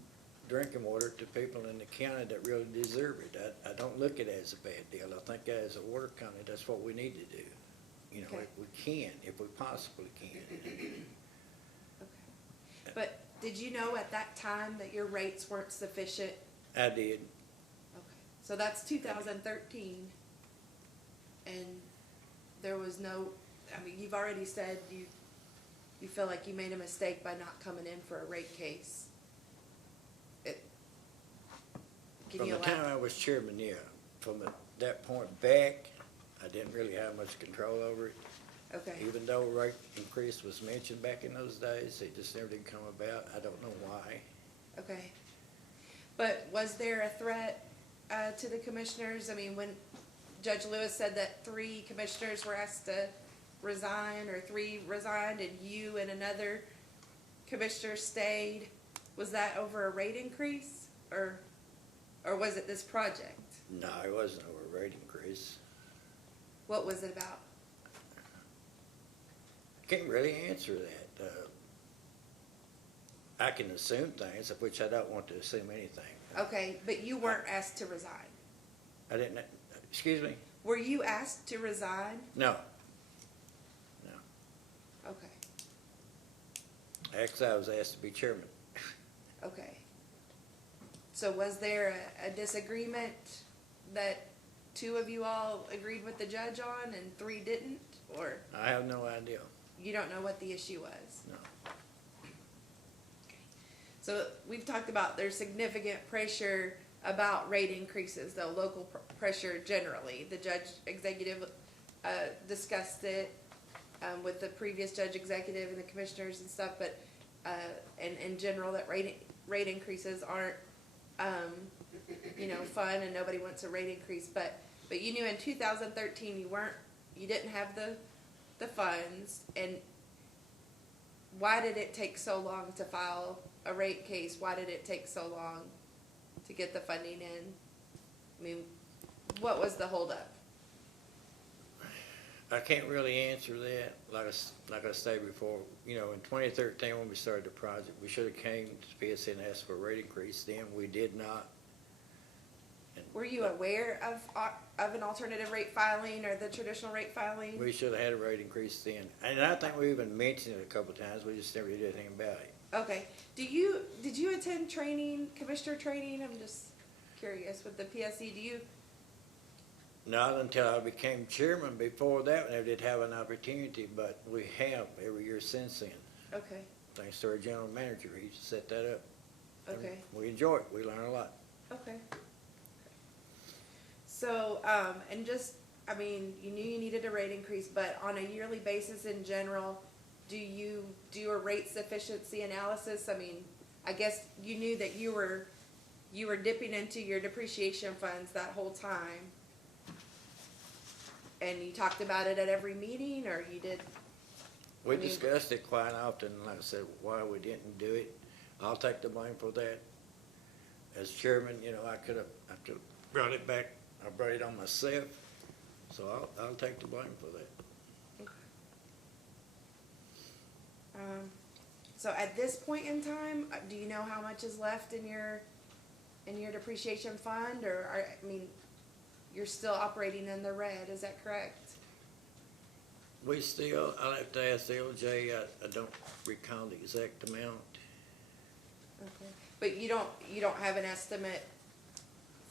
drinking water to people in the county that really deserve it. I don't look at it as a bad deal. I think as a water company, that's what we need to do. You know, Okay. if we can, if we possibly can. Okay. But did you know at that time that your rates weren't sufficient? I did. Okay. So that's 2013, and there was no, I mean, you've already said you feel like you made a mistake by not coming in for a rate case. Can From you the time I was chairman, yeah. From that point back, I didn't really have much control over it. Okay, Even though rate increase was mentioned back in those days, it just never did come about. I don't know why. okay. But was there a threat to the commissioners? I mean, when Judge Lewis said that 3 commissioners were asked to resign, or 3 resigned, and you and another commissioner stayed, was that over a rate increase, or was it this project? No, it wasn't over a rate increase. What was it about? I can't really answer that. I can assume things, of which I don't want to assume anything. Okay, but you weren't asked to resign. I didn't, excuse me? Were you asked to resign? No. No. Okay, Actually, I was asked to be chairman. okay. So was there a disagreement that 2 of you all agreed with the judge on and 3 didn't? Or I have no idea. you don't know what the issue was? No. So we've talked about there's significant pressure about rate increases, though, local pressure generally. The judge executive discussed it with the previous judge executive and the commissioners and stuff, but in general, that rate increases aren't fun, and nobody wants a rate increase. But you knew in 2013 you didn't have the funds, and why did it take so long to file a rate case? Why did it take so long to get the funding in? I mean, what was the holdup? I can't really answer that. Like I stated before, in 2013 when we started the project, we should have came to PSC and asked for a rate increase then. We did not. Were you aware of an alternative rate filing or the traditional rate filing? We should have had a rate increase then. And I think we even mentioned it a couple of times. We just never did anything about it. Okay. Did you attend training, commissioner training? I'm just curious with the PSC. Not until I became chairman. Before that, we never did have an opportunity, but we have every year since then. Okay. Thanks to our general manager, he set that up. Okay. We enjoy it. We learn a lot. Okay. So, you knew you needed a rate increase, but on a yearly basis in general, do you do a rate sufficiency analysis? I mean, I guess you knew that you were dipping into your depreciation funds that whole time. And you talked about it at every meeting, or you did? We discussed it quite often, like I said, why we didn't do it. I'll take the blame for that. As chairman, I could have brought it back. I brought it on myself, so I'll take the blame for that. Okay. So at this point in time, do you know how much is left in your depreciation fund, or you're still operating in the red? Is that correct? I'll have to ask the LJ. I don't recall the exact amount. Okay. But you don't have an estimate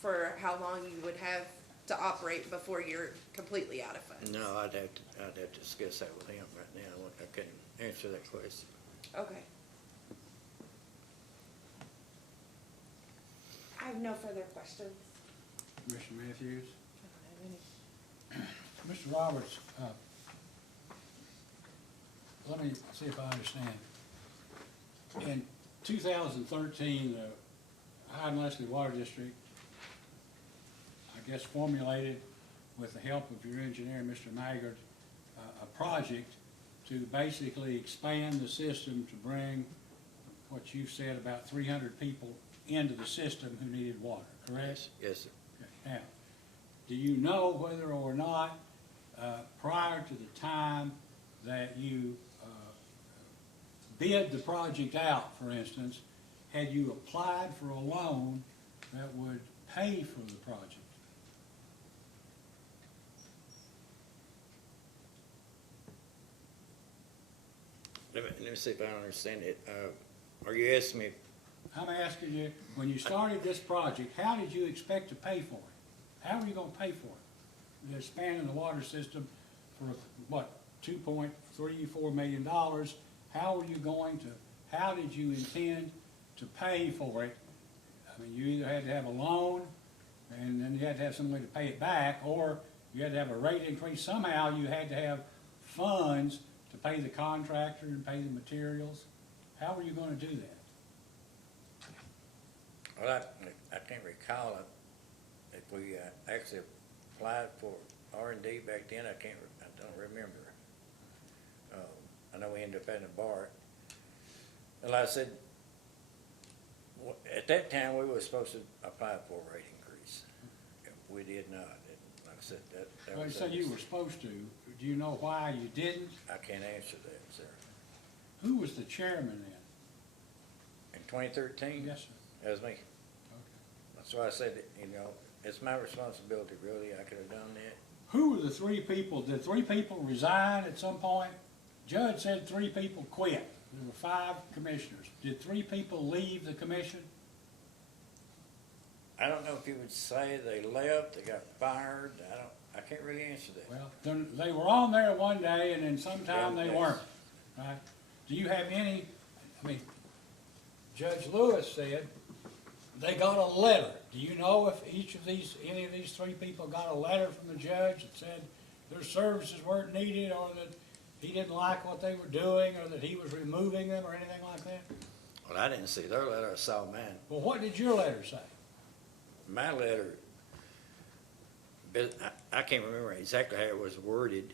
for how long you would have to operate before you're completely out of funds? No, I'd have to discuss that with him right now. I couldn't answer that question. Okay. I have no further questions. Commissioner Matthews? Mr. Roberts, let me see if I understand. In 2013, the Hyden-Leslie Water District, I guess, formulated, with the help of your engineer, Mr. Maggard, a project to basically expand the system to bring what you said, about 300 people into the system who needed water, correct? Yes, sir. Okay. Now, do you know whether or not, prior to the time that you bid the project out, for instance, had you applied for a loan that would pay for the project? Let me see if I understand it. Are you asking me, I'm asking you, when you started this project, how did you expect to pay for it? How were you gonna pay for it? You're expanding the water system for, what, $2.34 million. How were you going to, how did you intend to pay for it? I mean, you either had to have a loan, and then you had to have some way to pay it back, or you had to have a rate increase. Somehow you had to have funds to pay the contractor and pay the materials. How were you gonna do that? well, I can't recall if we actually applied for R&D back then. I don't remember. I know we ended up having to borrow it. And like I said, at that time, we were supposed to apply for a rate increase. We did not. Like I said, that Well, you was. said you were supposed to. Do you know why you didn't? I can't answer that, sir. Who was the chairman then? In 2013? Yes, sir. That was me. Okay. That's why I said, it's my responsibility, really. I could have done that. Who were the three people? Did 3 people resign at some point? Judge said 3 people quit. There were 5 commissioners. Did 3 people leave the commission? I don't know if you would say they left, they got fired. I can't really answer that. Well, then they were on there one day and then sometime they Yes. weren't, right? Do you have any, I mean, Judge Lewis said they got a letter. Do you know if any of these 3 people got a letter from the judge that said their services weren't needed, or that he didn't like what they were doing, or that he was removing them, or anything like that? Well, I didn't see their letter, I saw mine. Well, what did your letter say? My letter, but I can't remember exactly how it was worded.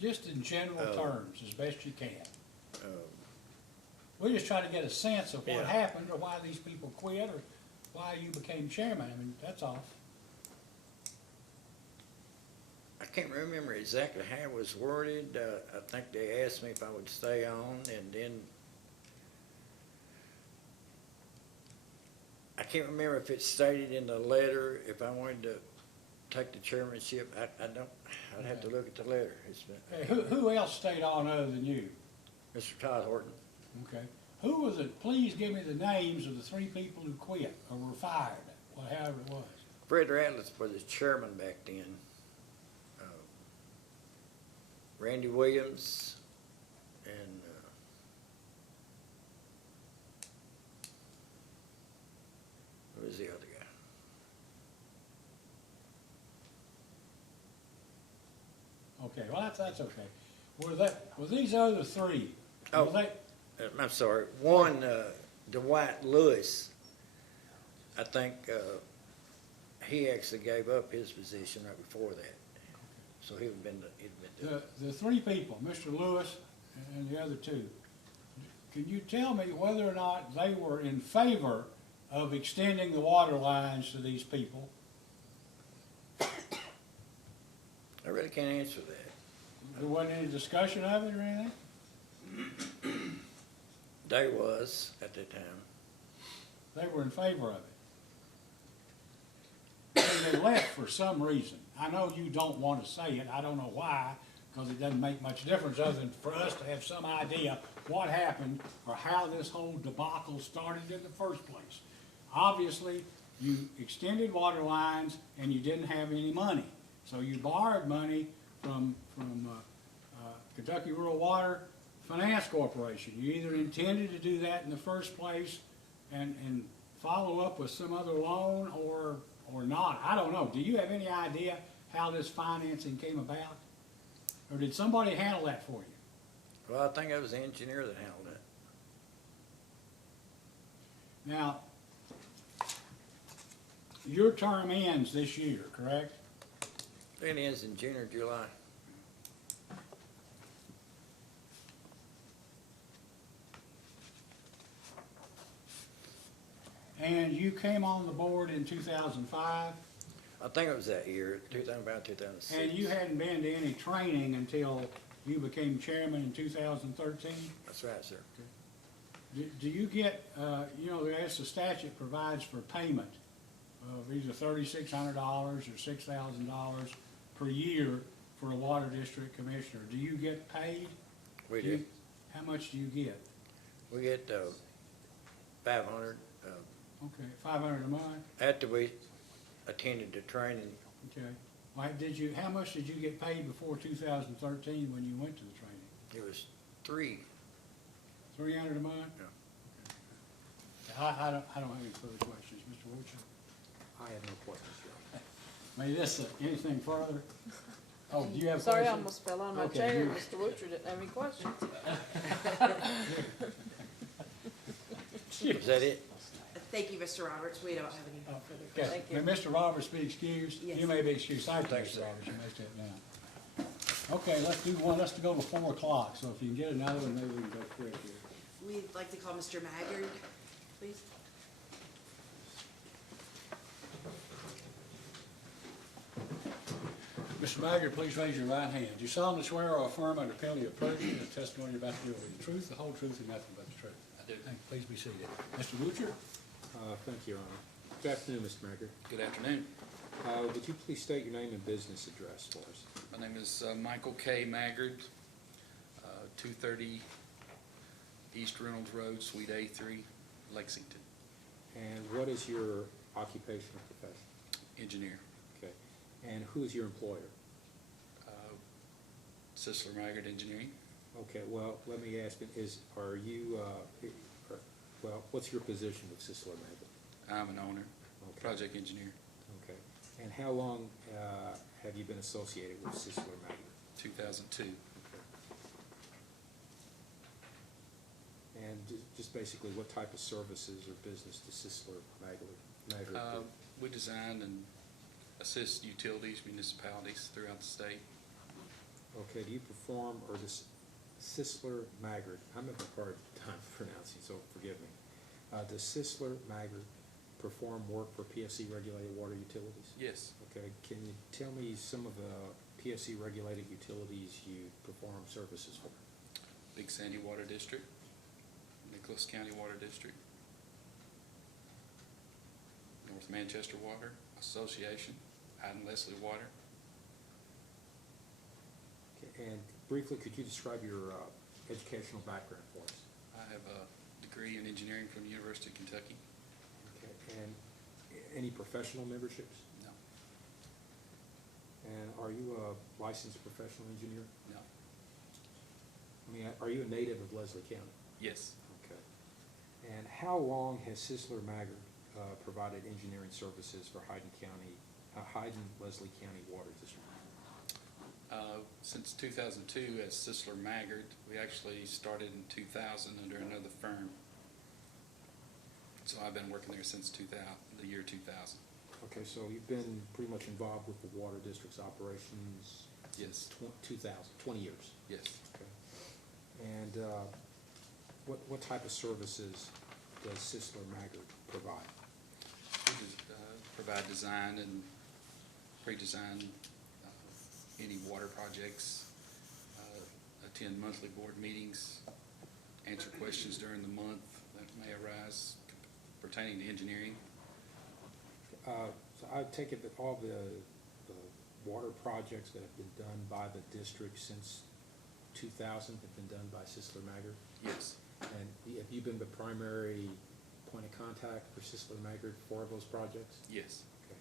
Just in general terms, as best you can. Um, We're just trying to get a sense of what Yeah. happened, or why these people quit, or why you became chairman. I mean, that's all. I can't remember exactly how it was worded. I think they asked me if I would stay on, and then I can't remember if it stated in the letter if I wanted to take the chairmanship. I don't, I'd have to look at the letter. It's Okay, been, who else stayed on other than you? Mr. Todd Horton. Okay. Who was it? Please give me the names of the 3 people who quit or were fired, however it was. Fred Ratliff was the chairman back then. Randy Williams and who was the other guy? Okay, well, that's okay. Were these other 3? Oh. were they- I'm sorry. One, Dwight Lewis, I think he actually gave up his position right before that. So he'd been. the 3 people, Mr. Lewis and the other 2, can you tell me whether or not they were in favor of extending the water lines to these people? I really can't answer that. There wasn't any discussion of it or anything? They was at that time. They were in favor of it. And they left for some reason. I know you don't want to say it. I don't know why, because it doesn't make much difference other than for us to have some idea what happened or how this whole debacle started in the first place. Obviously, you extended water lines and you didn't have any money. So you borrowed money from Kentucky Rural Water Finance Corporation. You either intended to do that in the first place and follow up with some other loan or not. I don't know. Do you have any idea how this financing came about? Or did somebody handle that for you? Well, I think it was the engineer that handled it. Now, your term ends this year, correct? It ends in June or July. And you came on the board in 2005, I think it was that year, 2005, 2006. and you hadn't been to any training until you became chairman in 2013? That's right, sir. Do you get, you know, as the statute provides for payment of either $3,600 or $6,000 per year for a water district commissioner, do you get paid? We do. How much do you get? We get 500 Okay, 500 a month? after we attended the training. Okay. Why how much did you get paid before 2013 when you went to the training? It was 3. 300 a month? Yeah. Okay. I don't have any further questions. Mr. Wiltshire? I have no questions, Your Honor. May this, anything further? Oh, do you have Sorry, I questions? almost fell on my Okay, chair. you- Mr. Wutcher didn't have any questions. Is that it? Thank you, Mr. Roberts. We don't have any further Okay. questions. Thank you. May Mr. Roberts be excused? Yes. You may be excused. Thank you, Thanks, Mr. sir. Roberts. You may step down. Okay, let's do one. Let's go to 4 o'clock. So if you can get another one, maybe we can go quick here. We'd like to call Mr. Maggard, please. Mr. Maggard, please raise your right hand. Do you solemnly swear or affirm under penalty of perjury that the testimony you're about to give will be the truth, the whole truth, and nothing but the truth? I do. Please be seated. Mr. Wiltshire? Thank you, Your Honor. Good afternoon, Mr. Maggard. Good afternoon. Would you please state your name and business address for us? My name is Michael K. Maggard, 230 East Reynolds Road, Suite A3, Lexington. And what is your occupational profession? Engineer. Okay. And who is your employer? Sisler Maggard Engineering. Okay, well, let me ask, what's your position with Sisler Maggard? I'm an owner, Okay. project engineer, Okay. And how long have you been associated with Sisler Maggard? 2002. And just basically, what type of services or business does Sisler Maggard do? We design and assist utilities, municipalities throughout the state. Okay, do you perform, or does Sisler Maggard, I'm having a hard time pronouncing, so forgive me. Does Sisler Maggard perform work for PSC regulated water utilities? Yes. Okay, can you tell me some of the PSC regulated utilities you perform services for? Big Sandy Water District, Nicholas County Water District, North Manchester Water Association, Hyden-Leslie Water. Okay, and briefly, could you describe your educational background for us? I have a degree in engineering from the University of Kentucky. Okay, and any professional memberships? No. And are you a licensed professional engineer? No. I mean, are you a native of Leslie County? Yes. Okay. And how long has Sisler Maggard provided engineering services for Hyden-Leslie County Water District? Since 2002 as Sisler Maggard. We actually started in 2000 under another firm. So I've been working there since the year 2000. Okay, so you've been pretty much involved with the water district's operations? Yes. 20 years? Yes. Okay. And what type of services does Sisler Maggard provide? We provide design and pre-design any water projects, attend monthly board meetings, answer questions during the month that may arise pertaining to engineering. So I take it that all the water projects that have been done by the district since 2000 have been done by Sisler Maggard? Yes. And have you been the primary point of contact for Sisler Maggard for those projects? Yes. Okay.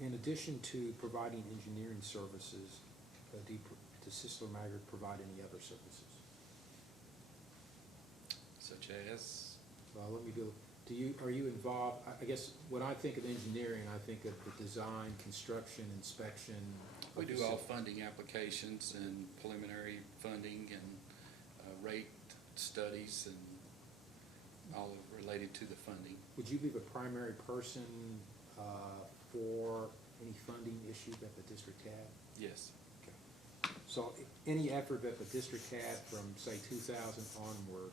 In addition to providing engineering services, does Sisler Maggard provide any other services? Such as, Well, let me are you involved, I guess, when I think of engineering, I think of the design, construction, inspection. we do all funding applications and preliminary funding and rate studies and all related to the funding. Would you be the primary person for any funding issue that the district had? Yes. So any effort that the district had from, say, 2000 onward,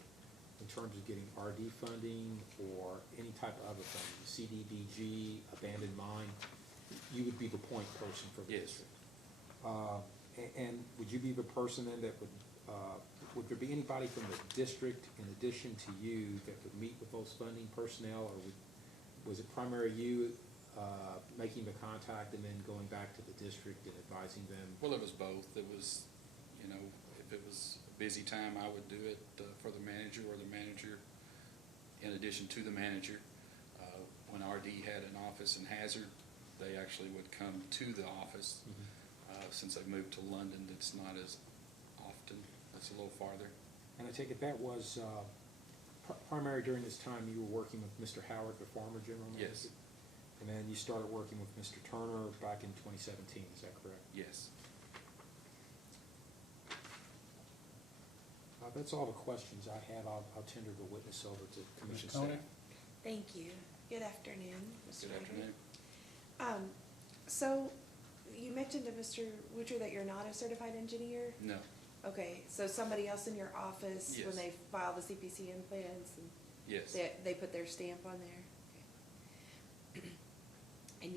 in terms of getting RD funding or any type of other funding, CDBG, abandoned mine, you would be the point person for the Yes. district? And would you be the person then that would there be anybody from the district in addition to you that would meet with those funding personnel, or was it primarily you making the contact and then going back to the district and advising them? Well, it was both. It was, if it was a busy time, I would do it for the manager or the manager in addition to the manager. When RD had an office in Hazard, they actually would come to the office. Since they moved to London, it's not as often. It's a little farther. And I take it that was primary during this time you were working with Mr. Howard, the former general manager? Yes. And then you started working with Mr. Turner back in 2017, is that correct? Yes. That's all the questions I have. I'll tender the witness over to Commission Ms. staff. Koenig? Thank you. Good afternoon, Mr. Good Maggard. afternoon. So you mentioned to Mr. Wutcher that you're not a certified engineer? No. Okay, so somebody else in your office, when Yes. they file the CPCN plans, and Yes. they put their stamp on there? Okay. And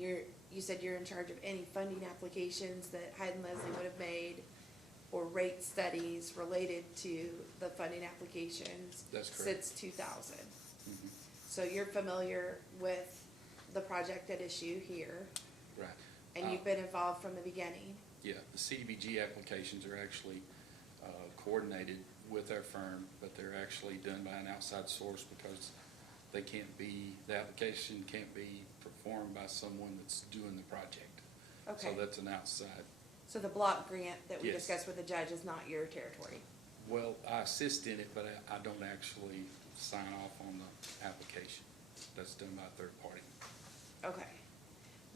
you said you're in charge of any funding applications that Hyden-Leslie would have made, or rate studies related to the funding applications? That's correct. Since 2000. Mhm. So you're familiar with the project at issue here, Right. and you've been involved from the beginning? Yeah, the CDBG applications are actually coordinated with our firm, but they're actually done by an outside source because the application can't be performed by someone that's doing the project. Okay. So that's an outside. So the block grant that we Yes. discussed with the judge is not your territory? Well, I assist in it, but I don't actually sign off on the application. That's done by a third party. Okay.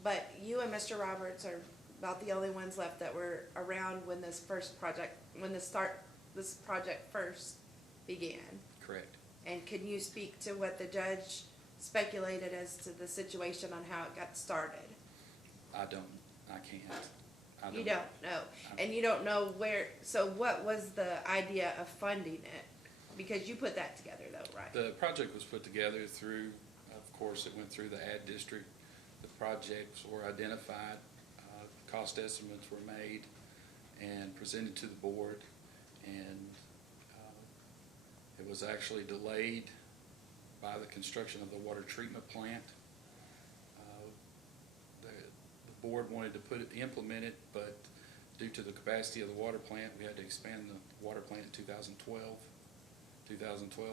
But you and Mr. Roberts are about the only ones left that were around when this project first began? Correct. And can you speak to what the judge speculated as to the situation on how it got started? I can't. You don't know, and you don't know so what was the idea of funding it? Because you put that together though, right? The project was put together through, of course, it went through the ad district. The projects were identified, cost estimates were made and presented to the board, and it was actually delayed by the construction of the water treatment plant. The board wanted to implement it, but due to the capacity of the water plant, we had to expand the water plant in 2012. 2012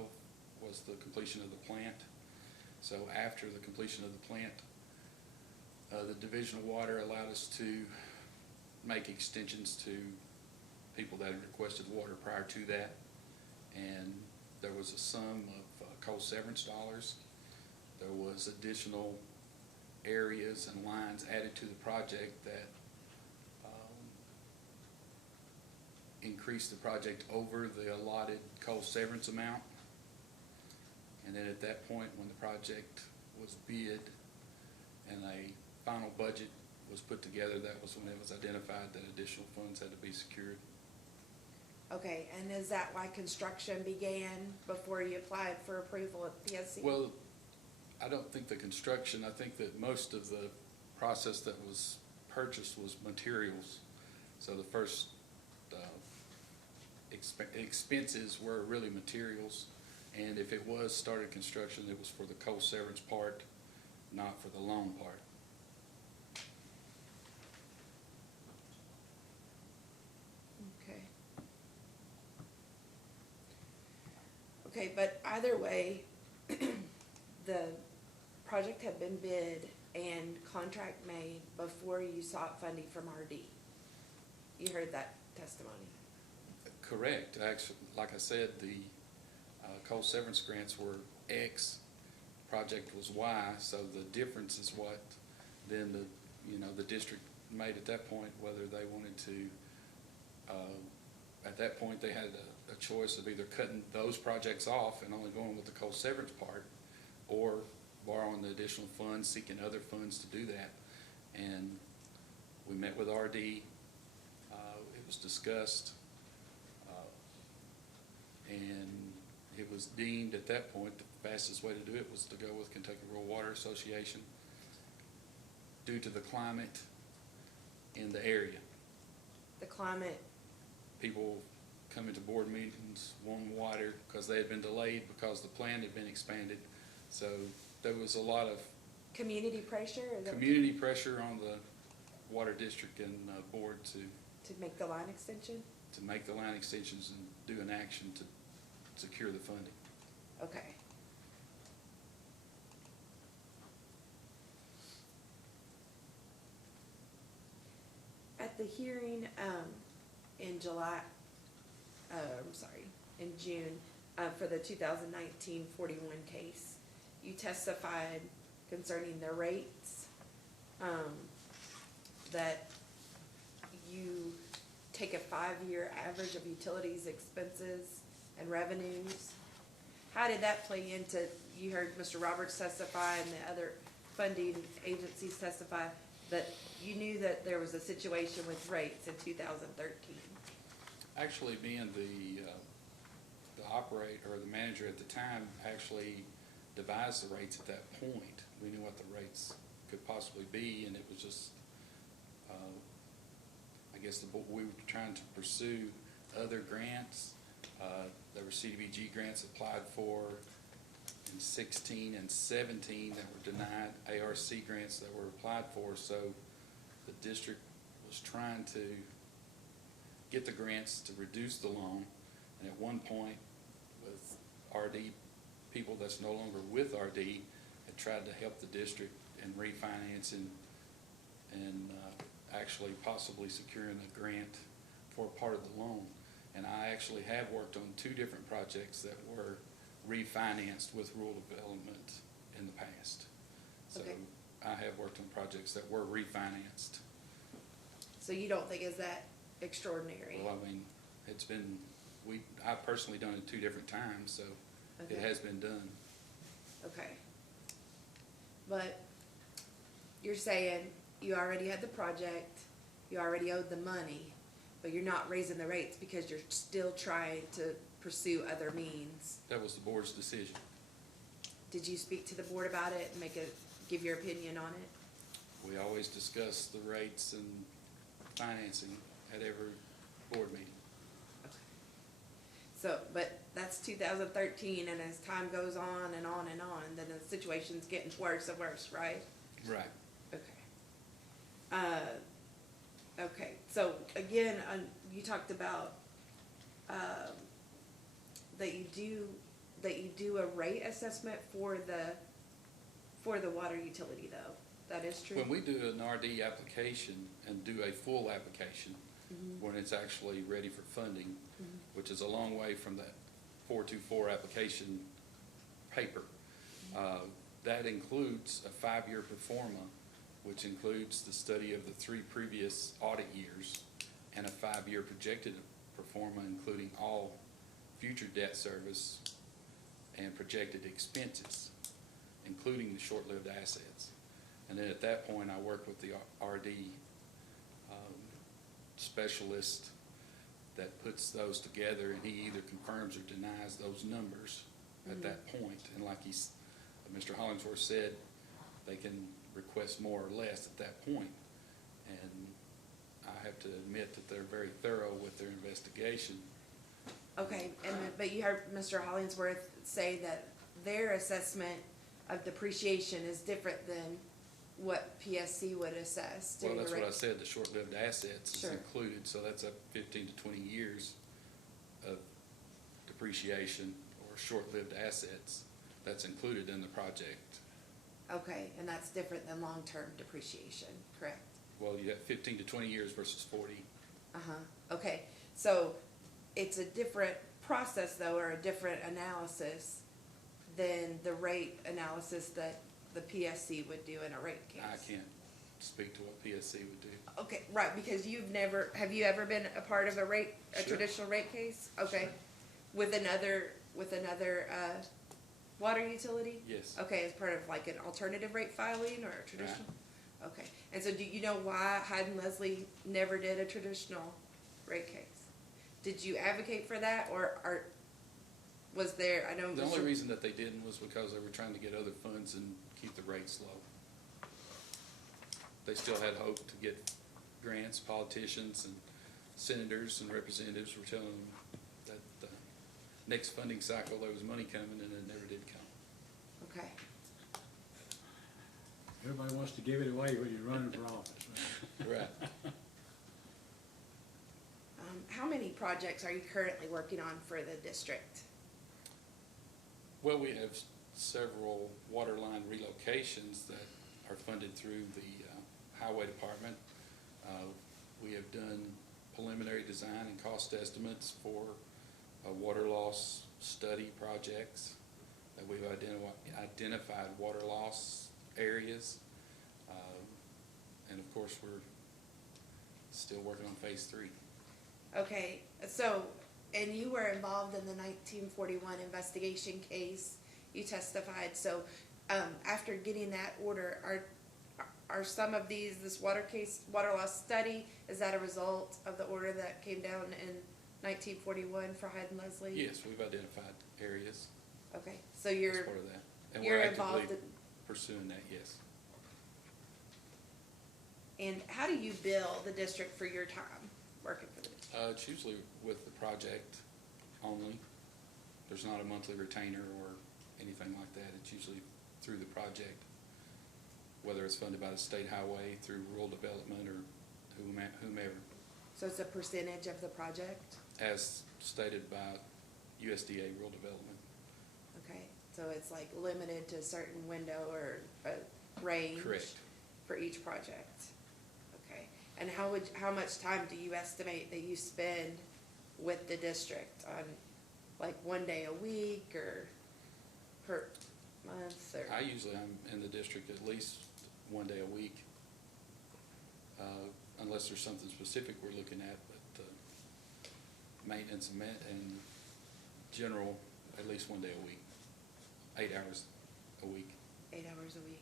was the completion of the plant. So after the completion of the plant, the Division of Water allowed us to make extensions to people that had requested water prior to that. And there was a sum of coal severance dollars. There was additional areas and lines added to the project that increased the project over the allotted coal severance amount. And then at that point, when the project was bid and a final budget was put together, that was when it was identified that additional funds had to be secured. Okay, and is that why construction began before you applied for approval at PSC? Well, I don't think the construction, I think that most of the process that was purchased was materials. So the first expenses were really materials, and if it was started construction, it was for the coal severance part, not for the loan part. Okay, but either way, the project had been bid and contract made before you sought funding from RD. You heard that testimony. Correct. Actually, like I said, the coal severance grants were X, project was Y, so the difference is what then the district made at that point, whether they wanted to, at that point, they had a choice of either cutting those projects off and only going with the coal severance part, or borrowing the additional funds, seeking other funds to do that. And we met with RD, it was discussed, and it was deemed at that point the fastest way to do it was to go with Kentucky Rural Water Association due to the climate in the area. The climate, People coming to board meetings wanting water because they had been delayed because the plant had been expanded. So there was a lot of community pressure, is that community pressure on the water district and board to make the line extension? make the line extensions and do an action to secure the funding. Okay. At the hearing, in July, in June, for the 2019 41 case, you testified concerning the rates, that you take a 5-year average of utilities expenses and revenues. How did that play into, you heard Mr. Roberts testify and the other funding agencies testify that you knew that there was a situation with rates in 2013? Actually, being the operator or the manager at the time, actually devised the rates at that point. We knew what the rates could possibly be, and it was just, I guess we were trying to pursue other grants. There were CDBG grants applied for in 16 and 17 that were denied, ARC grants that were applied for, so the district was trying to get the grants to reduce the loan, and at one point with RD, people that's no longer with RD had tried to help the district in refinancing and actually possibly securing a grant for part of the loan. And I actually have worked on 2 different projects that were refinanced with rural development in the past. So Okay. I have worked on projects that were refinanced. So you don't think it's that extraordinary? Well, I mean, it's been, I've personally done it 2 different times, so it Okay. has been done. Okay. But you're saying you already had the project, you already owed the money, but you're not raising the rates because you're still trying to pursue other means. That was the board's decision. Did you speak to the board about it and give your opinion on it? We always discuss the rates and financing at every board meeting. So, but that's 2013, and as time goes on and on and on, then the situation's getting worse and worse, right? Right. Okay. Okay, so again, you talked about, that you do a rate assessment for the water utility though. That is true? When we do an RD application and do a full application, when it's actually ready for funding, which is a long way from that 424 application paper, that includes a 5-year pro forma, which includes the study of the 3 previous audit years and a 5-year projected pro forma, including all future debt service and projected expenses, including the short-lived assets. And then at that point, I work with the RD specialist that puts those together, and he either confirms or denies those numbers at that point. And like Mr. Hollingsworth said, they can request more or less at that point. And I have to admit that they're very thorough with their investigation. Okay, but you heard Mr. Hollingsworth say that their assessment of depreciation is different than what PSC would assess. Well, that's what I said, the short-lived assets is Sure. included, so that's up 15 to 20 years of depreciation or short-lived assets that's included in the project. Okay, and that's different than long-term depreciation, correct? Well, you have 15 to 20 years versus 40. Uh-huh, okay, so it's a different process though, or a different analysis than the rate analysis that the PSC would do in a rate case? I can't speak to what PSC would do. Okay, right, because have you ever been a part of a Sure. traditional rate case? Okay. Sure. With another, water utility? Yes. Okay, as part of like an alternative rate filing or a traditional? Okay, and so do you know why Hyden-Leslie never did a traditional rate case? Did you advocate for that, or was there, I know. The only reason that they didn't was because they were trying to get other funds and keep the rates low. They still had hope to get grants. Politicians and senators and representatives were telling them that the next funding cycle there was money coming, and it never did come. Okay, Everybody wants to give it away when you're running for office. Right. how many projects are you currently working on for the district? Well, we have several water line relocations that are funded through the Highway Department. We have done preliminary design and cost estimates for water loss study projects. We've identified water loss areas. And of course, we're still working on phase 3. Okay, so, and you were involved in the 1941 investigation case, you testified, so, after getting that order, are some of this water loss study, is that a result of the order that came down in 1941 for Hyden-Leslie? Yes, we've identified areas Okay, so as you're, part of that. And you're we're actively involved in, pursuing that, yes. and how do you bill the district for your time working for the district? It's usually with the project only. There's not a monthly retainer or anything like that. It's usually through the project, whether it's funded by the state highway, through rural development, or whomever, So it's a percentage of the project? as stated by USDA Rural Development. Okay, so it's like limited to a certain window or a range? Correct. For each project? Okay, and how much time do you estimate that you spend with the district on, like, one day a week or per month or? I usually am in the district at least one day a week, unless there's something specific we're looking at, but maintenance and general, at least one day a week, 8 hours a week. 8 hours a week.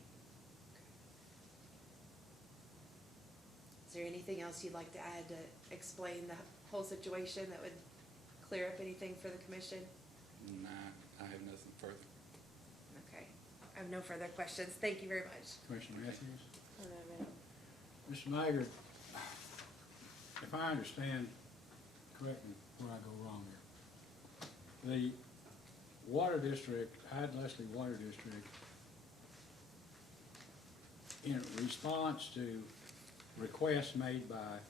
Is there anything else you'd like to add to explain the whole situation that would clear up anything for the commission? Nah, I have nothing further. Okay, I have no further questions. Thank you very much. Commissioner Matthews? I don't know. Mr. Maggard, if I understand, correct me where I go wrong here. The water district, Hyden-Leslie Water District, in response to requests made by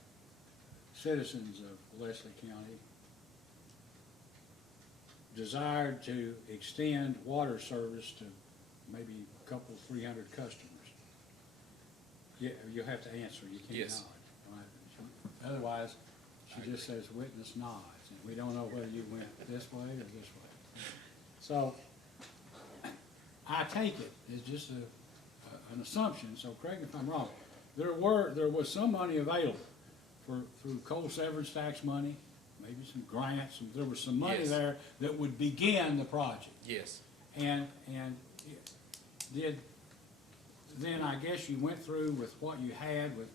citizens of Leslie County, desired to extend water service to maybe a couple, 300 customers. Yeah, you'll have to answer, you can't Yes. nod. Right? Otherwise, she just says witness nods, and we don't know whether you went this way or this way. So, I take it, it's just an assumption, so correct me if I'm wrong. There was some money available through coal severance tax money, maybe some grants, there was some money Yes. there that would begin the project. Yes. And then I guess you went through with what you had with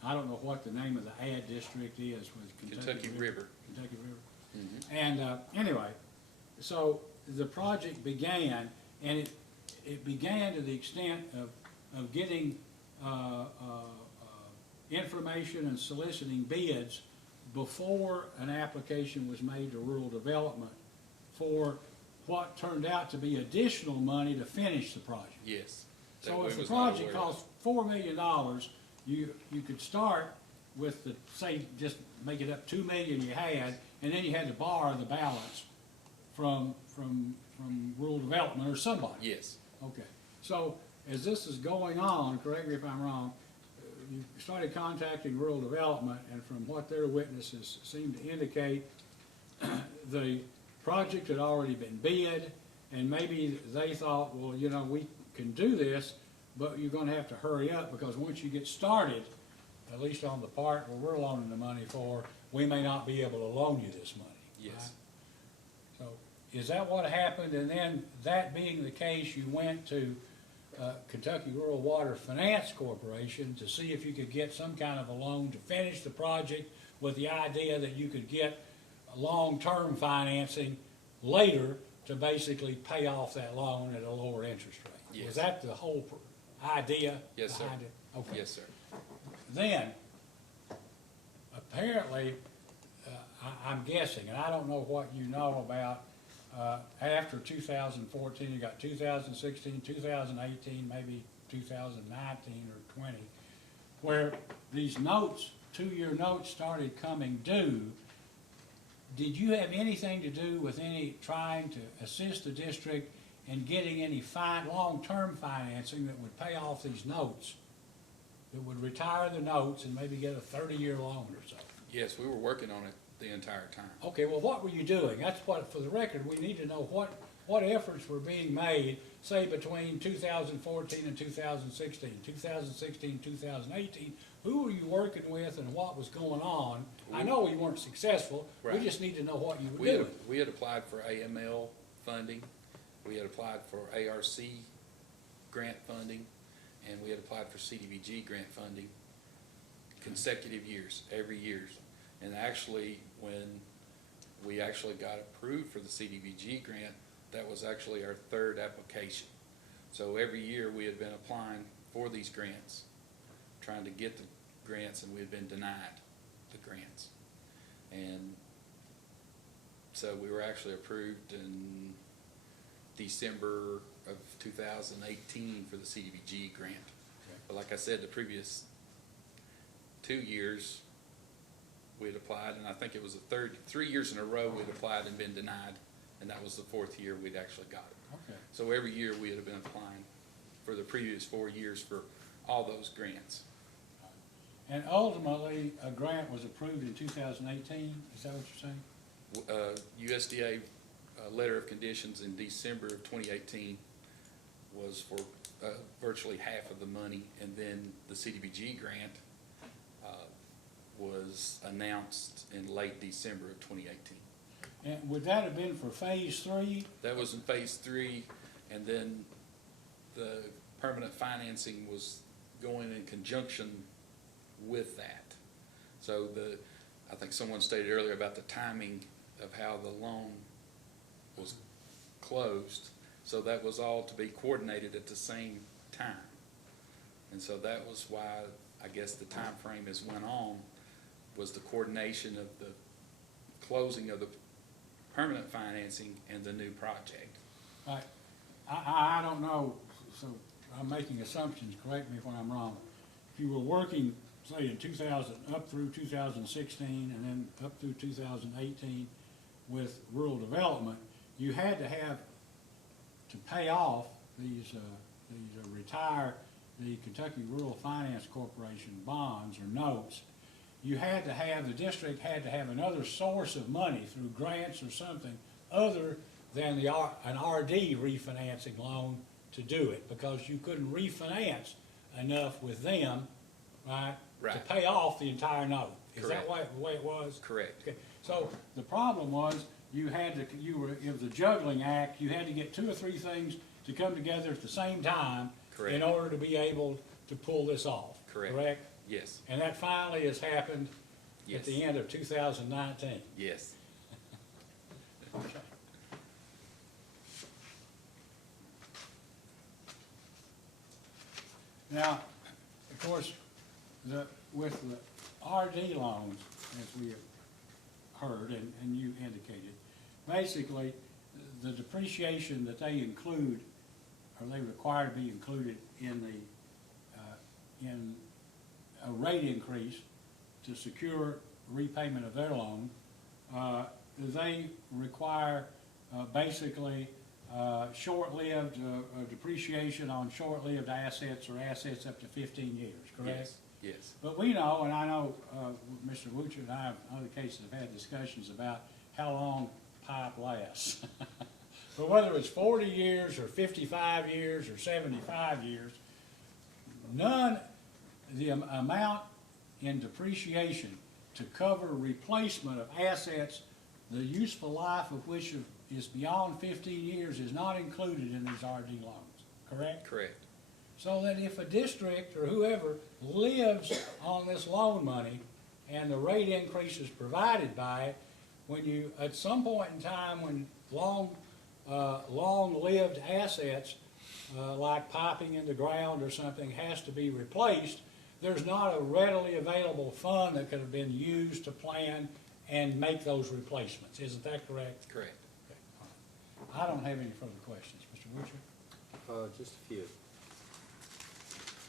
I don't know what the name of the ad district is with Kentucky River. Kentucky River. Mhm. And anyway, so the project began, and it began to the extent of getting information and soliciting bids before an application was made to rural development for what turned out to be additional money to finish the project. Yes. So That if we the was not project aware of. costs $4 million, you could start with say, just make it up $2 million you had, and then you had to borrow the balance from rural development or somebody. Yes. Okay, so as this is going on, correct me if I'm wrong, you started contacting rural development, and from what their witnesses seem to indicate, the project had already been bid, and maybe they thought, well, you know, we can do this, but you're gonna have to hurry up, because once you get started, at least on the part where we're loaning the money for, we may not be able to loan you this money. Yes. Right? So, is that what happened? And then, that being the case, you went to Kentucky Rural Water Finance Corporation to see if you could get some kind of a loan to finish the project, with the idea that you could get long-term financing later to basically pay off that loan at a lower interest rate. Yes. Was that the whole idea Yes, sir. behind it? Okay. Yes, sir. Then, apparently, I'm guessing, and I don't know what you know about, after 2014, you got 2016, 2018, maybe 2019 or 20, where these notes, two-year notes started coming due. Did you have anything to do with trying to assist the district in getting any long-term financing that would pay off these notes, that would retire the notes and maybe get a 30-year loan or so? Yes, we were working on it the entire time. Okay, well, what were you doing? That's what, for the record, we need to know what efforts were being made, say, between 2014 and 2016, 2016, 2018. Who were you working with and what was going on? I know you weren't successful. We Right. just need to know what you were doing. We had applied for AML funding, we had applied for ARC grant funding, and we had applied for CDBG grant funding consecutive years, every year. And actually, when we actually got approved for the CDBG grant, that was actually our third application. So every year, we had been applying for these grants, trying to get the grants, and we had been denied the grants. And so we were actually approved in December of 2018 for the CDBG grant. But like I said, the previous 2 years, we had applied, and I think it was the 3 years in a row we'd applied and been denied, and that was the fourth year we'd actually got it. Okay. So every year we had been applying for the previous 4 years for all those grants. And ultimately, a grant was approved in 2018, is that what you're saying? USDA letter of conditions in December of 2018 was for virtually half of the money, and then the CDBG grant was announced in late December of 2018. And would that have been for phase 3? That was in phase 3, and then the permanent financing was going in conjunction with that. So I think someone stated earlier about the timing of how the loan was closed. So that was all to be coordinated at the same time. And so that was why, I guess, the time frame as went on, was the coordination of the closing of the permanent financing and the new project. Right. I don't know, so I'm making assumptions, correct me if I'm wrong. If you were working, say, in 2000, up through 2016, and then up through 2018 with rural development, you had to pay off these retire the Kentucky Rural Finance Corporation bonds or notes. The district had to have another source of money through grants or something other than an RD refinancing loan to do it, because you couldn't refinance enough with them, right, to Right. pay off the entire note. Is that Correct. the way it was? Correct. Okay. So the problem was it was a juggling act. You had to get 2 or 3 things to come together at the same time Correct. in order to be able to pull this off. Correct. Yes. And that finally has happened Yes. at the end of 2019. Yes. Okay. Now, of course, with the RD loans, as we have heard and you indicated, basically, the depreciation that they include, or they require to be included in a rate increase to secure repayment of their loan, they require basically short-lived depreciation on short-lived assets or assets up to 15 years, correct? Yes, yes. But we know, and I know Mr. Woocher and I, in other cases, have had discussions about how long pipe lasts. But whether it's 40 years or 55 years or 75 years, the amount in depreciation to cover replacement of assets, the useful life of which is beyond 15 years, is not included in these RD loans, correct? Correct. So that if a district or whoever lives on this loan money and the rate increase is provided by it, when you, at some point in time when long-lived assets, like piping in the ground or something, has to be replaced, there's not a readily available fund that could have been used to plan and make those replacements. Isn't that correct? Correct. Okay, all right. I don't have any further questions. Mr. Woocher? Just a few.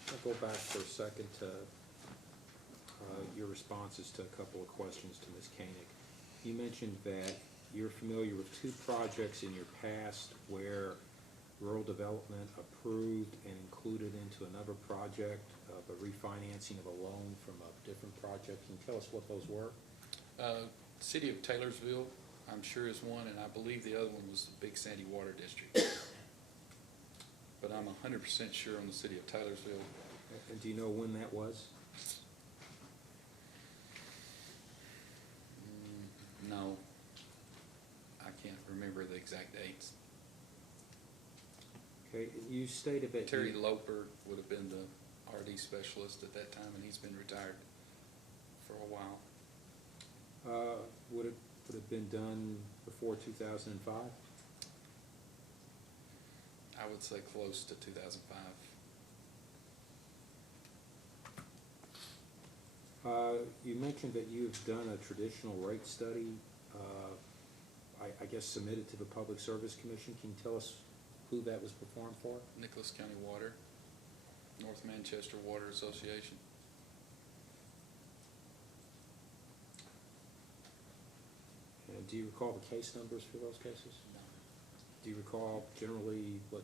I'll go back for a second to your responses to a couple of questions to Ms. Koenig. You mentioned that you're familiar with two projects in your past where rural development approved and included into another project the refinancing of a loan from a different project. Can you tell us what those were? City of Taylorsville, I'm sure is one, and I believe the other one was the Big Sandy Water District. But I'm 100% sure on the City of Taylorsville. And do you know when that was? No, I can't remember the exact dates. Okay, you stated that Terry you, Loper would have been the RD specialist at that time, and he's been retired for a while. would it have been done before 2005? I would say close to 2005. You mentioned that you've done a traditional rate study, I guess submitted to the Public Service Commission. Can you tell us who that was performed for? Nicholas County Water, North Manchester Water Association. And do you recall the case numbers for those cases? No. Do you recall generally what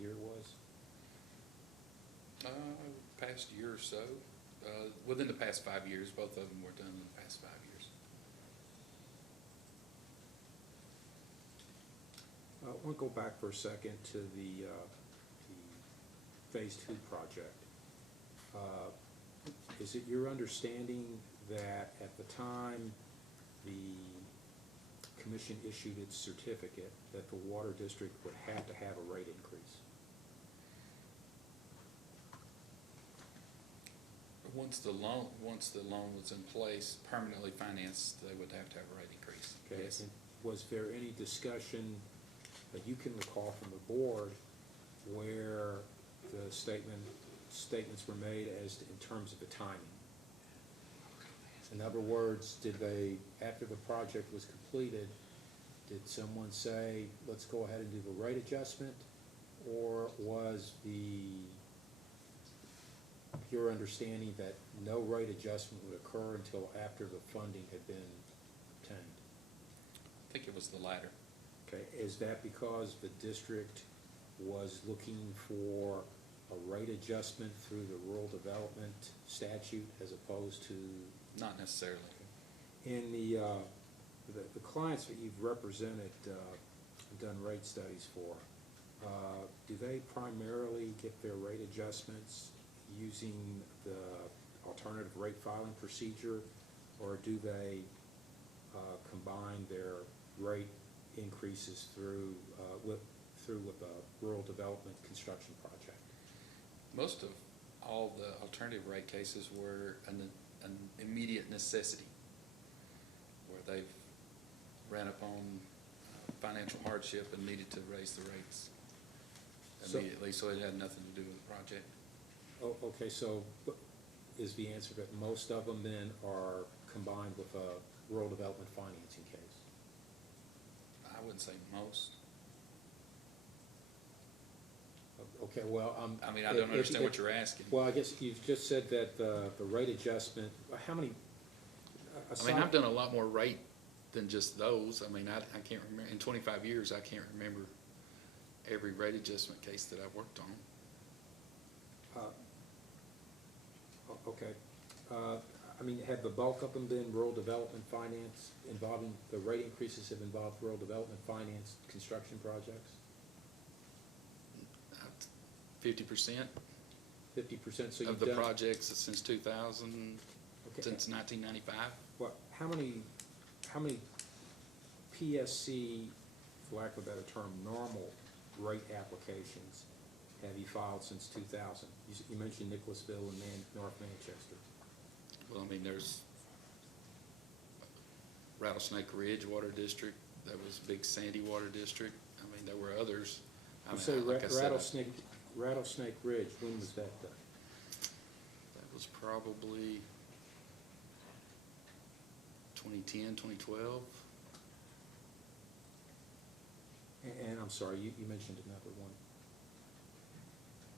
year it was? Past year or so. Within the past 5 years, both of them were done in the past 5 years. I want to go back for a second to the Phase 2 project. Is it your understanding that at the time the commission issued its certificate that the water district would have to have a rate increase? Once the loan was in place, permanently financed, they would have to have a rate increase. Okay, Yes. and was there any discussion that you can recall from the board where the statements were made as to, in terms of the timing? In other words, did they, after the project was completed, did someone say, let's go ahead and do the rate adjustment? Or was your understanding that no rate adjustment would occur until after the funding had been obtained? I think it was the latter. Okay, is that because the district was looking for a rate adjustment through the rural development statute as opposed to? Not necessarily. In the clients that you've represented, done rate studies for, do they primarily get their rate adjustments using the alternative rate filing procedure, or do they combine their rate increases through with a rural development construction project? Most of all the alternative rate cases were an immediate necessity, where they've ran upon financial hardship and needed to raise the rates immediately, so it had nothing to do with the project. Oh, okay, so is the answer that most of them then are combined with a rural development financing case? I wouldn't say most. Okay, well, I mean, I don't understand what you're asking. Well, I guess you've just said that the rate adjustment, how many? I mean, I've done a lot more rate than just those. I mean, I can't remember, in 25 years, I can't remember every rate adjustment case that I've worked on. Okay. I mean, have the bulk of them been rural development finance involving, the rate increases have involved rural development finance construction projects? 50% 50%, so you've of the done. projects since 2000, Okay. since 1995. What, how many PSC, for lack of a better term, normal rate applications have you filed since 2000? You mentioned Nicholasville and North Manchester. Well, I mean, there's Rattlesnake Ridge Water District, there was Big Sandy Water District. I mean, there were others. I You mean, say like I said, Rattlesnake Ridge, when was that done? that was probably 2010, 2012. And I'm sorry, you mentioned another one.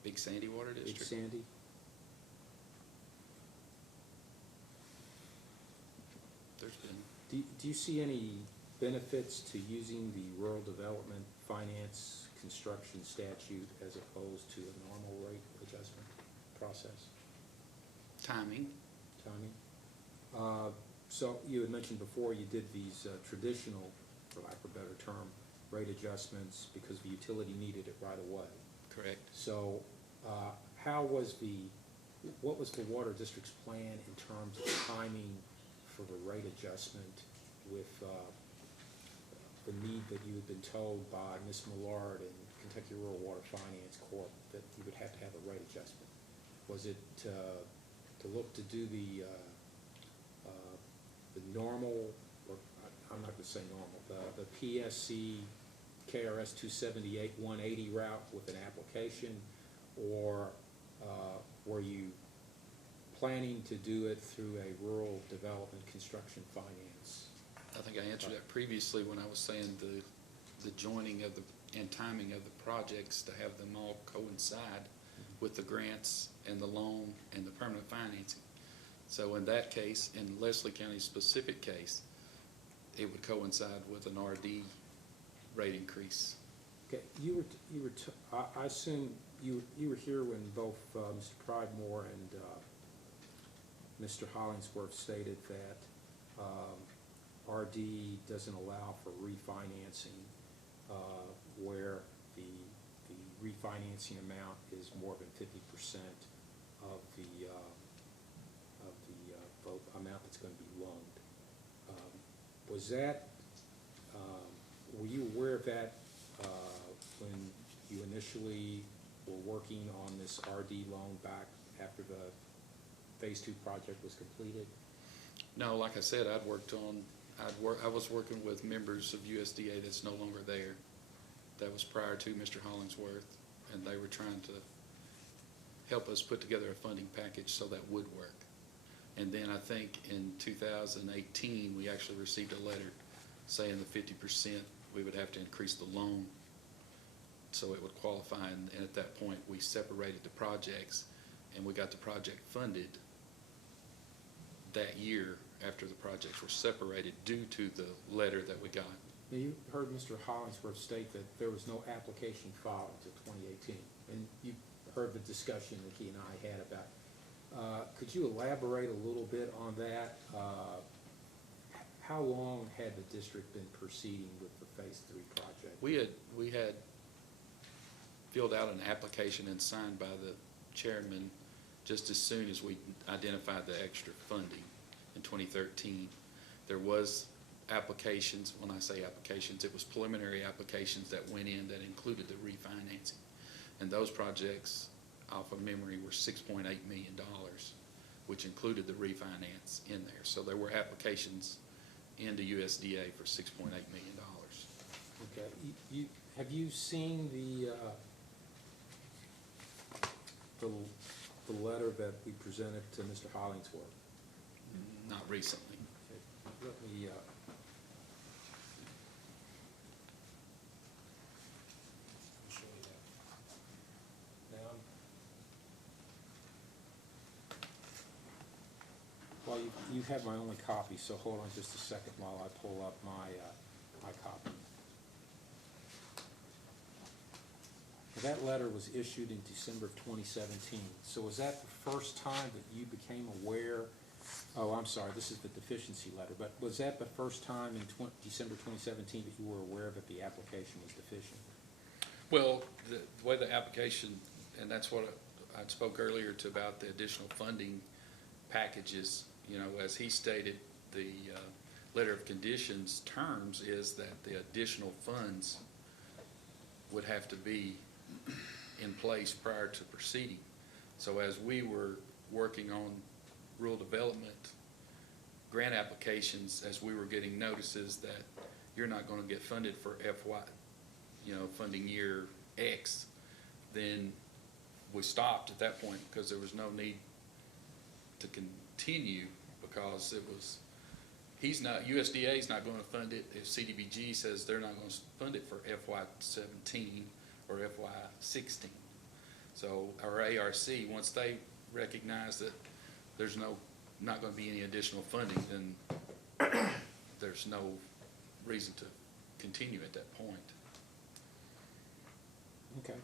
Big Sandy Water Big District. Sandy? There's been, Do you see any benefits to using the rural development finance construction statute as opposed to a normal rate adjustment process? timing. Timing? So you had mentioned before you did these traditional, for lack of a better term, rate adjustments because the utility needed it right away. Correct. So what was the water district's plan in terms of timing for the rate adjustment with the need that you had been told by Ms. Millard and Kentucky Rural Water Finance Corp. that you would have to have a rate adjustment? Was it to look to do the normal, or I'm not going to say normal, the PSC KRS 278-180 route with an application, or were you planning to do it through a rural development construction finance? I think I answered that previously when I was saying the joining of and timing of the projects to have them all coincide with the grants and the loan and the permanent financing. So in that case, in Leslie County's specific case, it would coincide with an RD rate increase. Okay, I assume you were here when both Mr. Pridemore and Mr. Hollingsworth stated that RD doesn't allow for refinancing where the refinancing amount is more than 50% of the amount that's going to be loaned. Was that, were you aware of that when you initially were working on this RD loan back after the Phase 2 project was completed? No, like I said, I was working with members of USDA that's no longer there. That was prior to Mr. Hollingsworth, and they were trying to help us put together a funding package so that would work. And then I think in 2018, we actually received a letter saying the 50%, we would have to increase the loan so it would qualify. And at that point, we separated the projects, and we got the project funded that year after the projects were separated due to the letter that we got. Now, you heard Mr. Hollingsworth state that there was no application filed until 2018, and you heard the discussion that he and I had about. Could you elaborate a little bit on that? How long had the district been proceeding with the Phase 3 project? We had filled out an application and signed by the chairman just as soon as we identified the extra funding in 2013. There was applications, when I say applications, it was preliminary applications that went in that included the refinancing. And those projects, off of memory, were $6.8 million, which included the refinance in there. So there were applications into USDA for $6.8 million. Okay. Have you seen the letter that we presented to Mr. Hollingsworth? Not recently. Okay. Let me Show you that. Now, while you you have my only copy, so hold on just a second while I pull up my copy. That letter was issued in December of 2017. So was that the first time that you became aware, oh, I'm sorry, this is the deficiency letter, but was that the first time in December 2017 that you were aware that the application was deficient? Well, the way the application, and that's what I spoke earlier to about the additional funding packages, you know, as he stated, the letter of conditions terms is that the additional funds would have to be in place prior to proceeding. So as we were working on rural development grant applications, as we were getting notices that you're not going to get funded for FY, you know, funding year X, then we stopped at that point because there was no need to continue because it was, USDA is not going to fund it if CDBG says they're not going to fund it for FY17 or FY16. So our ARC, once they recognize that there's not going to be any additional funding, then there's no reason to continue at that point. Okay.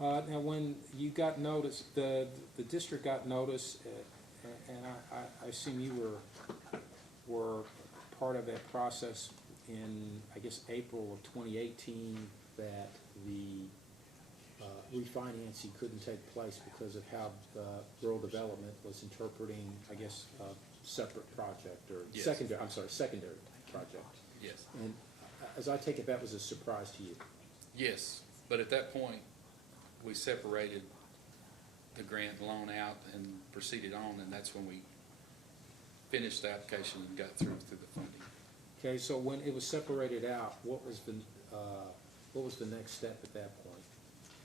Now, when you got notice, the district got notice, and I assume you were part of that process in, I guess, April of 2018, that the refinancing couldn't take place because of how rural development was interpreting, I guess, a separate project or Yes. secondary project. Yes. And as I take it, that was a surprise to you. Yes, but at that point, we separated the grant loan out and proceeded on, and that's when we finished the application and got through the funding. Okay, so when it was separated out, what was the next step at that point?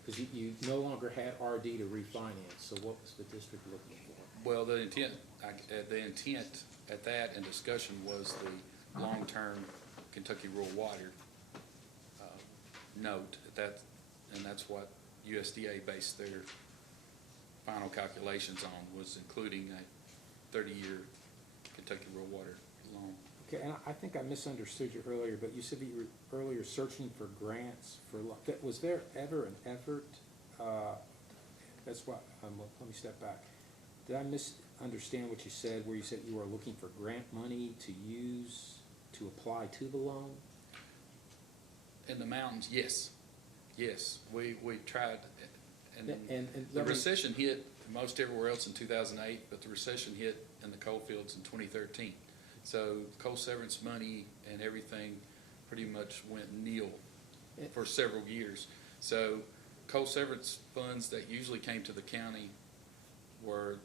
Because you no longer had RD to refinance, so what was the district looking for? Well, the intent at that and discussion was the long-term Kentucky Rural Water note at that, and that's what USDA based their final calculations on, was including a 30-year Kentucky Rural Water loan. Okay, and I think I misunderstood you earlier, but you said that you were earlier searching for grants for, was there ever an effort, that's what, let me step back. Did I misunderstand what you said, where you said you were looking for grant money to use to apply to the loan? In the mountains, yes. Yes, we tried, and And the recession hit most everywhere else in 2008, but the recession hit in the coal fields in 2013. So coal severance money and everything pretty much went nil for several years. So coal severance funds that usually came to the county were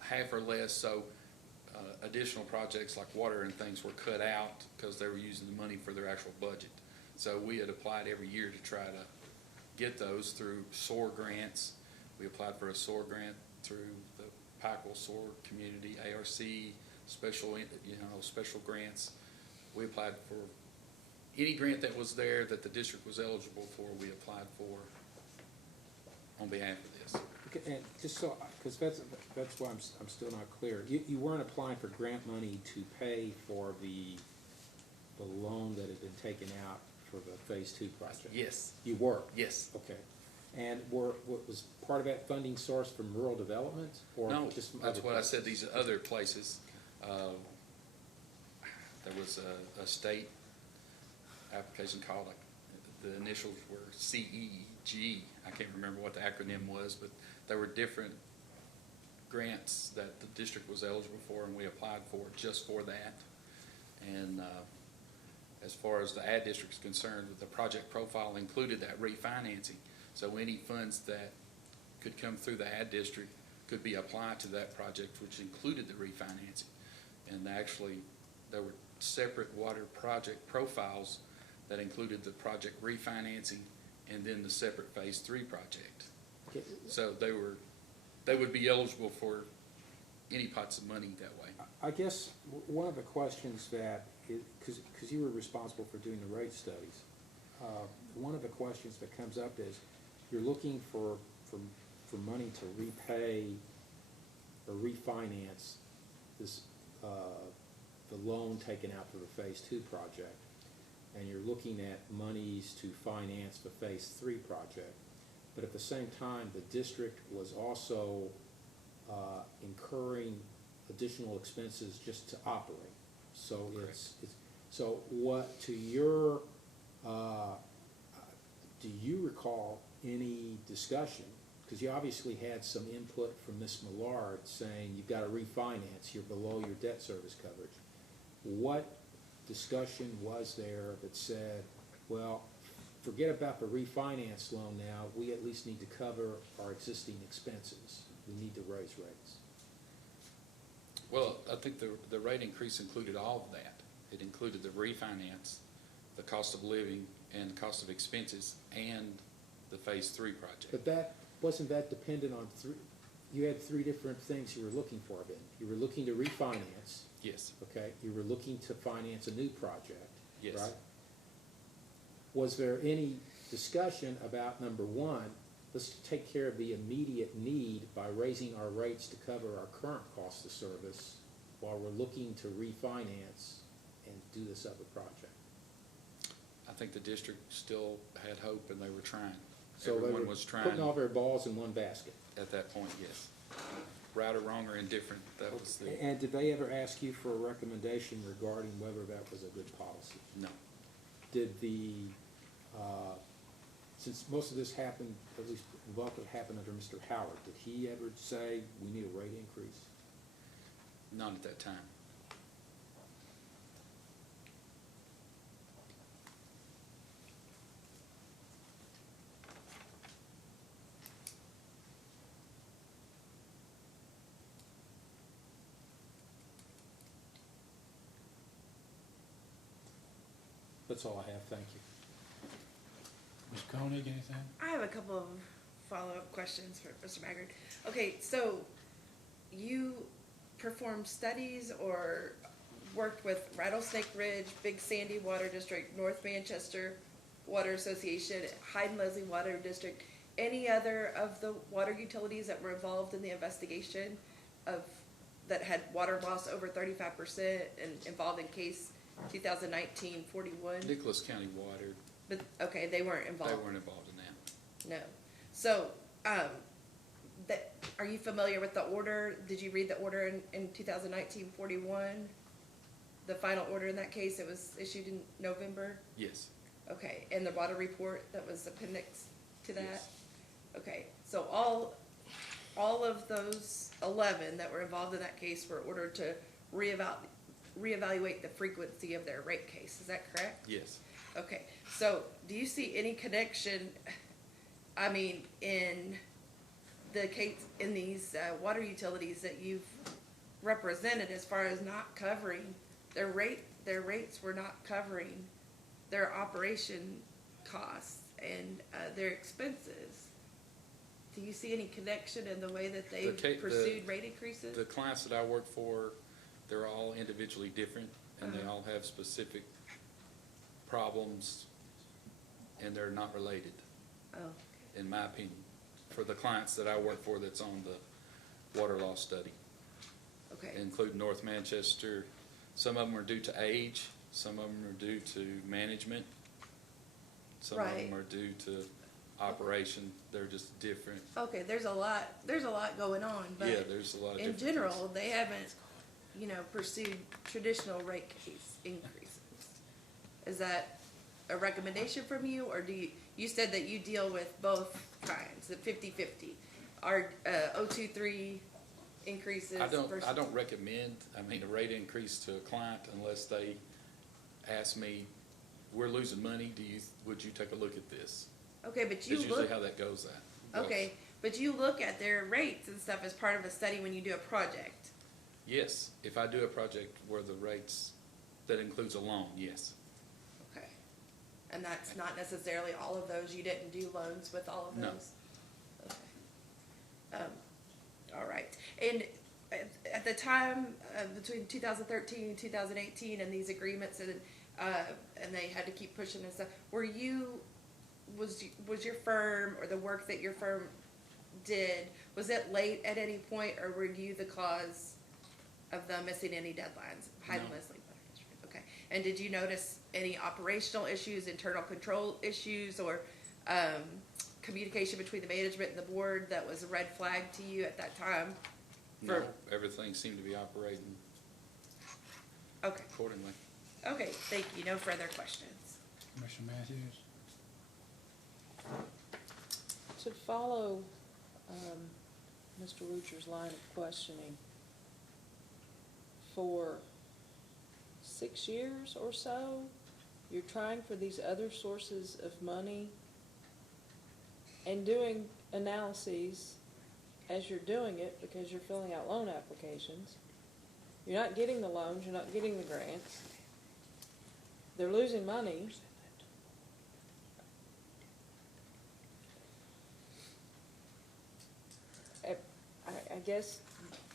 half or less, so additional projects like water and things were cut out because they were using the money for their actual budget. So we had applied every year to try to get those through SOAR grants. We applied for a SOAR grant through the Pikeville SOAR community, ARC, special grants. We applied for any grant that was there that the district was eligible for, we applied for on behalf of this. Okay, and just so, because that's why I'm still not clear. You weren't applying for grant money to pay for the loan that had been taken out for the Phase 2 project? Yes. You were? Yes. Okay. And was part of that funding source from rural development, or No, just from that's other what places? I said, these other places. There was a state application called, like, the initials were CEG. I can't remember what the acronym was, but there were different grants that the district was eligible for, and we applied for just for that. And as far as the ad district is concerned, the project profile included that refinancing. So any funds that could come through the ad district could be applied to that project, which included the refinancing. And actually, there were separate water project profiles that included the project refinancing and then the separate Phase 3 project. Okay. So they would be eligible for any pots of money that way. I guess one of the questions that, because you were responsible for doing the rate studies, one of the questions that comes up is you're looking for money to repay or refinance this, the loan taken out for the Phase 2 project, and you're looking at monies to finance the Phase 3 project. But at the same time, the district was also incurring additional expenses just to operate. So so what, to your, do you recall any discussion? Because you obviously had some input from Ms. Millard saying you've got to refinance, you're below your debt service coverage. What discussion was there that said, well, forget about the refinance loan now, we at least need to cover our existing expenses, we need to raise rates? Well, I think the rate increase included all of that. It included the refinance, the cost of living, and the cost of expenses, and the Phase 3 project. But wasn't that dependent on you had three different things you were looking for then? You were looking to refinance. Yes. Okay, you were looking to finance a new project. Yes. Right? Was there any discussion about, number one, let's take care of the immediate need by raising our rates to cover our current cost of service while we're looking to refinance and do this other project? I think the district still had hope, and they were trying. So Everyone they were was trying. putting all their balls in one basket. At that point, yes. Right or wrong or indifferent, that was the, And did they ever ask you for a recommendation regarding whether that was a good policy? no. Did the, since most of this happened, at least the bulk of it happened under Mr. Howard, did he ever say, we need a rate increase? Not at that time. That's all I have, thank you. Ms. Koenig, anything? I have a couple of follow-up questions for Mr. Maggard. Okay, so you performed studies or worked with Rattlesnake Ridge, Big Sandy Water District, North Manchester Water Association, Hyden-Leslie Water District, any other of the water utilities that were involved in the investigation of, that had water loss over 35% and involved in case 2019-41? Nicholas County Water, But, okay, they weren't involved? they weren't involved in that. No. So, are you familiar with the order? Did you read the order in 2019-41? The final order in that case, it was issued in November? Yes. Okay, and the water report that was appendix to that? Yes. Okay, so all of those 11 that were involved in that case were ordered to reevaluate the frequency of their rate case, is that correct? Yes. Okay, so do you see any connection, I mean, in the case, in these water utilities that you've represented as far as not covering, their rates were not covering their operation costs and their expenses? Do you see any connection in the way that they pursued rate increases? The clients that I work for, they're all individually different, and they all have specific problems, and they're not related, in my opinion, for the clients that I work for that's on the water loss study. Okay. Including North Manchester. Some of them are due to age, some of them are due to management, some of them are due to operation, they're just different. Okay, there's a lot going on, but Yeah, there's a lot of in different general, things. they haven't, pursued traditional rate case increases. Is that a recommendation from you, or you said that you deal with both kinds, the 50-50, are 023 increases versus? I don't recommend, a rate increase to a client unless they ask me, we're losing money, would you take a look at this? Okay, but you That's look. usually how that goes. Okay, but you look at their rates and stuff as part of a study when you do a project. Yes, if I do a project where the rates, that includes a loan, yes. Okay. And that's not necessarily all of those, you didn't do loans with all of No. those? Okay. All right. And at the time, between 2013 and 2018 and these agreements and they had to keep pushing and stuff, was your firm or the work that your firm did, was it late at any point, or were you the cause of them missing any deadlines? Hyden-Leslie Water District, okay. And did you notice any operational issues, internal control issues, or communication between the management and the board that was a red flag to you at that time? No, everything seemed to be operating Okay, accordingly. okay, thank you. No further questions. Commissioner Matthews? To follow, Mr. Lucher's line of questioning, for 6 years or so, you're trying for these other sources of money and doing analyses as you're doing it because you're filling out loan applications. You're not getting the loans, you're not getting the grants. They're losing money. I guess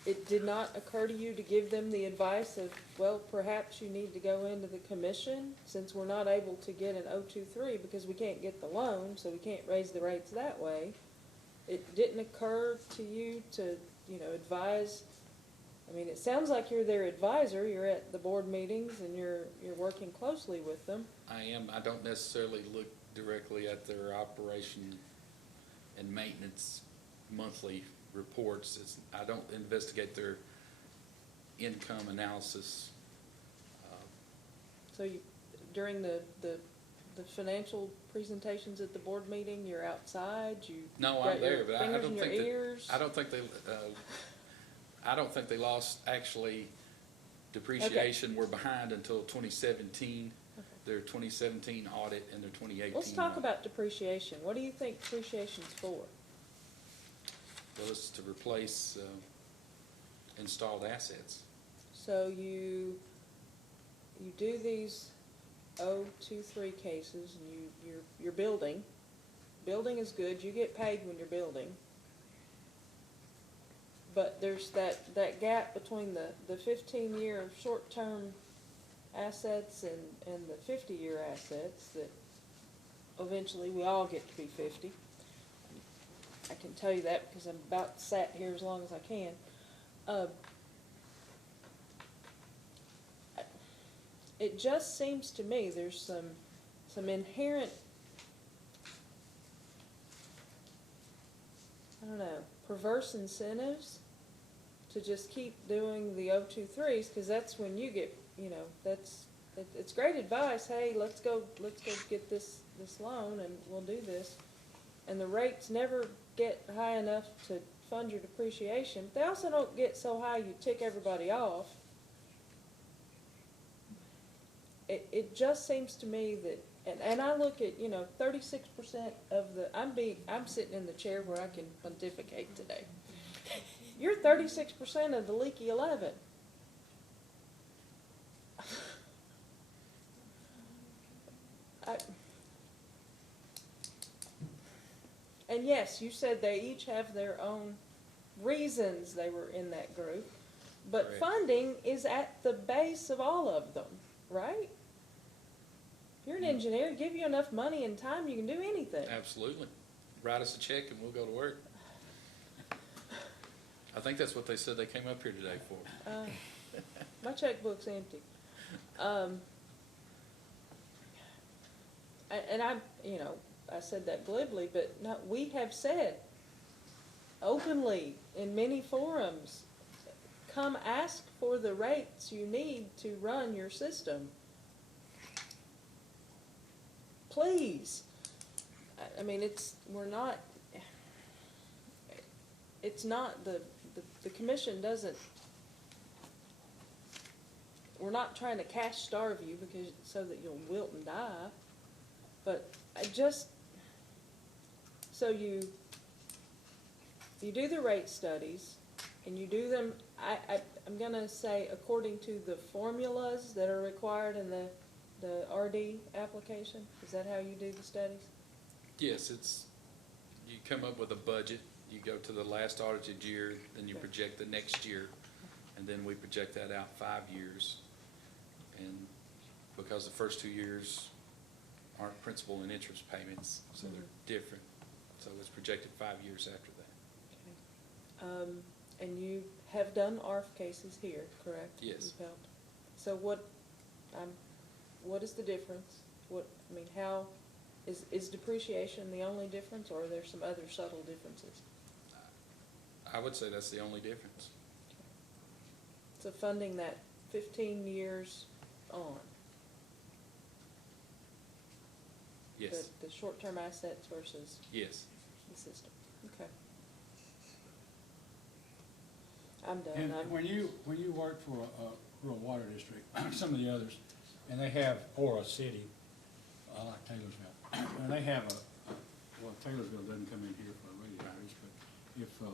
it did not occur to you to give them the advice of, well, perhaps you need to go into the commission since we're not able to get an 023 because we can't get the loan, so we can't raise the rates that way. It didn't occur to you to, advise. I mean, it sounds like you're their advisor. You're at the board meetings and you're working closely with them. I am. I don't necessarily look directly at their operation and maintenance monthly reports. I don't investigate their income analysis. So during the financial presentations at the board meeting, you're outside, No, got I'm there, your but I fingers don't in your think that, ears? I don't think they lost actually depreciation. We're behind until 2017. Okay. Their 2017 audit and their 2018. Let's talk audit. about depreciation. What do you think depreciation's for? Well, it's to replace installed assets. So you do these 023 cases, and you're building. Building is good. You get paid when you're building. But there's that gap between the 15-year of short-term assets and the 50-year assets that eventually we all get to be 50. I can tell you that because I'm about sat here as long as I can. It just seems to me there's some inherent, I don't know, perverse incentives to just keep doing the 023s because that's when you get, it's great advice. Hey, let's go get this loan and we'll do this. And the rates never get high enough to fund your depreciation. But they also don't get so high you tick everybody off. It just seems to me that, and I look at, 36% of I'm sitting in the chair where I can pontificate today. You're 36% of the leaky 11. And yes, you said they each have their own reasons they were in that group, but Correct. Funding is at the base of all of them, right? If you're an engineer, give you enough money and time, you can do anything. Absolutely. Write us a check and we'll go to work. I think that's what they said they came up here today for. My checkbook's empty. And I said that glibly, but no, we have said openly in many forums, come ask for the rates you need to run your system. Please. I mean, it's not the commission doesn't, we're not trying to cash starve you because so that you'll wilt and die, but so you do the rate studies and you do them, I'm gonna say according to the formulas that are required in the RD application. Is that how you do the studies? Yes, you come up with a budget, you go to the last audited year, then you project the next year, and then we project that out 5 years. And because the first 2 years aren't principal and interest payments, so they're different. So it's projected 5 years after that. And you have done ARF cases here, correct? Yes. You've helped. So what is the difference? How, is depreciation the only difference, or are there some other subtle differences? I would say that's the only difference. So funding that 15 years on. Yes, The short-term assets versus yes. the system. Okay. I'm done. And when you work for a rural water district, some of the others, and they have, or a city, like Taylorsville, and they have well, Taylorsville doesn't come in here for a radio outage, but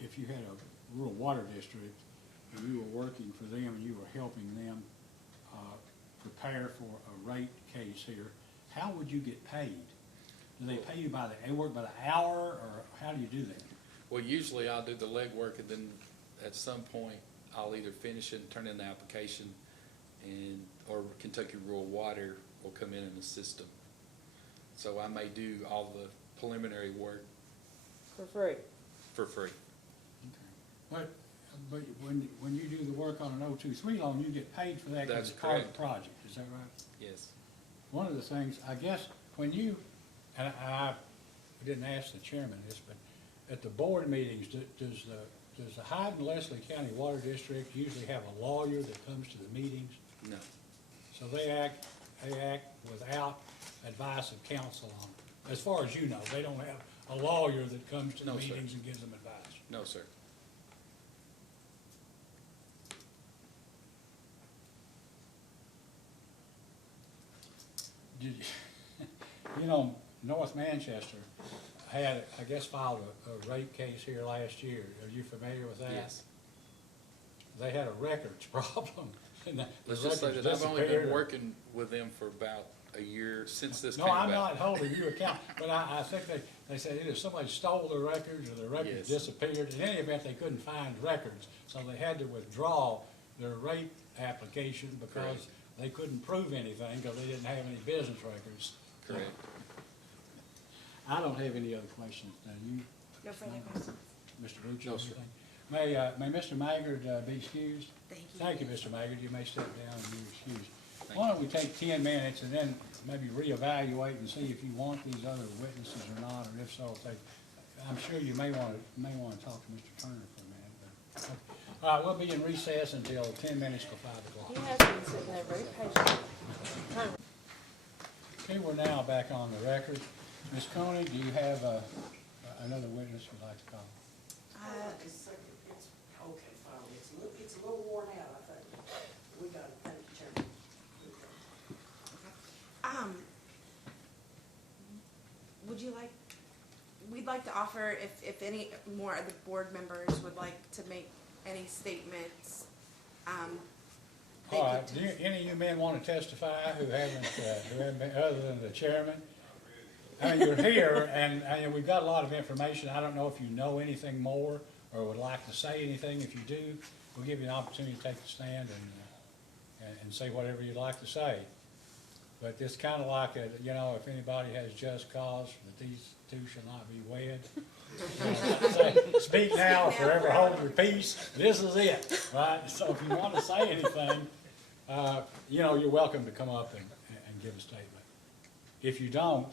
if you had a rural water district and you were working for them and you were helping them prepare for a rate case here, how would you get paid? Do they pay you they work by the hour, or how do you do that? Well, usually I'll do the legwork, and then at some point, I'll either finish it and turn in the application, or Kentucky Rural Water will come in and assist them. So I may do all the preliminary work For free. for free. Okay. But when you do the work on an 023 loan, you get paid for that because That's it's part of the correct. project, is that right? Yes. One of the things, I guess, when you, and I didn't ask the chairman this, but at the board meetings, does the Hyden-Leslie County Water District usually have a lawyer that comes to the meetings? No. So they act without advice of counsel on it. As far as you know, they don't have a lawyer that comes to the No, sir. meetings and gives them advice. No, sir. Did you know, North Manchester had, I guess, filed a rate case here last year. Are you familiar with that? Yes. They had a records problem. And the Let's just say records that I've only disappeared. been working with them for about a year since this No, came I'm about. not holding you account, but I think they said either somebody stole the records or the records Yes. disappeared. In any event, they couldn't find records, so they had to withdraw their rate application because Correct. they couldn't prove anything because they didn't have any business records. Correct. I don't have any other questions. Now, you, No further questions. Mr. Rucci, No, sir. anything? May Mr. Maggard be excused? Thank you. Thank you, Mr. Maggard. You may step down and be excused. Thank Why don't we take 10 minutes and then maybe reevaluate and see if you want these other witnesses or not, or if so, I'm sure you may want to talk to Mr. Turner for a minute. But, okay. All right, we'll be in recess until 10 minutes to 5 o'clock. He has been sitting there very patient. Okay, we're now back on the record. Ms. Coney, do you have another witness you'd like to call? It's okay, fine, it's a little worn out, I think. We got it, thank you, Chairman. We'd like to offer, if any more of the board members would like to make any statements, they All right, could. do any of you men want to testify who haven't been, other than the chairman? I mean, you're here, and we've got a lot of information. I don't know if you know anything more or would like to say anything. If you do, we'll give you an opportunity to take the stand and say whatever you'd like to say. But it's kind of like, if anybody has just cause that these two shall not be wed. Speak now or forever hold your peace. This is it, right? So if you want to say anything, you're welcome to come up and give a statement. If you don't,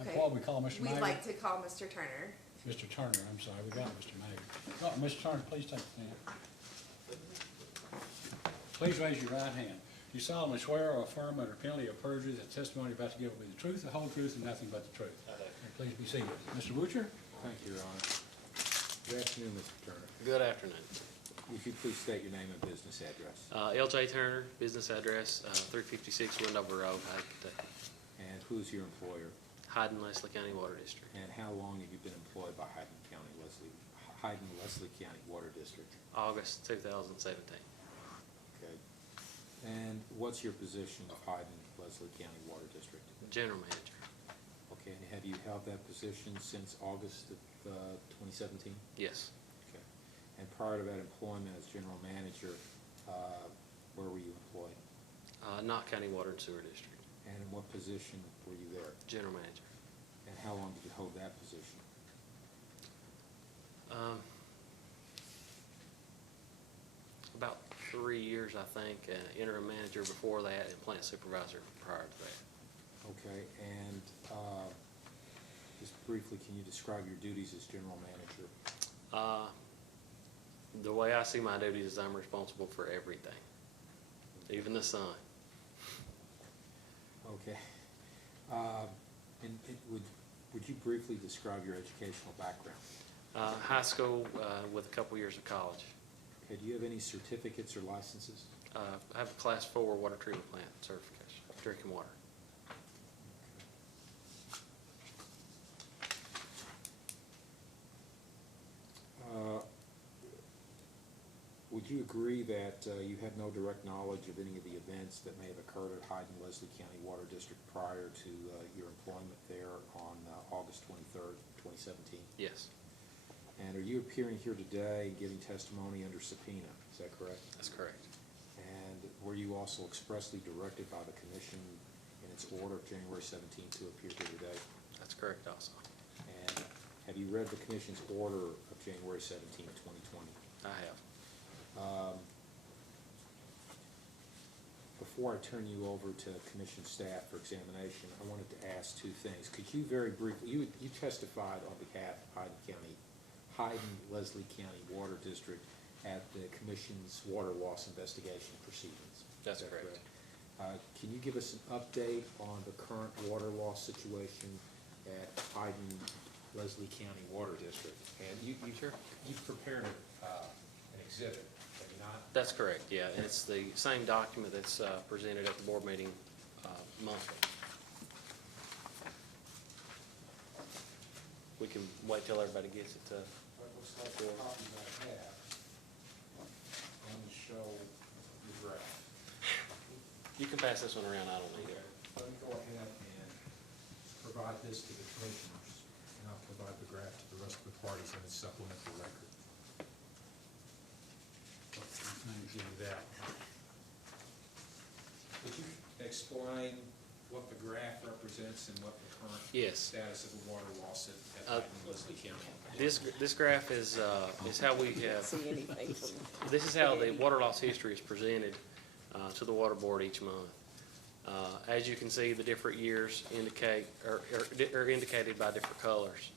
Okay. what we call Mr. We'd Mayor? like to call Mr. Turner. Mr. Turner, I'm sorry, we got Mr. Mayor. Oh, Mr. Turner, please take the stand. Please raise your right hand. You solemnly swear or affirm under penalty of perjury that the testimony you're about to give will be the truth, the whole truth, and nothing but the truth. Please be seated. Mr. Wutcher? Thank you, Your Honor. Good afternoon, Mr. Turner. Good afternoon. Would you please state your name and business address? LJ Turner, business address, 356 Wendover Road, Hyde, Kentucky. And who's your employer? Hyden-Leslie County Water District. And how long have you been employed by Hyden-Leslie County Water District? August 2017. Okay. And what's your position of Hyden-Leslie County Water District? General manager. Okay, and have you held that position since August of 2017? Yes. Okay. And prior to that employment as general manager, where were you employed? Knott County Water and Sewer District. And in what position were you there? General manager. And how long did you hold that position? 3 years, I think, interim manager before that, and plant supervisor prior to that. Okay, and just briefly, can you describe your duties as general manager? The way I see my duties is I'm responsible for everything, even the sun. Okay. And would you briefly describe your educational background? High school with a couple years of college. Okay, do you have any certificates or licenses? I have a Class 4 water treatment plant certification, drinking water. Would you agree that you have no direct knowledge of any of the events that may have occurred at Hyden-Leslie County Water District prior to your employment there on August 23rd, 2017? Yes, And are you appearing here today and giving testimony under subpoena? Is that correct? that's correct. And were you also expressly directed by the commission in its order of January 17 to appear here today? That's correct also. And have you read the commission's order of January 17, 2020? I have. Before I turn you over to commission staff for examination, I wanted to ask two things. Could you very briefly, you testified on behalf of Hyden-Leslie County Water District at the commission's water loss investigation proceedings. That's Is that correct. Can you give us an update on the current water loss situation at Hyden-Leslie County Water District? And you've prepared an exhibit, have you not? That's correct, yeah. And it's the same document that's presented at the board meeting monthly. We can wait till everybody gets it to. What looks like the copy I have, let me show the graph. You can pass this one around, I don't need it. Let me go ahead and provide this to the commissioners, and I'll provide the graph to the rest of the parties and supplement the record. Give you that. Could you explain what the graph represents and what the current Yes. status of the water loss at Hyden-Leslie County? This graph is how we have, See anything from this is how the water loss history is presented to the water board each month. As you can see, the different years indicate, are indicated by different colors.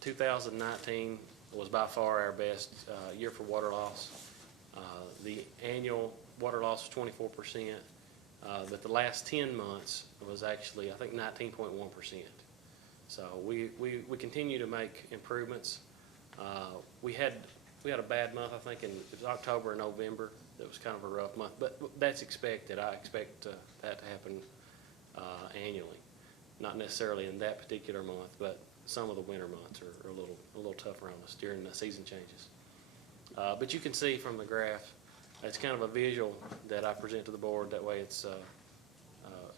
2019 was by far our best year for water loss. The annual water loss was 24%, but the last 10 months was actually, I think, 19.1%. So we continue to make improvements. We had a bad month, I think, it was October and November. That was kind of a rough month, but that's expected. I expect that to happen annually, not necessarily in that particular month, but some of the winter months are a little tougher on us during the season changes. But you can see from the graph, it's kind of a visual that I present to the board. That way it's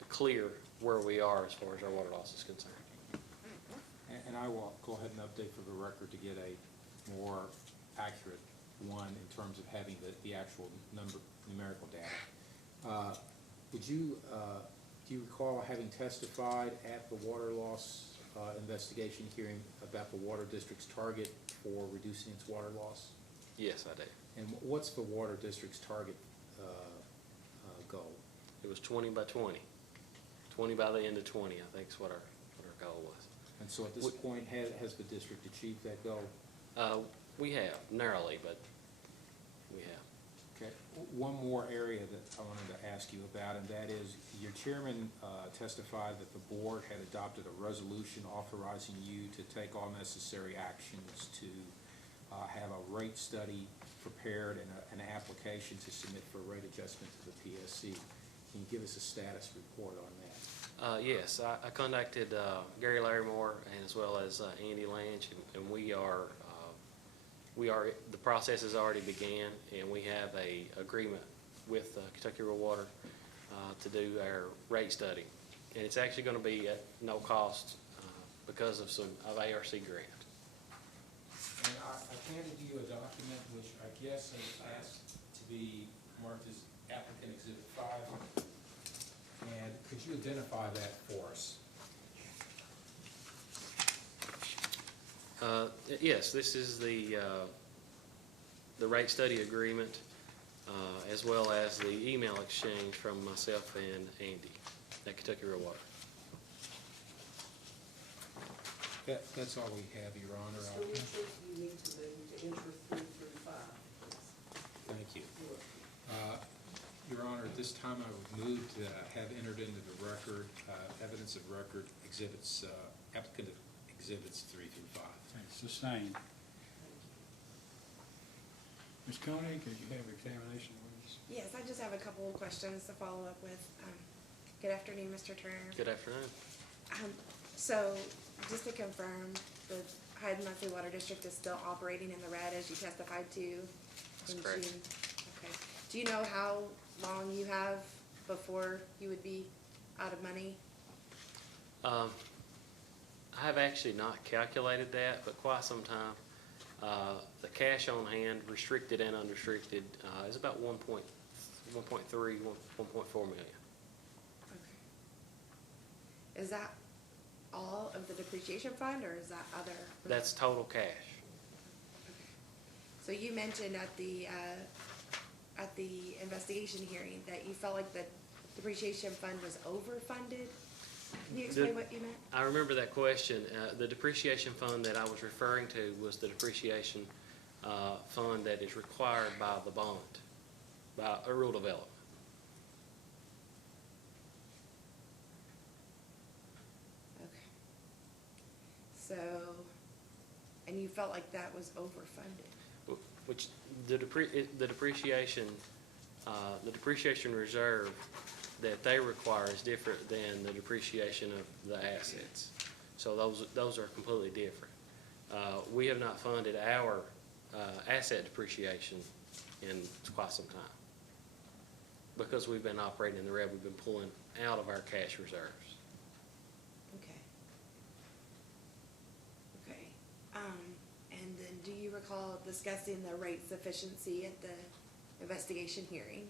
clear where we are as far as our water loss is concerned. And I will go ahead and update for the record to get a more accurate one in terms of having the actual numerical data. Do you recall having testified at the water loss investigation hearing about the water district's target for reducing its water loss? Yes, I did. And what's the water district's target goal? It was 20 by 20. 20 by the end of 20, I think is what our goal was. And so at this point, has the district achieved that goal? We have, narrowly, but we have. Okay. One more area that I wanted to ask you about, and that is your chairman testified that the board had adopted a resolution authorizing you to take all necessary actions to have a rate study prepared and an application to submit for a rate adjustment to the PSC. Can you give us a status report on that? Yes, I contacted Gary Larrymore and as well as Andy Lange, and we are, the process has already began, and we have a agreement with Kentucky Rural Water to do our rate study. And it's actually going to be at no cost because of ARC grant. And I handed you a document which I guess is asked to be marked as applicant exhibit 5. And could you identify that for us? Yes, this is the rate study agreement as well as the email exchange from myself and Andy at Kentucky Real Water. That's all we have, Your Honor. Mr. Richards, you need to move to enter 3 through 5. Thank you. You're welcome. Your Honor, at this time, I would move to have entered into the record, evidence of record exhibits, applicant exhibits 3 through 5. Sustained. Ms. Coney, could you have examination please? Yes, I just have a couple of questions to follow up with. Good afternoon, Mr. Turner. Good afternoon. So, just to confirm, the Hyden-Leslie Water District is still operating in the red as you testified to That's in correct. June? Okay. Do you know how long you have before you would be out of money? I have actually not calculated that, but quite some time. The cash on hand, restricted and unrestricted, is about 1.3, 1.4 million. Okay. Is that all of the depreciation fund, or is that other? That's total cash. Okay. So you mentioned at the investigation hearing that you felt like the depreciation fund was overfunded. Can you explain what you meant? I remember that question. The depreciation fund that I was referring to was the depreciation fund that is required by the bond, by a rural development. Okay. So, and you felt like that was overfunded? Which the depreciation reserve that they require is different than the depreciation of the assets. So those are completely different. We have not funded our asset depreciation in quite some time. Because we've been operating in the red, we've been pulling out of our cash reserves. Okay. Okay. And then do you recall discussing the rate sufficiency at the investigation hearing?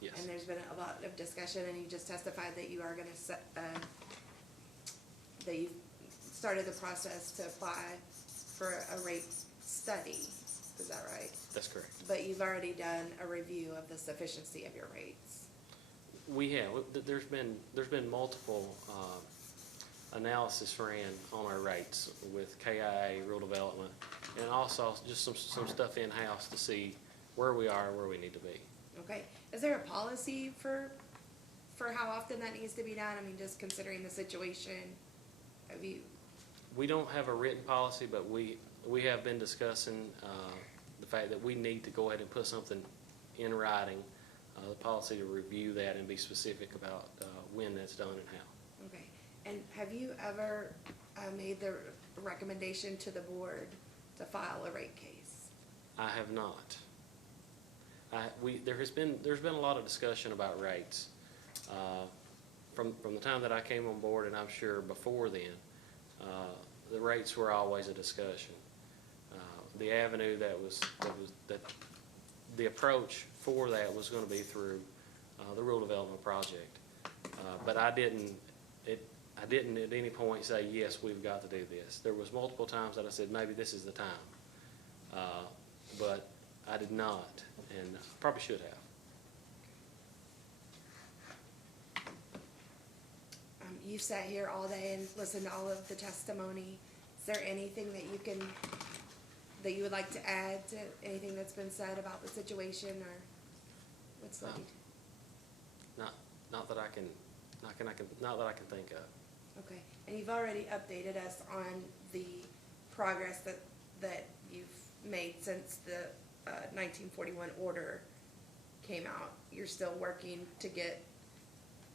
Yes. And there's been a lot of discussion, and you just testified that you are gonna set, that you've started the process to apply for a rate study, is that right? That's correct. But you've already done a review of the sufficiency of your rates. We have. There's been multiple analysis ran on our rates with KIA, rural development, and also just some stuff in-house to see where we are and where we need to be. Okay, is there a policy for how often that needs to be done? I mean, just considering the situation, have you? We don't have a written policy, but we have been discussing the fact that we need to go ahead and put something in writing, the policy to review that and be specific about when that's done and how. Okay, and have you ever made the recommendation to the board to file a rate case? I have not. There's been a lot of discussion about rates from the time that I came on board, and I'm sure before then, the rates were always a discussion. The avenue that the approach for that was going to be through the rural development project, but I didn't at any point say yes, we've got to do this. There was multiple times that I said maybe this is the time, but I did not, and probably should have. You've sat here all day and listened to all of the testimony. Is there anything that you would like to add to anything that's been said about the situation, or what's left? Not that I can think of. Okay, and you've already updated us on the progress that you've made since the 1941 order came out. You're still working to get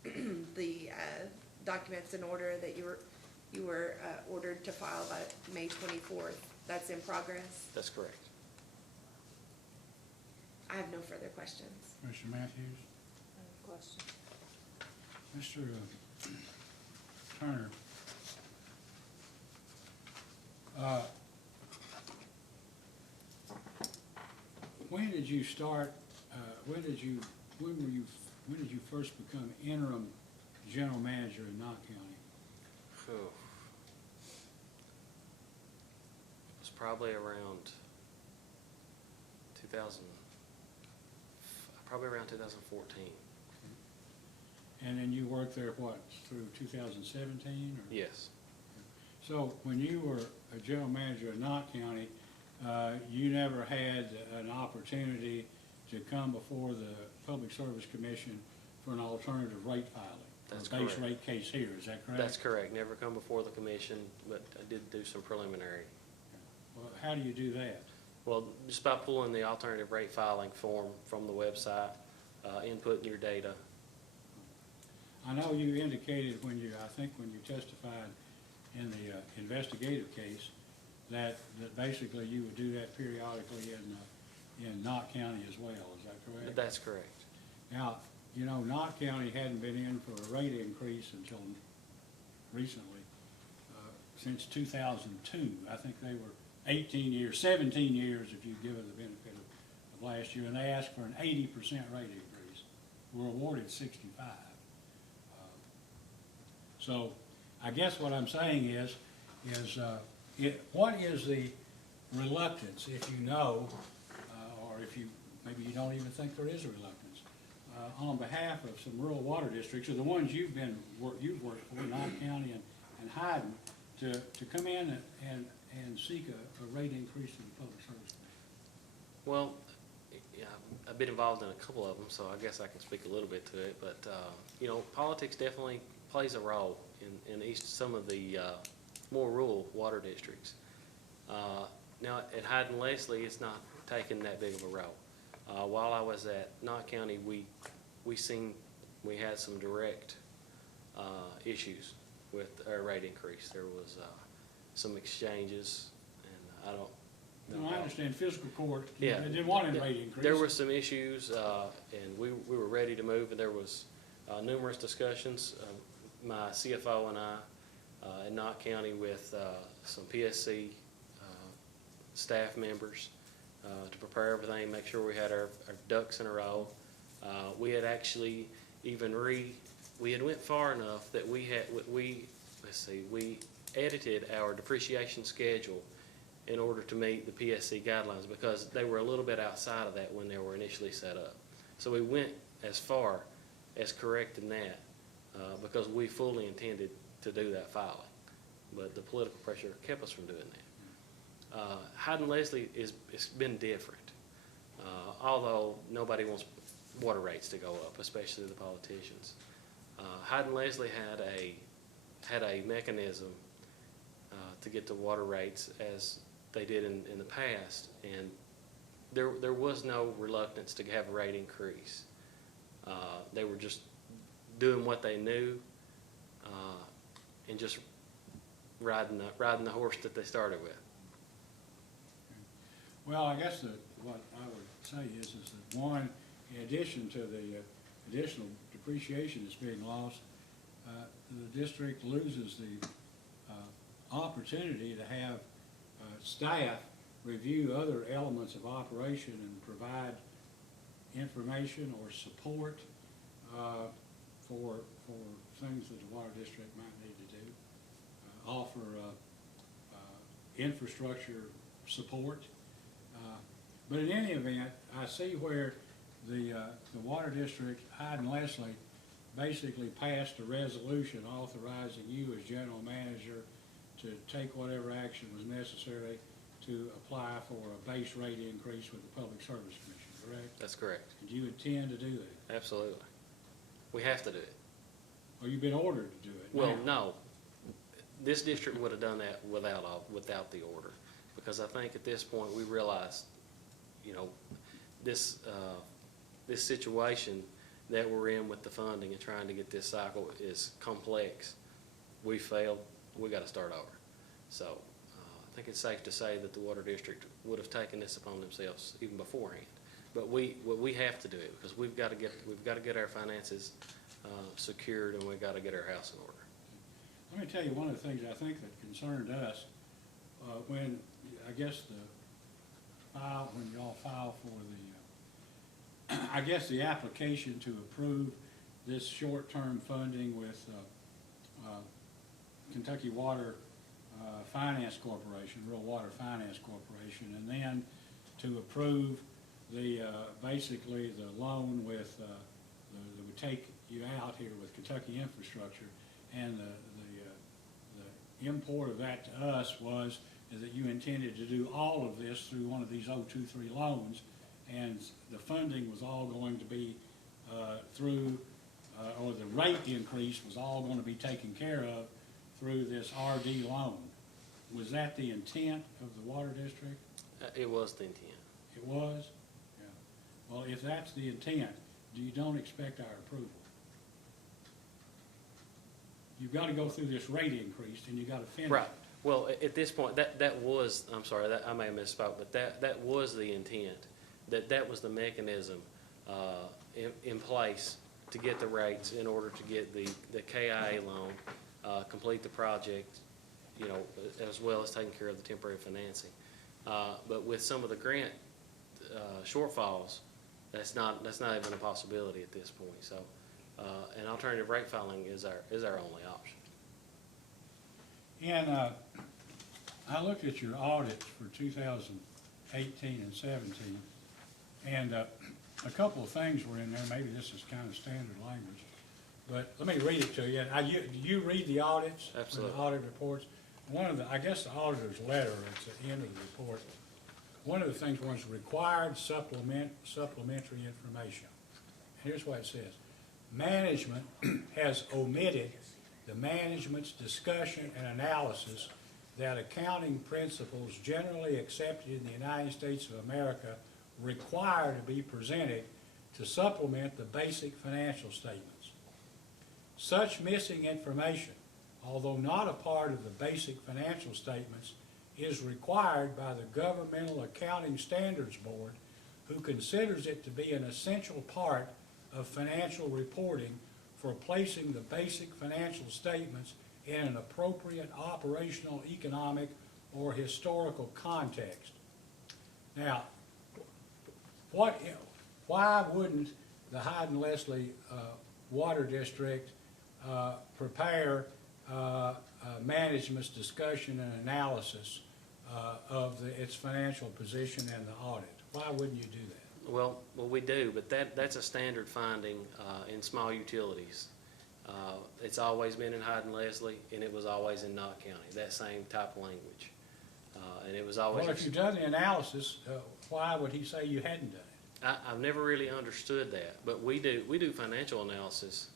the documents in order that you were ordered to file by May 24th. That's in progress? That's correct. I have no further questions. Mr. Matthews? Question. Mr. Turner? When did you start, when did you first become interim general manager in Knott County? It was probably around 2005, probably around 2014. And then you worked there, what, through 2017? Or? Yes. So when you were a general manager of Knott County, you never had an opportunity to come before the Public Service Commission for an alternative rate filing? That's or a base correct. rate case here, is that correct? That's correct. Never come before the commission, but I did do some preliminary. Well, how do you do that? Well, just by pulling the alternative rate filing form from the website, inputting your data. I know you indicated when you, I think when you testified in the investigative case, that basically you would do that periodically in Knott County as well, is that correct? That's correct. Now, you know, Knott County hadn't been in for a rate increase until recently, since 2002. I think they were 17 years if you give it the benefit of last year, and they asked for an 80% rate increase. We're awarded 65. So I guess what I'm saying is what is the reluctance, if you know, or if you, maybe you don't even think there is a reluctance, on behalf of some rural water districts, or the ones you've worked for, Knott County and Hyden, to come in and seek a rate increase in the Public Service Commission? Well, yeah, I've been involved in a couple of them, so I guess I can speak a little bit to it. But, you know, politics definitely plays a role in some of the more rural water districts. Now, at Hyden-Leslie, it's not taken that big of a role. While I was at Knott County, we had some direct issues with our rate increase. There was some exchanges, and I don't know. No, I understand fiscal court, Yeah. they didn't want a rate increase. There were some issues, and we were ready to move, and there was numerous discussions. My CFO and I in Knott County with some PSC staff members to prepare everything, make sure we had our ducks in a row. We had actually even we had went far enough that we edited our depreciation schedule in order to meet the PSC guidelines, because they were a little bit outside of that when they were initially set up. So we went as far as correcting that because we fully intended to do that filing, but the political pressure kept us from doing that. Hyden-Leslie it's been different, although nobody wants water rates to go up, especially the politicians. Hyden-Leslie had a mechanism to get the water rates as they did in the past, and there was no reluctance to have a rate increase. They were just doing what they knew and just riding the horse that they started with. Well, I guess what I would say is that one, in addition to the additional depreciation that's being lost, the district loses the opportunity to have staff review other elements of operation and provide information or support for things that the water district might need to do, offer infrastructure support. But in any event, I see where the water district, Hyden-Leslie, basically passed a resolution authorizing you as general manager to take whatever action was necessary to apply for a base rate increase with the Public Service Commission, correct? That's correct. And you intend to do that? Absolutely. We have to do it. Or you've been ordered to do it? Well, now? no. This district would have done that without the order, because I think at this point we realized, you know, this situation that we're in with the funding and trying to get this cycle is complex. We failed. We got to start over. So I think it's safe to say that the water district would have taken this upon themselves even beforehand. But we have to do it because we've got to get our finances secured, and we've got to get our house in order. Let me tell you one of the things I think that concerned us when I guess when y'all file for the, I guess the application to approve this short-term funding with Kentucky Water Finance Corporation, Rural Water Finance Corporation, and then to approve basically the loan with, that would take you out here with Kentucky Infrastructure, and the import of that to us was is that you intended to do all of this through one of these 023 loans, and the funding was all going to be through, or the rate increase was all going to be taken care of through this RD loan. Was that the intent of the water district? It was the intent. It was? Yeah. Well, if that's the intent, you don't expect our approval. You've got to go through this rate increase, and you've got to finish. Right. Well, at this point, that was, I'm sorry, I may have misspoke, but that was the intent. That was the mechanism in place to get the rates in order to get the KIA loan, complete the project, you know, as well as taking care of the temporary financing. But with some of the grant shortfalls, that's not even a possibility at this point. So, an alternative rate filing is our only option. And I looked at your audits for 2018 and 17, and a couple of things were in there. Maybe this is kind of standard language, but let me read it to you. Do you read the audits? Absolutely. The audit reports? One of the, I guess the auditor's letter, it's at the end of the report. One of the things was required supplementary information. Here's what it says. Management has omitted the management's discussion and analysis that accounting principles generally accepted in the United States of America require to be presented to supplement the basic financial statements. Such missing information, although not a part of the basic financial statements, is required by the Governmental Accounting Standards Board, who considers it to be an essential part of financial reporting for placing the basic financial statements in an appropriate operational, economic, or historical context. Now, why wouldn't the Hyden-Leslie Water District prepare management's discussion and analysis of its financial position and the audit? Why wouldn't you do that? Well, we do, but that's a standard finding in small utilities. It's always been in Hyden-Leslie, and it was always in Knott County, that same type of language. And it was always... Well, if you've done the analysis, why would he say you hadn't done it? I've never really understood that, but we do financial analysis,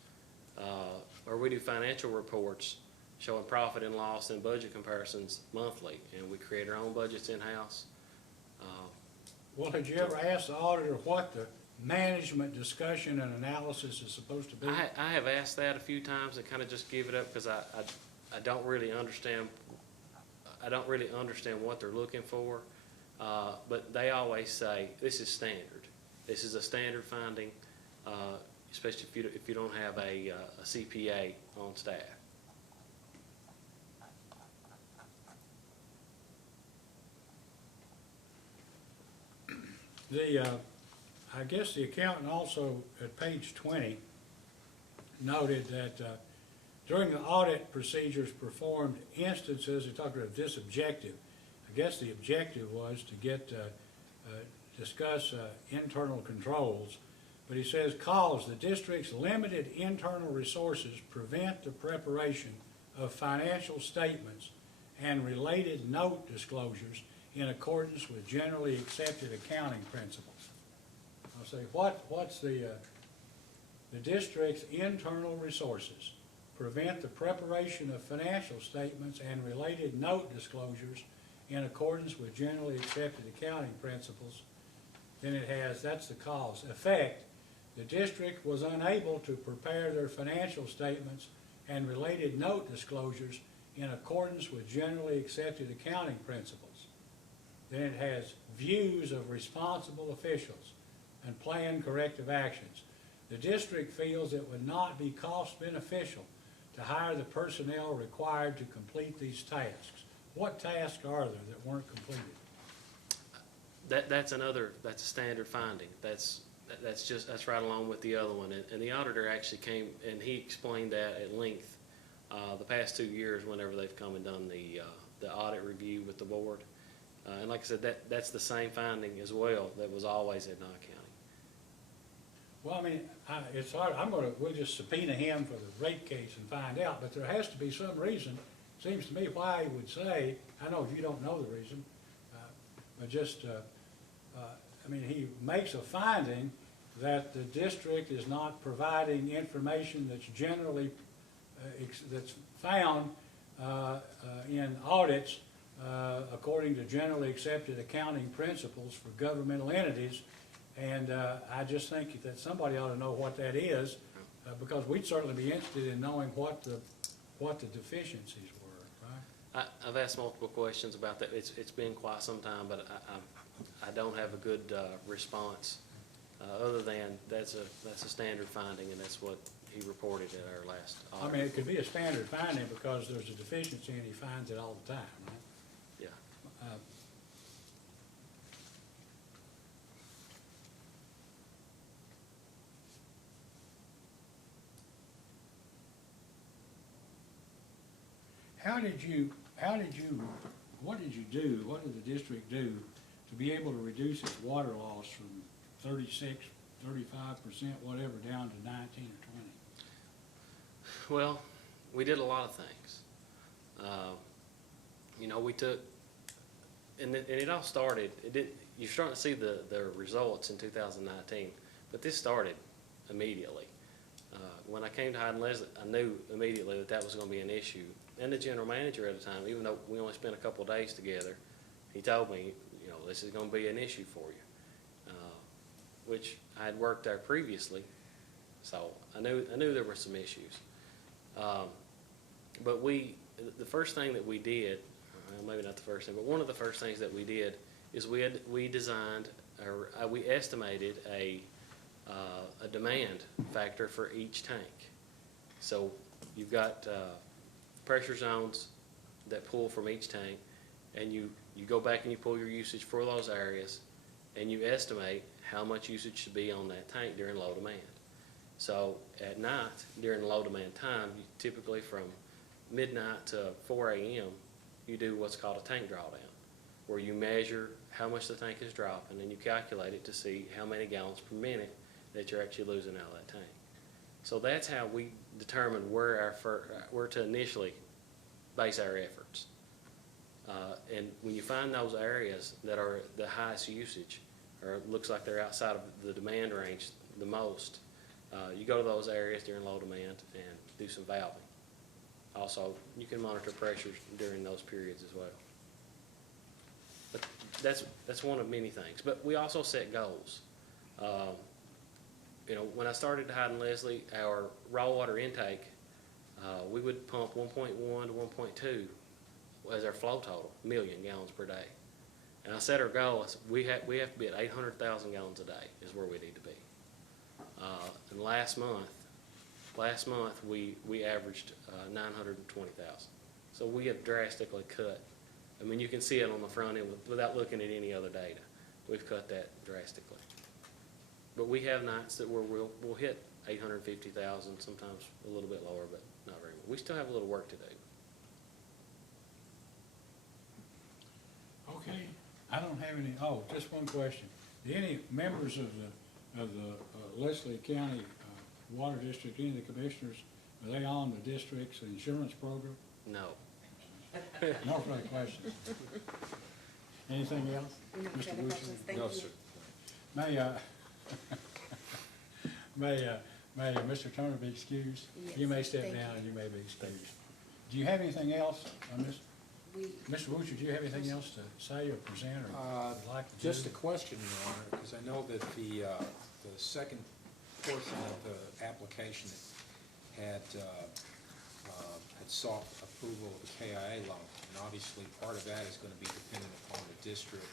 or we do financial reports showing profit and loss and budget comparisons monthly, and we create our own budgets in-house. Well, had you ever asked the auditor what the management discussion and analysis is supposed to be? I have asked that a few times and kind of just give it up because I don't really understand. I don't really understand what they're looking for, but they always say this is standard. This is a standard finding, especially if you don't have a CPA on staff. I guess the accountant also at page 20 noted that during the audit procedures performed instances, he talked about this objective. I guess the objective was to discuss internal controls, but he says the district's limited internal resources prevent the preparation of financial statements and related note disclosures in accordance with generally accepted accounting principles. I'll say, what's the district's internal resources prevent the preparation of financial statements and related note disclosures in accordance with generally accepted accounting principles? Then it has, that's the cause. Effect, the district was unable to prepare their financial statements and related note disclosures in accordance with generally accepted accounting principles. Then it has views of responsible officials and planned corrective actions. The district feels it would not be cost beneficial to hire the personnel required to complete these tasks. What tasks are there that weren't completed? That's a standard finding. That's right along with the other one. And the auditor actually came and he explained that at length the past 2 years whenever they've come and done the audit review with the board. And like I said, that's the same finding as well that was always at Nye County. Well, I mean, it's hard, we'll just subpoena him for the rate case and find out, but there has to be some reason, seems to me, why he would say, I know you don't know the reason, but just, I mean, he makes a finding that the district is not providing information that's generally, that's found in audits according to generally accepted accounting principles for governmental entities. And I just think that somebody ought to know what that is, because we'd certainly be interested in knowing what the deficiencies were, right? I've asked multiple questions about that. It's been quite some time, but I don't have a good response, other than that's a standard finding, and that's what he reported at our last audit. I mean, it could be a standard finding because there's a deficiency and he finds it all the time, right? Yeah. What did you do, what did the district do to be able to reduce its water loss from 36, 35%, whatever, down to 19 or 20? Well, we did a lot of things. You know, we took, and it all started, you're starting to see the results in 2019, but this started immediately. When I came to Hyden-Leslie, I knew immediately that was going to be an issue. And the general manager at the time, even though we only spent a couple of days together, he told me, you know, this is going to be an issue for you, which I had worked there previously, so I knew there were some issues. But the first thing that we did, maybe not the first thing, but one of the first things that we did is we designed, or we estimated a demand factor for each tank. So you've got pressure zones that pull from each tank, and you go back and you pull your usage for those areas, and you estimate how much usage should be on that tank during low demand. So at night, during low demand time, you typically from midnight to 4 a.m., you do what's called a tank drawdown, where you measure how much the tank is dropping, and you calculate it to see how many gallons per minute that you're actually losing out of that tank. So that's how we determined where to initially base our efforts. And when you find those areas that are the highest usage, or it looks like they're outside of the demand range the most, you go to those areas during low demand and do some valving. Also, you can monitor pressures during those periods as well. But that's one of many things. But we also set goals. You know, when I started Hyden-Leslie, our raw water intake, we would pump 1.1 to 1.2 as our flow total, million gallons per day. And I set our goal, we have to be at 800,000 gallons a day is where we need to be. And last month we averaged 920,000. So we have drastically cut. I mean, you can see it on the front end without looking at any other data. We've cut that drastically. But we have nights that we'll hit 850,000, sometimes a little bit lower, but not very much. We still have a little work to do. Okay, I don't have any, just one question. Do any members of the Leslie County Water District, any of the commissioners, are they on the district's insurance program? No. No further questions. Anything else? No Mr. further Boucher? questions. Thank No, you. sir. May Mr. Turner be excused? Yes, You may step thank down you. and you may be excused. Do you have anything else on this? We, Mr. Boucher, do you have anything else to say or present or would like to do? Just a question, Your Honor, because I know that the second portion of the application had sought approval of the KIA loan, and obviously part of that is going to be dependent upon the district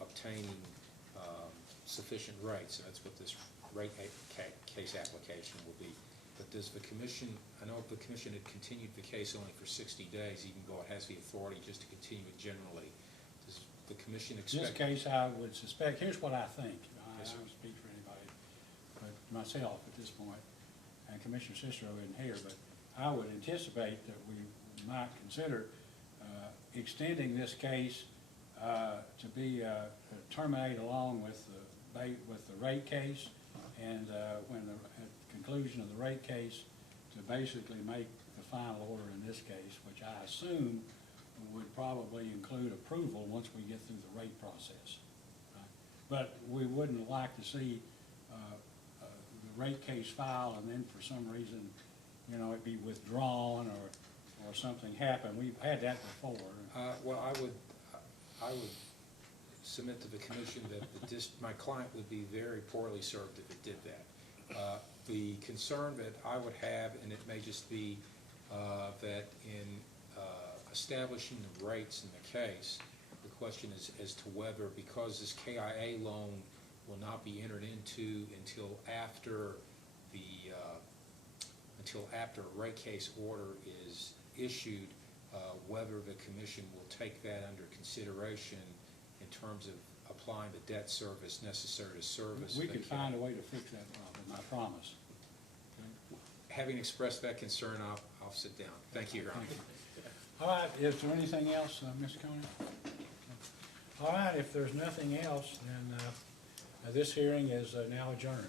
obtaining sufficient rates. So that's what this rate case application will be. But does the commission, I know if the commission had continued the case only for 60 days, even though it has the authority just to continue it generally, does the commission expect? In this case, I would suspect, here's what I think. I Yes, sir. don't speak for anybody, but myself at this point, and Commissioner Cicero isn't here, but I would anticipate that we might consider extending this case to be terminated along with the rate case, and when at the conclusion of the rate case, to basically make the final order in this case, which I assume would probably include approval once we get through the rate process. But we wouldn't like to see the rate case file and then for some reason, you know, it be withdrawn or something happen. We've had that before. Well, I would submit to the commission that my client would be very poorly served if it did that. The concern that I would have, and it may just be that in establishing the rates in the case, the question is as to whether, because this KIA loan will not be entered into until after a rate case order is issued, whether the commission will take that under consideration in terms of applying the debt service necessary to service. We can find a way to fix that problem, I promise. Having expressed that concern, I'll sit down. Thank you, Your Honor. All right, is there anything else, Ms. Coney? All right, if there's nothing else, then this hearing is now adjourned.